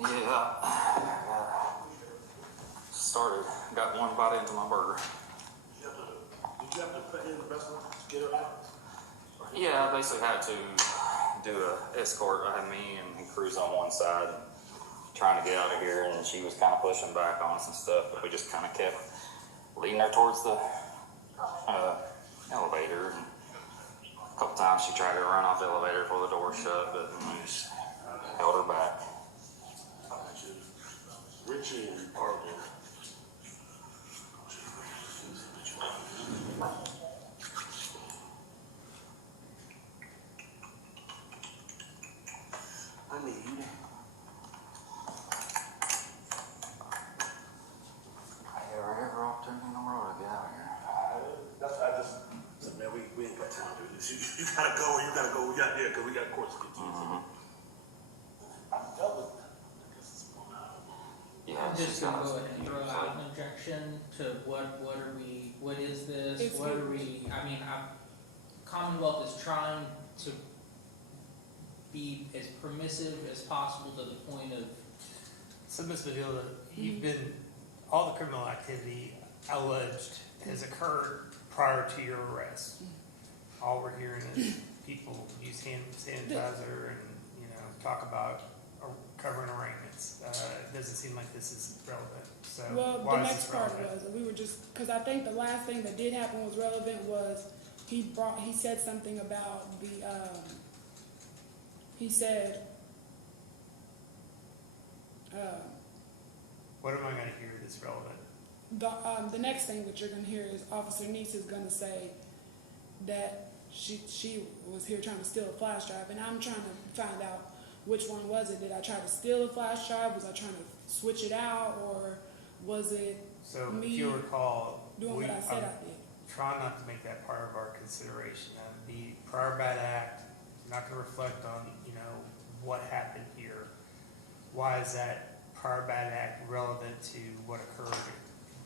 Yeah, started, got one bite into my burger. Did you have to put in the rest of it to get her out? Yeah, I basically had to do a escort. I had me and Cruz on one side, trying to get out of here, and she was kind of pushing back on us and stuff, but we just kind of kept leading her towards the elevator. And a couple times she tried to run off the elevator before the door shut, but we just held her back. Richie and Arlo. I need. I have every opportunity in the world to get out of here. That's I just said, man, we ain't got time to do this. You gotta go, and you gotta go. We got there because we got courts to get to. I'm done with that. I guess it's one out. Yeah, I'm just she's gonna got go us. ahead and throw out an objection to what is this, It's what are good. we, I mean, Commonwealth is trying to be as permissive as possible to the point of, So, Ms. Padilla, you've been, all the criminal activity alleged has occurred prior to your arrest. All we're hearing is people use hand sanitizer and, talk about covering arraignments. It doesn't seem like this is relevant, so Well, the why is next this part relevant? was, we were just, because I think the last thing that did happen was relevant was he said something about the, he said, What am I gonna hear that's relevant? the next thing that you're gonna hear is Officer Neese is gonna say that she was here trying to steal a flash drive, and I'm trying to find out which one was it. Did I try to steal a flash drive? Was I trying to switch it out, or was it So, me if you recall, doing what I said I did? try not to make that part of our consideration. The prior bad act, not gonna reflect on, what happened here. Why is that prior bad act relevant to what occurred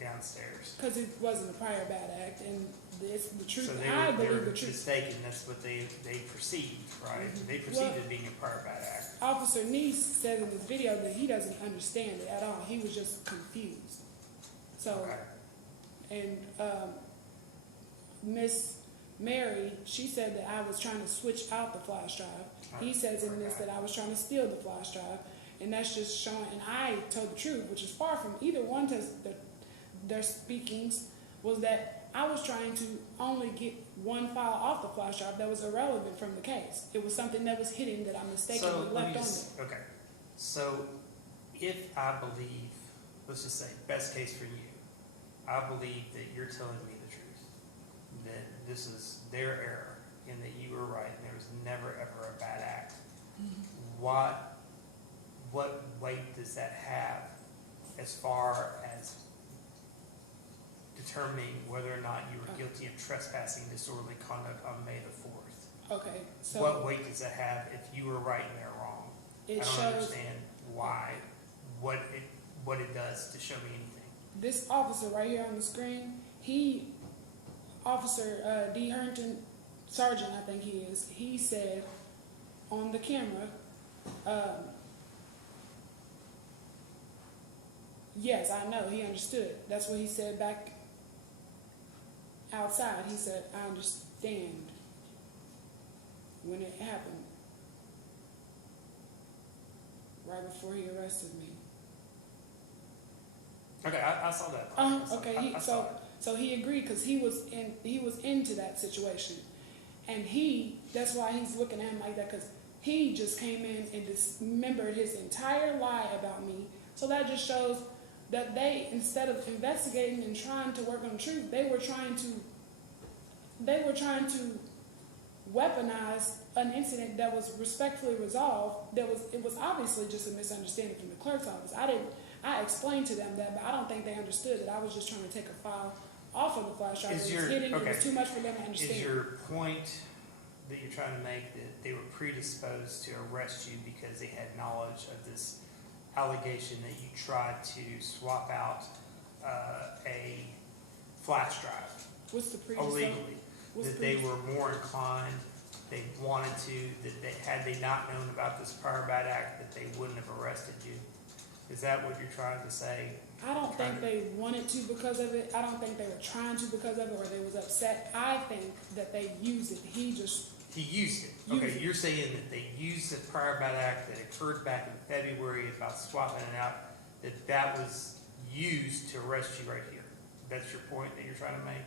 downstairs? Because it wasn't a prior bad act, and it's the truth. So I they believe were the truth. mistaken, that's what they perceived, right? They perceived it being a prior bad act. Officer Neese said in this video that he doesn't understand it at all. He was just confused. So, Okay. and Miss Mary, she said that I was trying to switch out the flash drive. He says in this that I was trying to steal the flash drive, and that's just showing. And I told the truth, which is far from either one their speakings, was that I was trying to only get one file off the flash drive that was irrelevant from the case. It was something that was hidden that I mistakenly left on there. Okay, so if I believe, let's just say, best case for you, I believe that you're telling me the truth, that this is their error, and that you were right, and there was never ever a bad act. What weight does that have as far as determining whether or not you were guilty of trespassing disorderly conduct on May the 4th? Okay, so What weight does that have if you were right and they're wrong? it I don't shows understand why, what it does to show me anything. this officer right here on the screen. Officer D. Herrington, Sergeant, I think he is. He said on the camera Yes, I know, he understood. That's what he said back outside. He said, I understand when it happened, right before he arrested me. Okay, I saw that. Okay, I saw it. so he agreed because he was into that situation. And that's why he's looking at him like that, because he just came in and dismembered his entire lie about me. So that just shows that they, instead of investigating and trying to work on the truth, they were trying to weaponize an incident that was respectfully resolved. It was obviously just a misunderstanding from the clerk's office. I explained to them that, but I don't think they understood that I was just trying to take a file off of the flash drive. It was too much for them to understand. Is your point that you're trying to make that they were predisposed to arrest you because they had knowledge of this allegation that you tried to swap out a flash drive What's the predisposition? illegally? That they were more inclined, they wanted to, had they not known about this prior bad act, that they wouldn't have arrested you? Is that what you're trying to say? I don't think they wanted to because of it. I don't think they were trying to because of it, or they was upset. I think that they used it. He used it. Okay, you're saying that they used the prior bad act that occurred back in February about swapping it out, that was used to arrest you right here. That's your point that you're trying to make?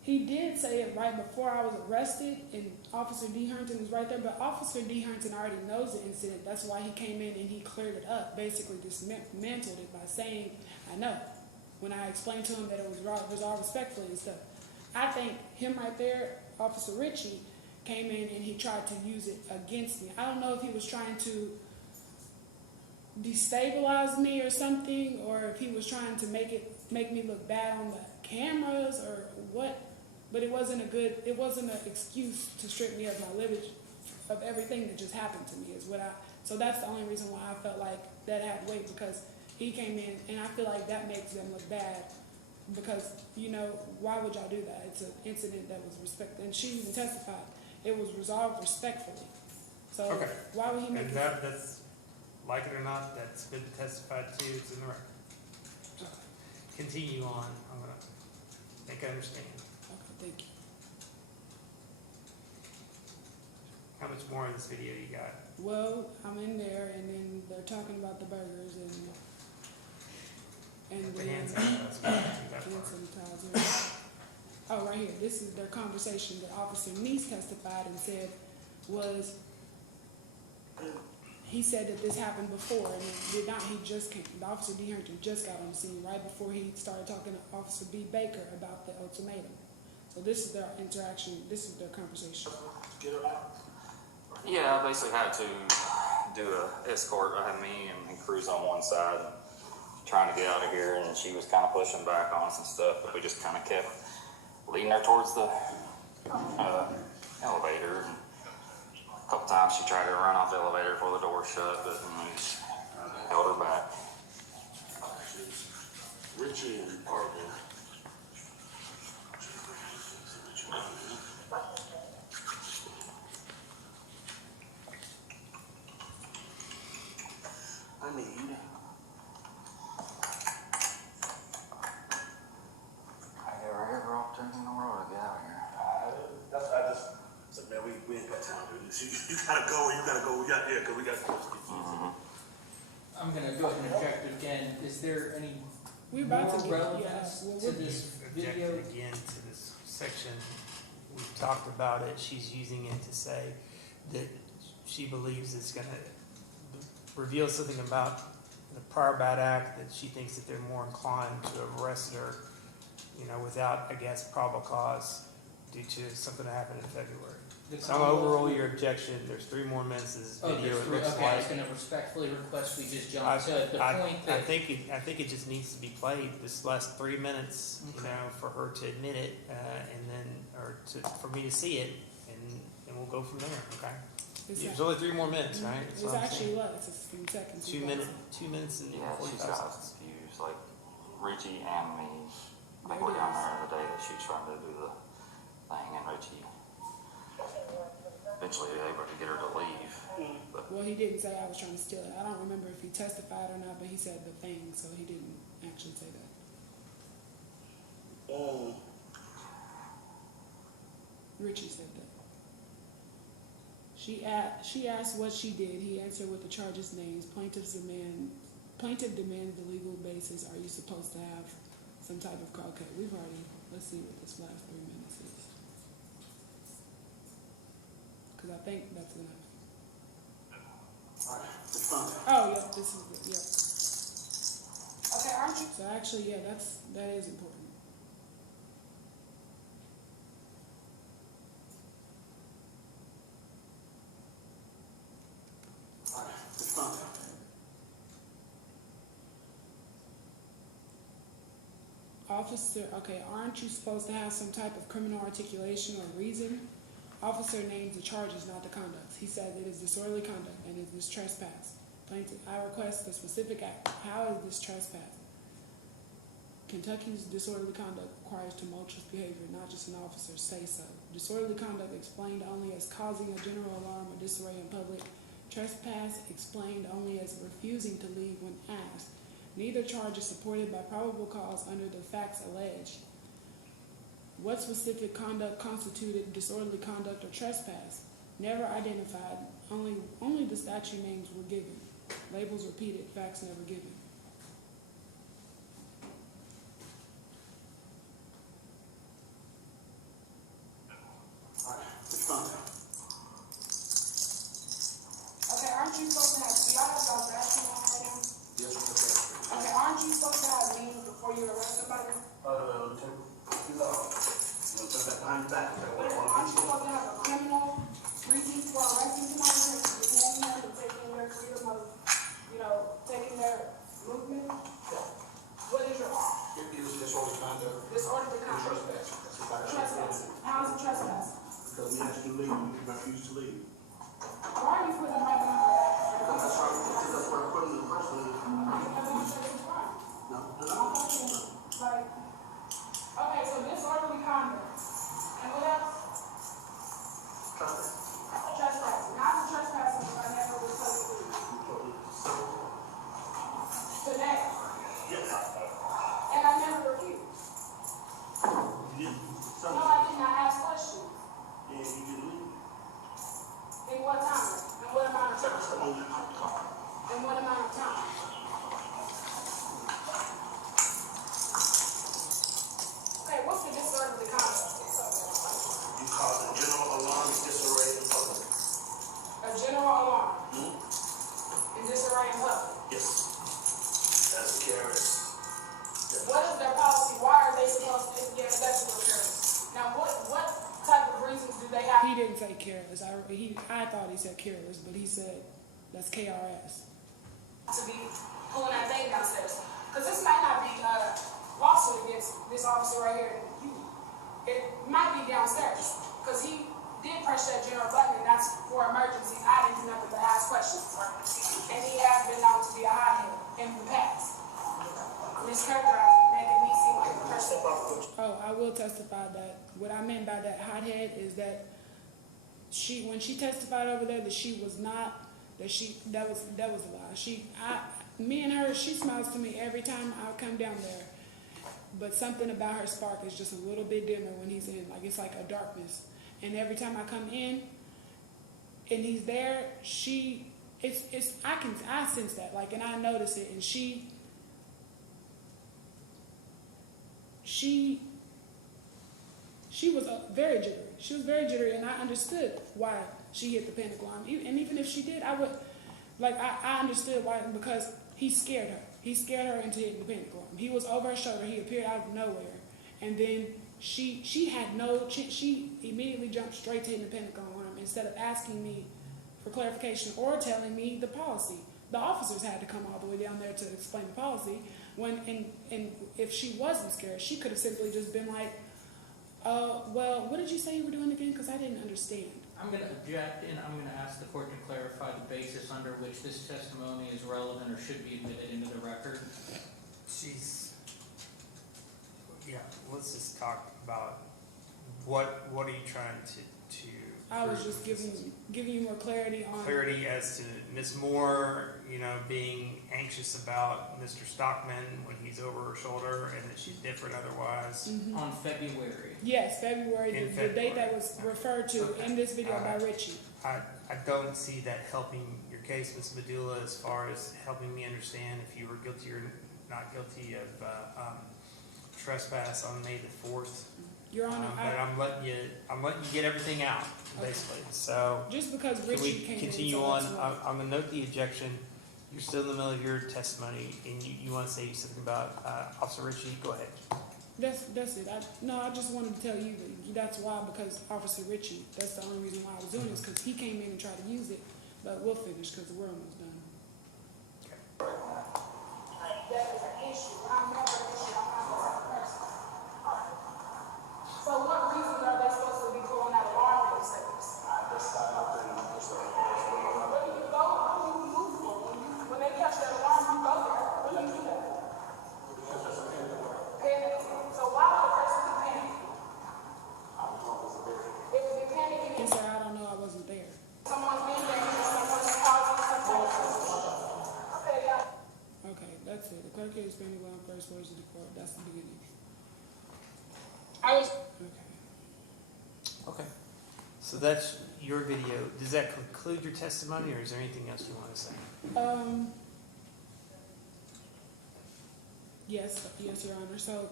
He did say it right before I was arrested, and Officer D. Herndon was right there, but Officer D. Herndon already knows the incident. That's why he came in and he cleared it up, basically dismantled it by saying, I know, when I explained to him that it was resolved respectfully and stuff. I think him right there, Officer Ritchie, came in and he tried to use it against me. I don't know if he was trying to destabilize me or something, or if he was trying to make me look bad on the cameras or what. But it wasn't an excuse to strip me of my liberty, of everything that just happened to me so that's the only reason why I felt like that had weight, because he came in and I feel like that makes them look bad, because, why would y'all do that? It's an incident that was respected, and she even testified, it was resolved respectfully. So Okay. Why would he make and that's, like it or not, that's been testified to, it's in the record. Continue on, I'm gonna think I understand. Thank you. How much more of this video you got? Well, I'm in there, and then they're talking about the burgers and The the hand sanitizer. Oh, right here. This is their conversation that Officer Neese testified and said was, he said that this happened before, and it did not. He just came. The Officer D. Herndon just got on the scene right before he started talking to Officer B. Baker about the ultimatum. So this is their interaction. This is their conversation. Get her out. Yeah, I basically had to do a escort. I had me and Cruz on one side, trying to get out of here, and she was kind of pushing back on us and stuff, but we just kind of kept leading her towards the elevator. And a couple times she tried to run off the elevator before the door shut, but we just held her back. Richie and Arvin. I need. I ever opportunity in the world to get out of here. I just said, man, we ain't got time to do this. You gotta go, you gotta go. We got here because we got supposed to get you. I'm gonna go ahead and object again. Is there any We're about more to get relevance to this video? Objected again to this section. We've talked about it. She's using it to say that she believes it's going to reveal something about the prior bad act, that she thinks that they're more inclined to arrest her, without, I guess, probable cause due to something that happened in February. So I'm gonna overrule your objection. There's 3 more minutes of this video. There's It looks okay, I was like. gonna respectfully request we just jump to the point that. I think it just needs to be played this last 3 minutes, for her to admit it, and then, for me to see it, and we'll go from there, okay? There's only 3 more minutes, right? That's It's what I'm actually saying. less. It's 15 seconds. 2 minutes and Yeah, she's 45 got seconds. us confused, like Richie and me. I think we're down there the day that she was trying to do the thing, and Richie eventually able to get her to leave. But Well, he didn't say I was trying to steal it. I don't remember if he testified or not, but he said the thing, so he didn't actually say that. Richie said that. She asked what she did. He answered with the charges names. Plaintiff demanded the legal basis. Are you supposed to have some type of okay, we've already, let's see what this last 3 minutes is. Because I think that's enough. Oh, yep, this is it, yep. Okay, aren't you? So actually, yeah, that is important. Officer, okay, aren't you supposed to have some type of criminal articulation or reason? Officer names the charges, not the conduct. He said it is disorderly conduct and it is trespass. Plaintiff, I request the specific act. How is this trespass? Kentucky's disorderly conduct requires tumultuous behavior, not just an officer's say so. Disorderly conduct explained only as causing a general alarm or disarray in public. Trespass explained only as refusing to leave when asked. Neither charge is supported by probable cause under the facts alleged. What specific conduct constituted disorderly conduct or trespass? Never identified. Only the statute names were given. Labels repeated, facts never given. Okay, aren't you supposed to have, do y'all have y'all drafting on right now? Yes, sir. Okay, aren't you supposed to have meetings before you arrest somebody? Behind the back. Aren't you supposed to have a criminal reason for arresting somebody, detaining them and taking their freedom of, taking their movement? What is your law? It is disorderly conduct. Disorderly conduct. Trespass. How is it trespass? Because we asked you to leave, you refused to leave. Why are you putting my name on that? Because that's our, because we're putting the person in. No. Like, okay, so disorderly conduct. And what else? Trespass. Trespass. Not the trespassing if I never was supposed to leave. Today. Yes. And I never refused. You did. No, I did not ask questions. And you didn't leave. In what time? In what amount of time? In what amount of time? Okay, what's the disorderly conduct? You caused a general alarm and disarray in public. A general alarm. And disarray in public. Yes. That's the careless. What is their policy? Why are they supposed to get sexual careless? Now, what type of reasons do they have? He didn't say careless. I thought he said careless, but he said that's KRS. To be pulling that thing downstairs. Because this might not be a lawsuit against this officer right here. It might be downstairs. Because he did press that general button, and that's for emergencies. I didn't do nothing but ask questions. And he has been known to be a hothead in the past. Mischaracterizing, making me seem like a person. Oh, I will testify that what I meant by that hothead is that when she testified over there that she was not, that was a lie. Me and her, she smiles to me every time I come down there. But something about her spark is just a little bit dimmer when he's in, like it's like a darkness. And every time I come in and he's there, I sense that, like, and I notice it, and she was very jittery. She was very jittery, and I understood why she hit the panic alarm. And even if she did, I understood why, because he scared her. He scared her into hitting the panic alarm. He was over her shoulder. He appeared out of nowhere. And then she had no chance. She immediately jumped straight to hitting the panic alarm instead of asking me for clarification or telling me the policy. The officers had to come all the way down there to explain the policy. And if she wasn't scared, she could have simply just been like, well, what did you say you were doing again? Because I didn't understand. I'm going to object, and I'm going to ask the court to clarify the basis under which this testimony is relevant or should be admitted into the record. Let's just talk about what are you trying to I was just giving you more clarity on. clarity as to Ms. Moore, you know, being anxious about Mr. Stockman when he's over her shoulder and that she's different otherwise. On February. Yes, February, In the date that February. was referred to in this video by Richie. I don't see that helping your case, Ms. Medulla, as far as helping me understand if you were guilty or not guilty of trespass on May the 4th. Your Honor, But I'm letting you get everything out, basically. So just because can Richie we came in. continue so on? that's why. I'm gonna note the objection. You're still in the middle of your testimony, and you want to say something about Officer Ritchie. Go ahead. That's it. I just wanted to tell you that that's why, because Officer Ritchie, that's the only reason why I was doing this, because he came in and tried to use it, but we'll finish because we're almost done. That is an issue. I'm never an issue. I'm not the type of person. So what reason are they supposed to be pulling out alarm themselves? Where do you go? How do you move for when they catch that alarm, you go there. Where do you do that? Panic. So why would a person be panicking? It would be panicking He if said, I don't know, I wasn't there. someone's been there and someone's causing some type of okay, yeah. Okay, that's it. The clerk is spending well on first words of the court. That's the beginning. I was Okay. Okay. So that's your video. Does that conclude your testimony, or is there anything else you want to say? Yes, Your Honor. So,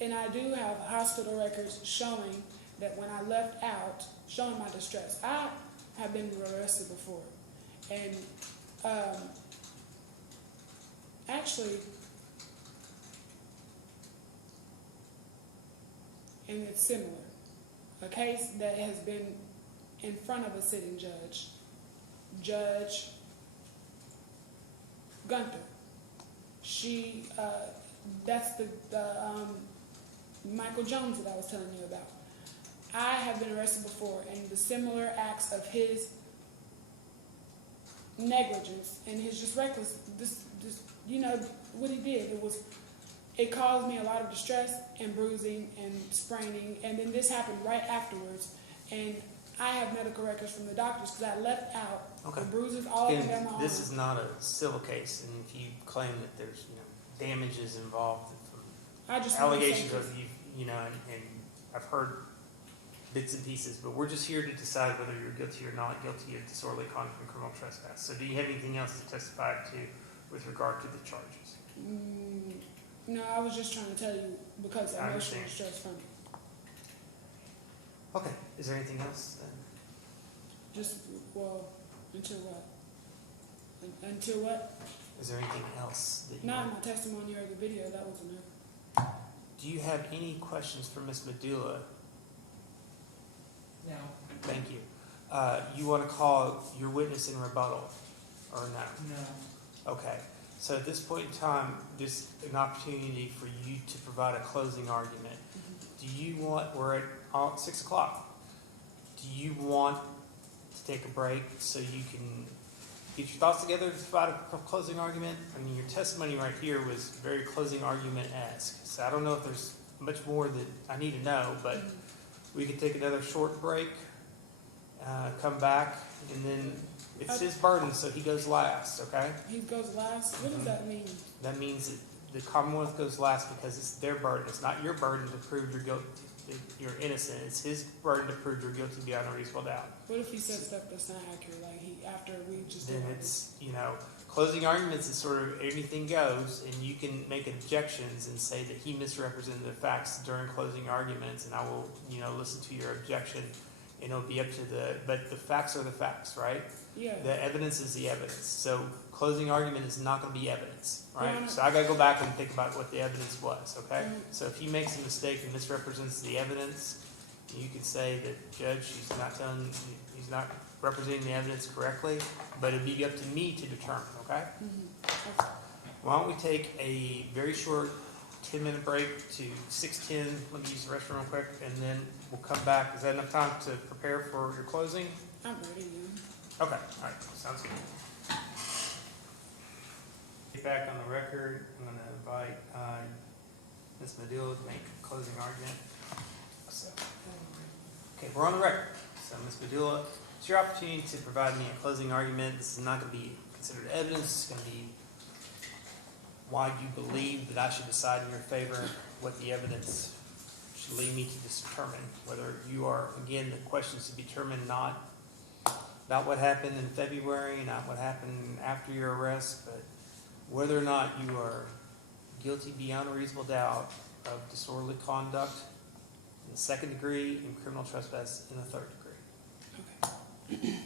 and I do have hospital records showing that when I left out, showing my distress. I have been arrested before, and actually, and it's similar. A case that has been in front of a sitting judge, Judge Gunther. She, that's the Michael Jones that I was telling you about. I have been arrested before, and the similar acts of his negligence and his just reckless, you know, what he did, it caused me a lot of distress and bruising and spraining, and then this happened right afterwards, and I have medical records from the doctors because I left out the bruises all up and down my arm. This is not a civil case, and if you claim that there's, you know, damages involved I just from wanna say allegations this. of you know, and I've heard bits and pieces, but we're just here to decide whether you're guilty or not guilty of disorderly conduct and criminal trespass. So do you have anything else to testify to with regard to the charges? No, I was just trying to tell you because I emotional understand. distress from it. Okay, is there anything else then? Just, well, until what? Until what? Is there anything else that you Not want? my testimony or the video, that was enough. Do you have any questions for Ms. Medulla? No. Thank you. You want to call your witness in rebuttal, or no? No. Okay. So at this point in time, there's an opportunity for you to provide a closing argument. Do you want, we're at 6 o'clock. Do you want to take a break so you can get your thoughts together to provide a closing argument? I mean, your testimony right here was very closing argument-esque. So I don't know if there's much more that I need to know, but we could take another short break, come back, and then it's his burden, so he goes last, okay? He goes last? What does that mean? That means that the Commonwealth goes last because it's their burden. It's not your burden to prove you're guilty, you're innocent. It's his burden to prove you're guilty beyond a reasonable doubt. What if he said stuff that's not accurate, like after we just did Then all this? it's, you know, closing arguments is sort of anything goes, and you can make objections and say that he misrepresented the facts during closing arguments, and I will, you know, listen to your objection, and it'll be up to but the facts are the facts, right? Yeah. The evidence is the evidence. So closing argument is not going to be evidence, right? Yeah. So I got to go back and think about what the evidence was, okay? So if he makes a mistake and misrepresents the evidence, you can say that, Judge, he's not representing the evidence correctly, but it'd be up to me to determine, okay? Okay. Why don't we take a very short 10-minute break to 6:10? Let me use the restroom real quick, and then we'll come back. Is that enough time to prepare for your closing? I'm ready, yeah. Okay, all right, sounds good. Get back on the record. I'm going to invite Ms. Medulla to make a closing argument. So, Okay, we're on the record. So, Ms. Padula, it's your opportunity to provide me a closing argument. This is not going to be considered evidence. It's going to be why you believe that I should decide in your favor, what the evidence should lead me to determine. Whether you are, again, the questions to be determined not about what happened in February, not what happened after your arrest, but whether or not you are guilty beyond a reasonable doubt of disorderly conduct in the second degree and criminal trespass in the third degree. Okay.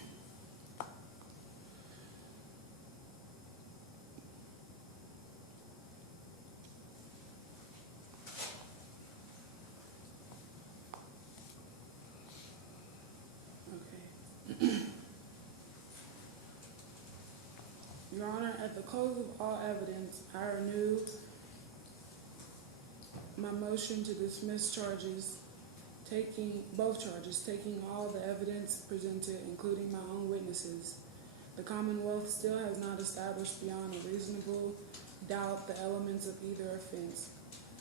Your Honor, at the close of all evidence, I renew my motion to dismiss charges, taking all the evidence presented, including my own witnesses. The Commonwealth still has not established beyond a reasonable doubt the elements of either offense.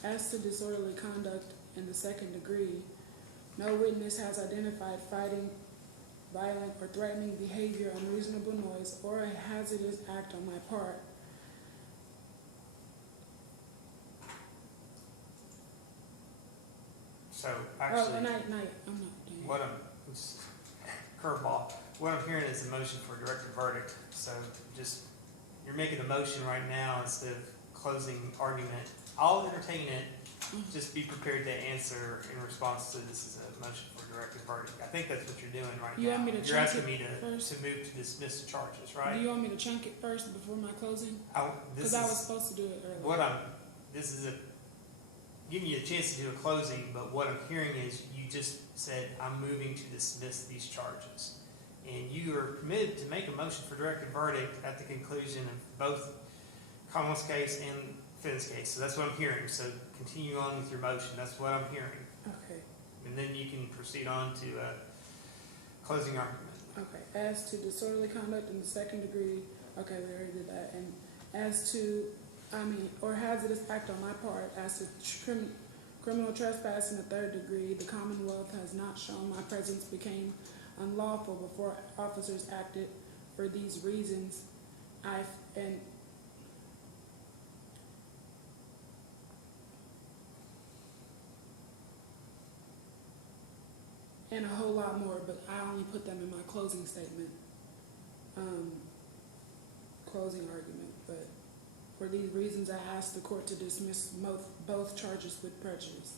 As to disorderly conduct in the second degree, no witness has identified fighting, violent or threatening behavior, unreasonable noise, or a hazardous act on my part. So actually, I'm not done. what curveball. What I'm hearing is a motion for a directed verdict. So just, you're making a motion right now instead of closing argument. I'll entertain it. Just be prepared to answer in response to this is a motion for a directed verdict. I think that's what you're doing right You now. want me to You're chunk asking it me to first? move to dismiss the charges, right? Do you want me to chunk it first before my closing? This Because I was is supposed to do it earlier. what this is giving you a chance to do a closing, but what I'm hearing is you just said, I'm moving to dismiss these charges. And you are permitted to make a motion for directed verdict at the conclusion of both Commonwealth's case and Finn's case. So that's what I'm hearing. So continue on with your motion. That's what I'm hearing. Okay. And then you can proceed on to closing argument. Okay. As to disorderly conduct in the second degree, okay, we already did that. And as to, or hazardous act on my part, as to criminal trespass in the third degree, the Commonwealth has not shown my presence became unlawful before officers acted. For these reasons, and a whole lot more, but I only put them in my closing statement, closing argument. But for these reasons, I ask the court to dismiss both charges with prejudice.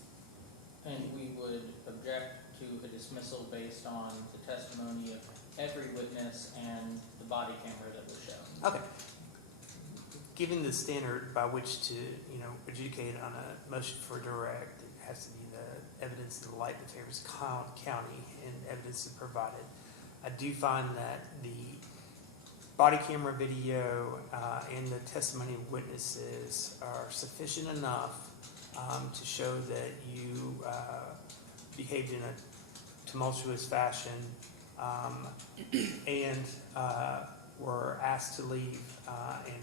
And we would object to a dismissal based on the testimony of every witness and the body camera that was shown. Okay. Given the standard by which to, adjudicate on a motion for direct, it has to be the evidence in the light that favors county and evidence is provided. I do find that the body camera video and the testimony of witnesses are sufficient enough to show that you behaved in a tumultuous fashion and were asked to leave and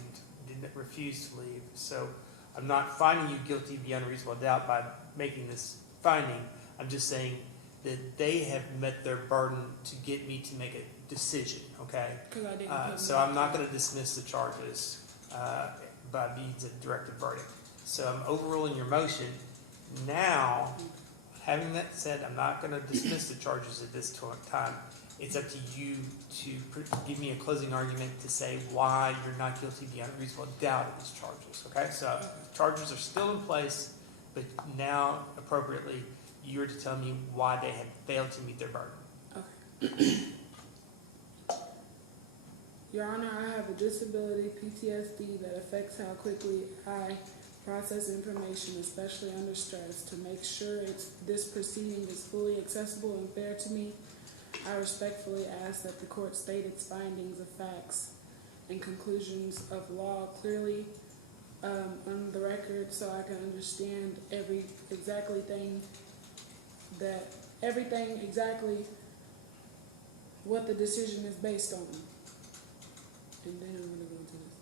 didn't refuse to leave. So I'm not finding you guilty beyond a reasonable doubt by making this finding. I'm just saying that they have met their burden to get me to make a decision, okay? Because I didn't So I'm not going to dismiss the charges by means of directed verdict. So I'm overruling your motion. Now, having that said, I'm not going to dismiss the charges at this time. It's up to you to give me a closing argument to say why you're not guilty beyond a reasonable doubt of these charges, okay? So charges are still in place, but now, appropriately, you are to tell me why they have failed to meet their burden. Okay. Your Honor, I have a disability, PTSD, that affects how quickly I process information, especially under stress, to make sure this proceeding is fully accessible and fair to me. I respectfully ask that the court state its findings of facts and conclusions of law clearly on the record so I can understand everything exactly what the decision is based on. And then I'm going to go into this.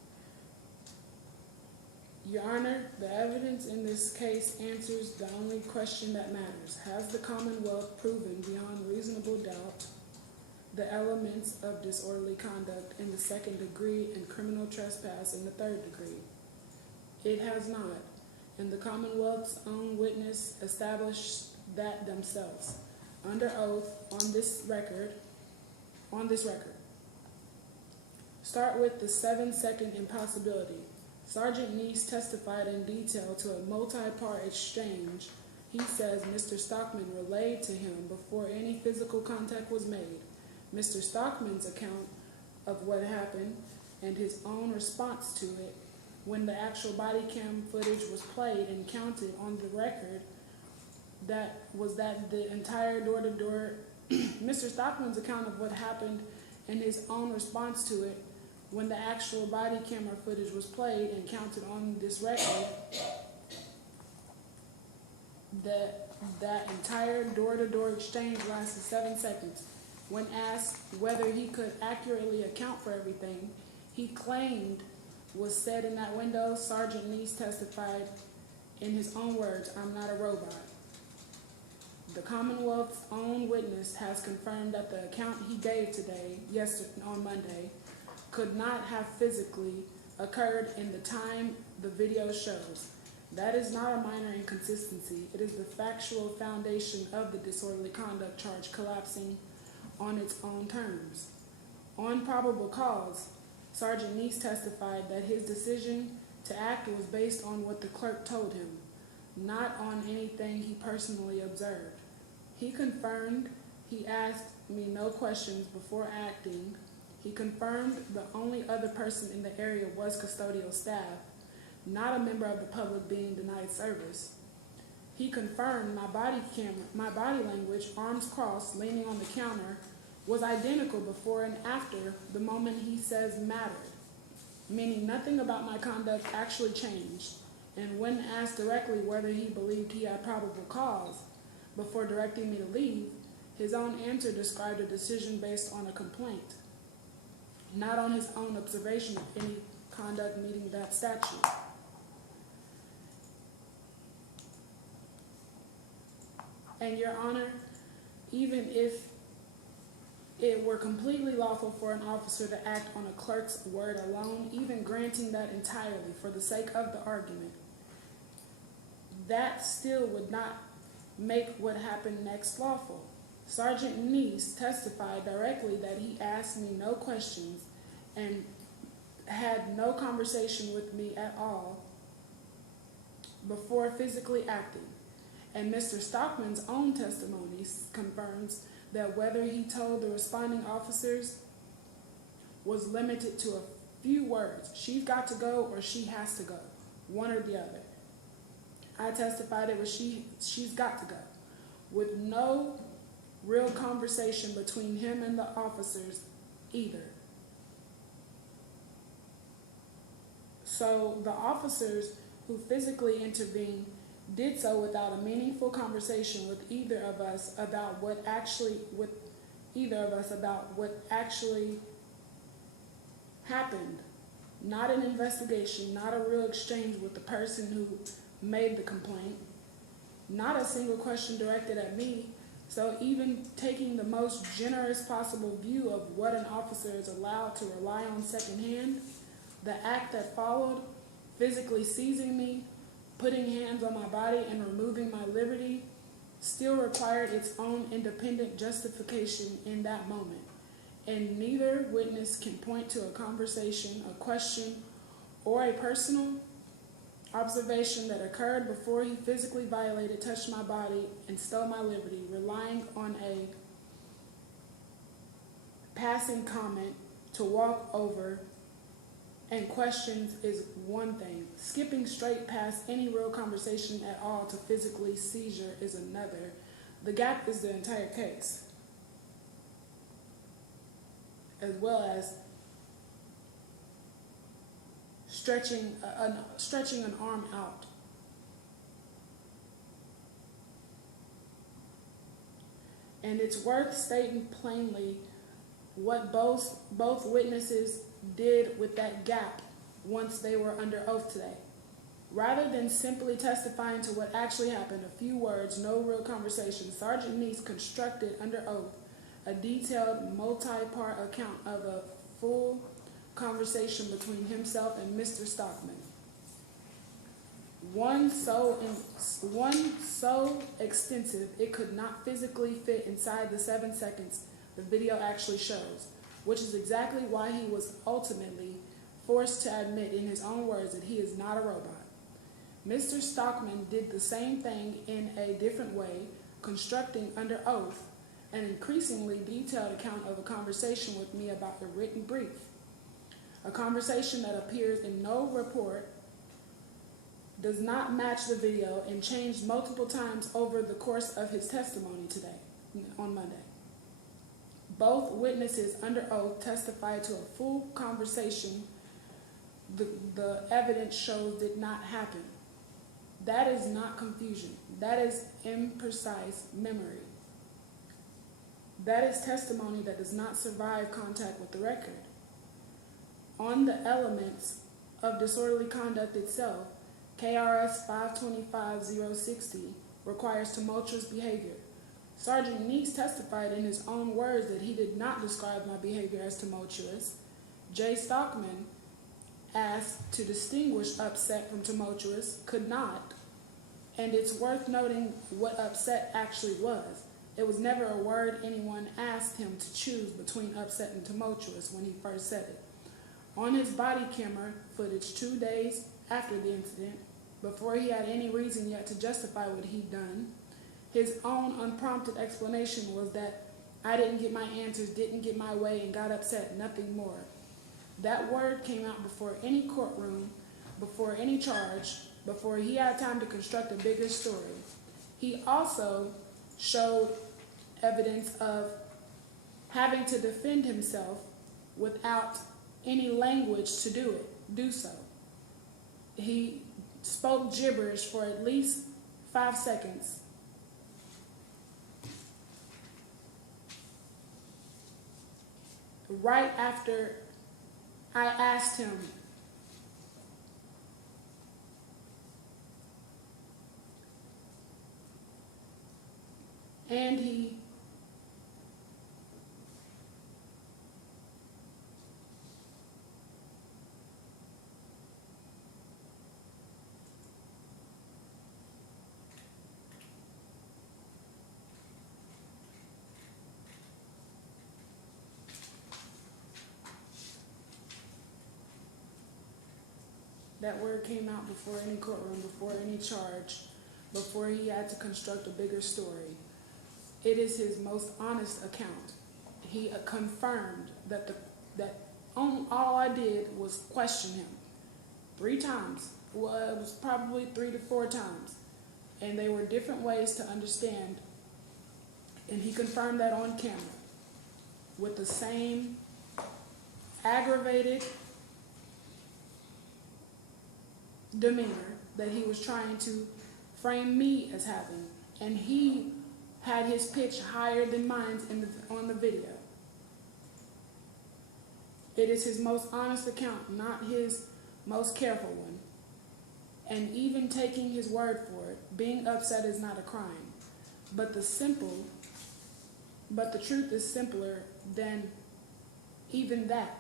Your Honor, the evidence in this case answers the only question that matters. Has the Commonwealth proven beyond reasonable doubt the elements of disorderly conduct in the second degree and criminal trespass in the third degree? It has not, and the Commonwealth's own witness established that themselves under oath on this record. Start with the 7-second impossibility. Sergeant Neese testified in detail to a multi-part exchange he says Mr. Stockman relayed to him before any physical contact was made. Mr. Stockman's account of what happened and his own response to it when the actual body cam footage was played and counted on the record that the entire door-to-door Mr. Stockman's account of what happened and his own response to it when the actual body camera footage was played and counted on this record, that entire door-to-door exchange lasted 7 seconds. When asked whether he could accurately account for everything he claimed was said in that window, Sergeant Neese testified in his own words, "I'm not a robot." The Commonwealth's own witness has confirmed that the account he gave on Monday, could not have physically occurred in the time the video shows. That is not a minor inconsistency. It is the factual foundation of the disorderly conduct charge collapsing on its own terms. On probable cause, Sergeant Neese testified that his decision to act was based on what the clerk told him, not on anything he personally observed. He confirmed he asked me no questions before acting. He confirmed the only other person in the area was custodial staff, not a member of the public being denied service. He confirmed my body language, arms crossed, leaning on the counter, was identical before and after the moment he says mattered, meaning nothing about my conduct actually changed. And when asked directly whether he believed he had probable cause before directing me to leave, his own answer described a decision based on a complaint, not on his own observation of any conduct meeting that statute. And Your Honor, even if it were completely lawful for an officer to act on a clerk's word alone, even granting that entirely for the sake of the argument, that still would not make what happened next lawful. Sergeant Neese testified directly that he asked me no questions and had no conversation with me at all before physically acting. And Mr. Stockman's own testimony confirms that whether he told the responding officers was limited to a few words. She's got to go or she has to go, one or the other. I testified it was she's got to go, with no real conversation between him and the officers either. So the officers who physically intervened did so without a meaningful conversation with either of us about what actually happened. Not an investigation, not a real exchange with the person who made the complaint, not a single question directed at me. So even taking the most generous possible view of what an officer is allowed to rely on secondhand, the act that followed, physically seizing me, putting hands on my body and removing my liberty, still required its own independent justification in that moment. And neither witness can point to a conversation, a question, or a personal observation that occurred before he physically violated, touched my body, and stole my liberty, relying on a passing comment to walk over and questions is one thing. Skipping straight past any real conversation at all to physically seizure is another. The gap is the entire case, as well as stretching an arm out. And it's worth stating plainly what both witnesses did with that gap once they were under oath today. Rather than simply testifying to what actually happened, a few words, no real conversation, Sergeant Neese constructed under oath a detailed, multi-part account of a full conversation between himself and Mr. Stockman. One so extensive it could not physically fit inside the 7 seconds the video actually shows, which is exactly why he was ultimately forced to admit in his own words that he is not a robot. Mr. Stockman did the same thing in a different way, constructing under oath an increasingly detailed account of a conversation with me about a written brief, a conversation that appears in no report, does not match the video, and changed multiple times over the course of his testimony today, on Monday. Both witnesses under oath testified to a full conversation the evidence shows did not happen. That is not confusion. That is imprecise memory. That is testimony that does not survive contact with the record. On the elements of disorderly conduct itself, KRS 525-060 requires tumultuous behavior. Sergeant Neese testified in his own words that he did not describe my behavior as tumultuous. Jay Stockman, asked to distinguish upset from tumultuous, could not, and it's worth noting what upset actually was. It was never a word anyone asked him to choose between upset and tumultuous when he first said it. On his body camera footage 2 days after the incident, before he had any reason yet to justify what he'd done, his own unprompted explanation was that I didn't get my answers, didn't get my way, and got upset, nothing more. That word came out before any courtroom, before any charge, before he had time to construct a bigger story. He also showed evidence of having to defend himself without any language to do so. He spoke gibberish for at least 5 seconds. Right after I asked him, and he that word came out before any courtroom, before any charge, before he had to construct a bigger story. It is his most honest account. He confirmed that all I did was question him 3 times. Well, it was probably 3 to 4 times. And they were different ways to understand. And he confirmed that on camera with the same aggravated demeanor that he was trying to frame me as having. And he had his pitch higher than mine on the video. It is his most honest account, not his most careful one. And even taking his word for it, being upset is not a crime. But the truth is simpler than even that.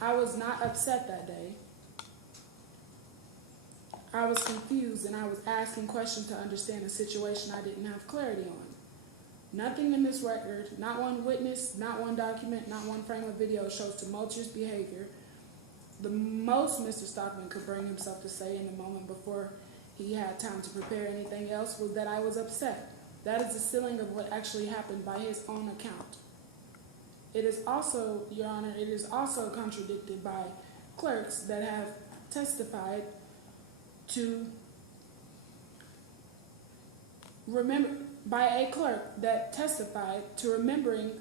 I was not upset that day. I was confused and I was asking questions to understand a situation I didn't have clarity on. Nothing in this record, not one witness, not one document, not one frame of video shows tumultuous behavior. The most Mr. Stockman could bring himself to say in the moment before he had time to prepare anything else was that I was upset. That is the ceiling of what actually happened by his own account. It is also, Your Honor, it is also contradicted by clerks that have testified to by a clerk that testified to remembering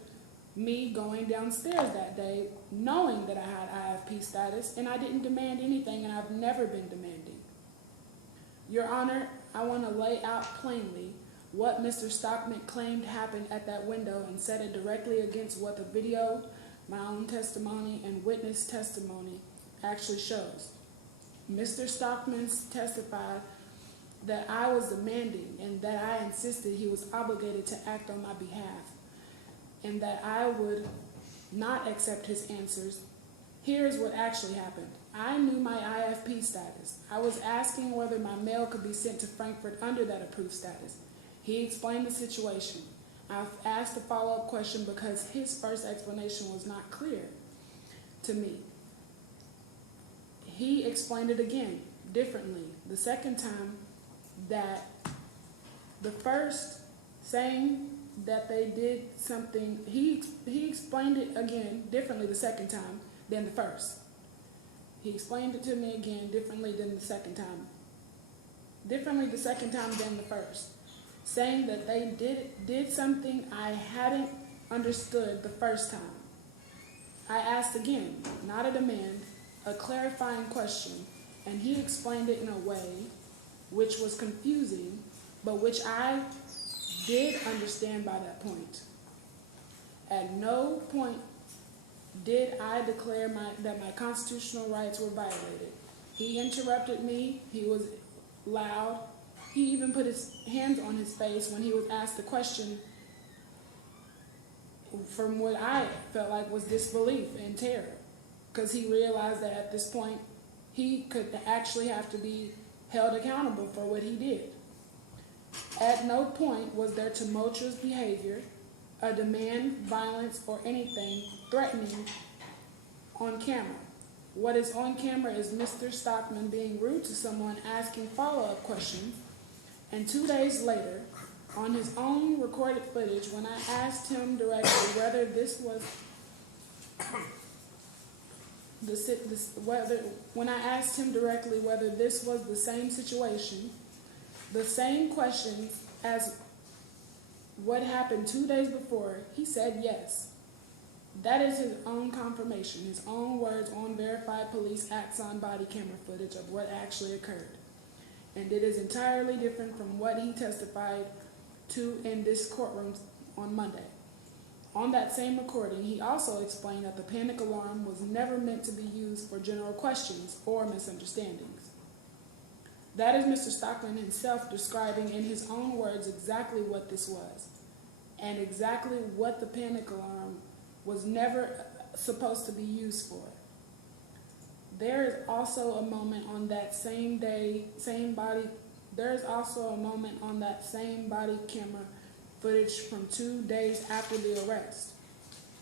me going downstairs that day, knowing that I had IFP status, and I didn't demand anything, and I've never been demanding. Your Honor, I want to lay out plainly what Mr. Stockman claimed happened at that window and set it directly against what the video, my own testimony, and witness testimony actually shows. Mr. Stockman testified that I was demanding and that I insisted he was obligated to act on my behalf and that I would not accept his answers. Here's what actually happened. I knew my IFP status. I was asking whether my mail could be sent to Frankfurt under that approved status. He explained the situation. I asked a follow-up question because his first explanation was not clear to me. He explained it again, differently. The second time that the first saying that they did something, he explained it again differently the second time than the first. He explained it to me again differently than the second time. Differently the second time than the first. Saying that they did something I hadn't understood the first time. I asked again, not a demand, a clarifying question, and he explained it in a way which was confusing, but which I did understand by that point. At no point did I declare that my constitutional rights were violated. He interrupted me. He was loud. He even put his hands on his face when he was asked the question from what I felt like was disbelief and terror, because he realized that at this point he could actually have to be held accountable for what he did. At no point was there tumultuous behavior, a demand, violence, or anything threatening on camera. What is on camera is Mr. Stockman being rude to someone asking follow-up questions, and 2 days later, on his own recorded footage, when I asked him directly whether this was the same situation, the same questions as what happened 2 days before, he said yes. That is his own confirmation, his own words on verified police Axon body camera footage of what actually occurred. And it is entirely different from what he testified to in this courtroom on Monday. On that same recording, he also explained that the panic alarm was never meant to be used for general questions or misunderstandings. That is Mr. Stockman himself describing in his own words exactly what this was, and exactly what the panic alarm was never supposed to be used for. There is also a moment on that same day, there is also a moment on that same body camera footage from 2 days after the arrest,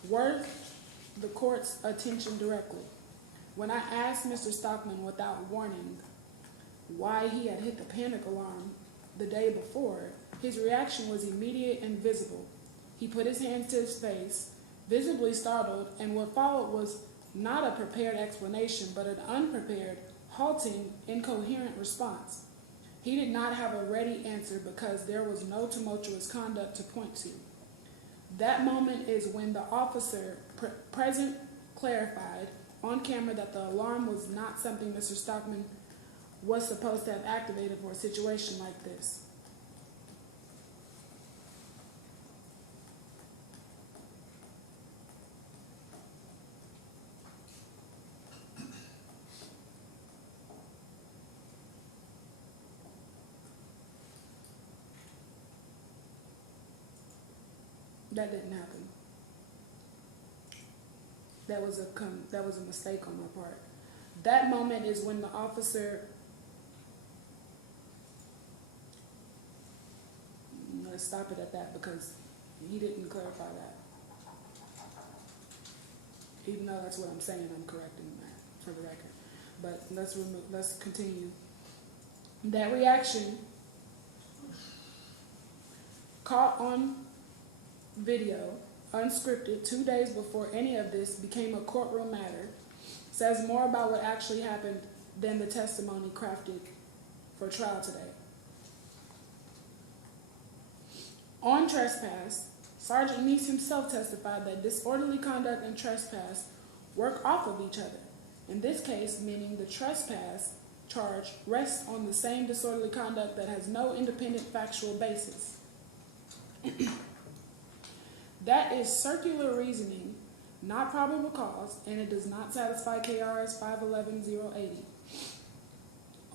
worth the court's attention directly. When I asked Mr. Stockman without warning why he had hit the panic alarm the day before, his reaction was immediate and visible. He put his hands to his face, visibly startled, and what followed was not a prepared explanation, but an unprepared, halting, incoherent response. He did not have a ready answer because there was no tumultuous conduct to point to. That moment is when the officer present clarified on camera that the alarm was not something Mr. Stockman was supposed to have activated for a situation like this. That didn't happen. That was a mistake on my part. That moment is when the officer, let's stop it at that because he didn't clarify that. Even though that's what I'm saying, I'm correcting that for the record. But let's continue. That reaction caught on video, unscripted, 2 days before any of this became a courtroom matter, says more about what actually happened than the testimony crafted for trial today. On trespass, Sergeant Neese himself testified that disorderly conduct and trespass work off of each other. In this case, meaning the trespass charge rests on the same disorderly conduct that has no independent factual basis. That is circular reasoning, not probable cause, and it does not satisfy KRS 511-080.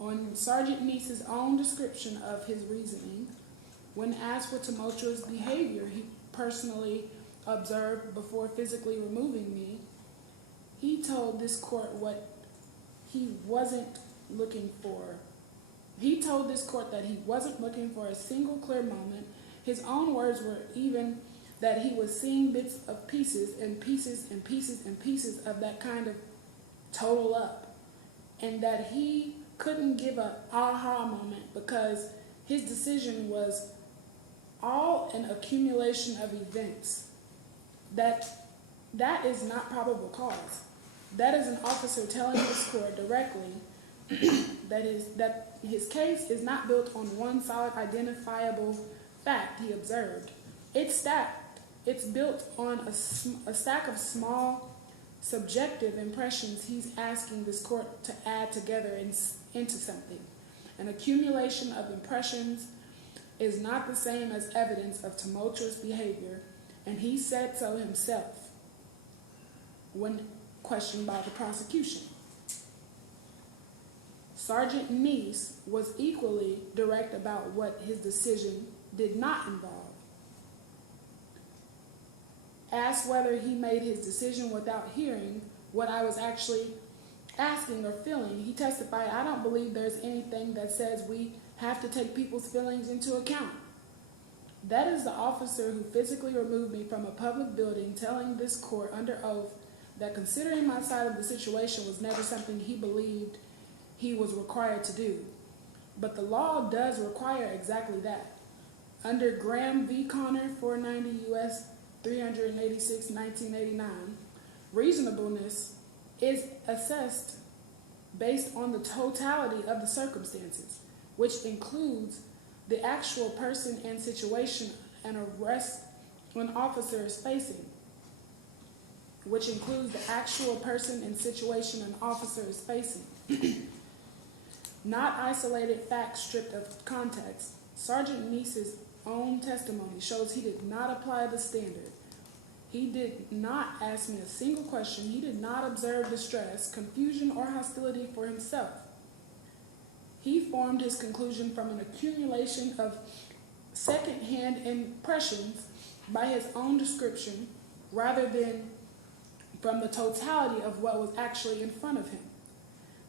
On Sergeant Neese's own description of his reasoning, when asked what tumultuous behavior he personally observed before physically removing me, he told this court what he wasn't looking for. He told this court that he wasn't looking for a single clear moment. His own words were even that he was seeing bits of pieces and pieces and pieces and pieces of that kind of total up, and that he couldn't give an aha moment because his decision was all an accumulation of events. That is not probable cause. That is an officer telling this court directly that his case is not built on one solid identifiable fact he observed. It's stacked. It's built on a stack of small subjective impressions he's asking this court to add together into something. An accumulation of impressions is not the same as evidence of tumultuous behavior, and he said so himself when questioned by the prosecution. Sergeant Neese was equally direct about what his decision did not involve. Asked whether he made his decision without hearing what I was actually asking or feeling, he testified, "I don't believe there's anything that says we have to take people's feelings into account." That is the officer who physically removed me from a public building telling this court under oath that considering my side of the situation was never something he believed he was required to do. But the law does require exactly that. Under Graham v. Connor, 490 U.S. 386, 1989, reasonableness is assessed based on the totality of the circumstances, which includes the actual person and situation an arrest an officer is facing, which includes the actual person and situation an officer is facing. Not isolated facts stripped of context. Sergeant Neese's own testimony shows he did not apply the standard. He did not ask me a single question. He did not observe distress, confusion, or hostility for himself. He formed his conclusion from an accumulation of second-hand impressions by his own description rather than from the totality of what was actually in front of him.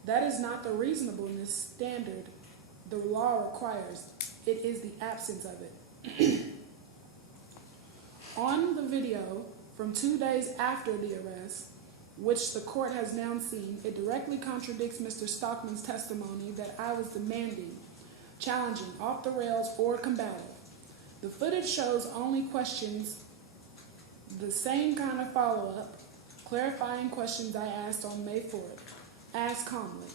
That is not the reasonableness standard the law requires. It is the absence of it. On the video from 2 days after the arrest, which the court has now seen, it directly contradicts Mr. Stockman's testimony that I was demanding, challenging, off the rails, or combative. The footage shows only questions, the same kind of follow-up, clarifying questions I asked on May 4th, asked calmly,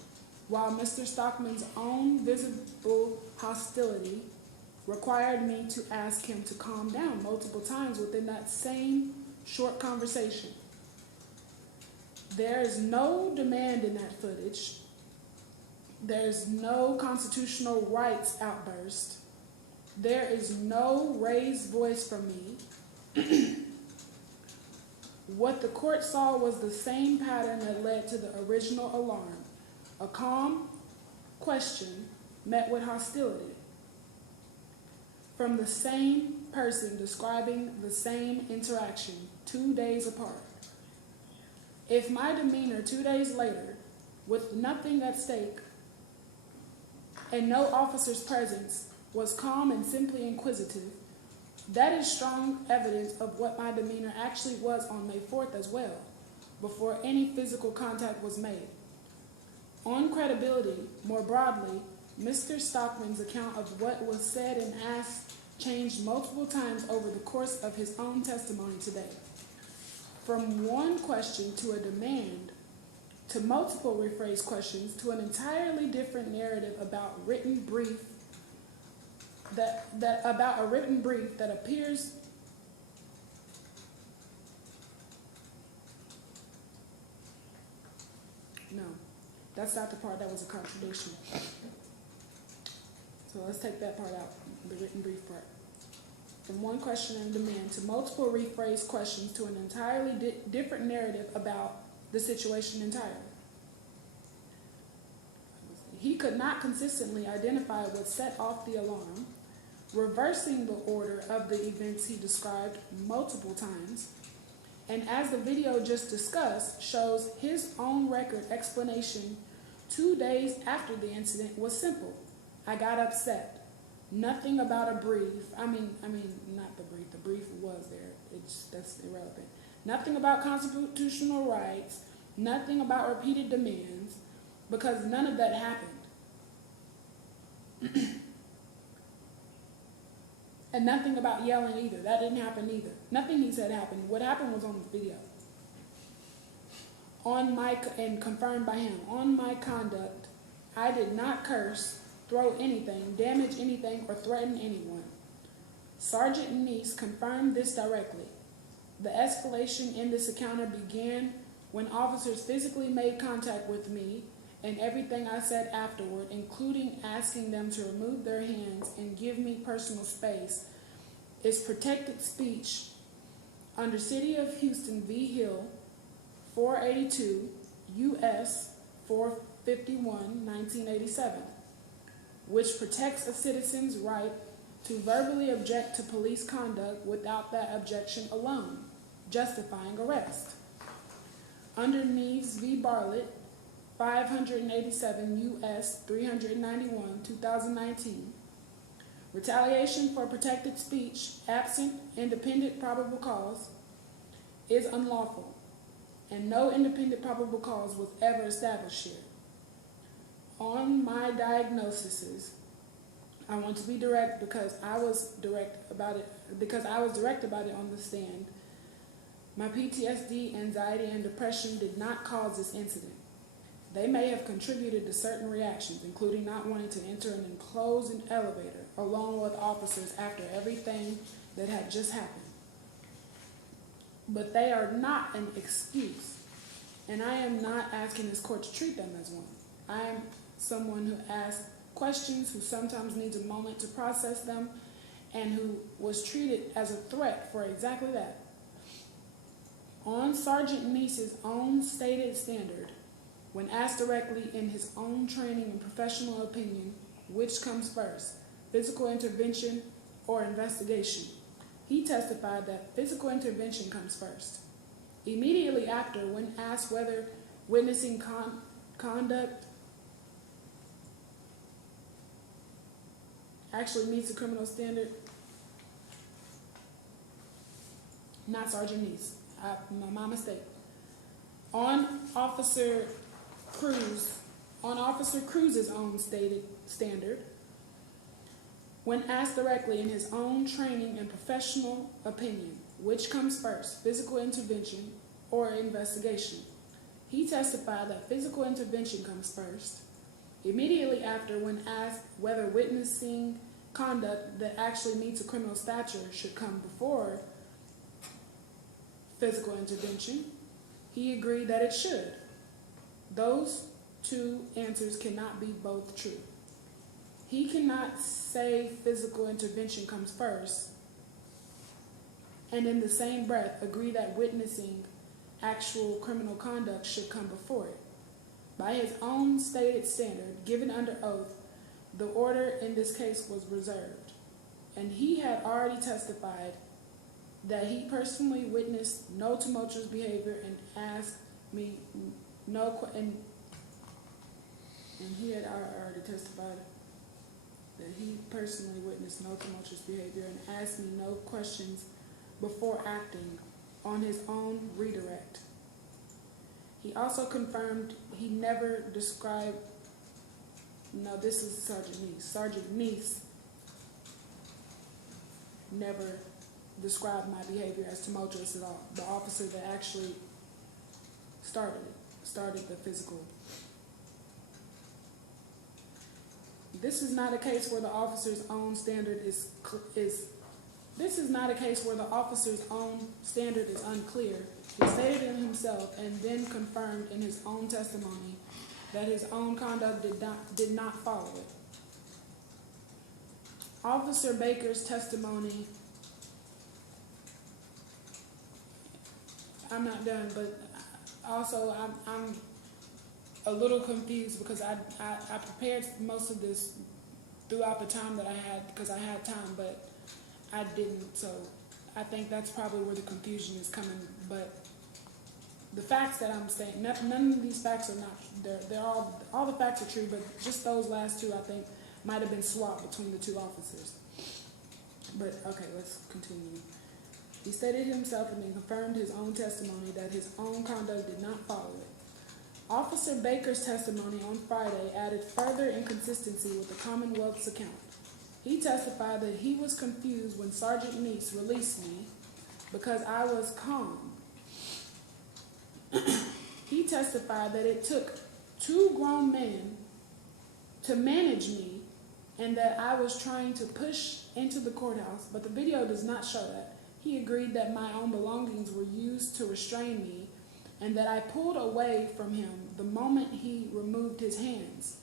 while Mr. Stockman's own visible hostility required me to ask him to calm down multiple times within that same short conversation. There is no demand in that footage. There's no constitutional rights outburst. There is no raised voice from me. What the court saw was the same pattern that led to the original alarm. A calm question met with hostility from the same person describing the same interaction 2 days apart. If my demeanor 2 days later, with nothing at stake and no officer's presence, was calm and simply inquisitive, that is strong evidence of what my demeanor actually was on May 4th as well, before any physical contact was made. On credibility, more broadly, Mr. Stockman's account of what was said and asked changed multiple times over the course of his own testimony today. From one question to a demand, to multiple rephrased questions, to an entirely different narrative about a written brief that appears no, that's not the part that was a contradiction. So let's take that part out, the written brief part. From one question and demand to multiple rephrased questions to an entirely different narrative about the situation entirely. he could not consistently identify what set off the alarm, reversing the order of the events he described multiple times, and as the video just discussed shows, his own record explanation 2 days after the incident was simple. I got upset. Nothing about a brief. I mean, not the brief. The brief was there. That's irrelevant. Nothing about constitutional rights. Nothing about repeated demands, because none of that happened. And nothing about yelling either. That didn't happen either. Nothing he said happened. What happened was on the video. And confirmed by him. On my conduct, I did not curse, throw anything, damage anything, or threaten anyone. Sergeant Neese confirmed this directly. The escalation in this encounter began when officers physically made contact with me, and everything I said afterward, including asking them to remove their hands and give me personal space, is protected speech under City of Houston v. Hill, 482 U.S. 451, 1987, which protects a citizen's right to verbally object to police conduct without that objection alone, justifying arrest. Under Neves v. Bartlett, 587 U.S. 391, 2019, retaliation for protected speech, absent independent probable cause, is unlawful, and no independent probable cause was ever established here. On my diagnoses, I want to be direct because I was direct about it on the stand. My PTSD, anxiety, and depression did not cause this incident. They may have contributed to certain reactions, including not wanting to enter an enclosed elevator along with officers after everything that had just happened. But they are not an excuse, and I am not asking this court to treat them as one. I am someone who asks questions, who sometimes needs a moment to process them, and who was treated as a threat for exactly that. On Sergeant Neese's own stated standard, when asked directly in his own training and professional opinion, which comes first, physical intervention or investigation, he testified that physical intervention comes first. Immediately after, when asked whether witnessing conduct actually meets the criminal standard, not Sergeant Neese, my mistake. On Officer Cruz's own stated standard, when asked directly in his own training and professional opinion, which comes first, physical intervention or investigation, he testified that physical intervention comes first. Immediately after, when asked whether witnessing conduct that actually meets a criminal stature should come before physical intervention, he agreed that it should. Those two answers cannot be both true. He cannot say physical intervention comes first and in the same breath agree that witnessing actual criminal conduct should come before it. By his own stated standard, given under oath, the order in this case was reserved, and he had already testified that he personally witnessed no tumultuous behavior and asked me and he had already testified that he personally witnessed no tumultuous behavior and asked me no questions before acting on his own redirect. He also confirmed he never described, no, this is Sergeant Neese. Sergeant Neese never described my behavior as tumultuous at all. The officer that actually started the physical. This is not a case where the officer's own standard is unclear. He stated it himself and then confirmed in his own testimony that his own conduct did not follow it. Officer Baker's testimony, I'm not done, but also a little confused because I prepared most of this throughout the time that I had, because I had time, but I didn't. So I think that's probably where the confusion is coming. But the facts that I'm saying, none of these facts are not, they're all the facts are true, but just those last two, I think, might have been swapped between the two officers. But, okay, let's continue. He stated himself and then confirmed his own testimony that his own conduct did not follow it. Officer Baker's testimony on Friday added further inconsistency with the Commonwealth's account. He testified that he was confused when Sergeant Meese released me because I was calm. He testified that it took 2 grown men to manage me and that I was trying to push into the courthouse, but the video does not show that. He agreed that my own belongings were used to restrain me and that I pulled away from him the moment he removed his hands.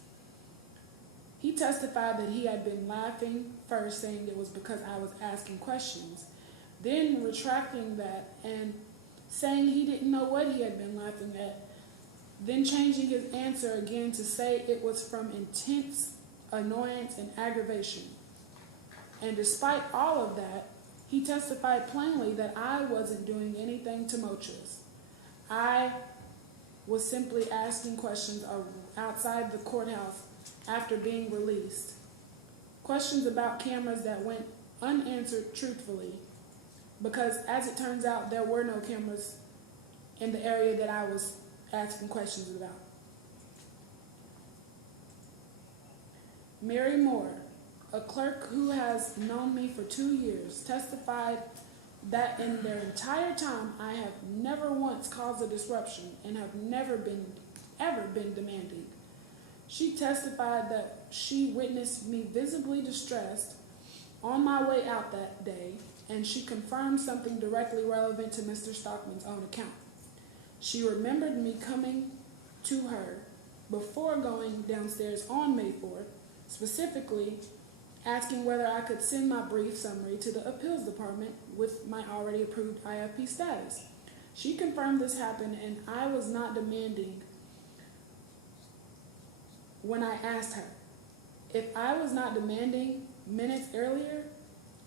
He testified that he had been laughing first, saying it was because I was asking questions, then retracting that and saying he didn't know what he had been laughing at, then changing his answer again to say it was from intense annoyance and aggravation. And despite all of that, he testified plainly that I wasn't doing anything tumultuous. I was simply asking questions outside the courthouse after being released. Questions about cameras that went unanswered truthfully, because as it turns out, there were no cameras in the area that I was asking questions about. Mary Moore, a clerk who has known me for 2 years, testified that in their entire time I have never once caused a disruption and have never ever been demanding. She testified that she witnessed me visibly distressed on my way out that day, and she confirmed something directly relevant to Mr. Stockman's own account. She remembered me coming to her before going downstairs on May 4th, specifically asking whether I could send my brief summary to the appeals department with my already approved IFP status. She confirmed this happened, and I was not demanding when I asked her. If I was not demanding minutes earlier,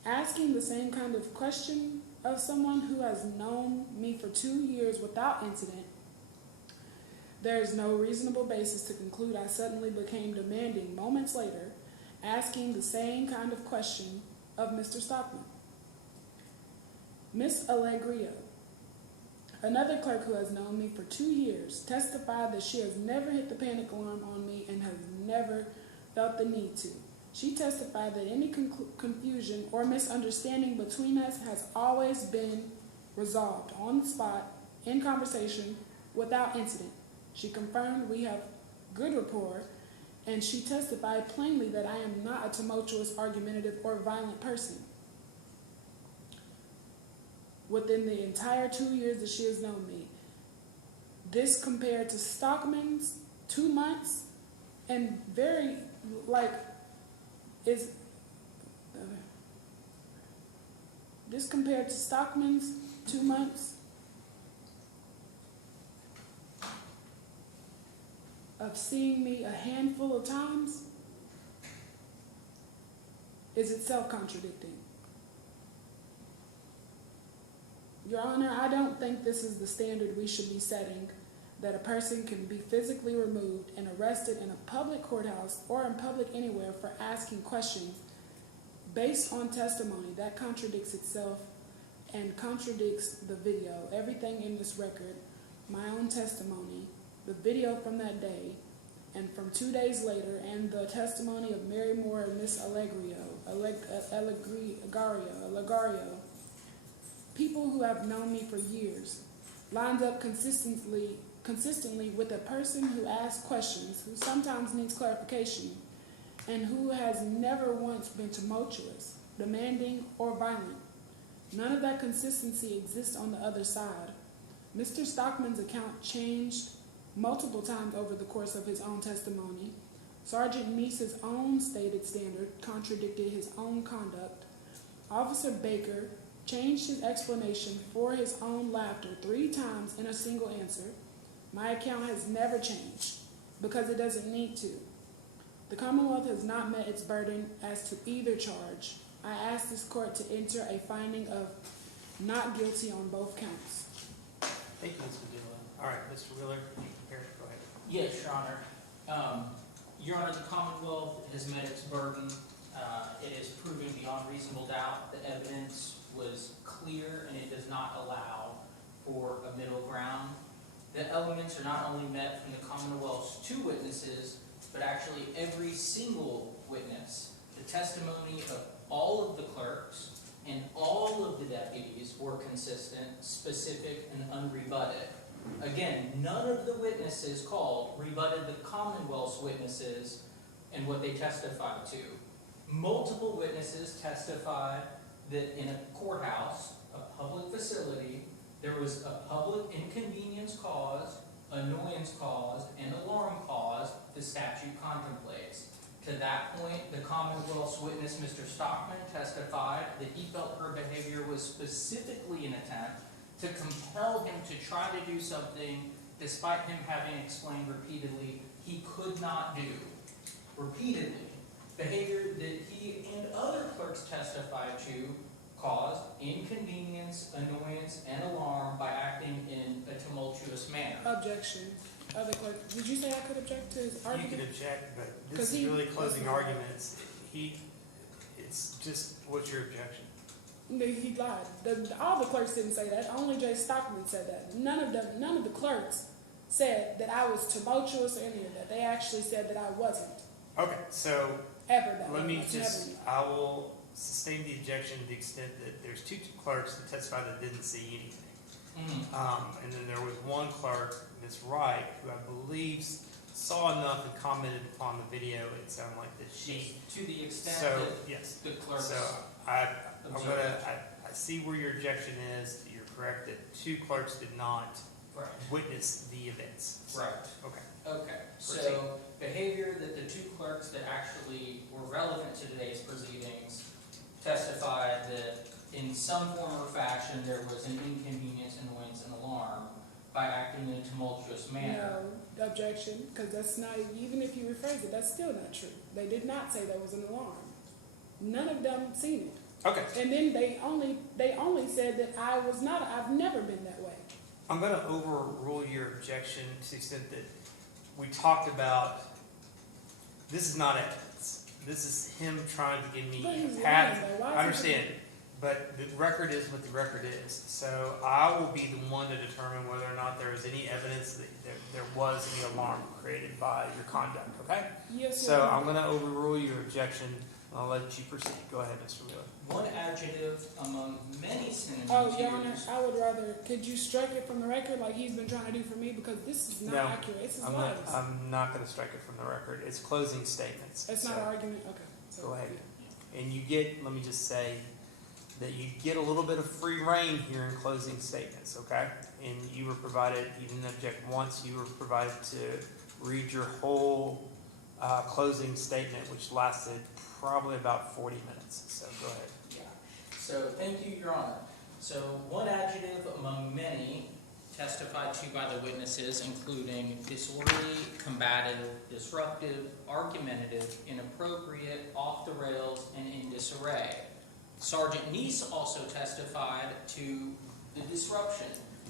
asking the same kind of question of someone who has known me for 2 years without incident, there is no reasonable basis to conclude I suddenly became demanding moments later, asking the same kind of question of Mr. Stockman. Miss Allegria, another clerk who has known me for 2 years, testified that she has never hit the panic alarm on me and has never felt the need to. She testified that any confusion or misunderstanding between us has always been resolved on the spot, in conversation, without incident. She confirmed we have good rapport, and she testified plainly that I am not a tumultuous, argumentative, or violent person. Within the entire 2 years that she has known me, this compared to Stockman's 2 months, and very, this compared to Stockman's 2 months of seeing me a handful of times is itself contradicting. Your Honor, I don't think this is the standard we should be setting, that a person can be physically removed and arrested in a public courthouse or in public anywhere for asking questions based on testimony. That contradicts itself and contradicts the video. Everything in this record, my own testimony, the video from that day, and from 2 days later, and the testimony of Mary Moore and Miss Allegrio, people who have known me for years, lines up consistently with a person who asks questions, who sometimes needs clarification, and who has never once been tumultuous, demanding, or violent. None of that consistency exists on the other side. Mr. Stockman's account changed multiple times over the course of his own testimony. Sergeant Meese's own stated standard contradicted his own conduct. Officer Baker changed his explanation for his own laughter 3 times in a single answer. My account has never changed. because it doesn't need to. The Commonwealth has not met its burden as to either charge. I ask this court to enter a finding of not guilty on both counts. Thank you, Ms. Padilla. All right, Mr. Wheeler, you prepared to go ahead. Yes, Your Honor. Your Honor, the Commonwealth has met its burden. It is proving beyond reasonable doubt the evidence was clear and it does not allow for a middle ground. The elements are not only met from the Commonwealth's 2 witnesses, but actually every single witness. The testimony of all of the clerks and all of the deputies were consistent, specific, and unrebutted. Again, none of the witnesses called rebutted the Commonwealth's witnesses and what they testified to. Multiple witnesses testified that in a courthouse, a public facility, there was a public inconvenience caused, annoyance caused, and alarm caused the statute contemplates. To that point, the Commonwealth's witness, Mr. Stockman, testified that he felt her behavior was specifically an attempt to compel him to try to do something despite him having explained repeatedly he could not do. Repeatedly. Behavior that he and other clerks testified to caused inconvenience, annoyance, and alarm by acting in a tumultuous manner. Objection. Other clerk, did you say I could object to his You argument? can object, but 'Cause this is he- really closing arguments. It's just, what's your objection? No, he lied. All the clerks didn't say that. Only Jay Stockman said that. None of the clerks said that I was tumultuous or any of that. They actually said that I wasn't. Okay, so Ever that. let way. me I've just, never- I will sustain the objection to the extent that there's 2 clerks that testified that didn't see anything. And then there was one clerk, Ms. Wright, who I believe saw enough and commented upon the video. It sounded like that she. To the extent So, that yes. the clerks. So I see where your objection is. You're correct that 2 clerks did not Right. witness the events. So, Right. Okay. Okay, so behavior that the 2 clerks that actually were relevant to today's proceedings testified that in some form or fashion there was an inconvenience, annoyance, and alarm by acting in a tumultuous manner. No, objection, because that's not, even if you rephrase it, that's still not true. They did not say there was an alarm. None of them seen it. Okay. And then they only said that I was not, I've never been that way. I'm going to overrule your objection to the extent that we talked about, this is not evidence. This is him trying to give me But he's a path. lying, though. Why is I he understand, but the record is what the record is. So I will be the one to determine whether or not there is any evidence that there was any alarm created by your conduct, okay? Yes, So Your I'm Honor. going to overrule your objection, and I'll let you proceed. Go ahead, Mr. Wheeler. One adjective among many synonyms Oh, Your Honor, used. I would rather, could you strike it from the record like he's been trying to do for me? Because this is not No, accurate. It's his I'm lies. not going to strike it from the record. It's closing statements. It's So not an argument? Okay. So- Go ahead. And you get, let me just say, that you get a little bit of free reign here in closing statements, okay? And you were provided, you didn't object once, you were provided to read your whole closing statement, which lasted probably about 40 minutes. So go ahead. Yeah. So thank you, Your Honor. So one adjective among many testified to by the witnesses, including disorderly, combative, disruptive, argumentative, inappropriate, off the rails, and in disarray. Sergeant Neese also testified to the disruption.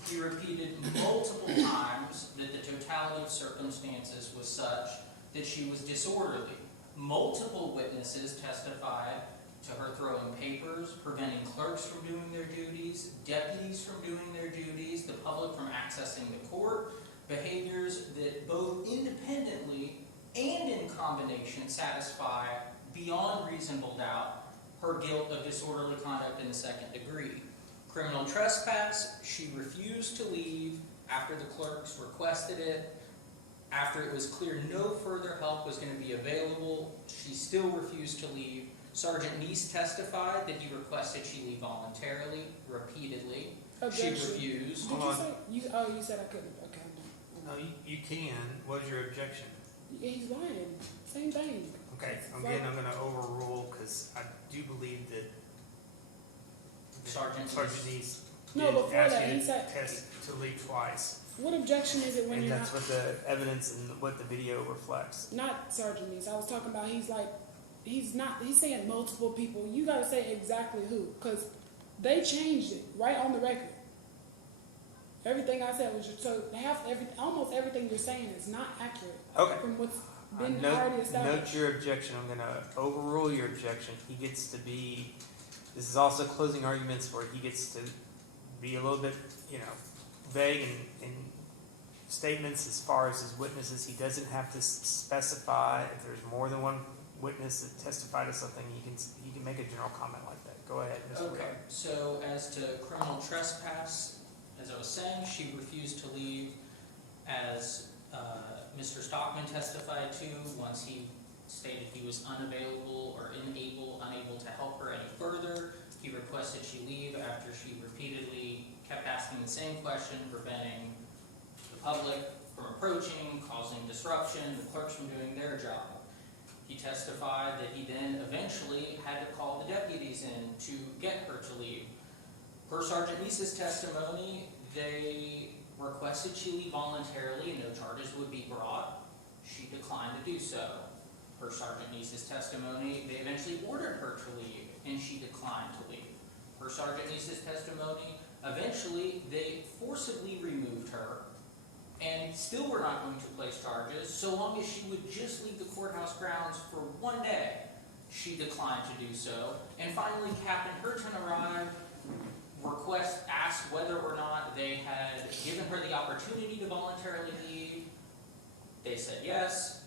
He repeated multiple times that the totality of circumstances was such that she was disorderly. Multiple witnesses testified to her throwing papers, preventing clerks from doing their duties, deputies from doing their duties, the public from accessing the court, behaviors that both independently and in combination satisfy beyond reasonable doubt her guilt of disorderly conduct in the second degree. Criminal trespass, she refused to leave after the clerks requested it. After it was clear no further help was going to be available, she still refused to leave. Sergeant Neese testified that he requested she leave voluntarily, repeatedly. Objection. She refused. Did Hold you say, you said I couldn't. Okay. No, you can. What is your objection? Yeah, he's lying. Same thing. Okay, again, I'm going to overrule because I do believe that Sergeant Neese No, did before ask that, you he to said- test to leave twice. What objection is it when And you're that's not, what the evidence and what the video reflects. not Sergeant Neese? I was talking about he's saying multiple people. You gotta say exactly who, because they changed it right on the record. Everything I said was just, so almost everything you're saying is not accurate Okay. from what's been Note already established. your objection. I'm gonna overrule your objection. He gets to be, this is also closing arguments where he gets to be a little bit, vague in statements as far as his witnesses. He doesn't have to specify if there's more than one witness that testified to something. He can make a general comment like that. Go ahead, Mr. Okay, Wheeler. so as to criminal trespass, as I was saying, she refused to leave, as Mr. Stockman testified to once he stated he was unavailable or unable to help her any further. He requested she leave after she repeatedly kept asking the same question, preventing the public from approaching, causing disruption, the clerks from doing their job. He testified that he then eventually had to call the deputies in to get her to leave. Per Sergeant Neese's testimony, they requested she leave voluntarily and no charges would be brought. She declined to do so. Per Sergeant Neese's testimony, they eventually ordered her to leave and she declined to leave. Per Sergeant Neese's testimony, eventually they forcibly removed her and still were not going to place charges so long as she would just leave the courthouse grounds for one day. She declined to do so. And finally, Captain Hurton arrived, asked whether or not they had given her the opportunity to voluntarily leave. They said yes.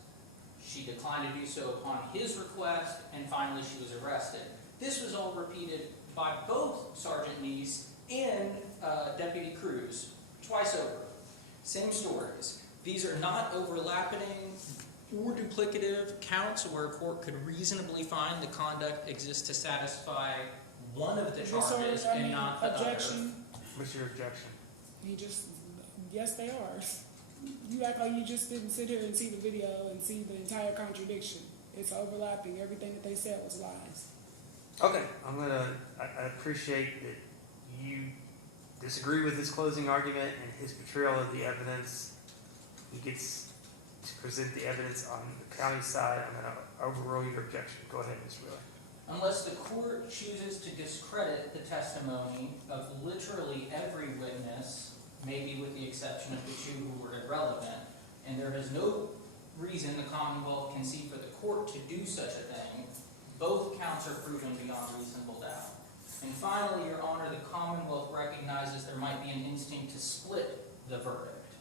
She declined to do so upon his request, and finally she was arrested. This was all repeated by both Sergeant Neese and Deputy Cruz, twice over. Same stories. These are not overlapping or duplicative counts where a court could reasonably find the conduct exists to satisfy one of the charges and not the objection. other. What's your objection? Yes, they are. You act like you just didn't sit here and see the video and see the entire contradiction. It's overlapping. Everything that they said was lies. Okay, I appreciate that you disagree with his closing argument and his portrayal of the evidence. He gets to present the evidence on the county side. I'm going to overrule your objection. Go ahead, Ms. Wheeler. Unless the court chooses to discredit the testimony of literally every witness, maybe with the exception of the two who were irrelevant, and there is no reason the Commonwealth can see for the court to do such a thing, both counts are proven beyond reasonable doubt. And finally, Your Honor, the Commonwealth recognizes there might be an instinct to split the verdict.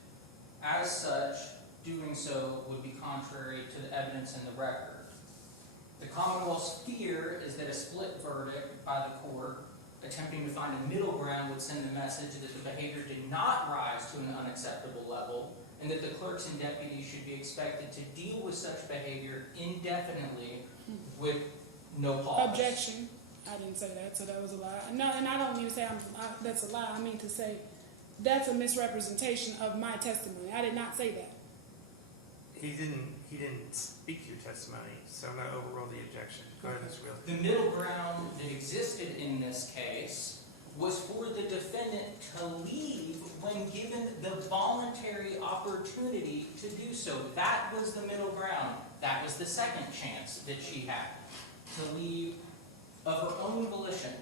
As such, doing so would be contrary to the evidence in the record. The Commonwealth's fear is that a split verdict by the court attempting to find a middle ground would send the message that the behavior did not rise to an unacceptable level, and that the clerks and deputies should be expected to deal with such behavior indefinitely with no pause. Objection. I didn't say that, so that was a lie. No, and I don't mean to say that's a lie. I mean to say that's a misrepresentation of my testimony. I did not say that. He didn't speak to your testimony, so I'm going to overrule the objection. Go ahead, Ms. Wheeler. The middle ground that existed in this case was for the defendant to leave when given the voluntary opportunity to do so. That was the middle ground. That was the second chance that she had to leave of her own volition.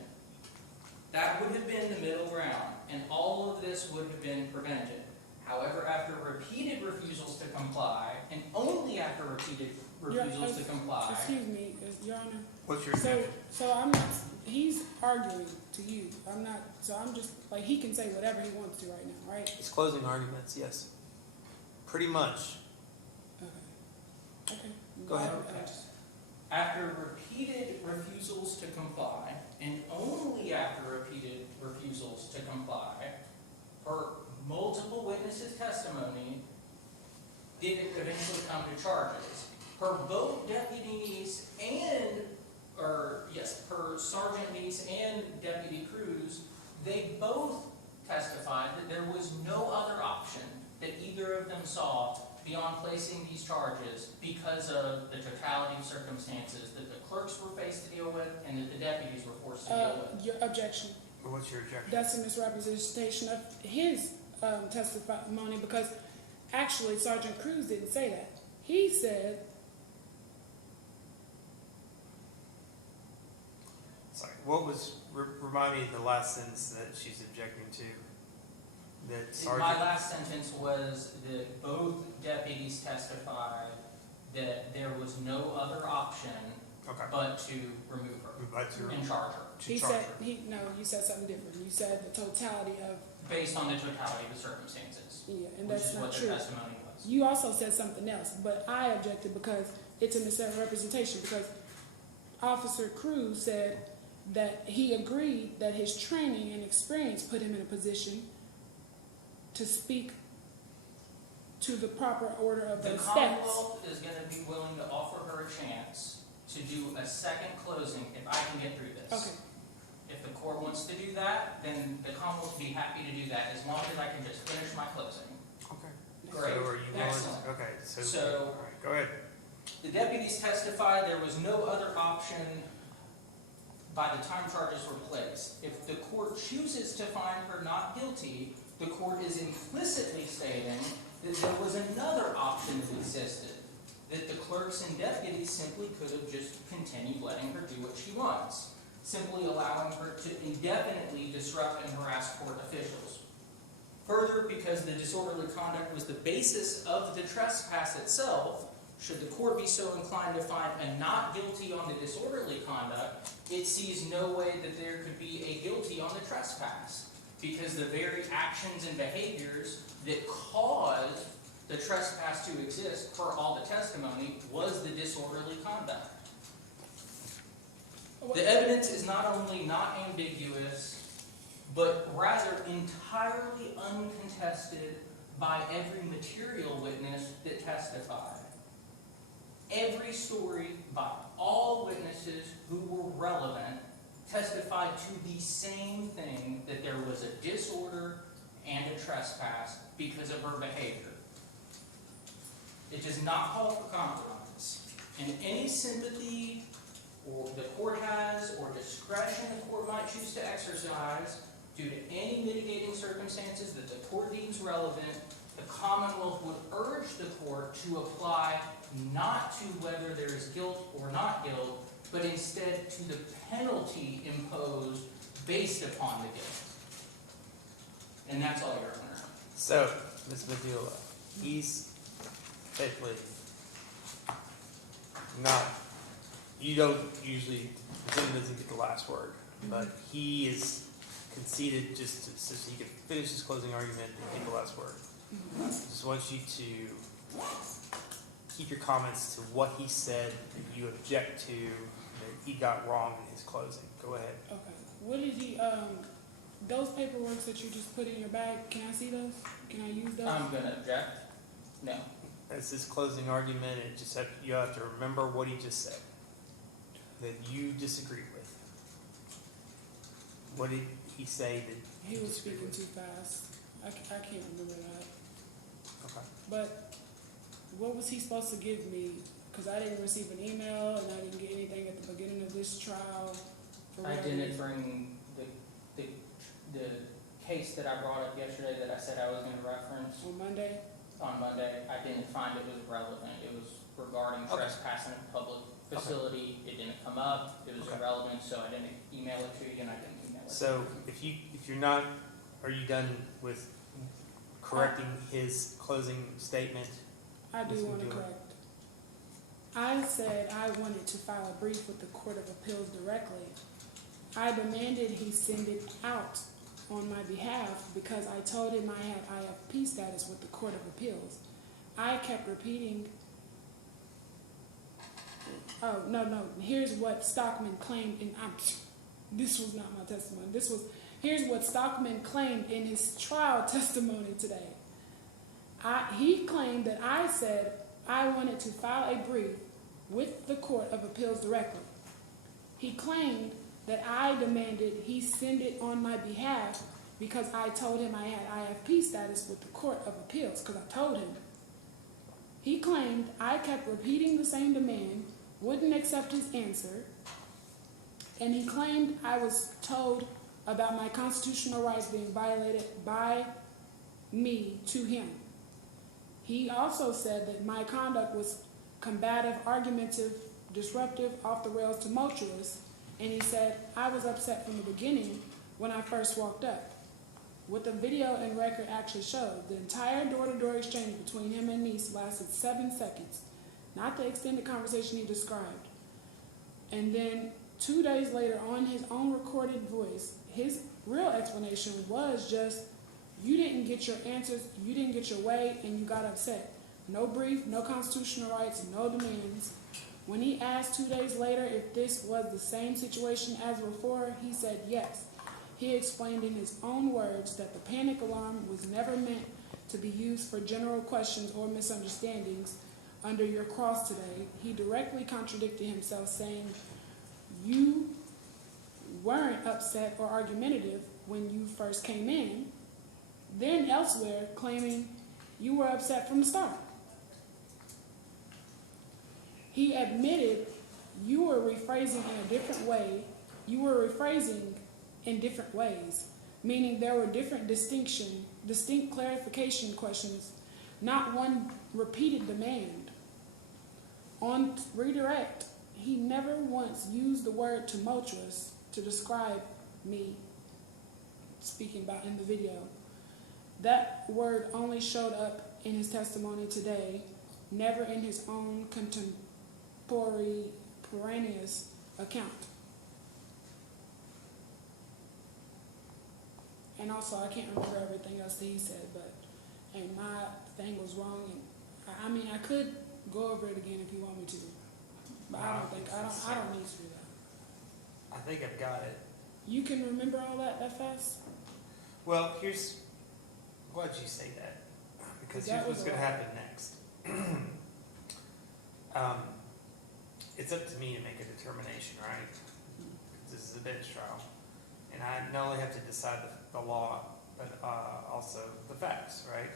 That would have been the middle ground, and all of this would have been prevented. However, after repeated refusals to comply, and only after repeated refusals to comply. Excuse me, Your Honor. What's your objection? So I'm not, he's arguing to you. I'm not, so I'm just, like, he can say whatever he wants to right now, right? His closing arguments, yes. Pretty much. Okay. Go ahead. After repeated refusals to comply, and only after repeated refusals to comply, her multiple witnesses' testimony did it eventually come to charges. Per both Deputy Neese per Sergeant Neese and Deputy Cruz, they both testified that there was no other option that either of them saw beyond placing these charges because of the totality of circumstances that the clerks were faced to deal with and that the deputies were forced to deal with. Your objection. What's your objection? That's a misrepresentation of his testimony, because actually Sergeant Cruz didn't say that. He said, Sorry, what was, remind me of the last sentence that she's objecting to? That My Sergeant, last sentence was that both deputies testified that there was no other option okay, but to remove her but to, and charge her, to he charge said, her. you said something different. You said the totality of, based on the totality of the circumstances, yeah, and which that's is not what true. their testimony was. You also said something else, but I objected because it's a misrepresentation, because Officer Cruz said that he agreed that his training and experience put him in a position to speak to the proper order of The the steps. Commonwealth is going to be willing to offer her a chance to do a second closing if I can get through this. Okay. If the court wants to do that, then the Commonwealth will be happy to do that as long as I can just finish my closing. Okay. Great. So are you willing, Excellent. okay, so, So- all right, go ahead. The deputies testified there was no other option by the time charges were placed. If the court chooses to find her not guilty, the court is implicitly stating that there was another option that existed, that the clerks and deputies simply could have just continued letting her do what she wants, simply allowing her to indefinitely disrupt and harass court officials. Further, because the disorderly conduct was the basis of the trespass itself, should the court be so inclined to find a not guilty on the disorderly conduct, it sees no way that there could be a guilty on the trespass, because the very actions and behaviors that caused the trespass to exist, per all the testimony, was the disorderly conduct. The evidence is not only not ambiguous, but rather entirely uncontested by every material witness that testified. Every story by all witnesses who were relevant testified to the same thing, that there was a disorder and a trespass because of her behavior. It does not call for compromise. And any sympathy or the court has, or discretion the court might choose to exercise due to any mitigating circumstances that the court deems relevant, the Commonwealth would urge the court to apply not to whether there is guilt or not guilt, but instead to the penalty imposed based upon the guilt. And that's all, Your Honor. So, Ms. Medula, he's basically not, you don't usually, the defendant doesn't get the last word, but he is conceded just to, so he can finish his closing argument and get the last word. Just want you to keep your comments to what he said that you object to, that he got wrong in his closing. Go ahead. Okay. What did he, those paperwork that you just put in your bag, can I see those? Can I use those? I'm going to object. No. That's his closing argument, and just have, you have to remember what he just said that you disagreed with. What did he say that He you was disagreed speaking with? too fast. I can't remember that. Okay. But what was he supposed to give me? Because I didn't receive an email and I didn't get anything at the beginning of this trial. For I whatever didn't reason. bring the case that I brought up yesterday that I said I was going to reference On Monday? on Monday. I didn't find it was relevant. It was regarding Okay. trespassing a public facility. It didn't come up. It was Okay. irrelevant, so I didn't email it to you, and I didn't email it. So if you're not, are you done with correcting his closing statement? I do Ms. want to Medula? correct. I said I wanted to file a brief with the Court of Appeals directly. I demanded he send it out on my behalf because I told him I had IFP status with the Court of Appeals. I kept repeating, oh, no, here's what Stockman claimed, and this was not my testimony. Here's what Stockman claimed in his trial testimony today. He claimed that I said I wanted to file a brief with the Court of Appeals directly. He claimed that I demanded he send it on my behalf because I told him I had IFP status with the Court of Appeals, because I told him. He claimed I kept repeating the same demand, wouldn't accept his answer, and he claimed I was told about my constitutional rights being violated by me to him. He also said that my conduct was combative, argumentative, disruptive, off the rails, tumultuous, and he said I was upset from the beginning when I first walked up. What the video and record actually showed, the entire door-to-door exchange between him and niece lasted 7 seconds, not the extended conversation he described. And then 2 days later, on his own recorded voice, his real explanation was just, you didn't get your answers, you didn't get your way, and you got upset. No brief, no constitutional rights, no demands. When he asked 2 days later if this was the same situation as before, he said yes. He explained in his own words that the panic alarm was never meant to be used for general questions or misunderstandings. Under your cross today, he directly contradicted himself, saying you weren't upset or argumentative when you first came in, then elsewhere claiming you were upset from the start. He admitted you were rephrasing in a different way. You were rephrasing in different ways, meaning there were distinct clarification questions, not one repeated demand. On redirect, he never once used the word tumultuous to describe me, speaking about in the video. That word only showed up in his testimony today, never in his own contemporaneous account. And also, I can't remember everything else that he said, and my thing was wrong. And I mean, I could go over it again if you want me to, but I don't need to do that. I think I've got it. You can remember all that fast? Well, here's, I'm glad you say that, because here's what's going to happen next. It's up to me to make a determination, right? Because this is a bench trial. And I not only have to decide the law, but also the facts, right?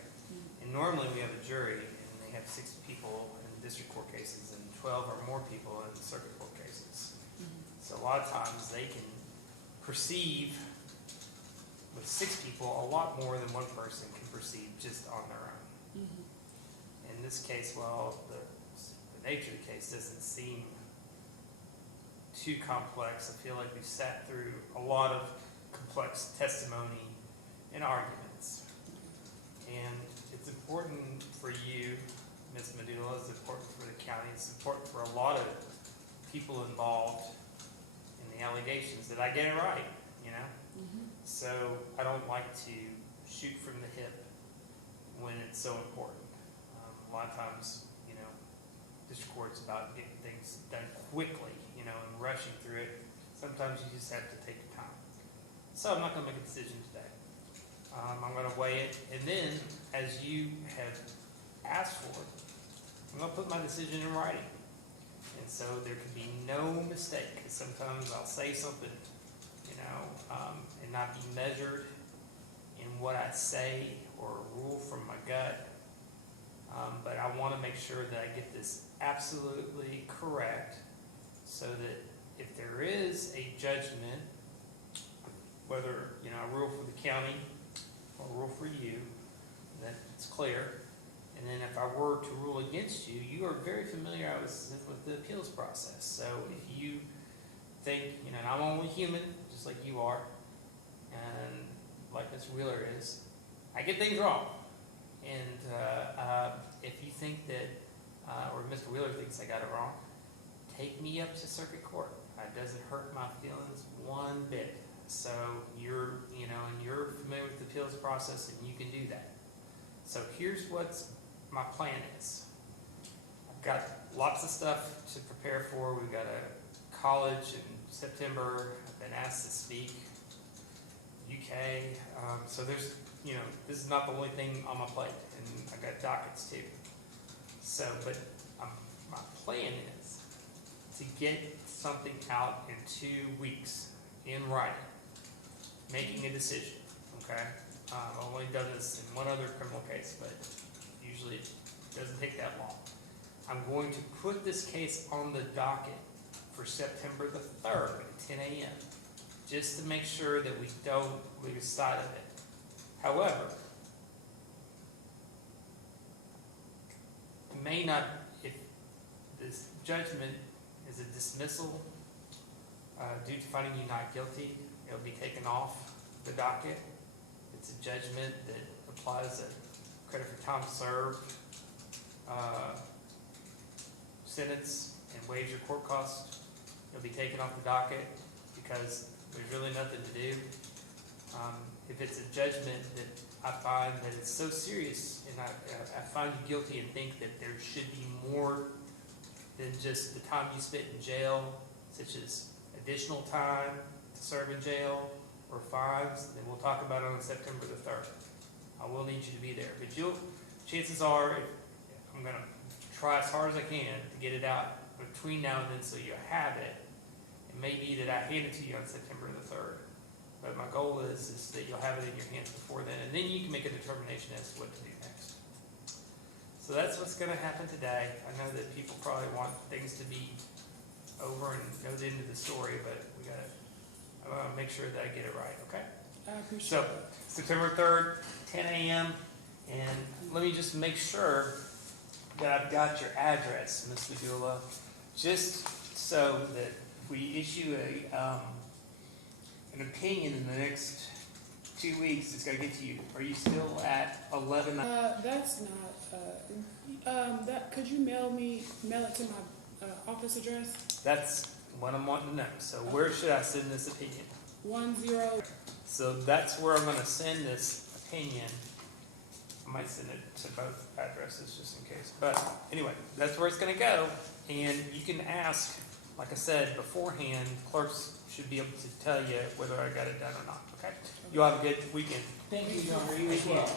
And normally we have a jury, and they have 6 people in district court cases and 12 or more people in circuit court cases. So a lot of times they can perceive with 6 people a lot more than one person can perceive just on their own. In this case, well, the nature of the case doesn't seem too complex. I feel like we've sat through a lot of complex testimony and arguments. And it's important for you, Ms. Medulla, it's important for the county, it's important for a lot of people involved in the allegations that I get it right, you know? So I don't like to shoot from the hip when it's so important. A lot of times, you know, district court's about getting things done quickly, you know, and rushing through it. Sometimes you just have to take your time. So I'm not going to make a decision today. I'm going to weigh it, and then, as you have asked for, I'm going to put my decision in writing. And so there can be no mistake, because sometimes I'll say something, you know, and not be measured in what I say or rule from my gut. But I want to make sure that I get this absolutely correct, so that if there is a judgment, whether, you know, I rule for the county or rule for you, that it's clear. And then if I were to rule against you, you are very familiar with the appeals process. So if you think, you know, and I'm only human, just like you are, and like Mr. Wheeler is, I get things wrong. And if you think that, or Mr. Wheeler thinks I got it wrong, take me up to circuit court. It doesn't hurt my feelings one bit. So you're, you know, and you're familiar with the appeals process, and you can do that. So here's what my plan is. I've got lots of stuff to prepare for. We've got a college in September. I've been asked to speak. UK. So there's, you know, this is not the only thing on my plate, and I've got dockets too. So, but my plan is to get something out in 2 weeks in writing, making a decision, okay? I've only done this in one other criminal case, but usually it doesn't take that long. I'm going to put this case on the docket for September the 3rd at 10 a.m. just to make sure that we don't lose sight of it. However, may not, if this judgment is a dismissal due to finding you not guilty, it'll be taken off the docket. It's a judgment that applies a credit for time served, sentence, and waives your court costs. It'll be taken off the docket because there's really nothing to do. If it's a judgment that I find that it's so serious, and I find you guilty and think that there should be more than just the time you spent in jail, such as additional time to serve in jail or fines, then we'll talk about it on September the 3rd. I will need you to be there, but chances are, I'm going to try as hard as I can to get it out between now and then so you have it. It may be that I hand it to you on September the 3rd. But my goal is that you'll have it in your hands before then, and then you can make a determination as to what to do next. So that's what's going to happen today. I know that people probably want things to be over and know the end of the story, but I want to make sure that I get it right, okay? I appreciate So, it. September 3rd, 10 a.m., and let me just make sure that I've got your address, Ms. Medulla, just so that we issue an opinion in the next 2 weeks, it's got to get to you. Are you still at 11? That's not, could you mail it to my office address? That's what I'm wanting to know. So where should I send this opinion? 10. So that's where I'm going to send this opinion. I might send it to both addresses just in case. But anyway, that's where it's going to go. And you can ask, like I said beforehand, clerks should be able to tell you whether I got it done or not, okay? You all have a good weekend. Thank you, Your Honor. You as well.